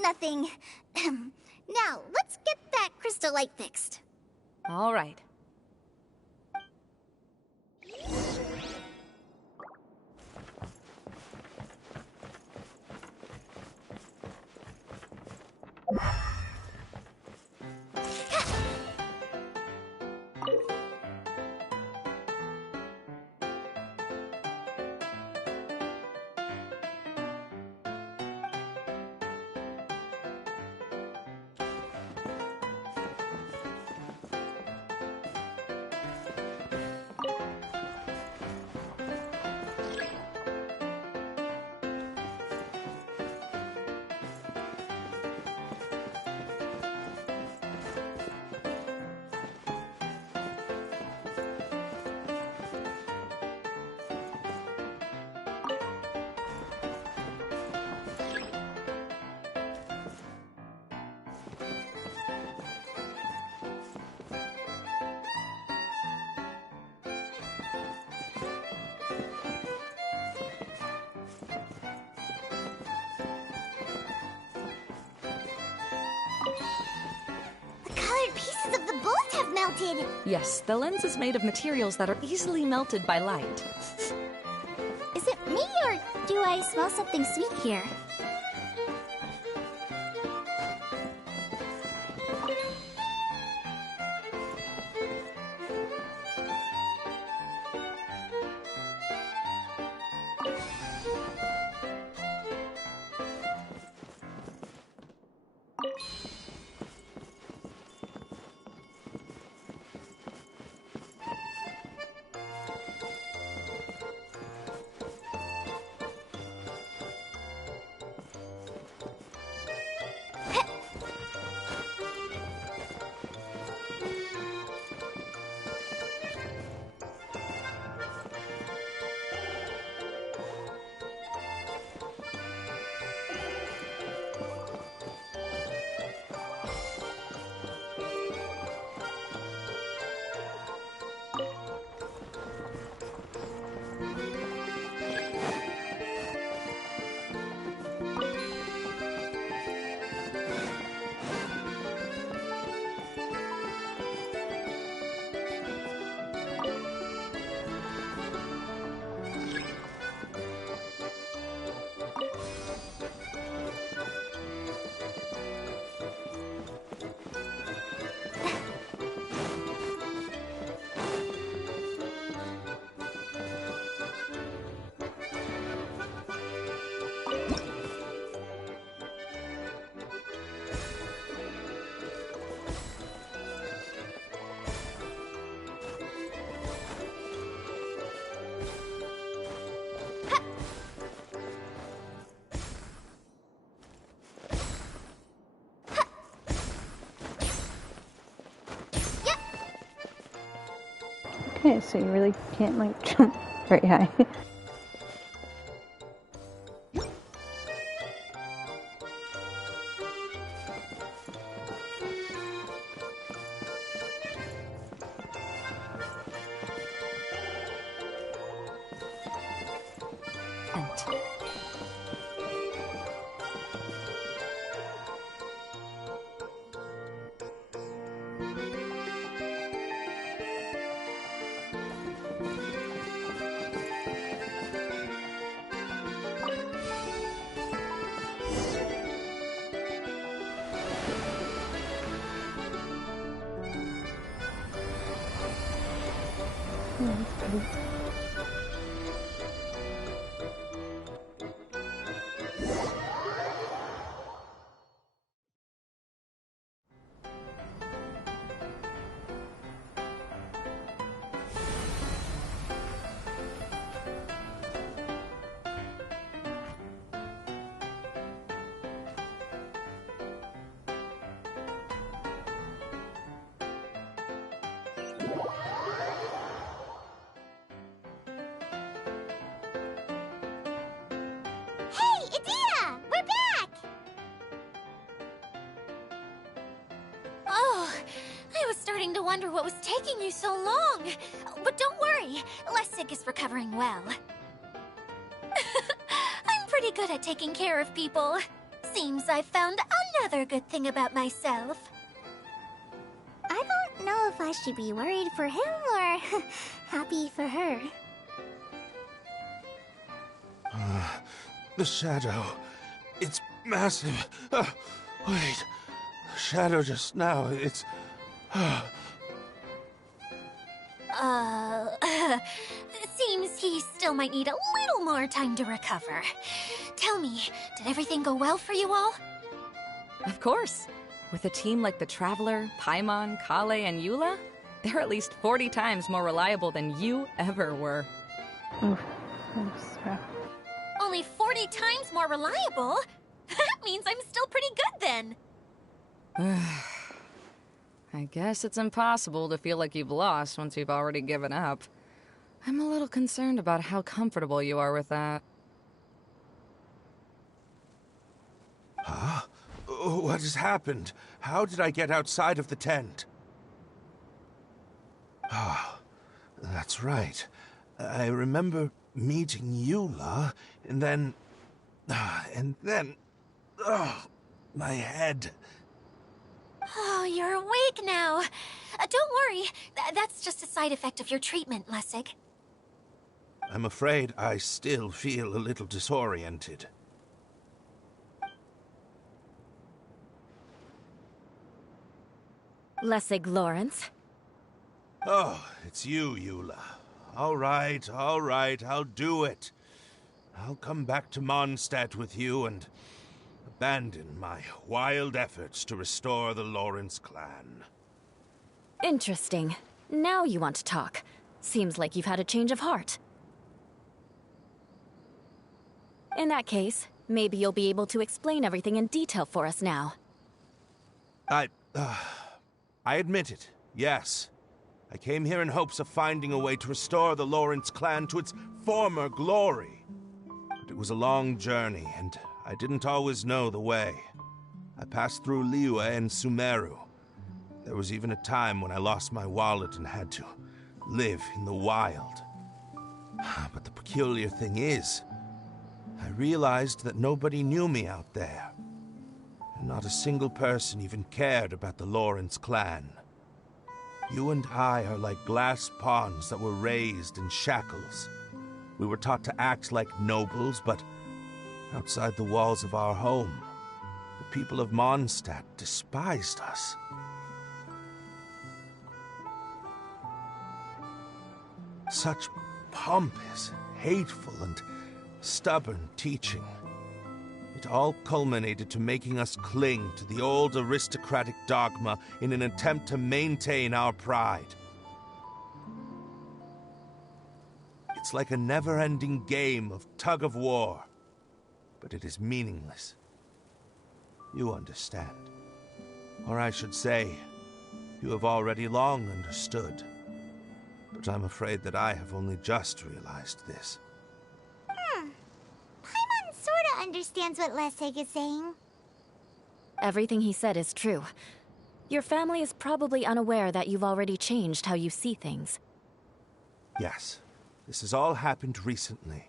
nothing. Now, let's get that crystal light fixed. All right. Pieces of the bolt have melted. Yes, the lens is made of materials that are easily melted by light. Is it me, or do I smell something sweet here? Yeah, so you really can't, like, jump very high. Hey, Adina! We're back! Oh, I was starting to wonder what was taking you so long. But don't worry, Lessig is recovering well. I'm pretty good at taking care of people. Seems I've found another good thing about myself. I don't know if I should be worried for him or happy for her. The shadow. It's massive. Wait. The shadow just now. It's... Seems he still might need a little more time to recover. Tell me, did everything go well for you all? Of course. With a team like the Traveler, Paimon, Kale, and Eula, they're at least 40 times more reliable than you ever were. Only 40 times more reliable? That means I'm still pretty good then. I guess it's impossible to feel like you've lost once you've already given up. I'm a little concerned about how comfortable you are with that. Huh? What has happened? How did I get outside of the tent? Ah, that's right. I remember meeting Eula, and then... my head. Oh, you're awake now. Don't worry, that's just a side effect of your treatment, Lessig. I'm afraid I still feel a little disoriented. Lessig Lawrence. Oh, it's you, Eula. All right, I'll do it. I'll come back to Mondstadt with you and abandon my wild efforts to restore the Lawrence clan. Interesting. Now you want to talk. Seems like you've had a change of heart. In that case, maybe you'll be able to explain everything in detail for us now. I admit it, yes. I came here in hopes of finding a way to restore the Lawrence clan to its former glory. But it was a long journey, and I didn't always know the way. I passed through Liyue and Sumeru. There was even a time when I lost my wallet and had to live in the wild. But the peculiar thing is, I realized that nobody knew me out there. And not a single person even cared about the Lawrence clan. You and I are like glass pawns that were raised in shackles. We were taught to act like nobles, but outside the walls of our home, the people of Mondstadt despised us. Such pompous, hateful, and stubborn teaching. It all culminated to making us cling to the old aristocratic dogma in an attempt to maintain our pride. It's like a never-ending game of tug-of-war, but it is meaningless. You understand. Or I should say, you have already long understood. but I'm afraid that I have only just realized this. Paimon sorta understands what Lessig is saying. Everything he said is true. Your family is probably unaware that you've already changed how you see things. Yes, this has all happened recently.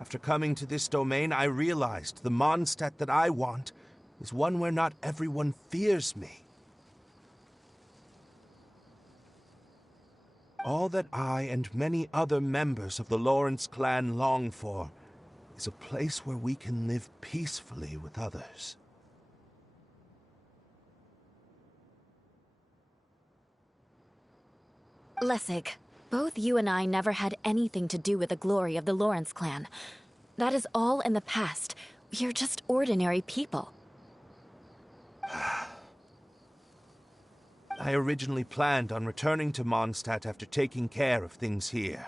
After coming to this domain, I realized the Mondstadt that I want is one where not everyone fears me. All that I and many other members of the Lawrence clan long for is a place where we can live peacefully with others. Lessig, both you and I never had anything to do with the glory of the Lawrence clan. That is all in the past. We are just ordinary people. I originally planned on returning to Mondstadt after taking care of things here.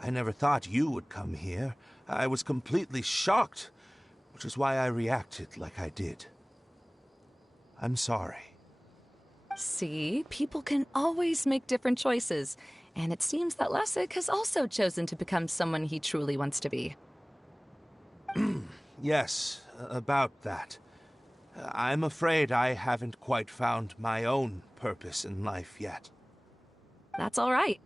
I never thought you would come here. I was completely shocked, which is why I reacted like I did. I'm sorry. See, people can always make different choices, and it seems that Lessig has also chosen to become someone he truly wants to be. Yes, about that. I'm afraid I haven't quite found my own purpose in life yet. That's all right.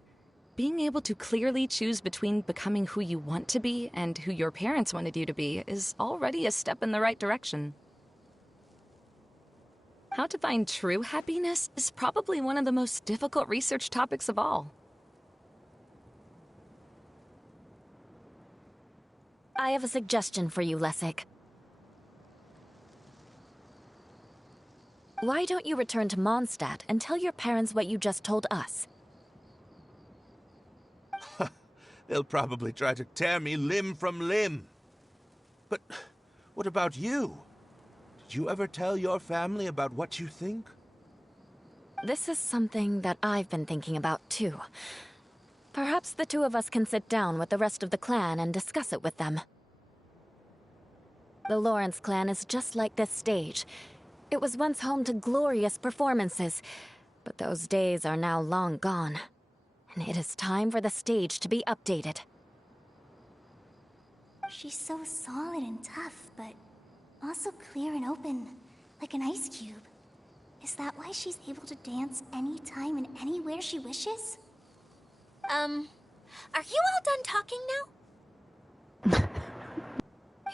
Being able to clearly choose between becoming who you want to be and who your parents wanted you to be is already a step in the right direction. How to find true happiness is probably one of the most difficult research topics of all. I have a suggestion for you, Lessig. Why don't you return to Mondstadt and tell your parents what you just told us? They'll probably try to tear me limb from limb. But what about you? Did you ever tell your family about what you think? This is something that I've been thinking about, too. Perhaps the two of us can sit down with the rest of the clan and discuss it with them. The Lawrence clan is just like this stage. It was once home to glorious performances, but those days are now long gone. And it is time for the stage to be updated. She's so solid and tough, but also clear and open, like an ice cube. Is that why she's able to dance anytime and anywhere she wishes? Are you all done talking now?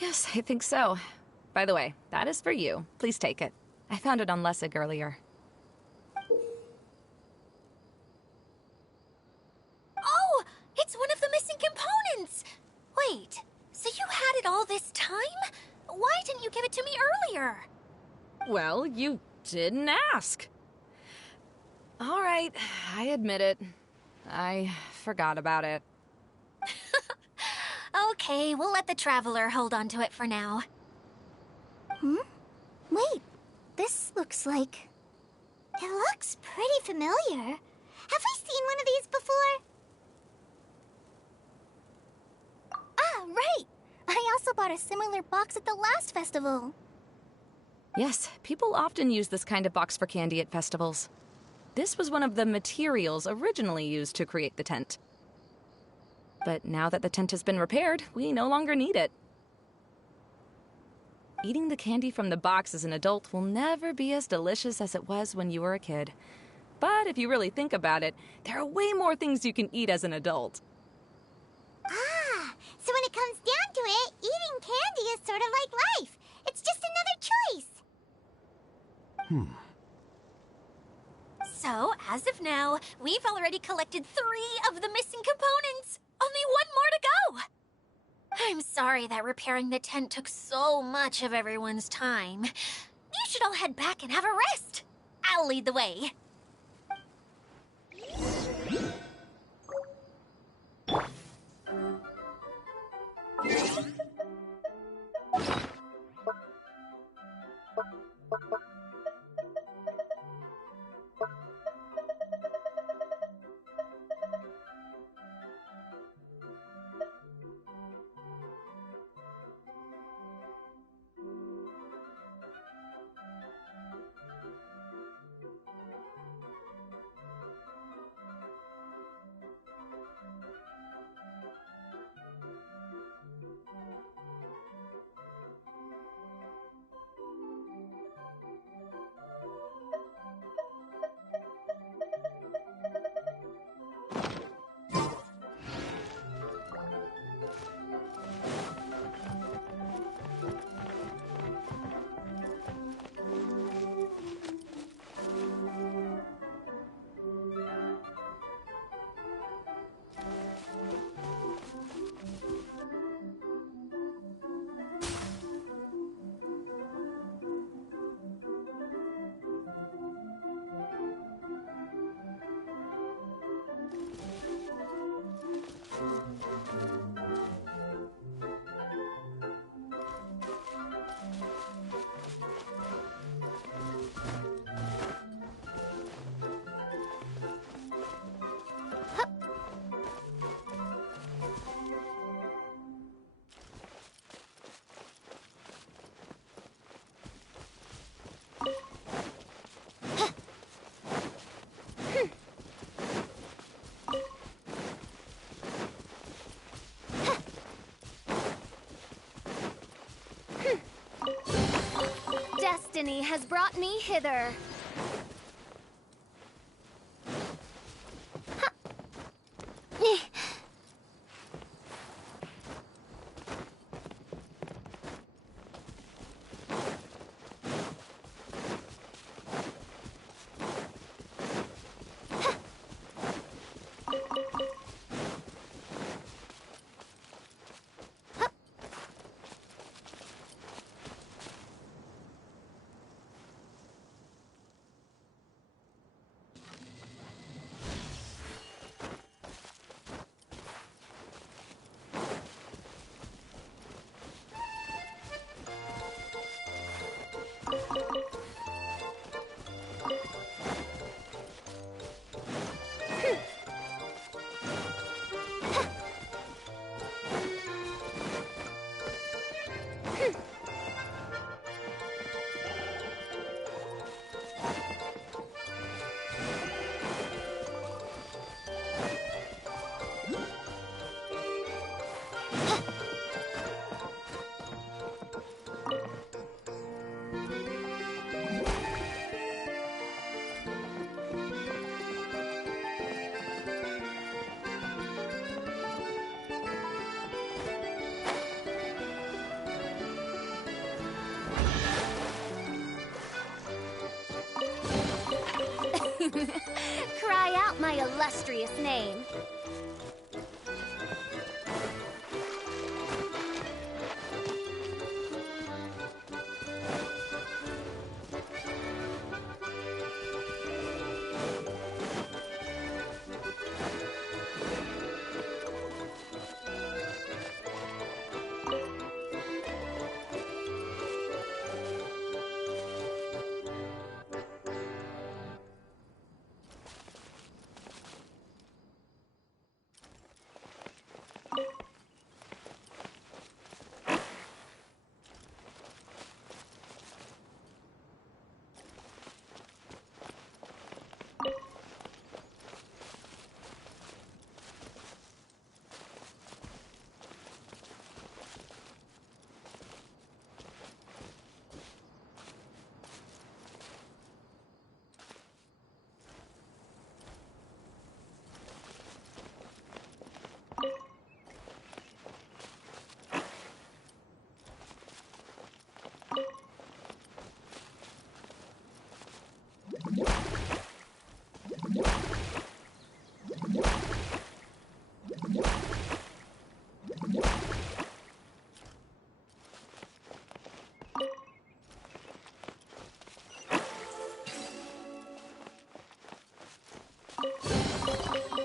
Yes, I think so. By the way, that is for you. Please take it. I found it on Lessig earlier. Oh! It's one of the missing components! Wait, so you had it all this time? Why didn't you give it to me earlier? Well, you didn't ask. All right, I admit it. I forgot about it. Okay, we'll let the Traveler hold on to it for now. Wait, this looks like... It looks pretty familiar. Have we seen one of these before? Ah, right! I also bought a similar box at the last festival. Yes, people often use this kind of box for candy at festivals. This was one of the materials originally used to create the tent. But now that the tent has been repaired, we no longer need it. Eating the candy from the box as an adult will never be as delicious as it was when you were a kid. But if you really think about it, there are way more things you can eat as an adult. Ah, so when it comes down to it, eating candy is sort of like life. It's just another choice. So, as of now, we've already collected 3 of the missing components. Only one more to go. I'm sorry that repairing the tent took so much of everyone's time. You should all head back and have a rest. I'll lead the way. destiny has brought me hither. Cry out my illustrious name.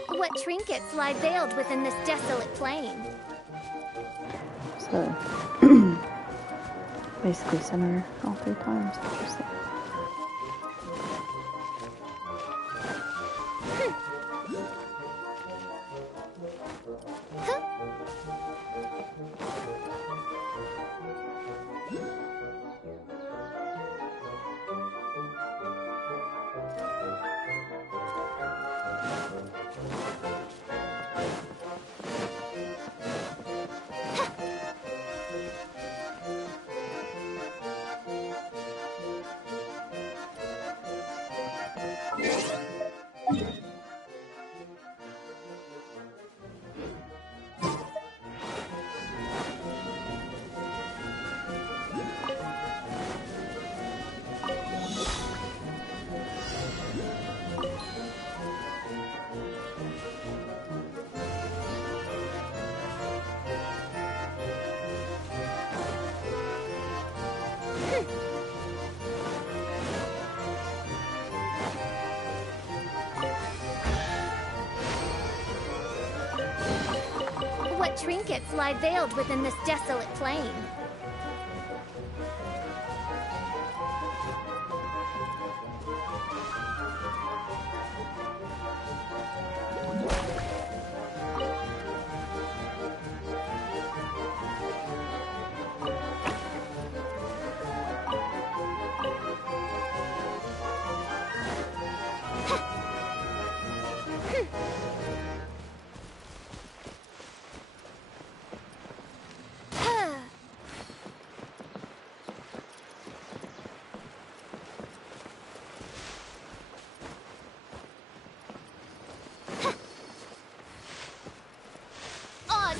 What trinkets lie veiled within this desolate plain? So, basically center all 3 times. Interesting. What trinkets lie veiled within this desolate plain?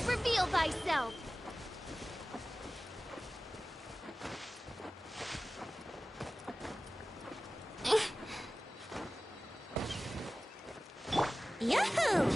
Reveal thyself! Yahoo!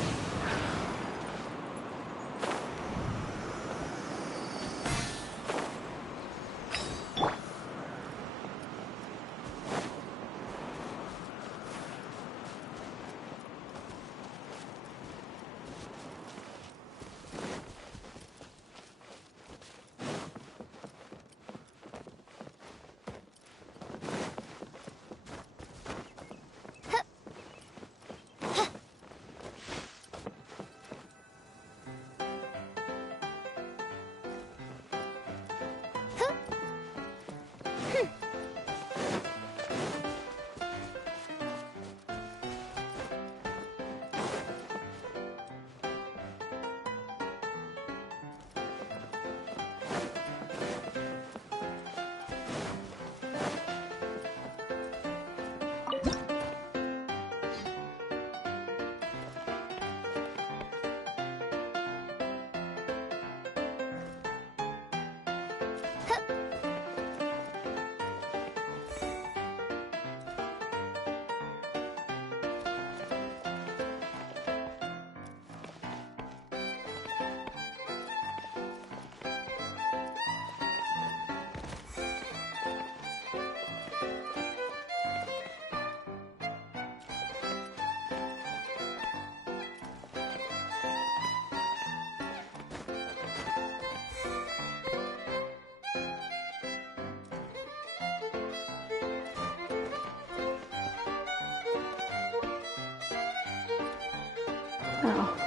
Oh.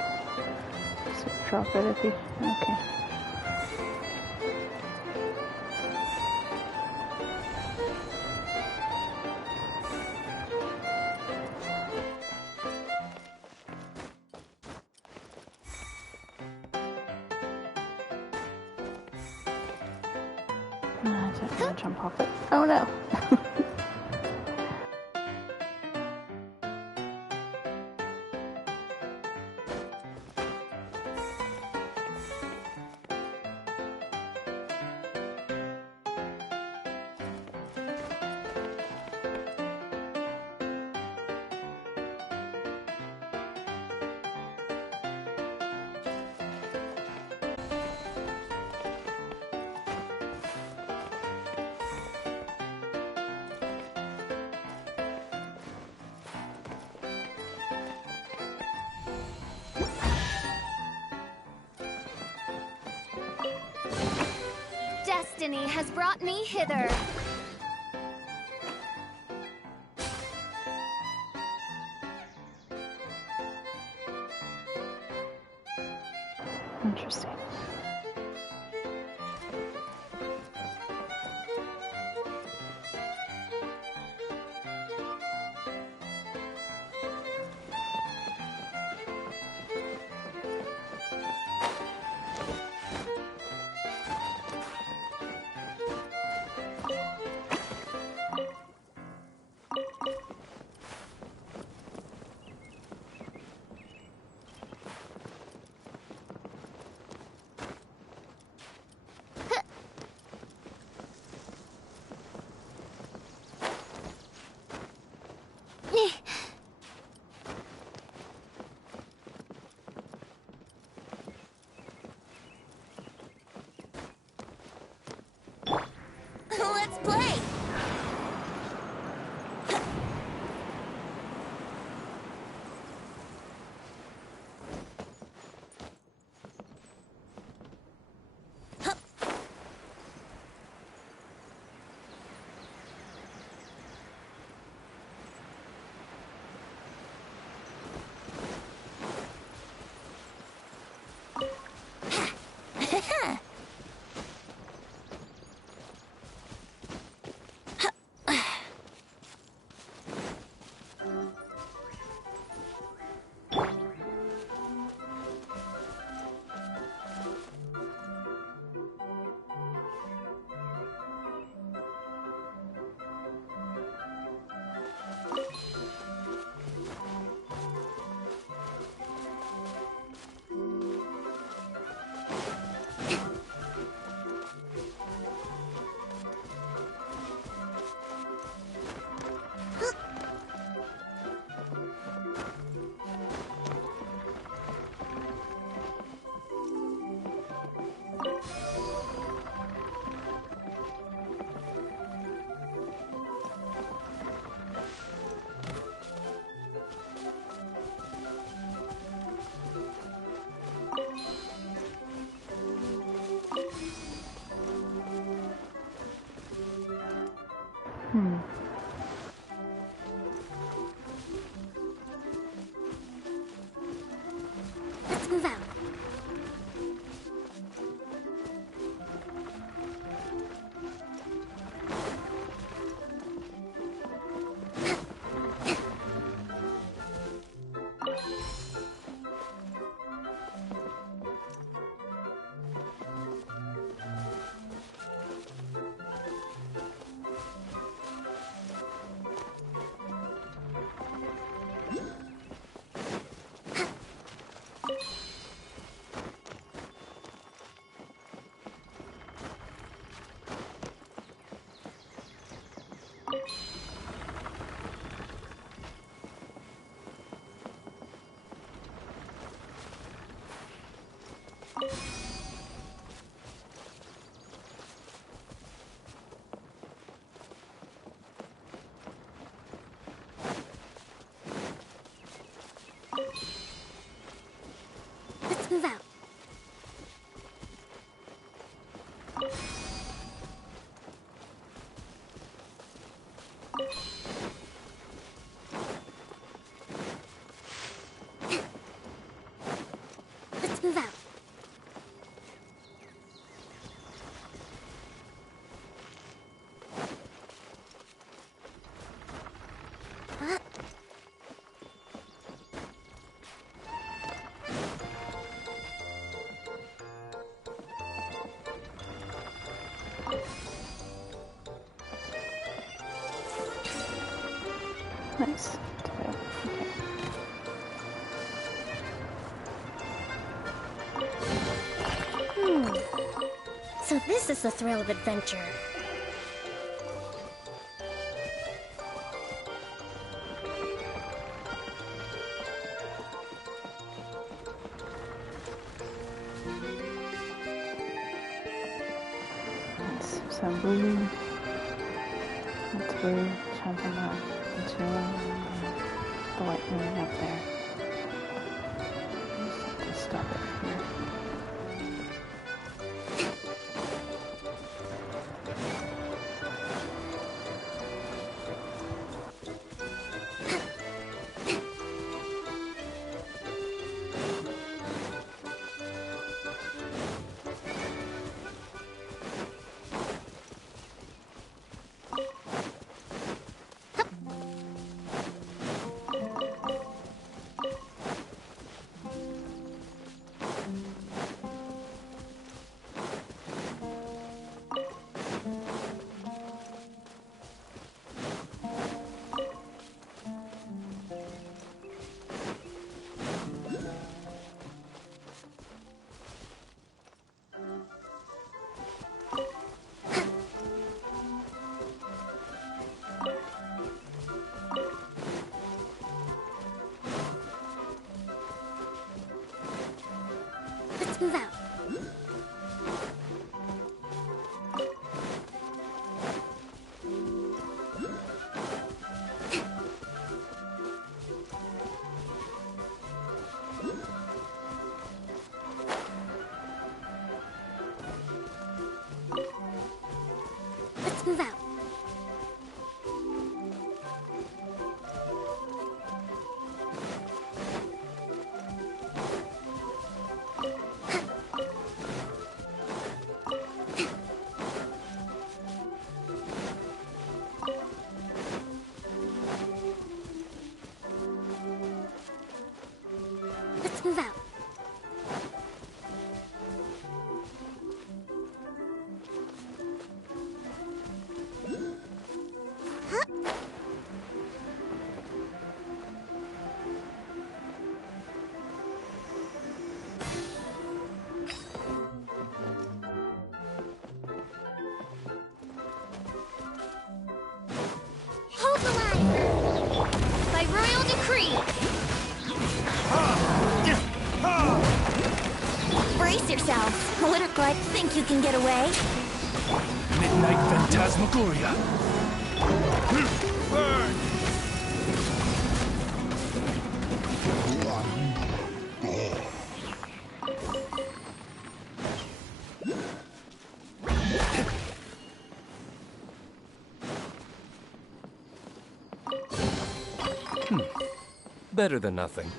So drop it if you... Okay. I didn't want to jump off it. Oh no! Destiny has brought me hither. Interesting. Let's play! Nice. Okay. So this is the thrill of adventure. Nice. So blue. That's blue. Shines on that. It's yellow. The white moving up there. Just have to stop it here. Let's move out. Let's move out. Let's move out. Hold the line! By royal decree! Brace yourselves. Little think you can get away? Midnight Phantasmagoria. Burn! Better than nothing.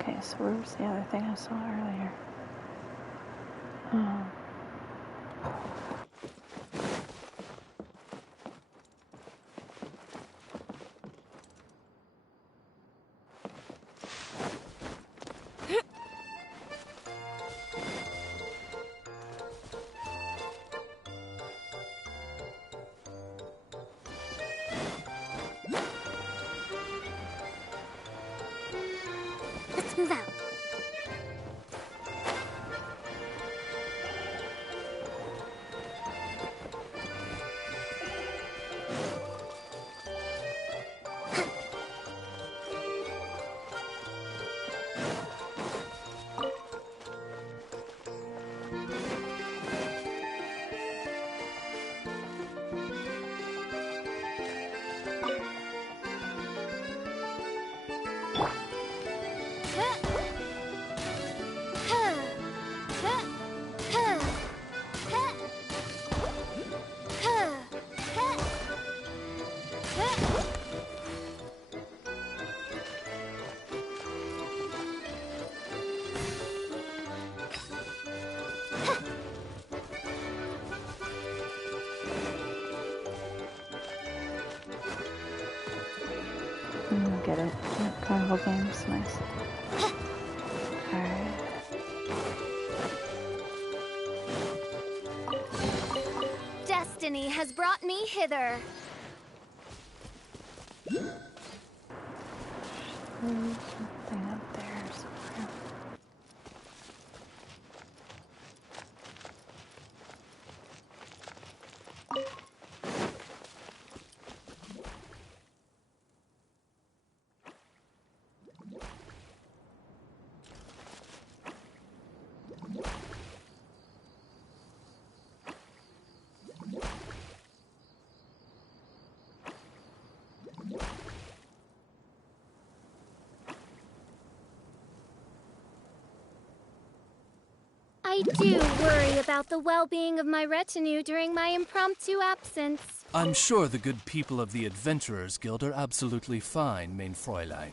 Okay, so where's the other thing I saw earlier? Let's move out. get it. Carnival games, nice. Alright. Destiny has brought me hither. There's something up there somewhere. I do worry about the well-being of my retinue during my impromptu absence. I'm sure the good people of the Adventurers Guild are absolutely fine, mein Fräulein.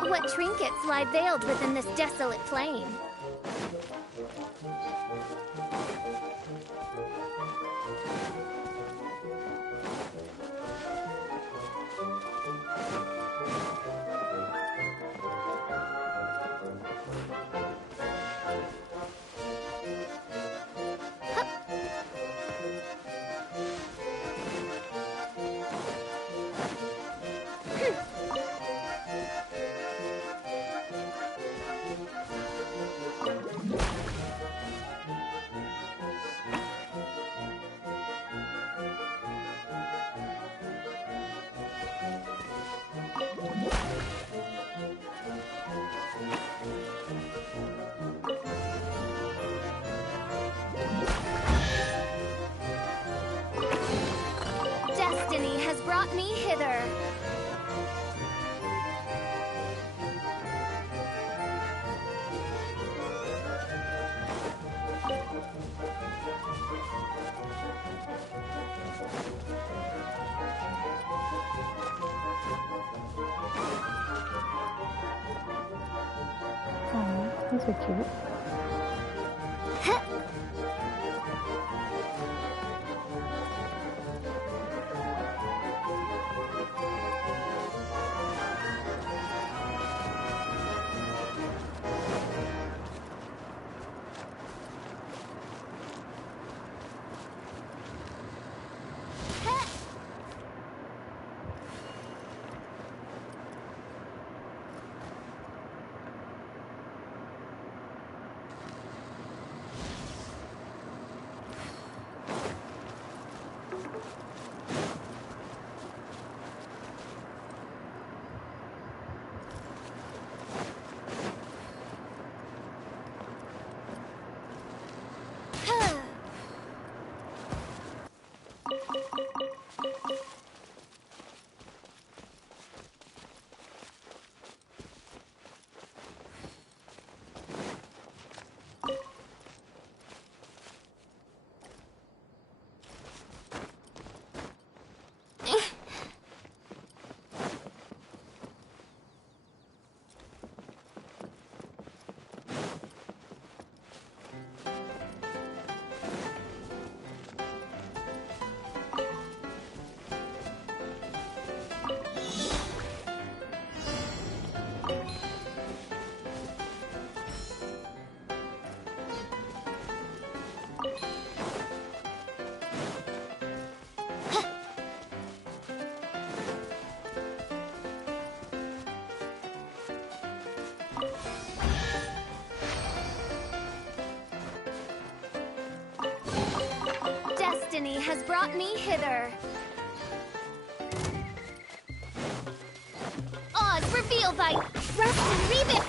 What trinkets lie veiled within this desolate plain? Destiny has brought me hither. Oh, those are cute. Destiny has brought me hither. Oz, reveal thy trust and rebuild.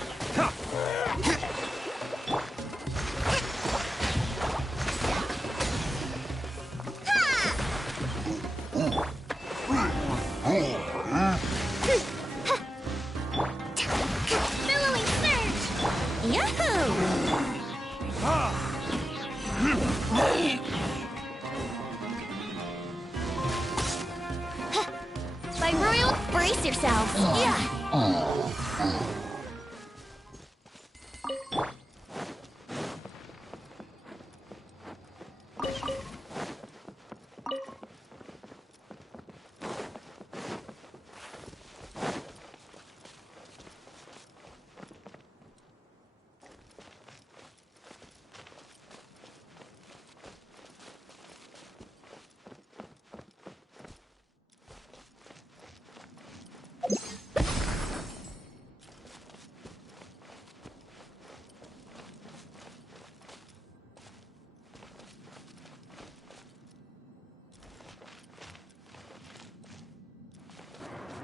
Billowing surge! Yahoo! Brace yourselves. Yeah.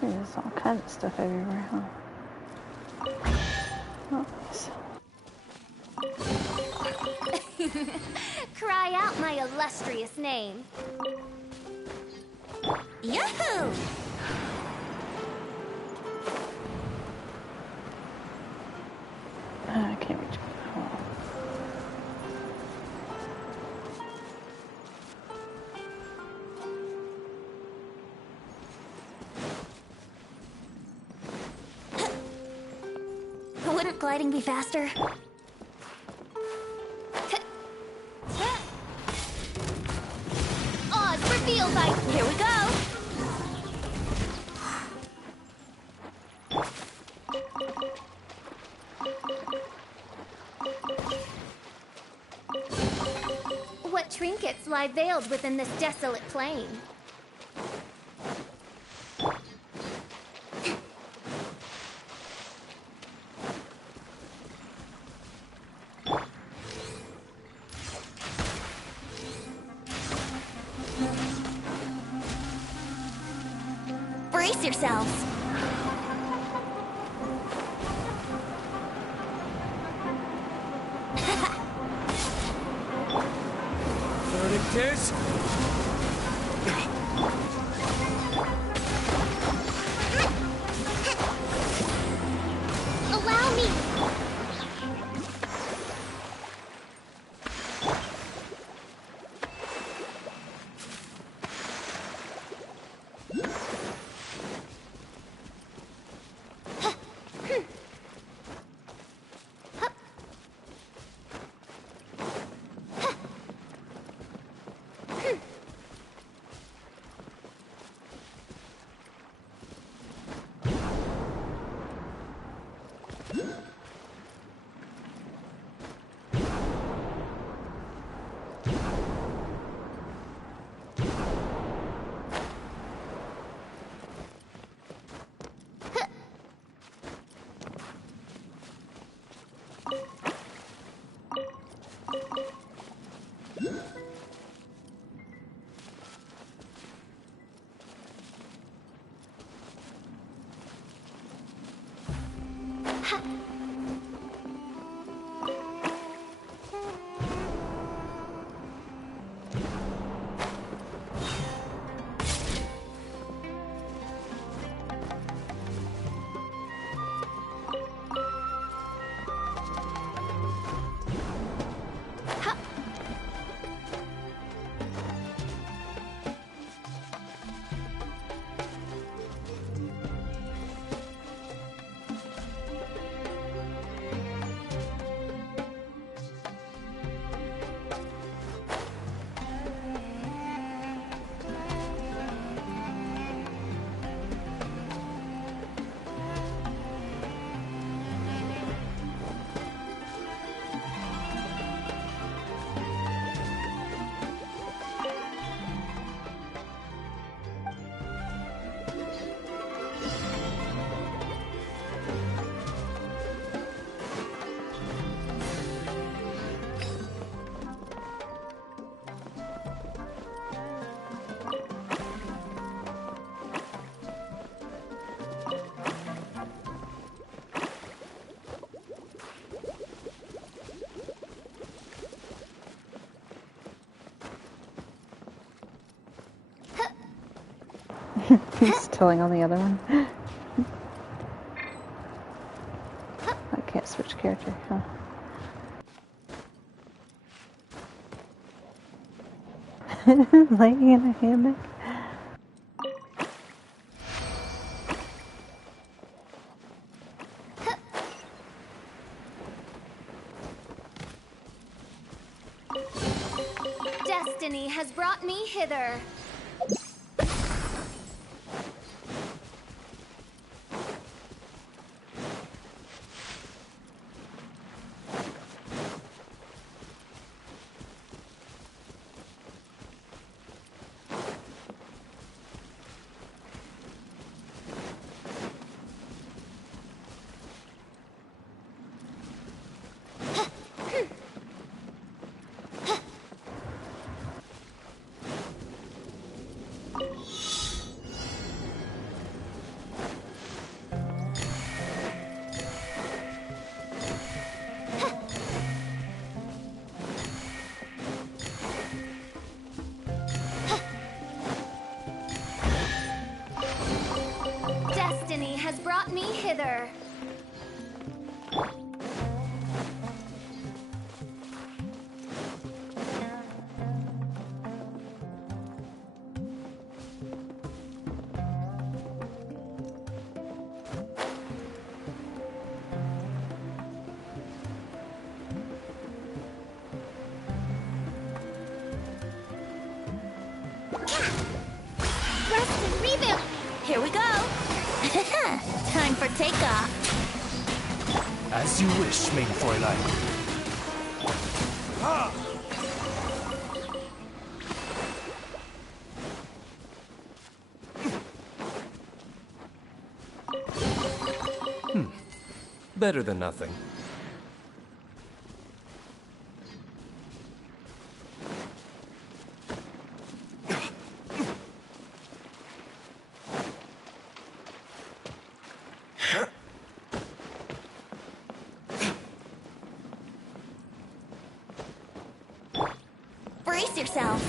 There's all kinds of stuff everywhere, huh? Oh, nice. Cry out my illustrious name. Yahoo! I can't reach. Oh. Wouldn't gliding be faster? Oz, reveal by... Here we go! What trinkets lie veiled within this desolate plain? Brace yourselves. Verdict Allow me! He's tilling on the other one. I can't switch character, huh? Laying in a hammock. has brought me hither. Destiny has brought me hither. Rest and rebuild! Here we go! Time for takeoff! As you wish, main Fräulein. Better than nothing. Brace yourselves!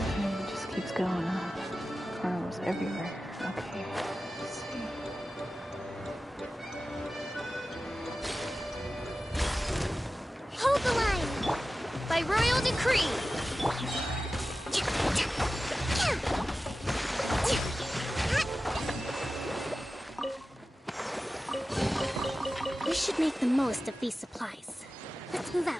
It just keeps going on. Carnivals everywhere. Okay. Let's see. Hold the line! By royal decree! We should make the most of these supplies. Let's move out.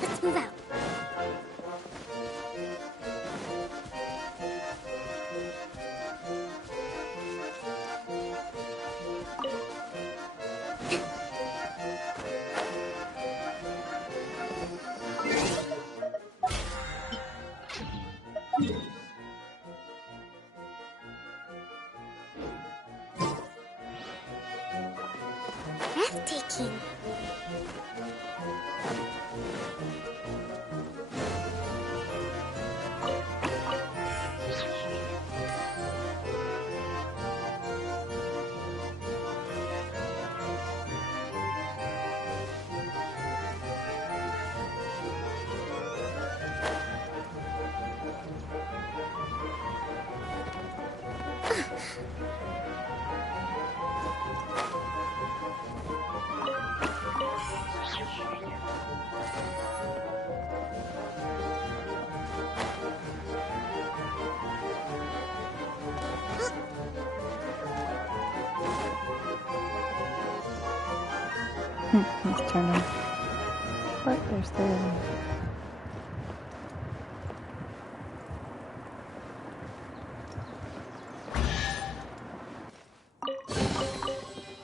Let's move out. He's turning. But there's the...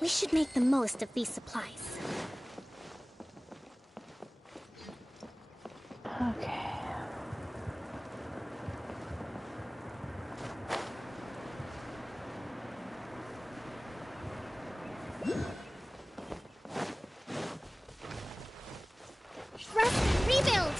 We should make the most of these supplies. Okay. Thrust, rebuild!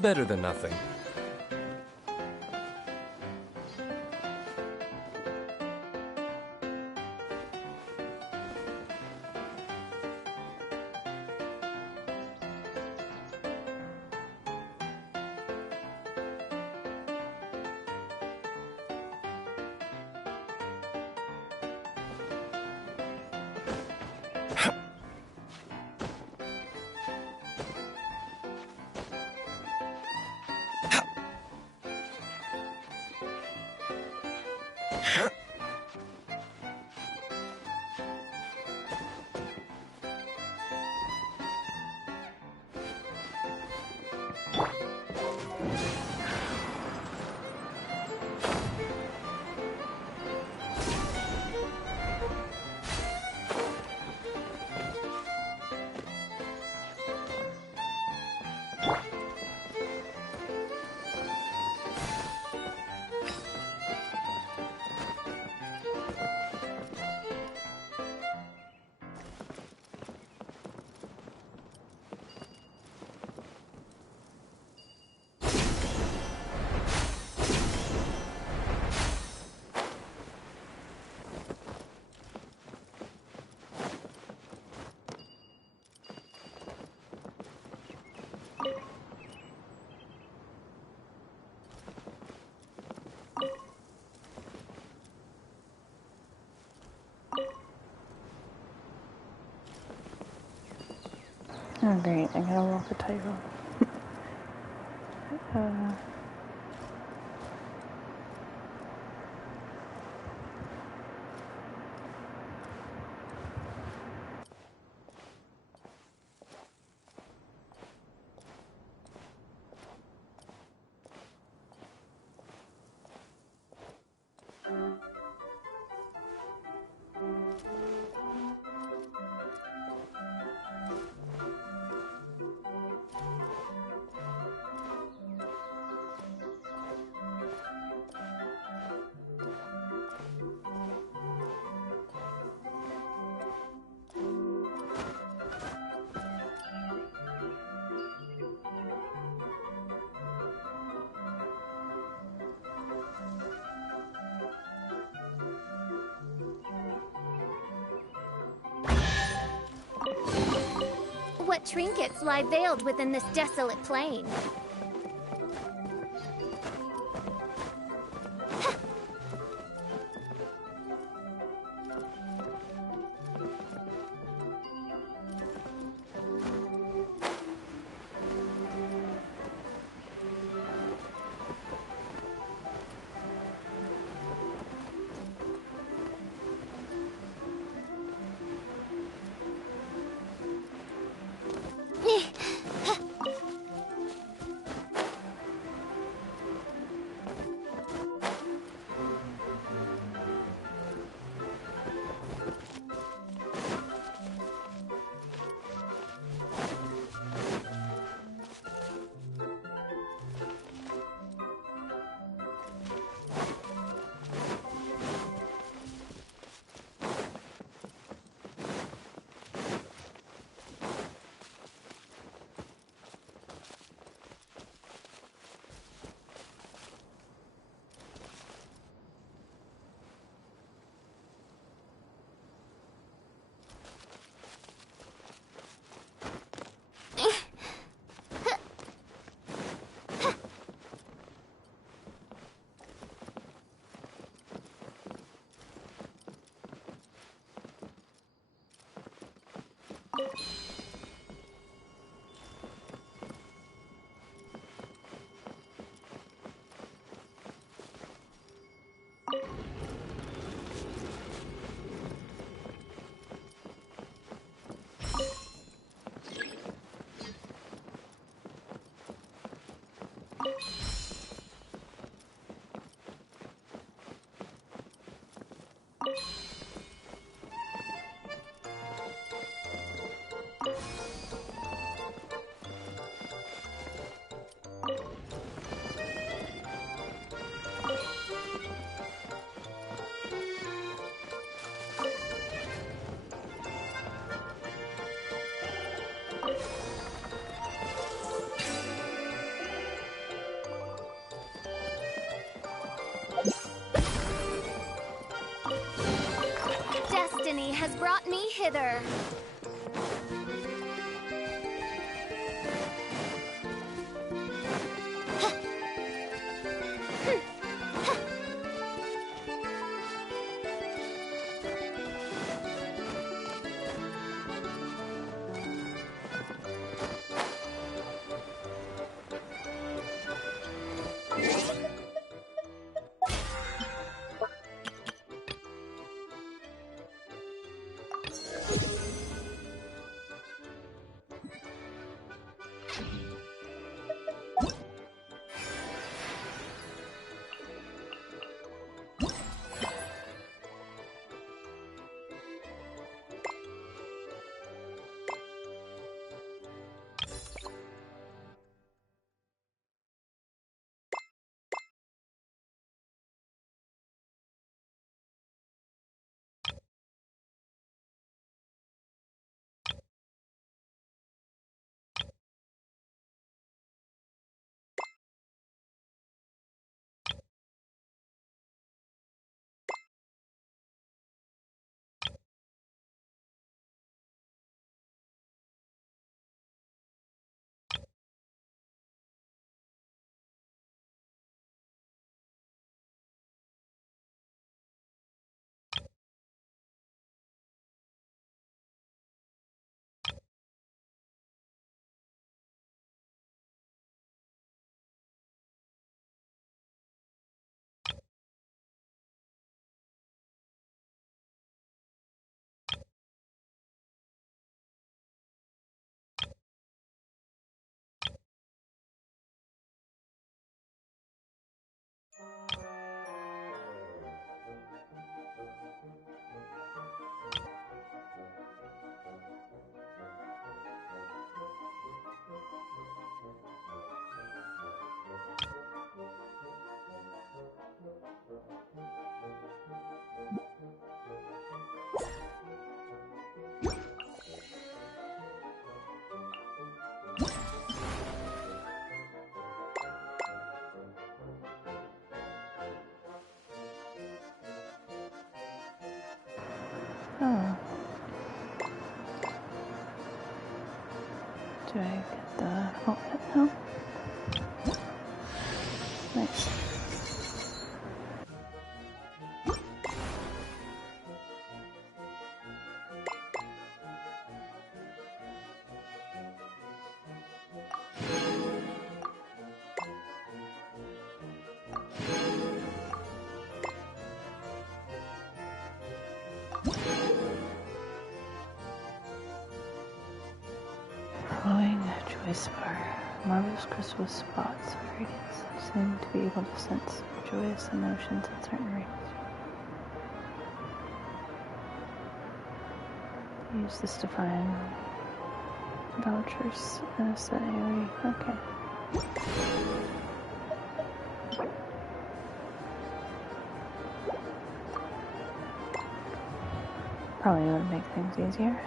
Better than nothing. Oh great, I gotta walk a tightrope. What trinkets lie veiled within this desolate plain? destiny has brought me hither. Oh. Do I get the outfit now? Nice. Glowing joyous bar. Marvelous crystal spots of radiance seem to be able to sense joyous emotions in certain radiance. Use this to find vouchers in a set AoE. Okay. Probably would make things easier.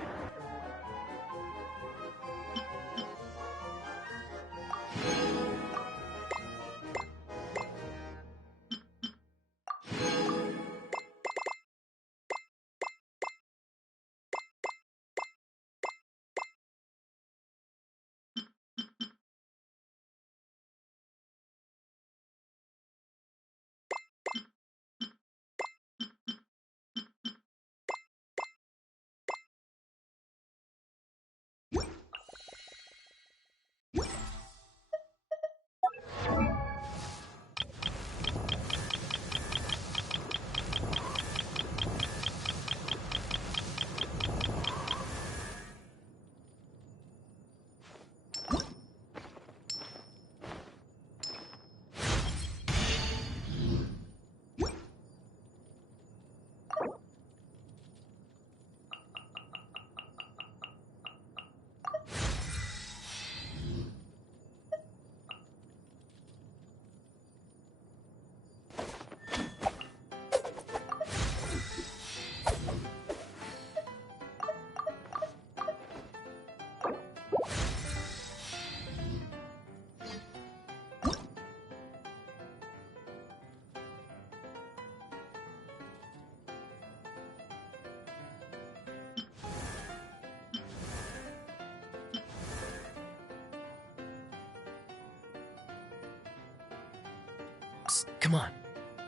Come on,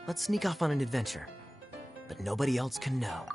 let's sneak off on an adventure. But nobody else can know.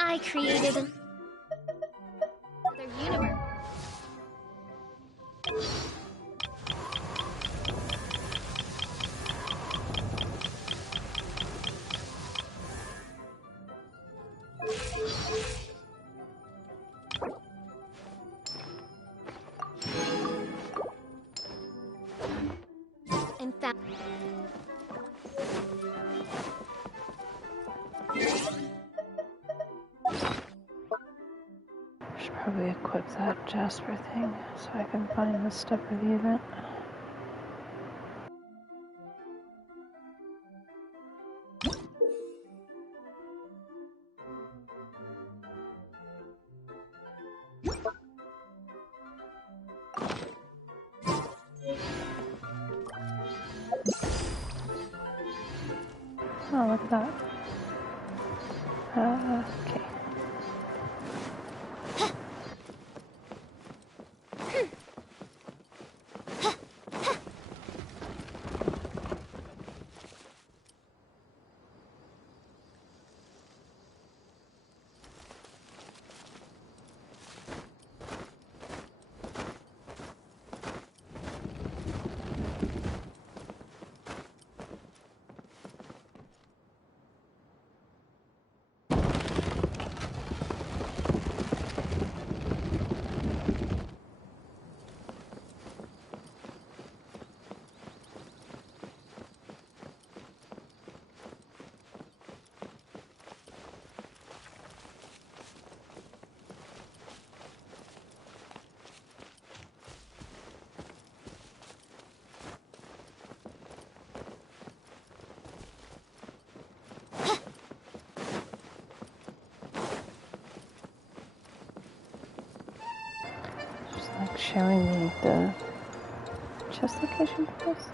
I created their universe. In fact, Should probably equip that Jasper thing so I can find the stuff for the event. Oh, look at that. Okay. Like showing me the chest location for this.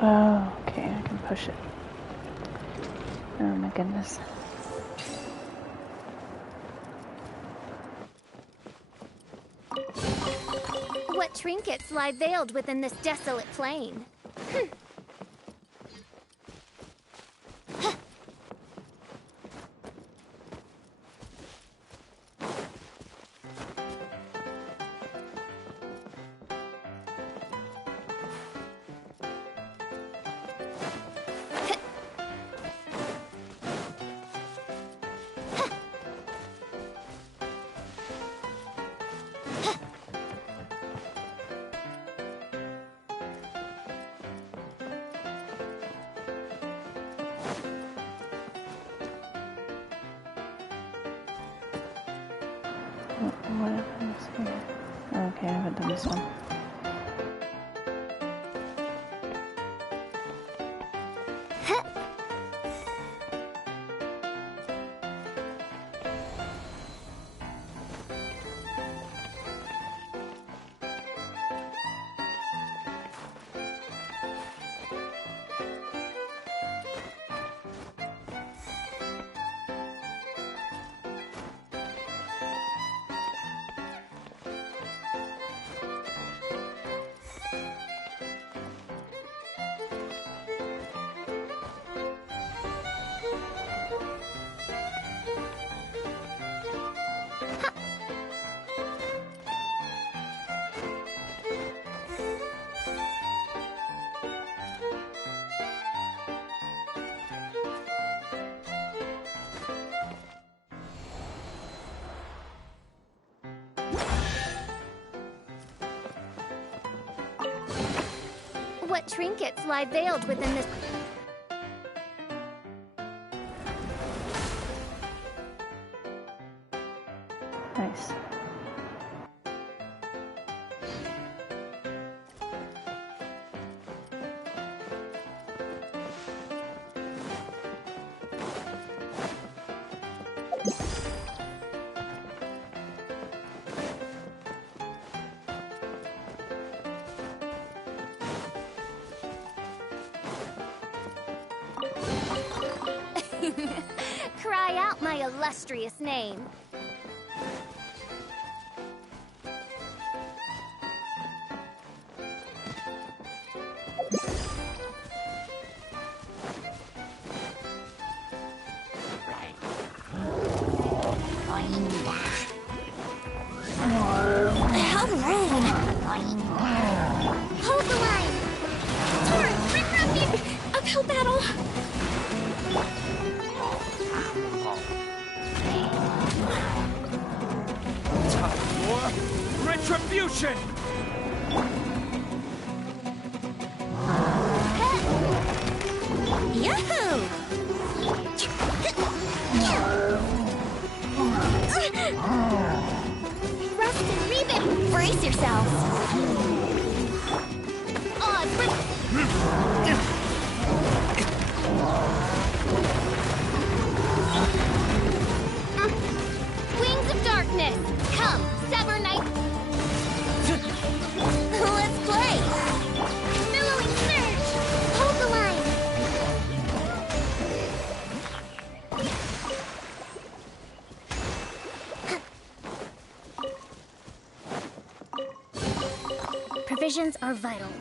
Oh, okay, I can push it. Oh my goodness. What trinkets lie veiled within this desolate plain? What happens here? Okay, I haven't done this one. What trinkets lie veiled within this... Nice. Cry out my illustrious name. How rude! Hold the line! Torrent, bring refuge! Uphill battle! Time for retribution! Yahoo! Rest and reboot! Brace yourselves! Wings of darkness! Come, sever night! Let's play! Billowing surge! Hold the line! Provisions are vital.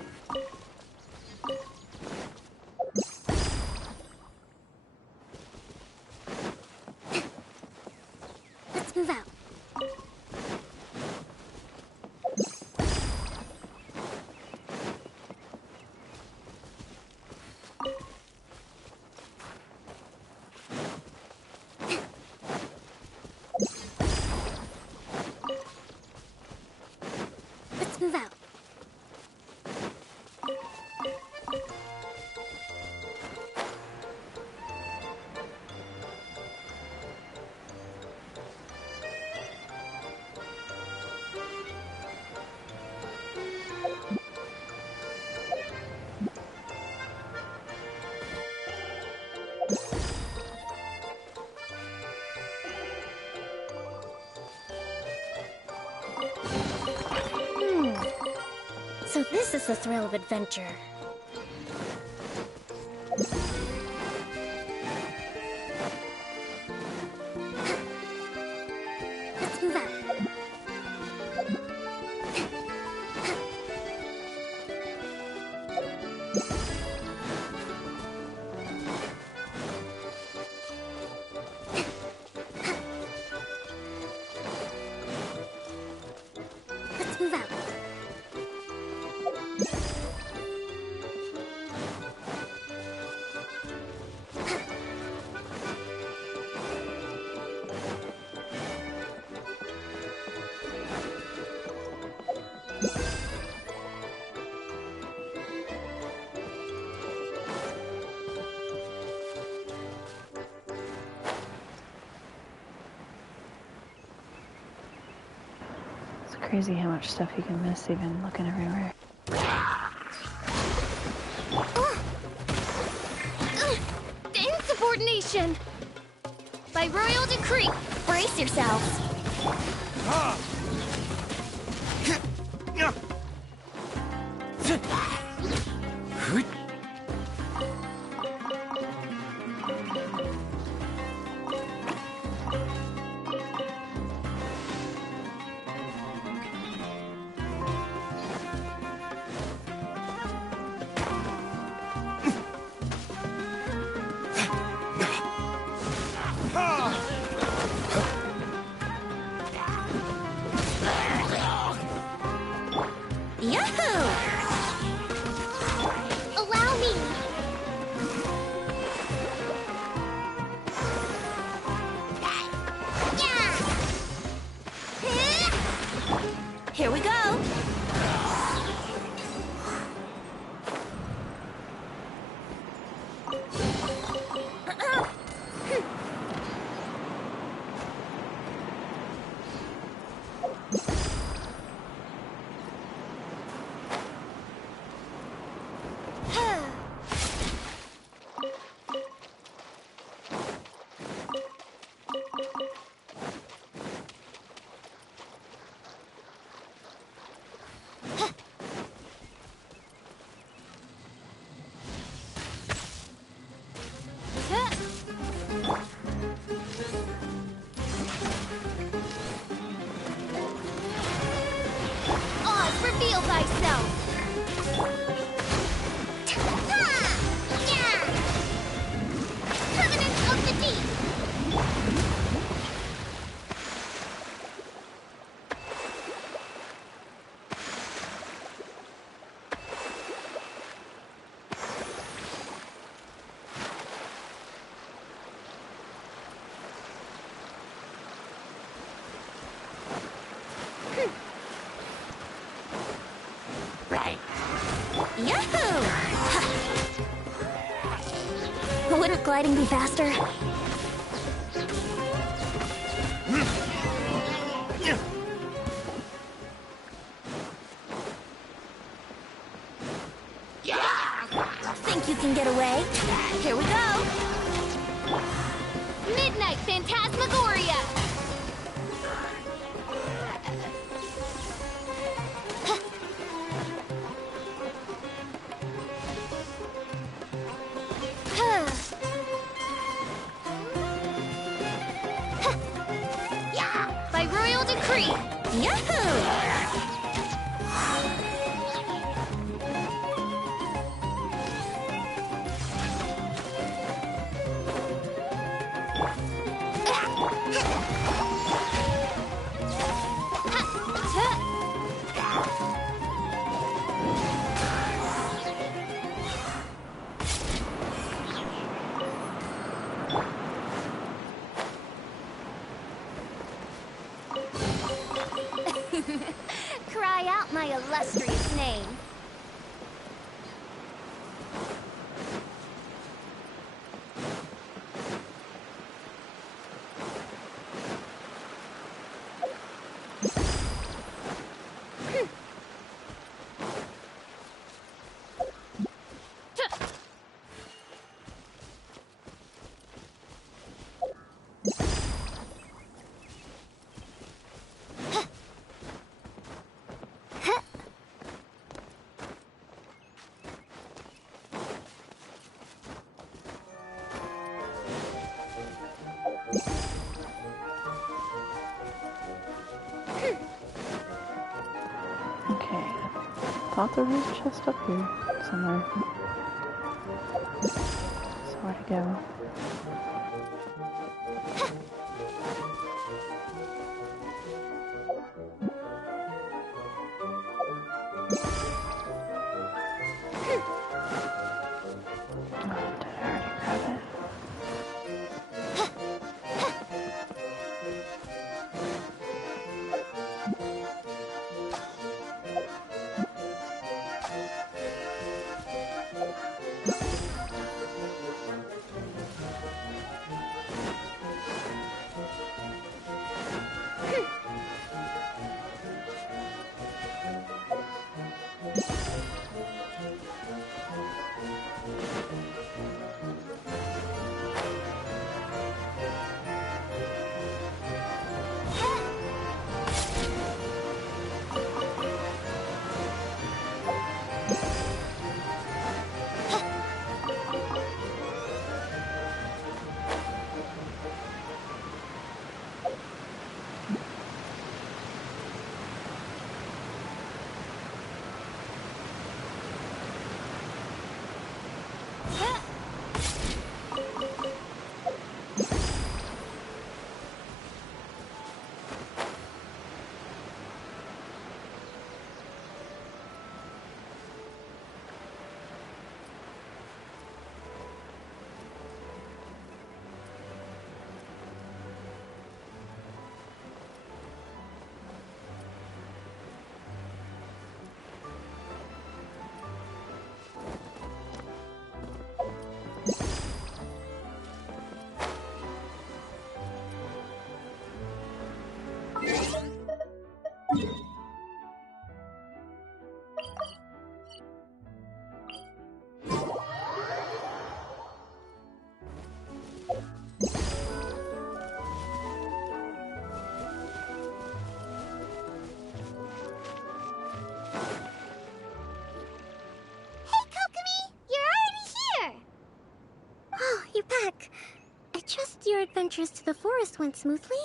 Let's move out. Let's move out. So this is the thrill of adventure. Let's move out. Let's move out. Crazy how much stuff you can miss even looking everywhere. Insubordination! By royal decree, brace yourselves. Here we go. Reveal thyself! Covenant of the Deep! Wouldn't gliding be faster? Think you can get away? Here we go! Midnight Phantasmagoria! By royal decree! Yahoo! Cry out my illustrious name. Okay, I thought there was a chest up here somewhere. So where to go? your adventures to the forest went smoothly?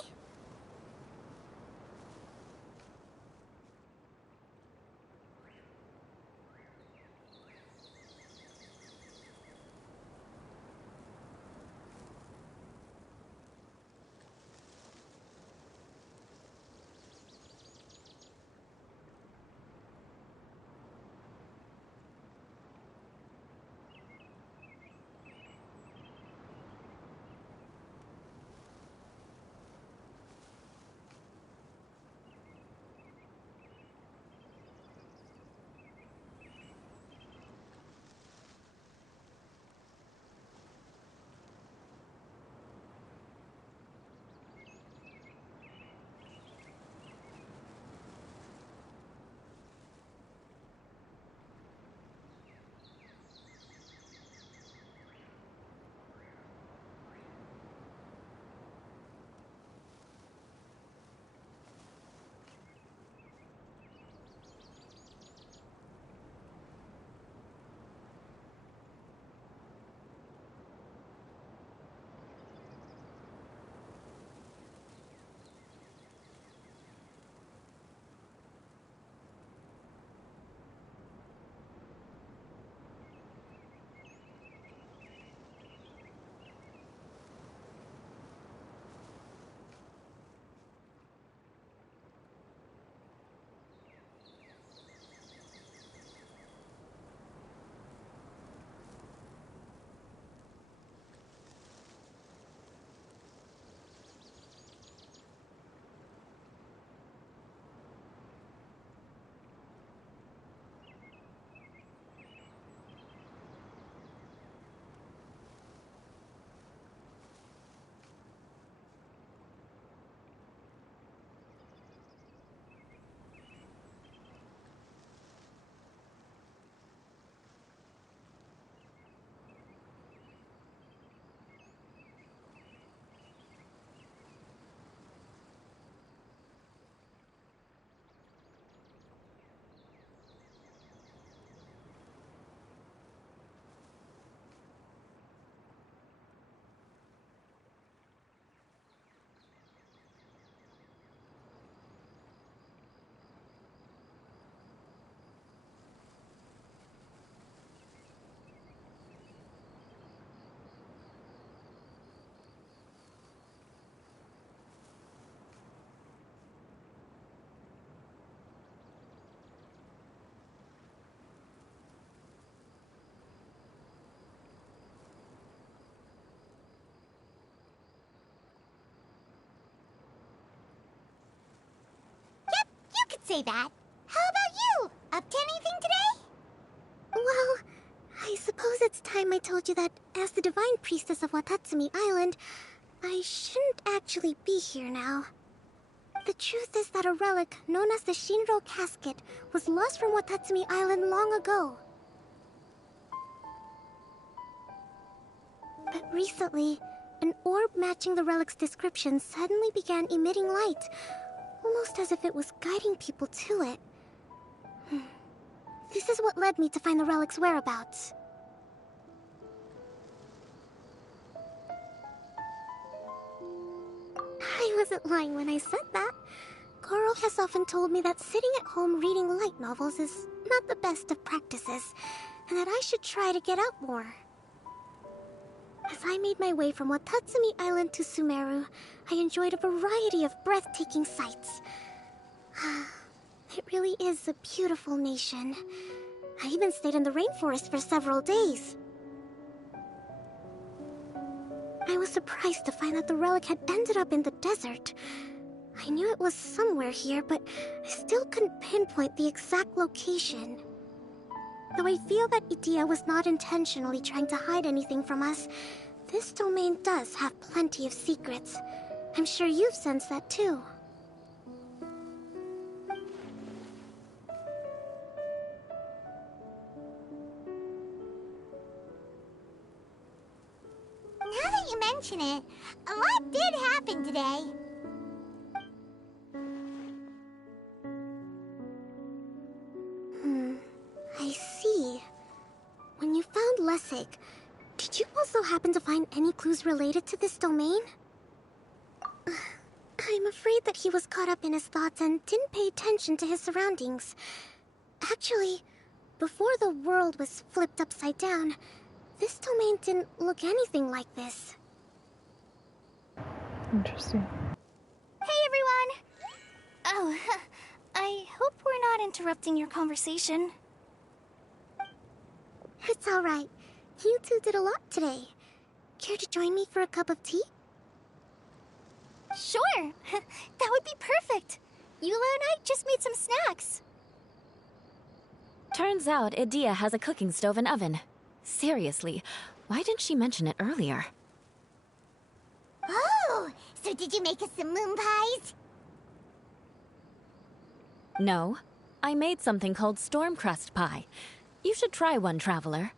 You could say that. How about you? Up to anything today? Well, I suppose it's time I told you that as the Divine Priestess of Watatsumi Island, I shouldn't actually be here now. The truth is that a relic known as the Shinro Casket was lost from Watatsumi Island long ago. But recently, an orb matching the relic's description suddenly began emitting light, almost as if it was guiding people to it. This is what led me to find the relic's whereabouts. I wasn't lying when I said that. Goro has often told me that sitting at home reading light novels is not the best of practices, and that I should try to get out more. As I made my way from Watatsumi Island to Sumeru, I enjoyed a variety of breathtaking sights. It really is a beautiful nation. I even stayed in the rainforest for several days. I was surprised to find that the relic had ended up in the desert. I knew it was somewhere here, but I still couldn't pinpoint the exact location. Though I feel that Idia was not intentionally trying to hide anything from us, this domain does have plenty of secrets. I'm sure you've sensed that too. Now that you mention it, a lot did happen today. I see. When you found Lessig, Did you also happen to find any clues related to this domain? I'm afraid that he was caught up in his thoughts and didn't pay attention to his surroundings. Actually, before the world was flipped upside down, this domain didn't look anything like this. Interesting. Hey, everyone! Oh, I hope we're not interrupting your conversation. It's alright. You two did a lot today. Care to join me for a cup of tea? Sure! That would be perfect! Eula and I just made some snacks. Turns out Edea has a cooking stove and oven. Seriously, why didn't she mention it earlier? Oh, so did you make us some moon pies? No, I made something called storm crust pie. You should try one, Traveler.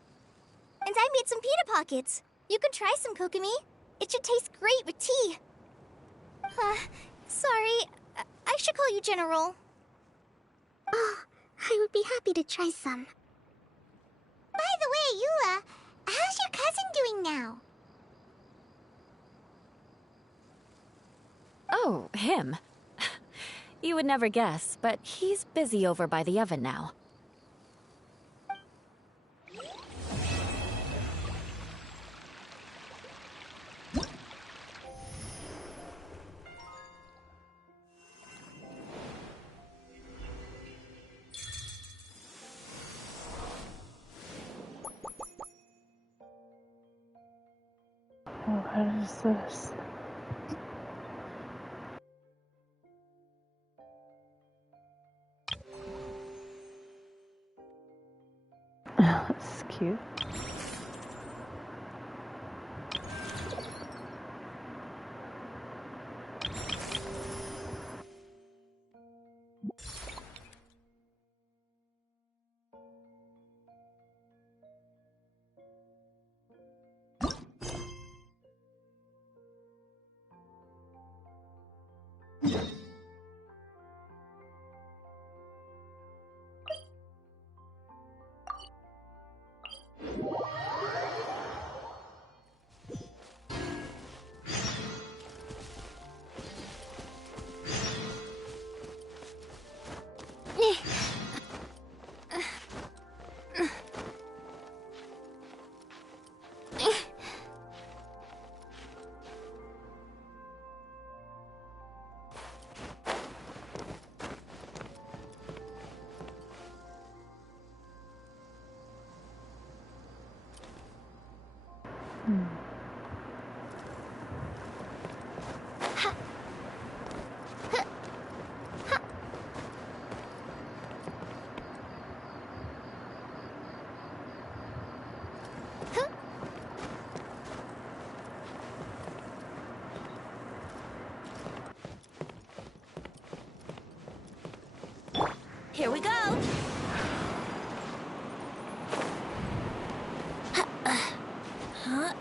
And I made some pita pockets. You can try some, Kokomi. It should taste great with tea. Sorry. I should call you General. Oh, I would be happy to try some. By the way, Eula, how's your cousin doing now? Oh, him. You would never guess, but he's busy over by the oven now. Oh, what is this? That's cute. Here we go. Huh?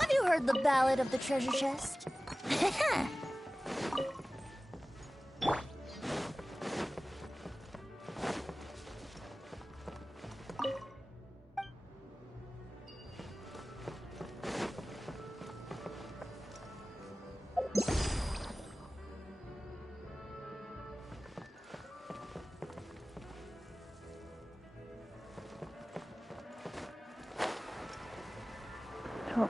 Have you heard the ballad of the treasure chest? Oh.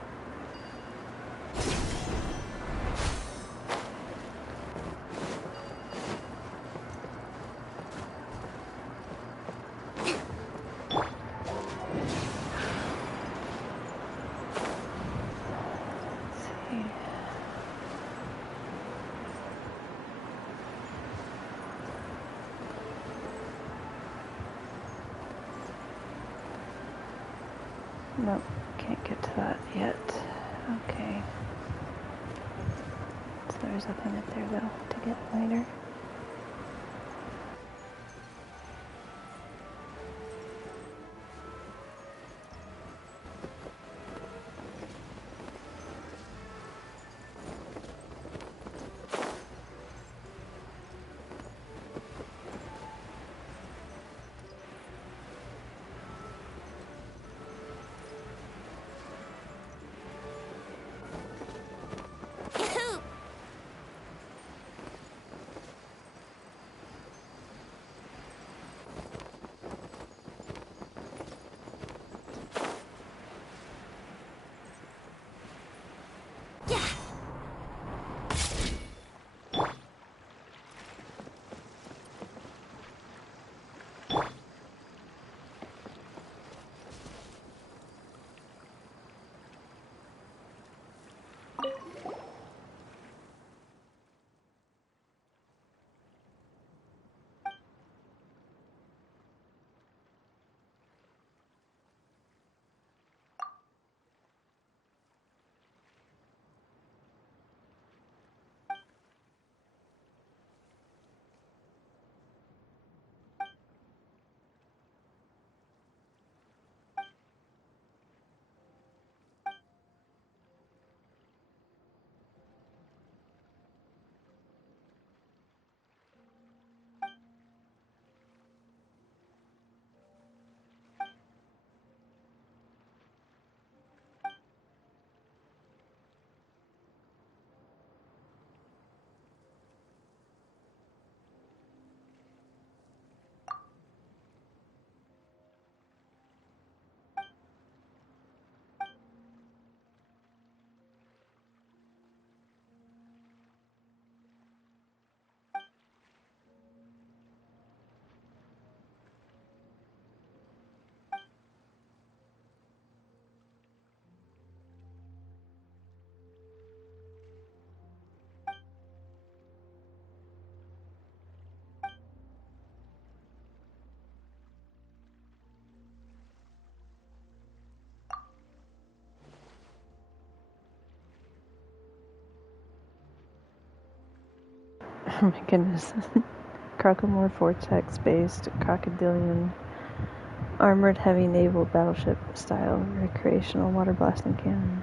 Nope, can't get to that yet. Okay. there's a thing up there though to get later. Oh my goodness. Crocomore Vortex-based crocodilian armored heavy naval battleship style recreational water blasting cannon.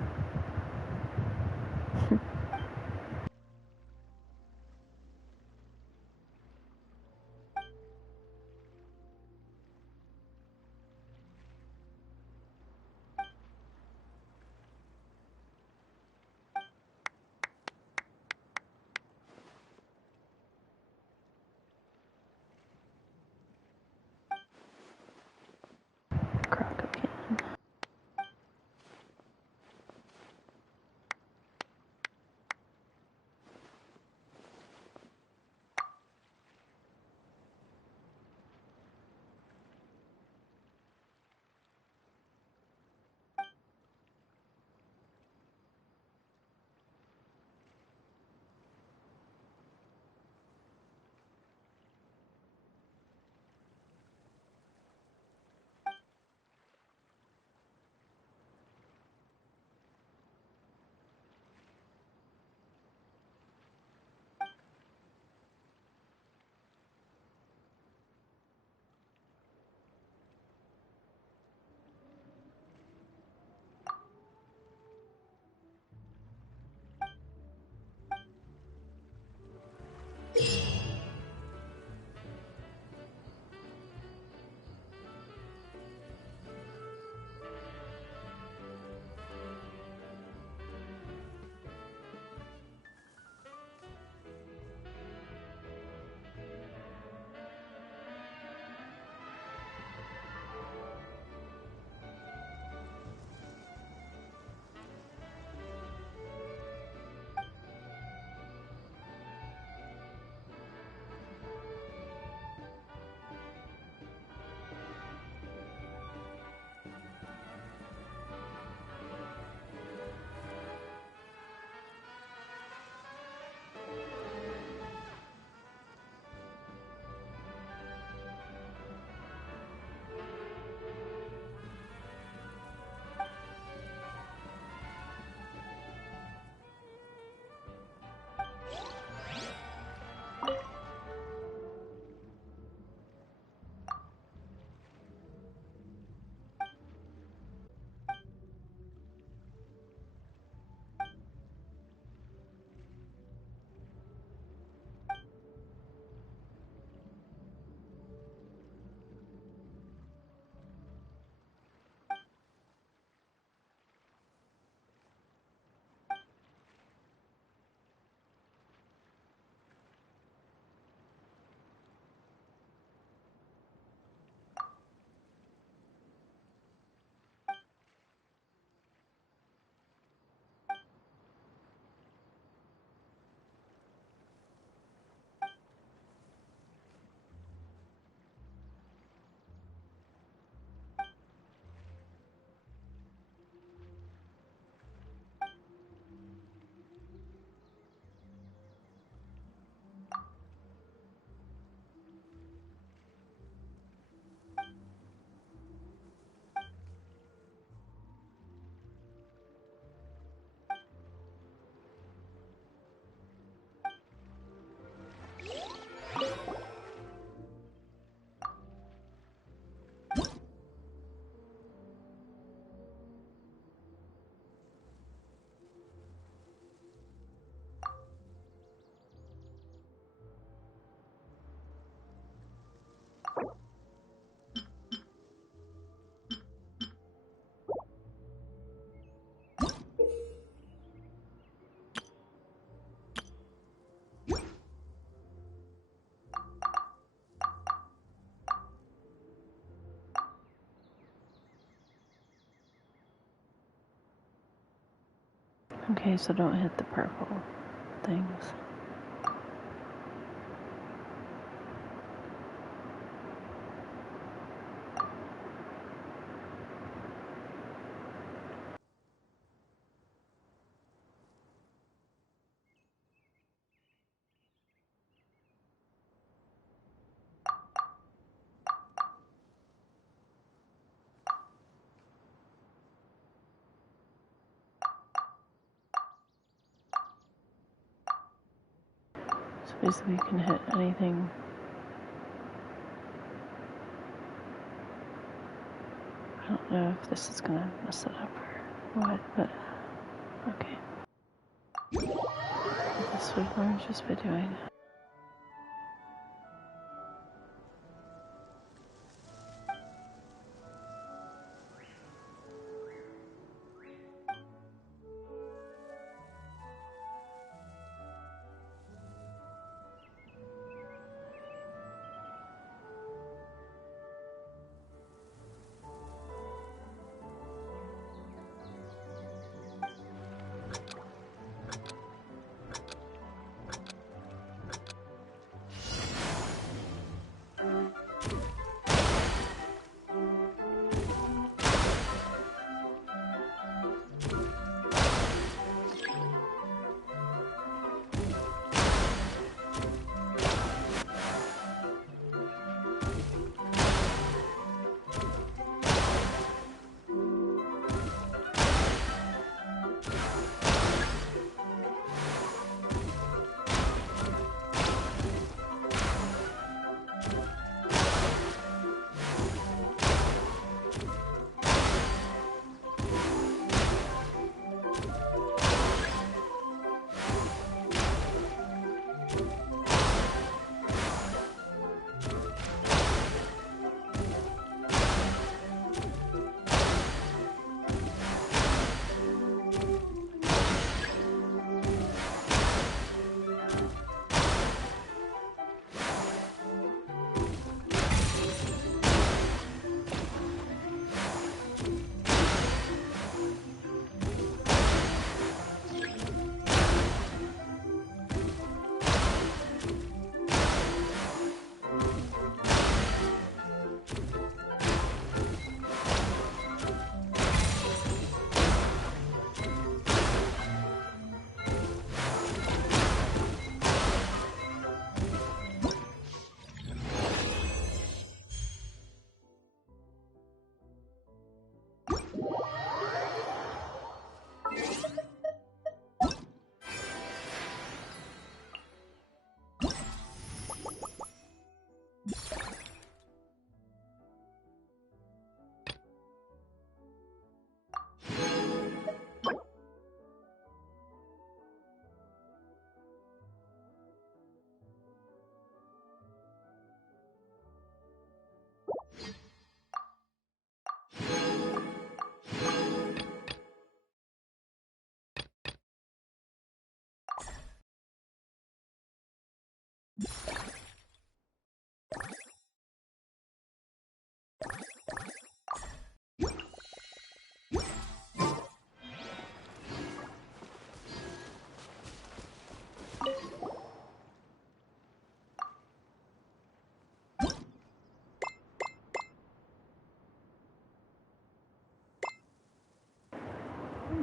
Okay, so don't hit the purple things. So basically you can hit anything. I don't know if this is gonna mess it up or what, but okay. This would orange just by doing.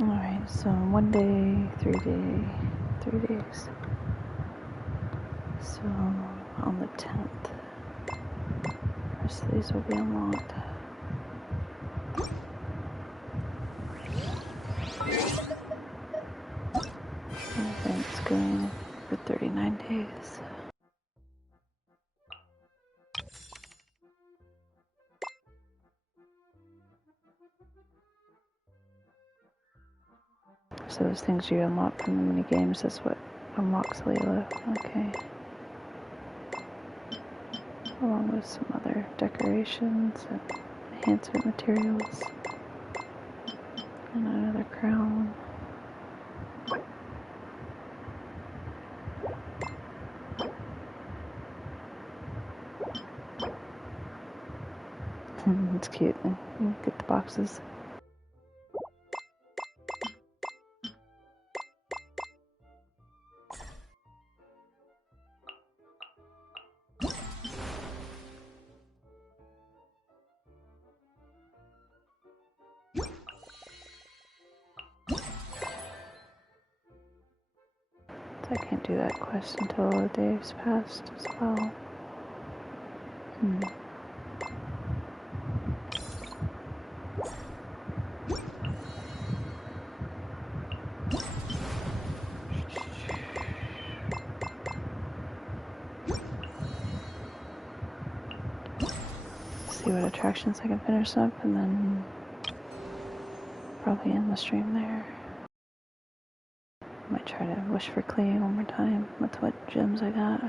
Alright, so 1 day, 3 days. So on the 10th, the rest of these will be unlocked. Event's going for 39 days. So those things you unlock from the mini games, that's what unlocks Layla. Okay. Along with some other decorations and enhancement materials. And another crown. It's cute. You get the boxes. So I can't do that quest until a day's passed as well. See what attractions I can finish up, and then probably end the stream there. Might try to wish for Klee one more time with what gems I got.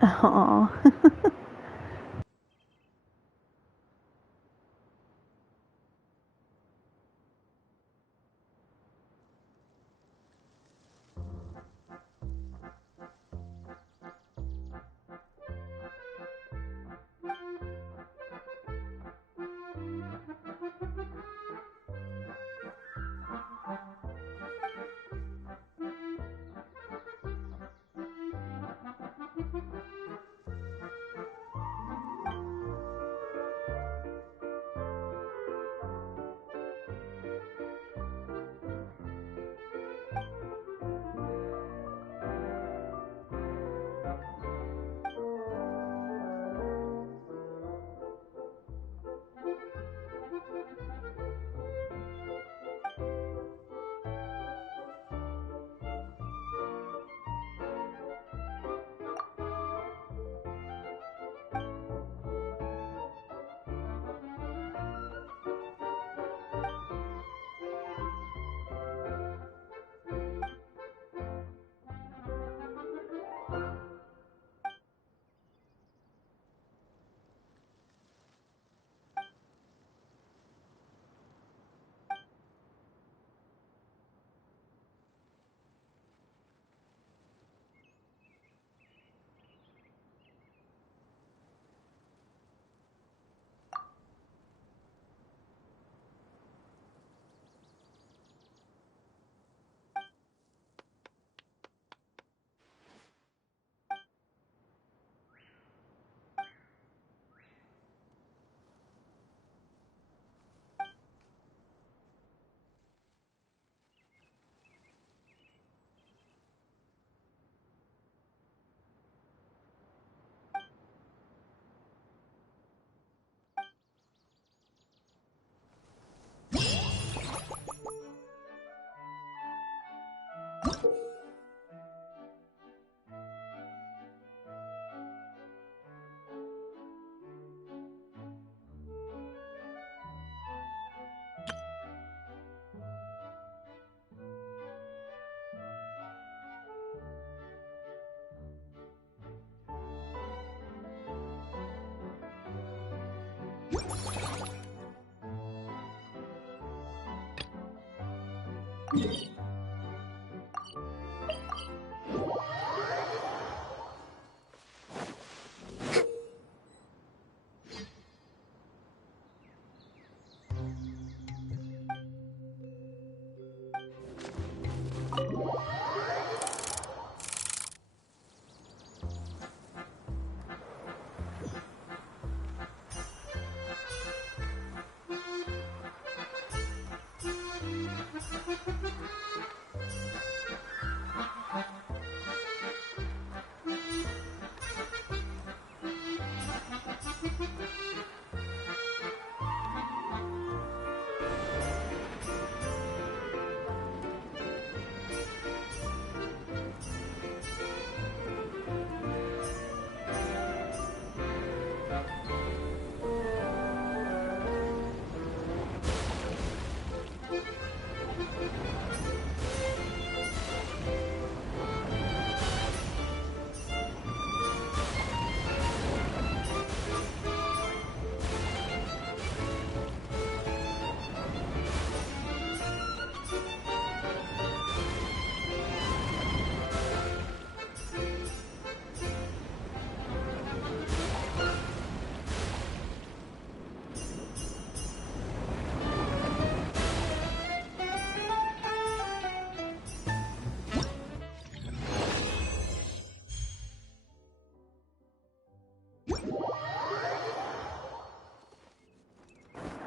Aww.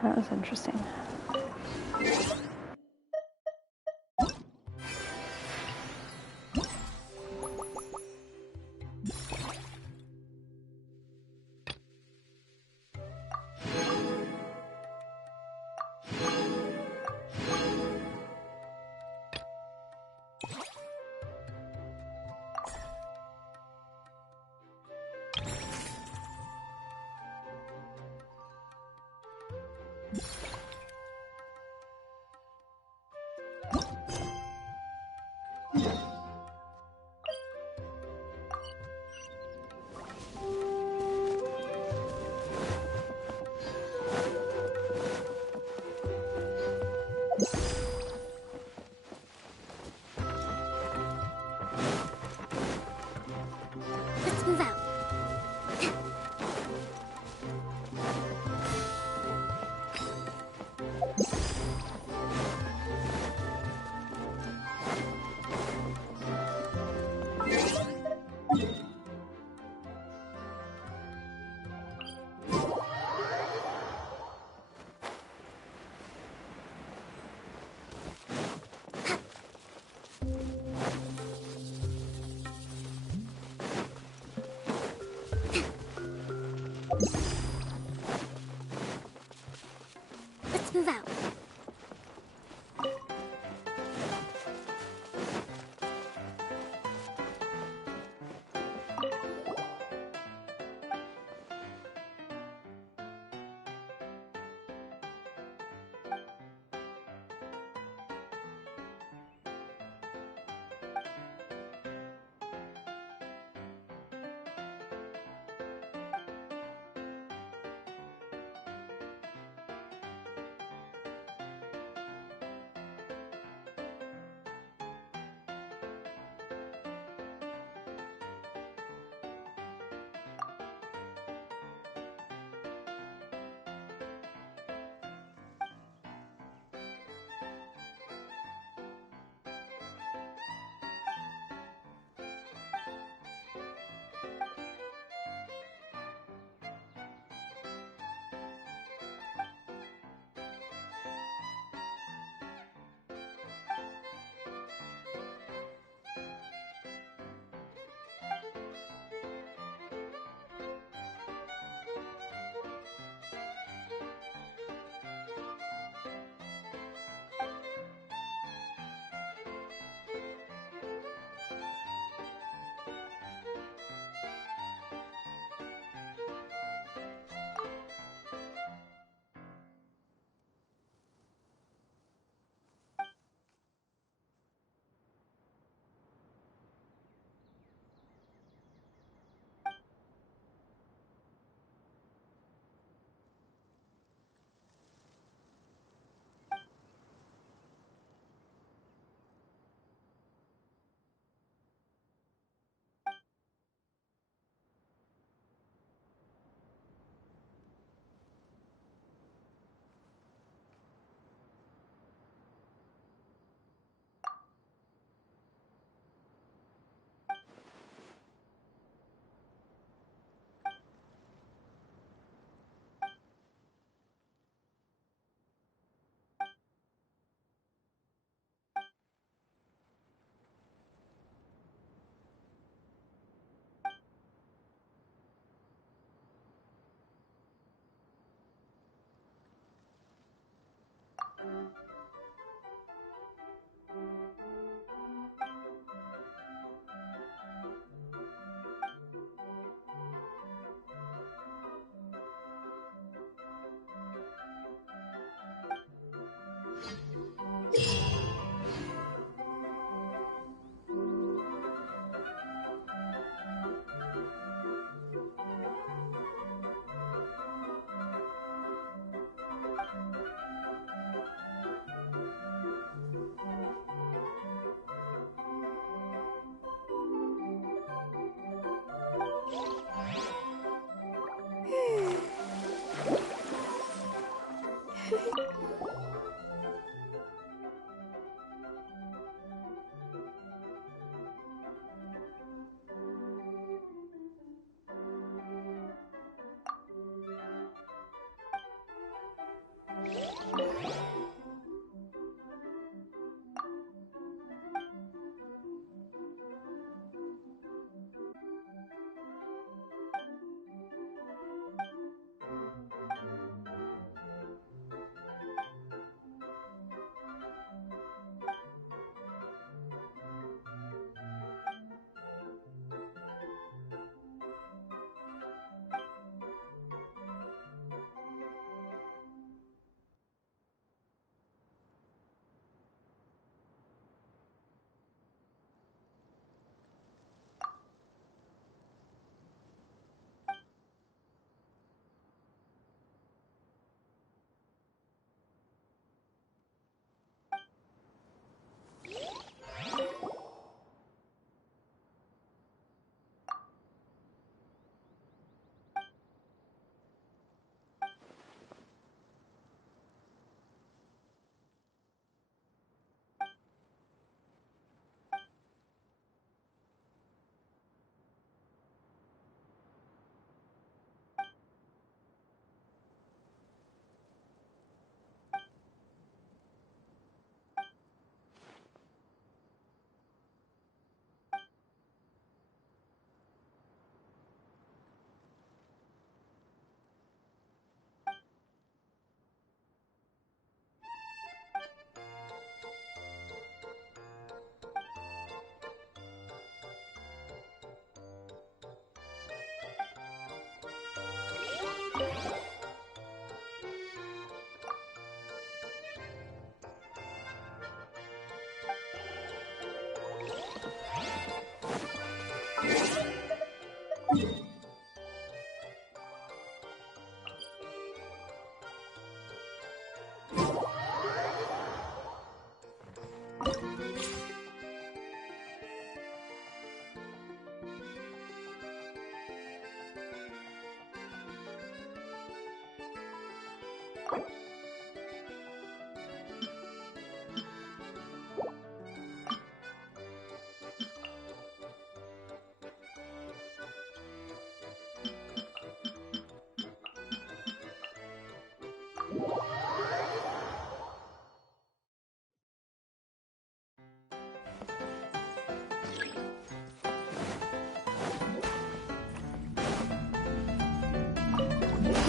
That was interesting. Let's move out. Let's move out.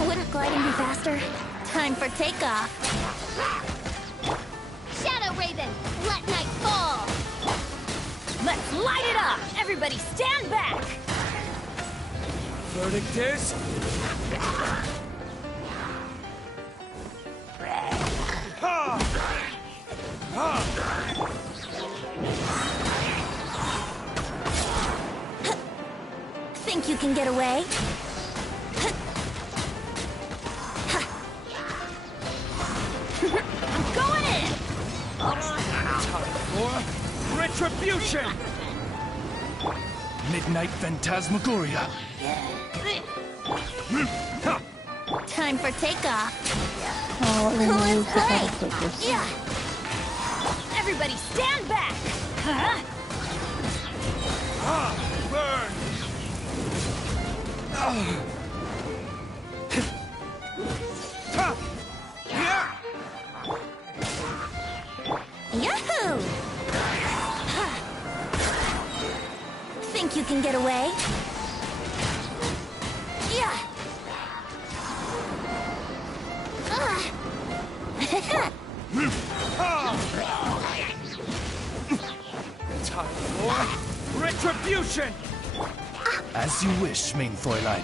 Wouldn't gliding be faster? Time for takeoff. Shadow Raven, let night fall! Let's light it up! Everybody stand back! Verdict is... Think you can get away? I'm going in! Time for retribution! Midnight Phantasmagoria. Time for takeoff. Oh, Who is removes the Klee? catapulters. Yeah! Everybody stand back! Huh? Burn! Yahoo! Think you can get away? Yeah! Time for retribution! As you wish, main Fräulein.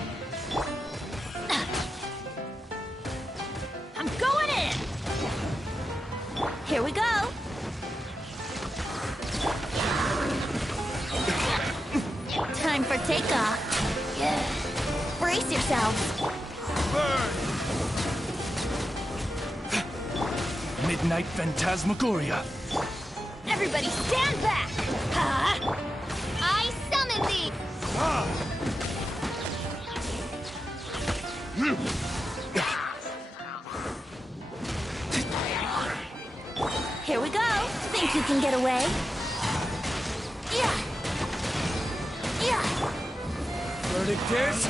I'm going in! Here we go! Time for takeoff. Brace yourselves. Burn! Midnight Phantasmagoria. Everybody stand back! Huh? I summon thee! Here we go. Think you can get away? Yeah! Yeah! Verdict is...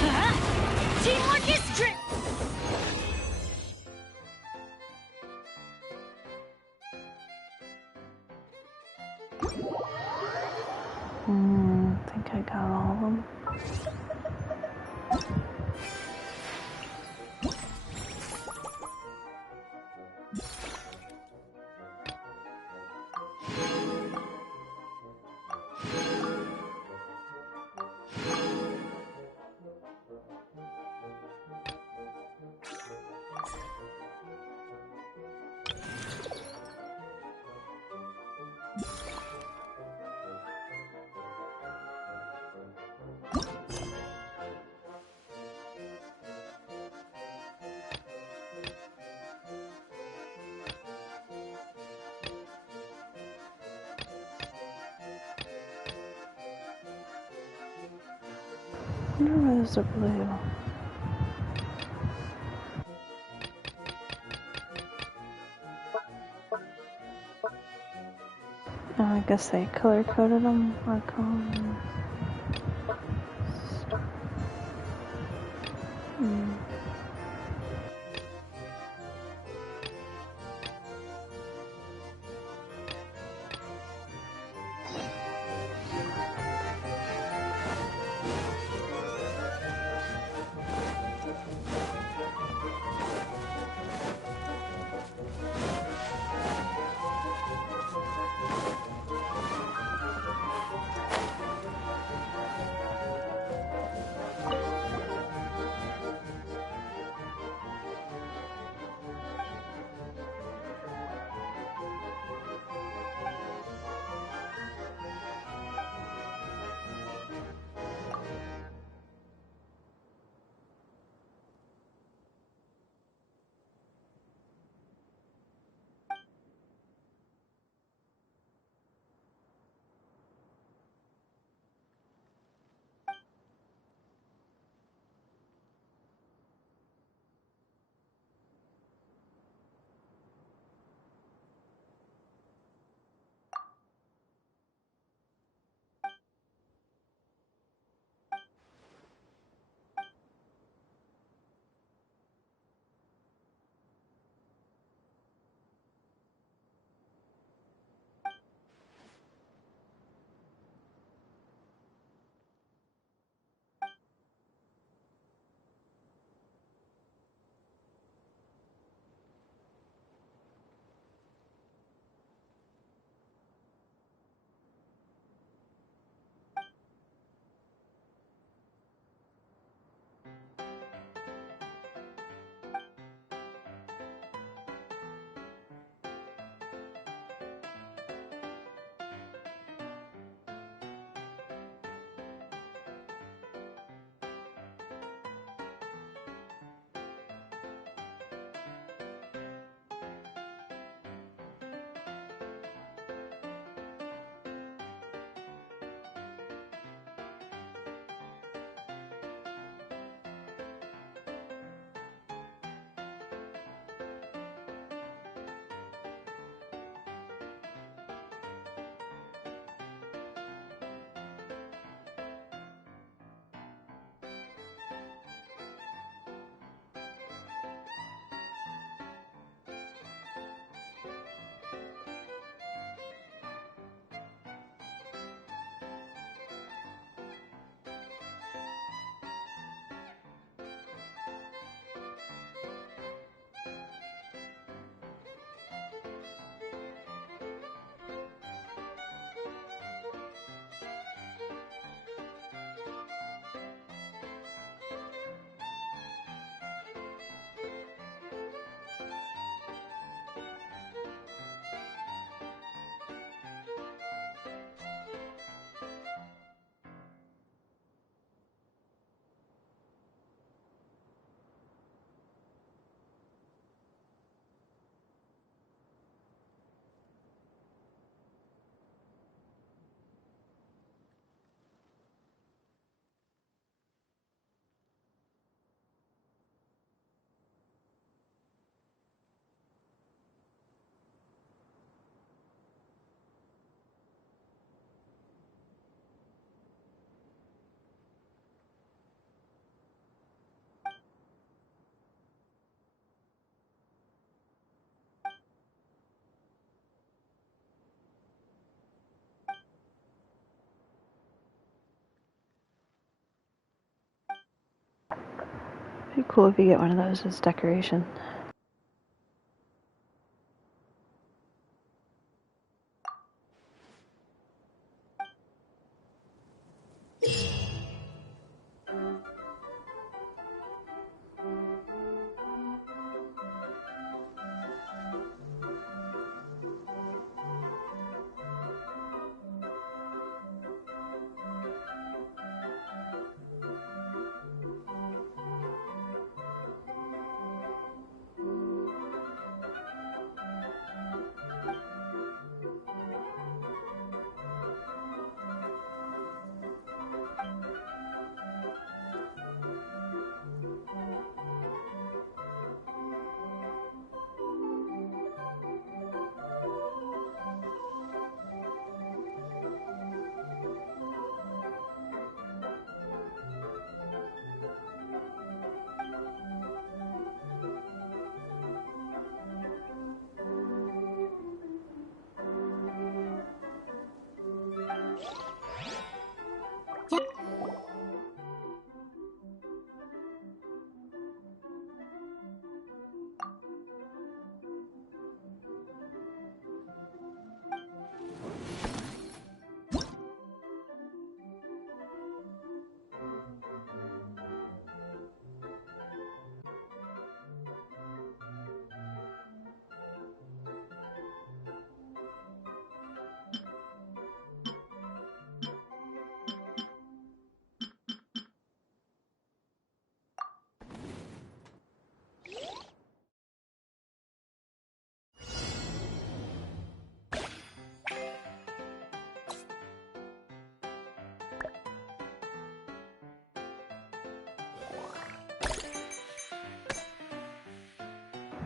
Huh? Teamwork is strength! I think I got all of them. I wonder why those are blue. Oh, I guess they color coded them or called them. Be cool if you get one of those as decoration.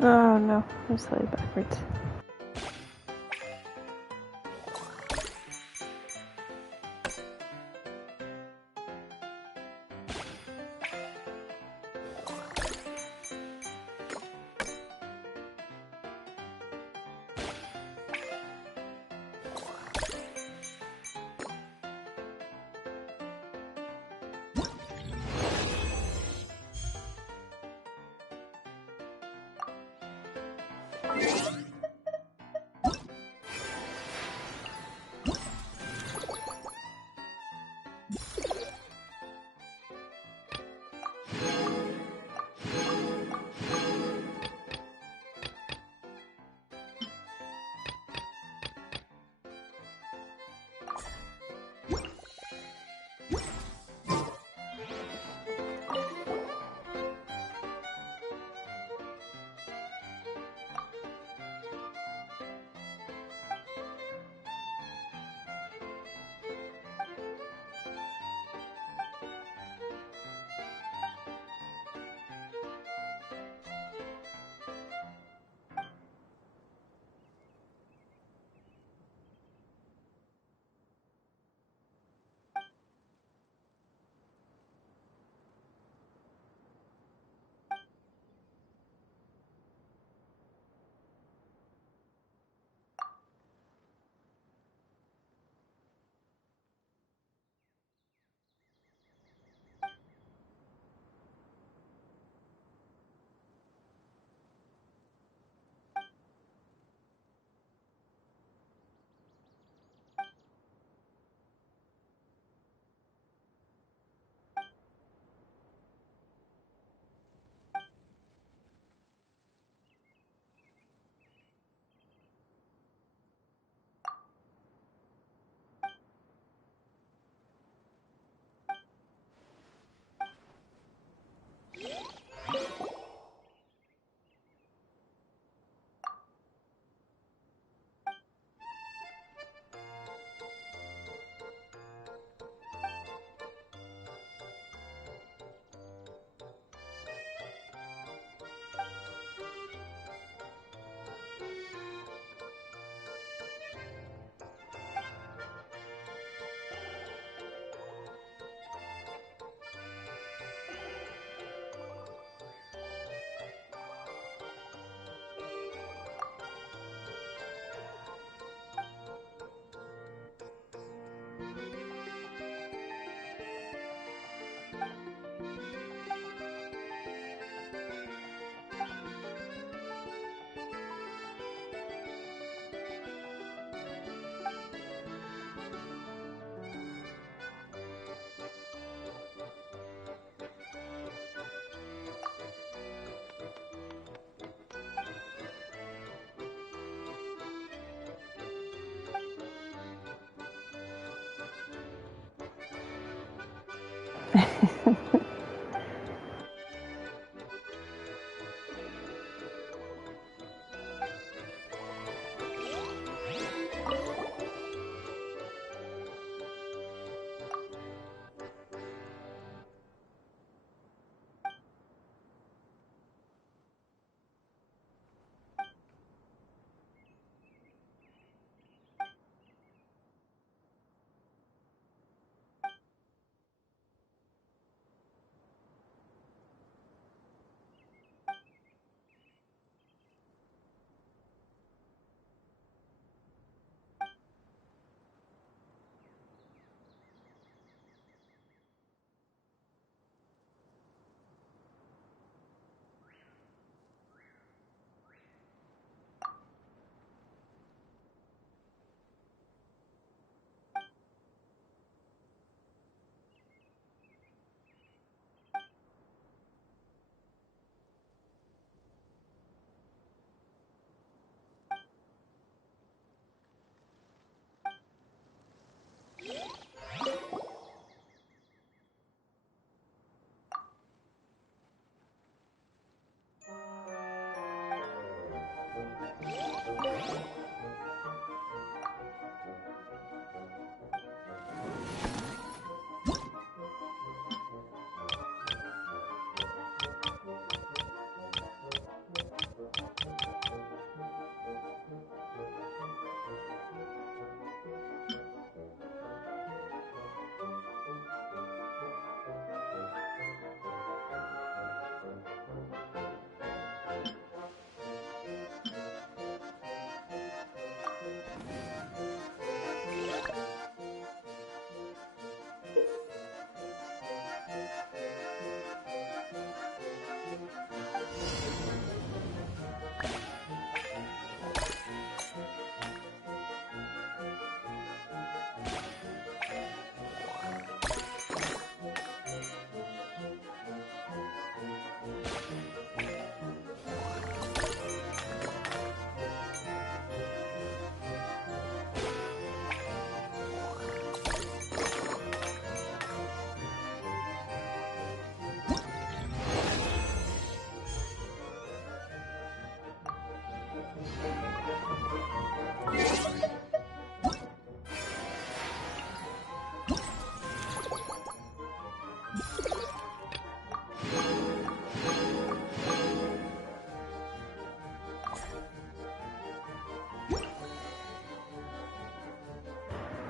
Oh no, I slid backwards.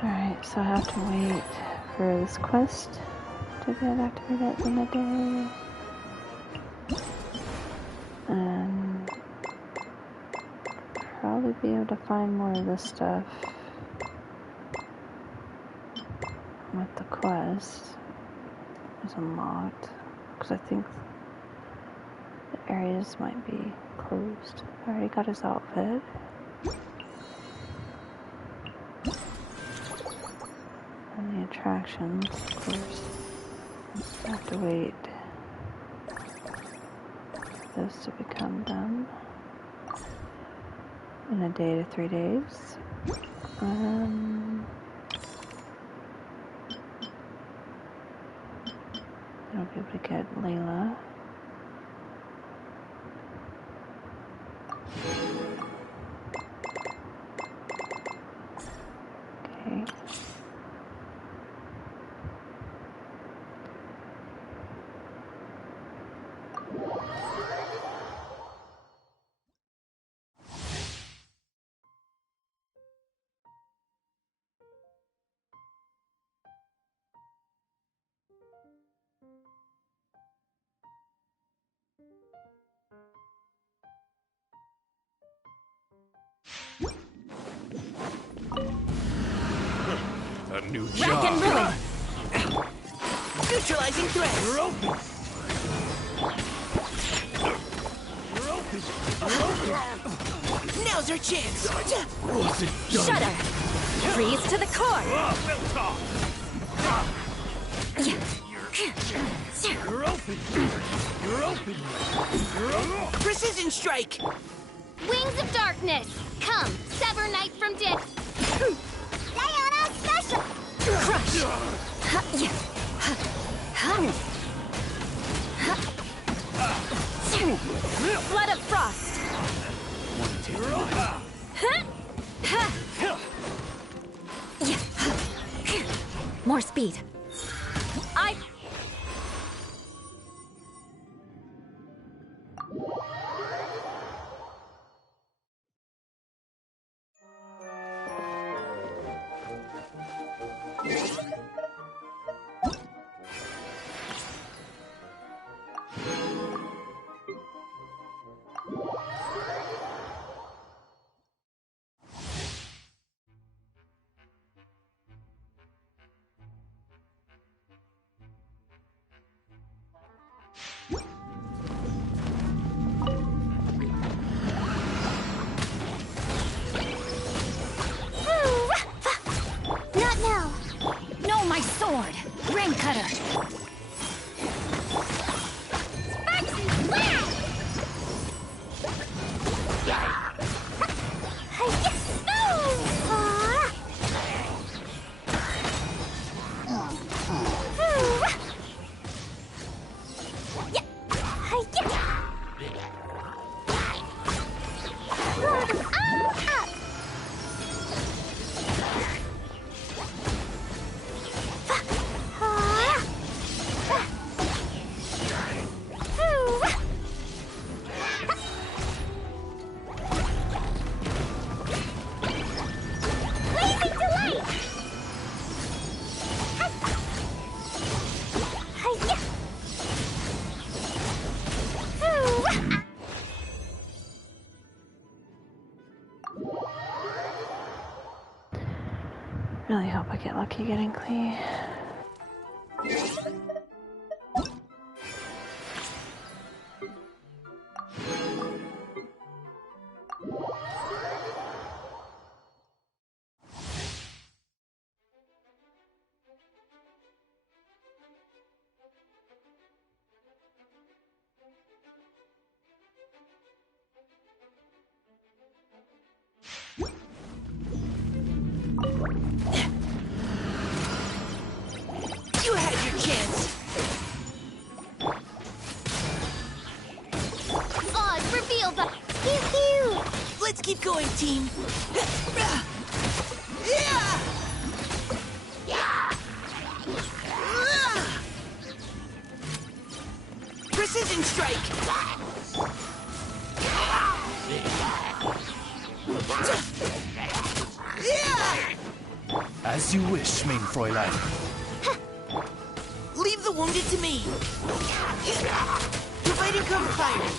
Alright, so I have to wait for this quest to get activated in a day. And probably be able to find more of this stuff with the quest is unlocked, because I think the areas might be closed. I already got his outfit. And the attractions, of course. I have to wait for those to become done in a day to 3 days. I'll be able to get Layla. Okay. A new Rack job. and ruin. Neutralizing threat. You're open. You're open. You're open. Now's our chance. Was it done? Shudder. Freeze to the core. We'll talk. You're open. You're open. You're open. Precision strike. Wings of darkness. Come, sever knife from dick. Diana special. Crush. Flood of Frost! More speed. Not now. No, my sword. Ring cutter. Sparks and flash! Really hope I get lucky getting Klee. You had your chance. Oz, reveal the... Pew pew! Let's keep going, team. Precision strike. As you wish, mein Fräulein. Leave the wounded to me. Providing cover fire.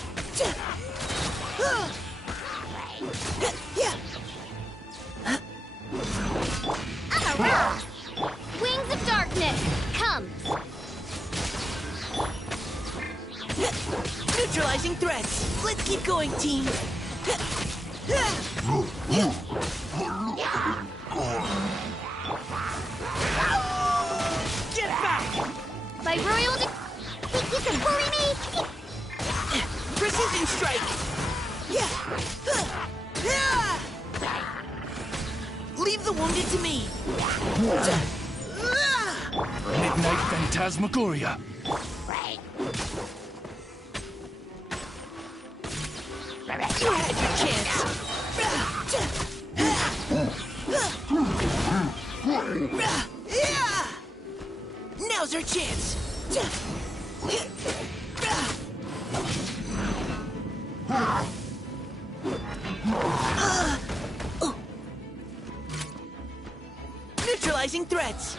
I'm around! Wings of darkness, come! Neutralizing threats. Let's keep going, team. Get back! By royal think you can bully me? Precision strike! Leave the wounded to me. Midnight Phantasmagoria. You had your chance. Now's our chance. Neutralizing threats.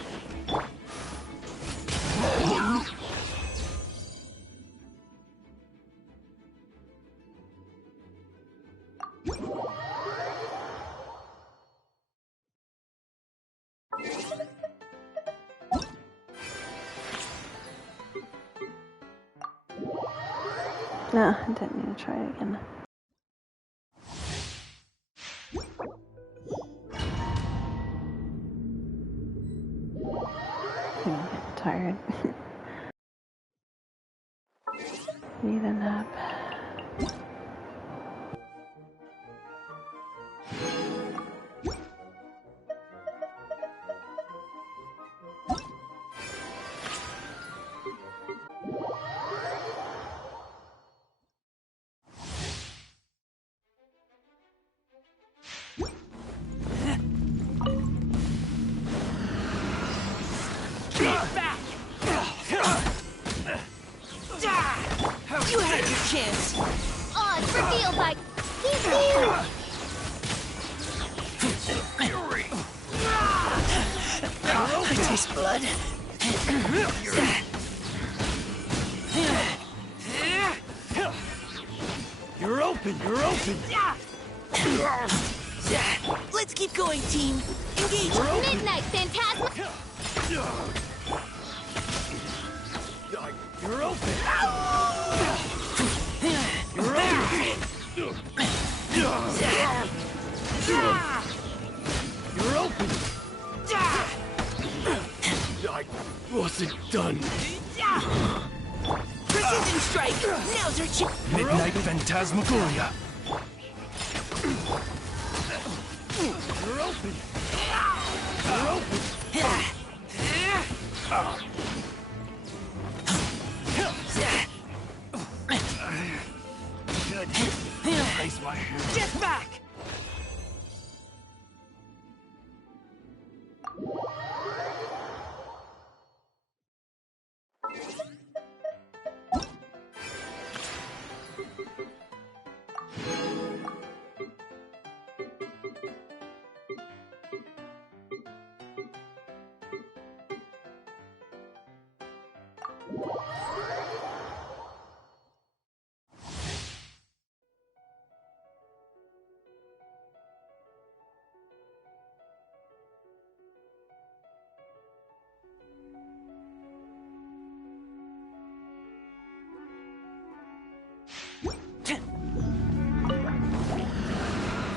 No, I didn't need to try it again. I'm getting tired. Need a nap. chance. Odds revealed by Klee. I taste blood. You're open, you're open. Let's keep going, team. Engage. Midnight Phantasma. You're open. You're open. I wasn't done. Precision strike. Now's our chance. Midnight Phantasmagoria. You're open. You're open. Good. Raise my hand. Get back.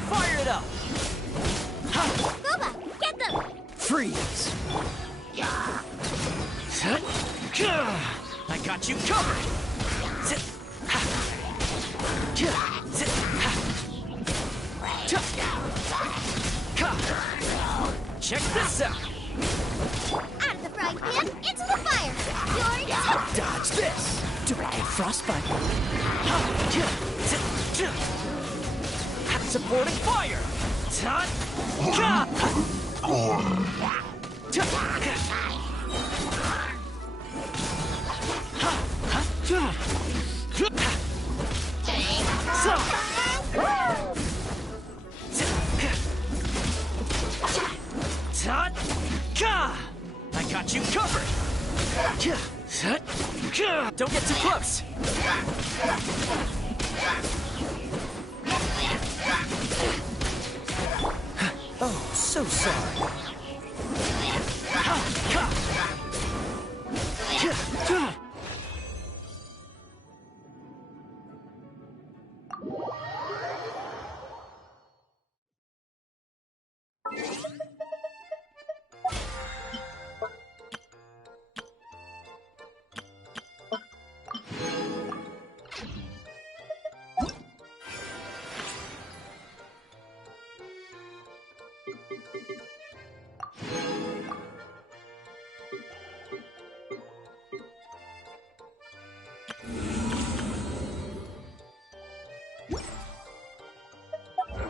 Fire it up! Boba, get them! Freeze! I got you covered! Check this out! Out of the frying pan, into the fire! You're toast! Dodge this! Don't get frostbite! Supporting fire! I got you covered! Don't get too close! Oh, so sorry.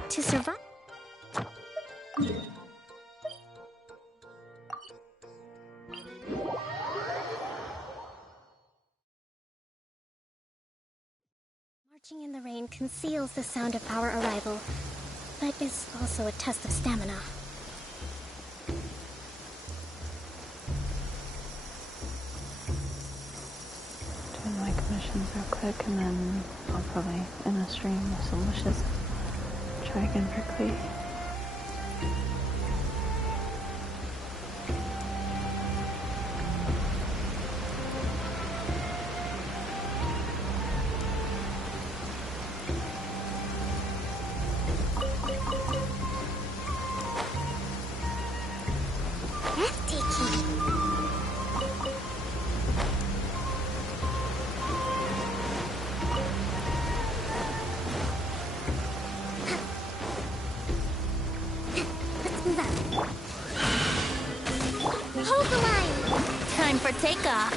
To survive. Marching in the rain conceals the sound of our arrival, but is also a test of stamina. Doing my commissions real quick, and then I'll probably end the stream with some wishes. Try again for Klee. Hold the line! Time for takeoff!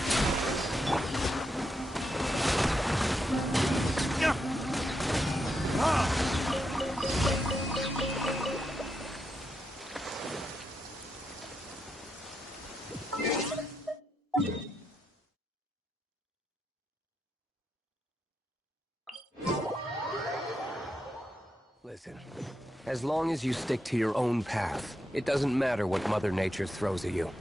Listen, as long as you stick to your own path, it doesn't matter what Mother Nature throws at you.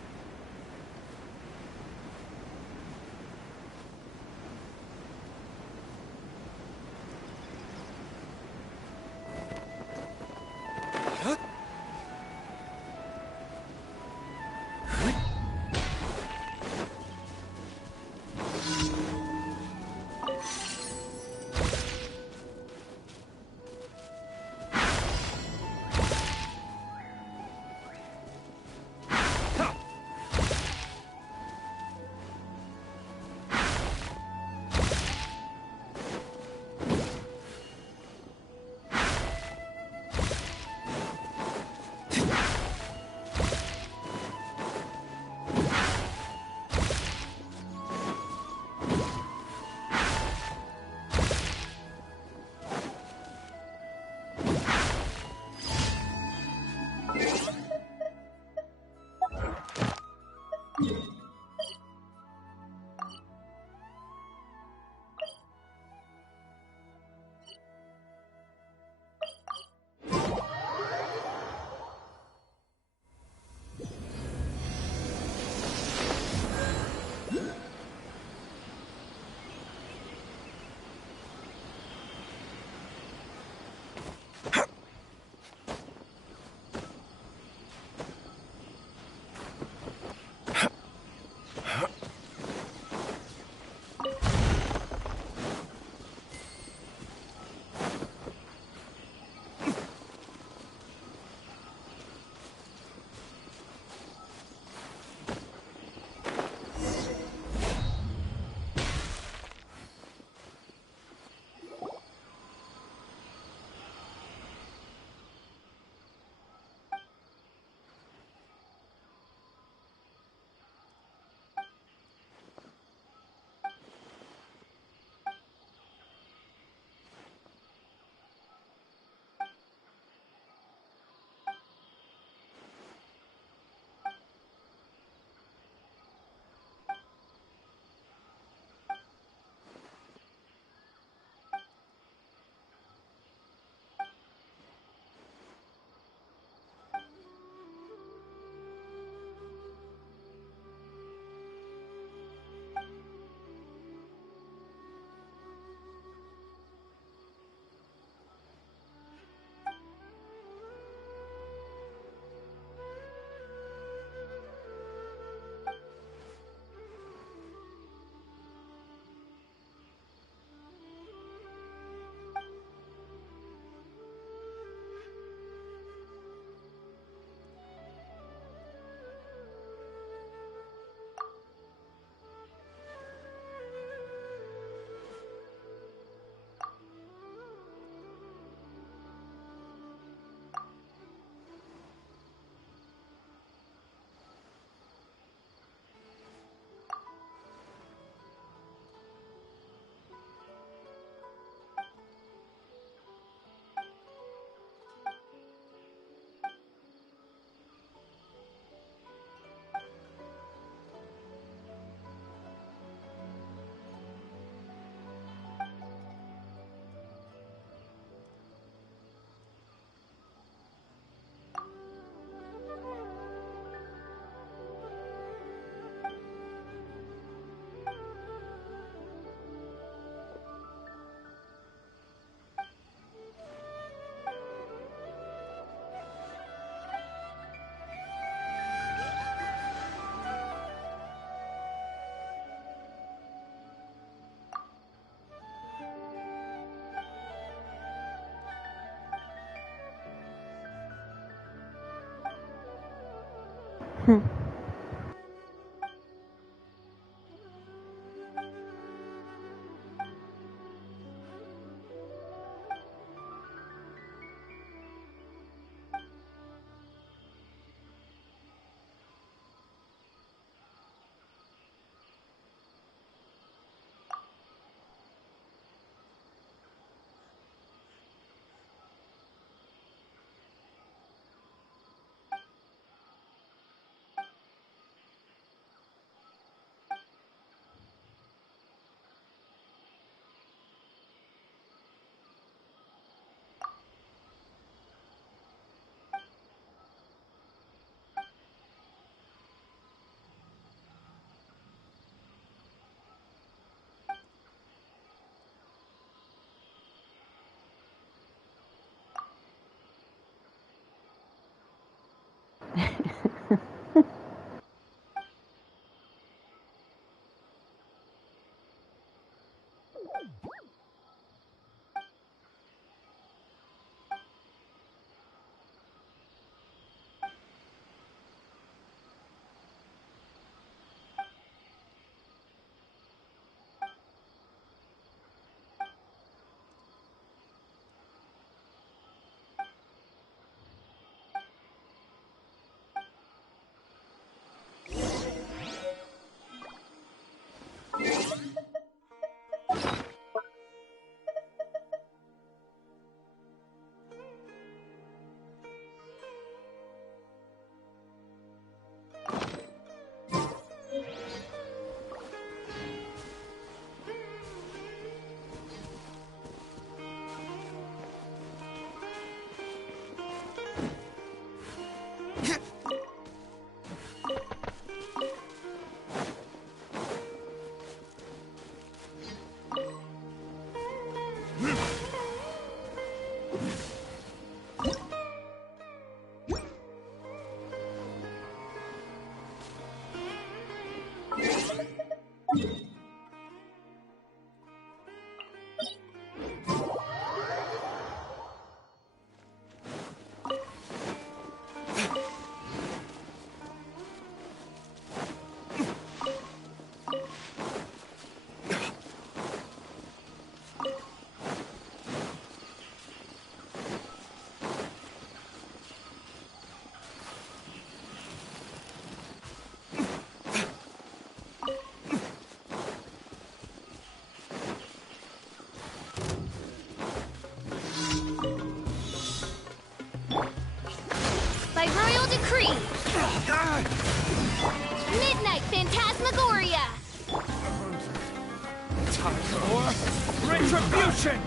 Time for retribution!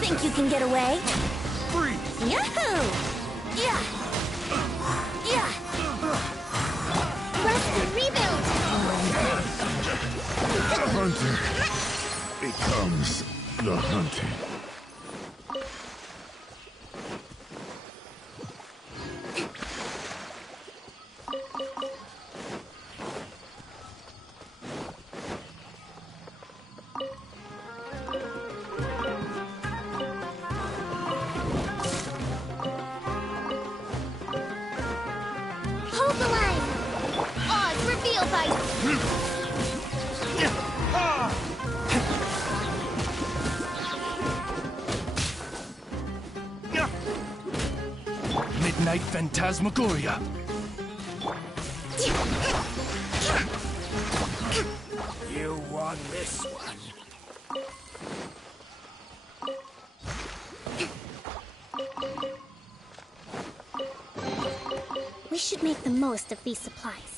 Think you can get away? Freeze! Yahoo! Yeah! Yeah! Rest and rebuild! The hunter becomes the hunted. Hold the line! Oz, reveal bite! Midnight Phantasmagoria. You won this one. We should make the most of these supplies.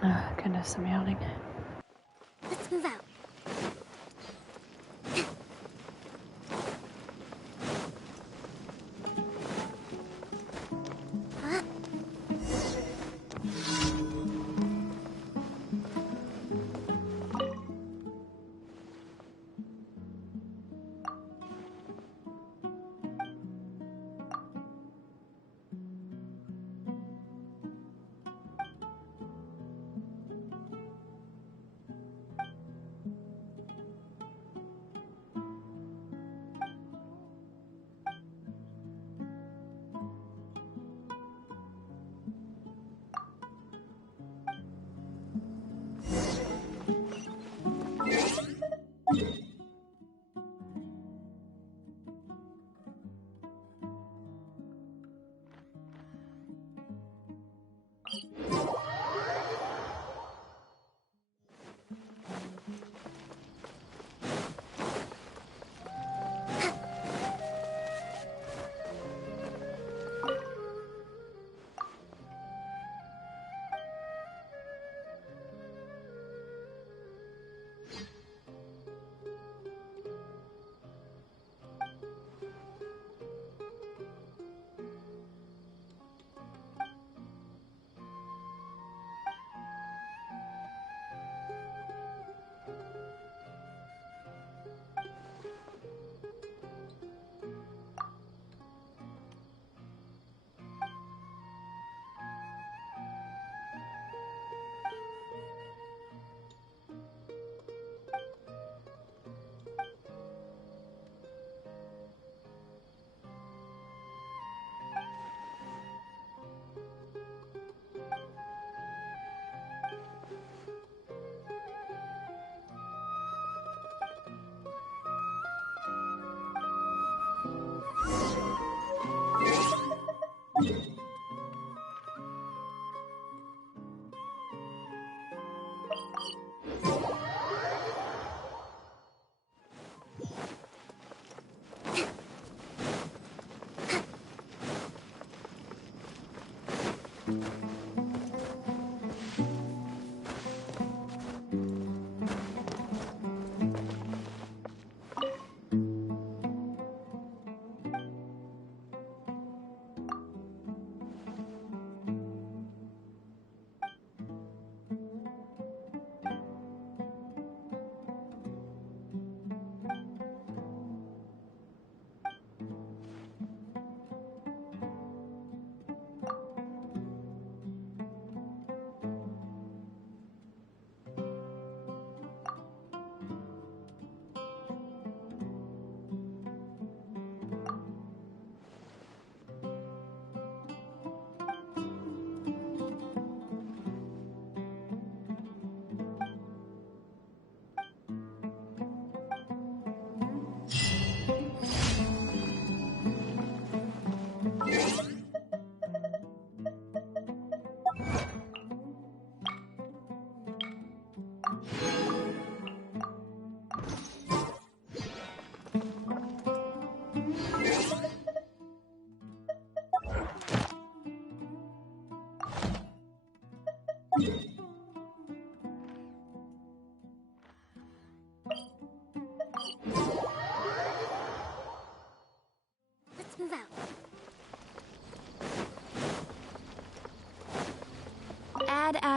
Oh, goodness, I'm yawning. Let's move out.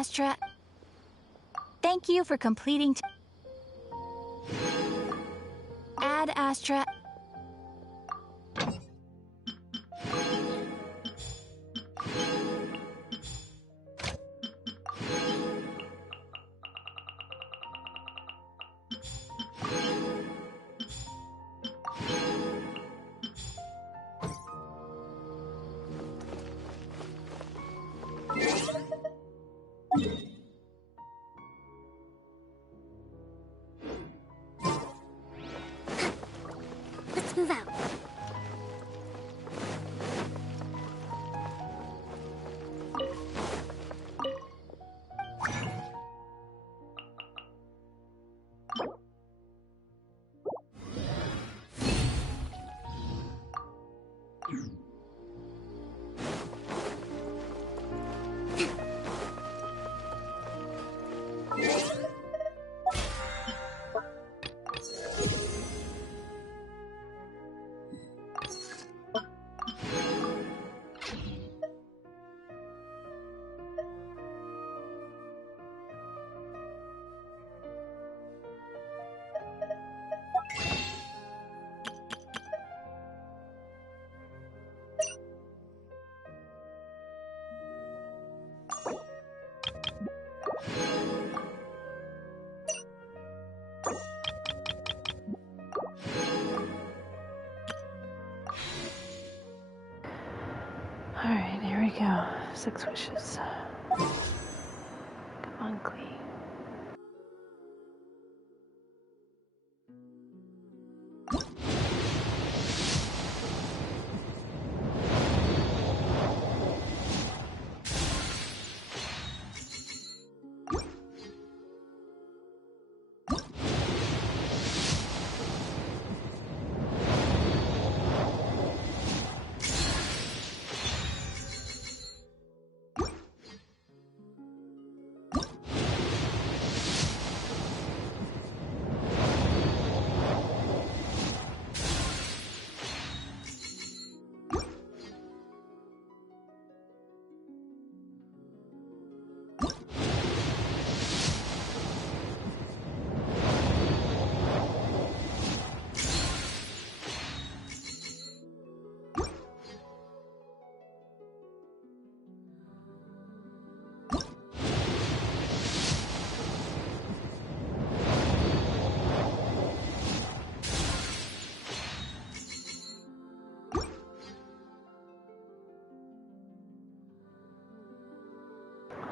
Astra. Thank you for completing. Add Astra. Let's move out. Alright, here we go. 6 wishes. Come on, Klee.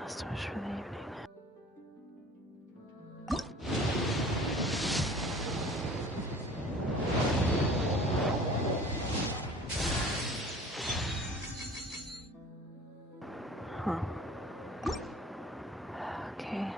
Last wish for the evening. Huh. Okay.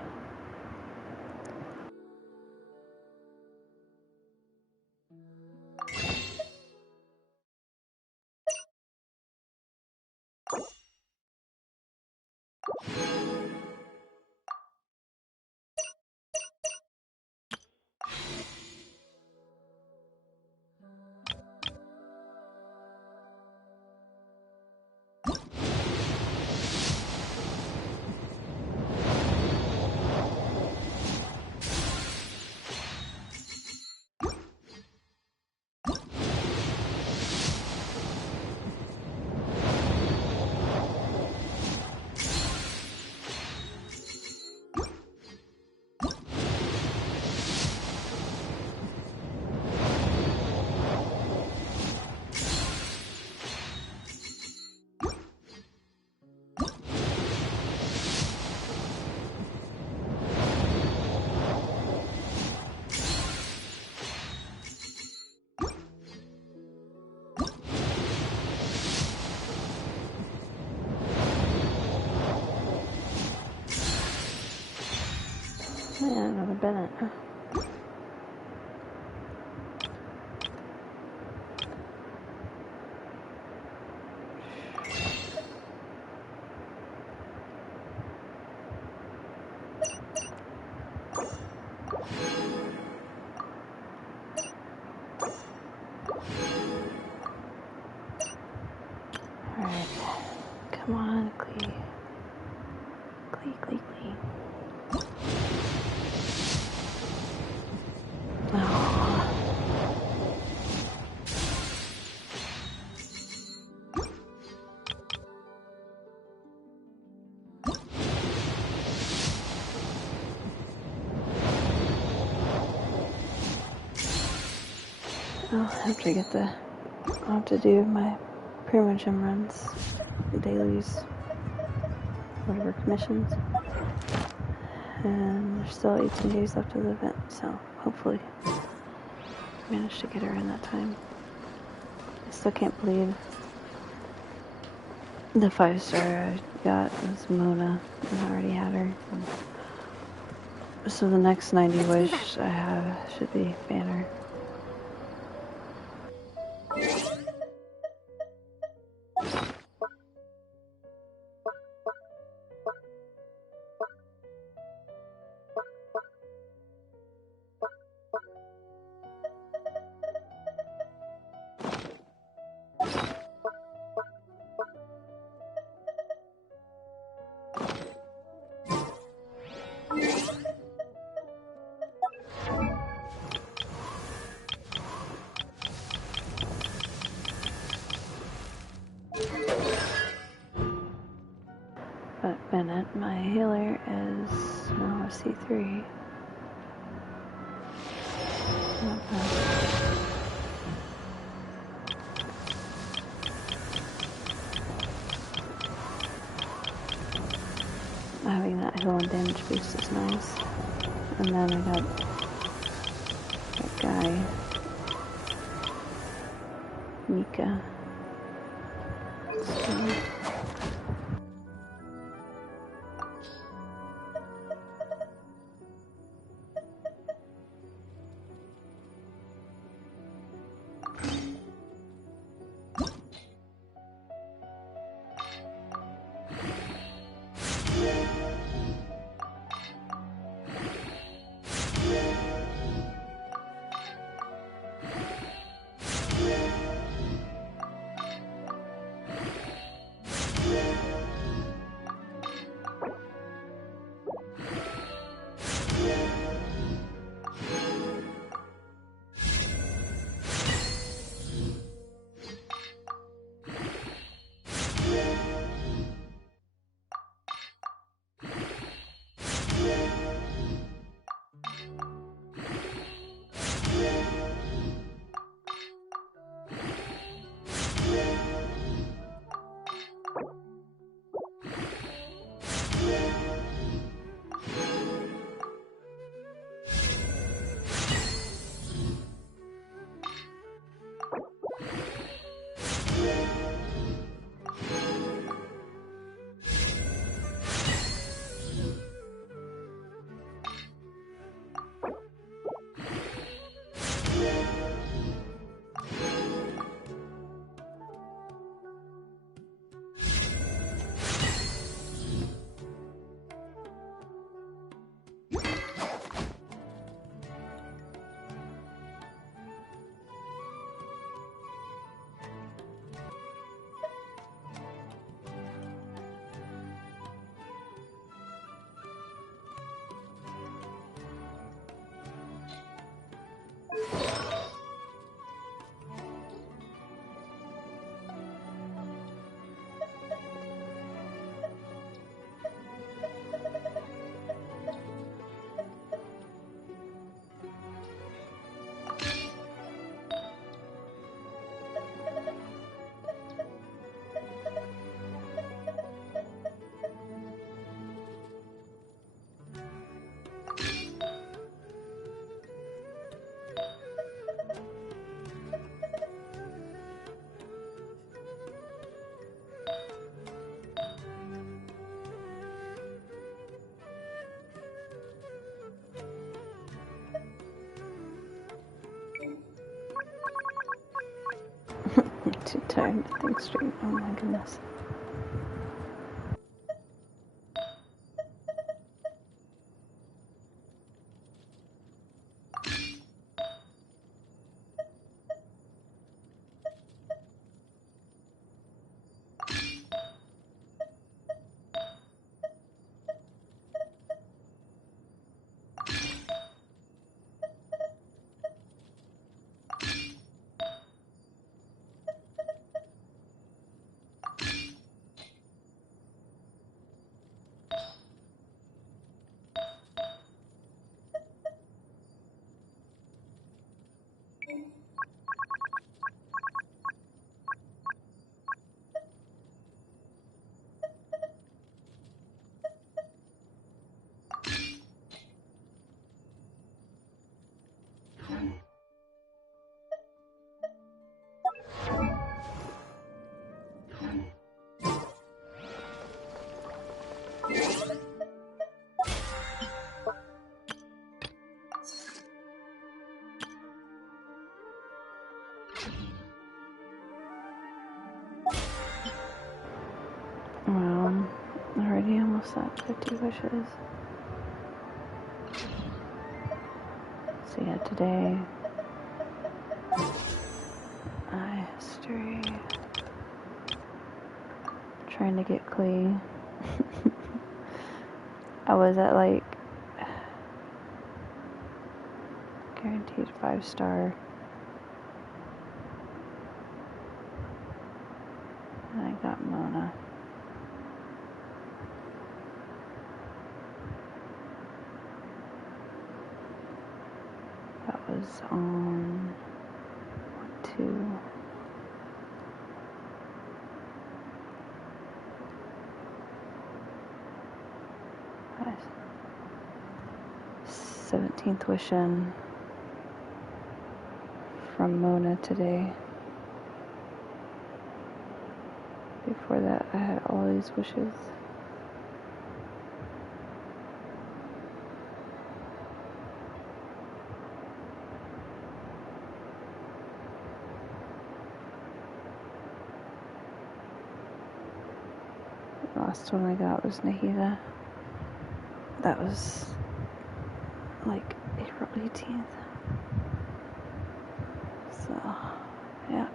Yeah, another Bennett. Alright. Come on, Klee. Klee, Klee, Klee. I'll have to do my Primo Gym runs, dailies, whatever commissions. And there's still 18 days left of the event, so hopefully manage to get her in that time. I still can't believe the 5-star I got was Mona, and I already had her. So the next 90 wish I have should be Banner. But Bennett, my healer, is now a C3. Not bad. Having that heal and damage boost is nice. And then I got that guy, Mika. So, too tired to think straight. Oh my goodness. Already almost at 50 wishes. So yeah, today I stray trying to get Klee. I was at like guaranteed 5-star. And I got Mona. That was on 2. Nice. 17th wish in from Mona today. Before that, I had all these wishes. The last one I got was Nahida. That was like April 18th. So, yeah.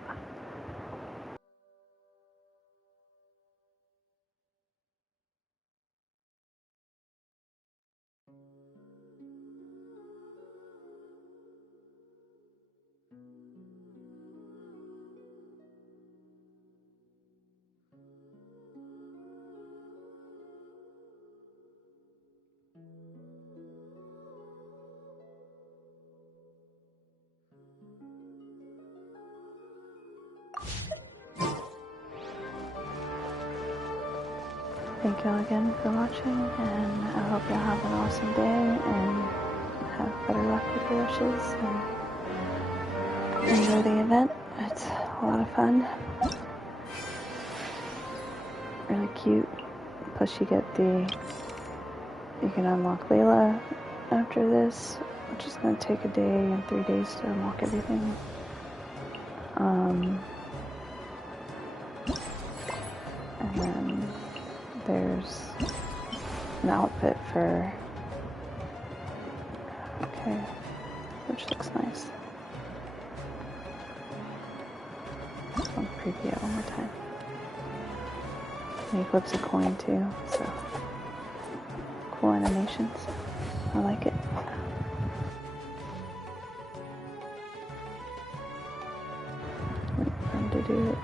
Thank y'all again for watching, and I hope y'all have an awesome day and have better luck with your wishes and enjoy the event. It's a lot of fun. Really cute. Plus you can unlock Layla after this, which is going to take a day and 3 days to unlock everything. And then there's an outfit for which looks nice. I'll preview it one more time. And he flips a coin too, so cool animations. I like it. Wait for him to do it.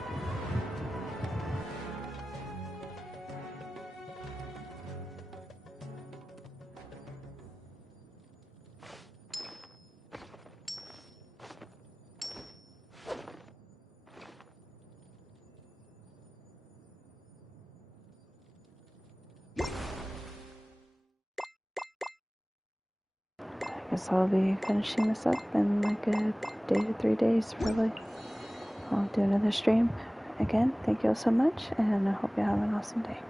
I guess I'll be finishing this up in like a day to 3 days probably. I'll do another stream. Again, thank you all so much, and I hope you have an awesome day.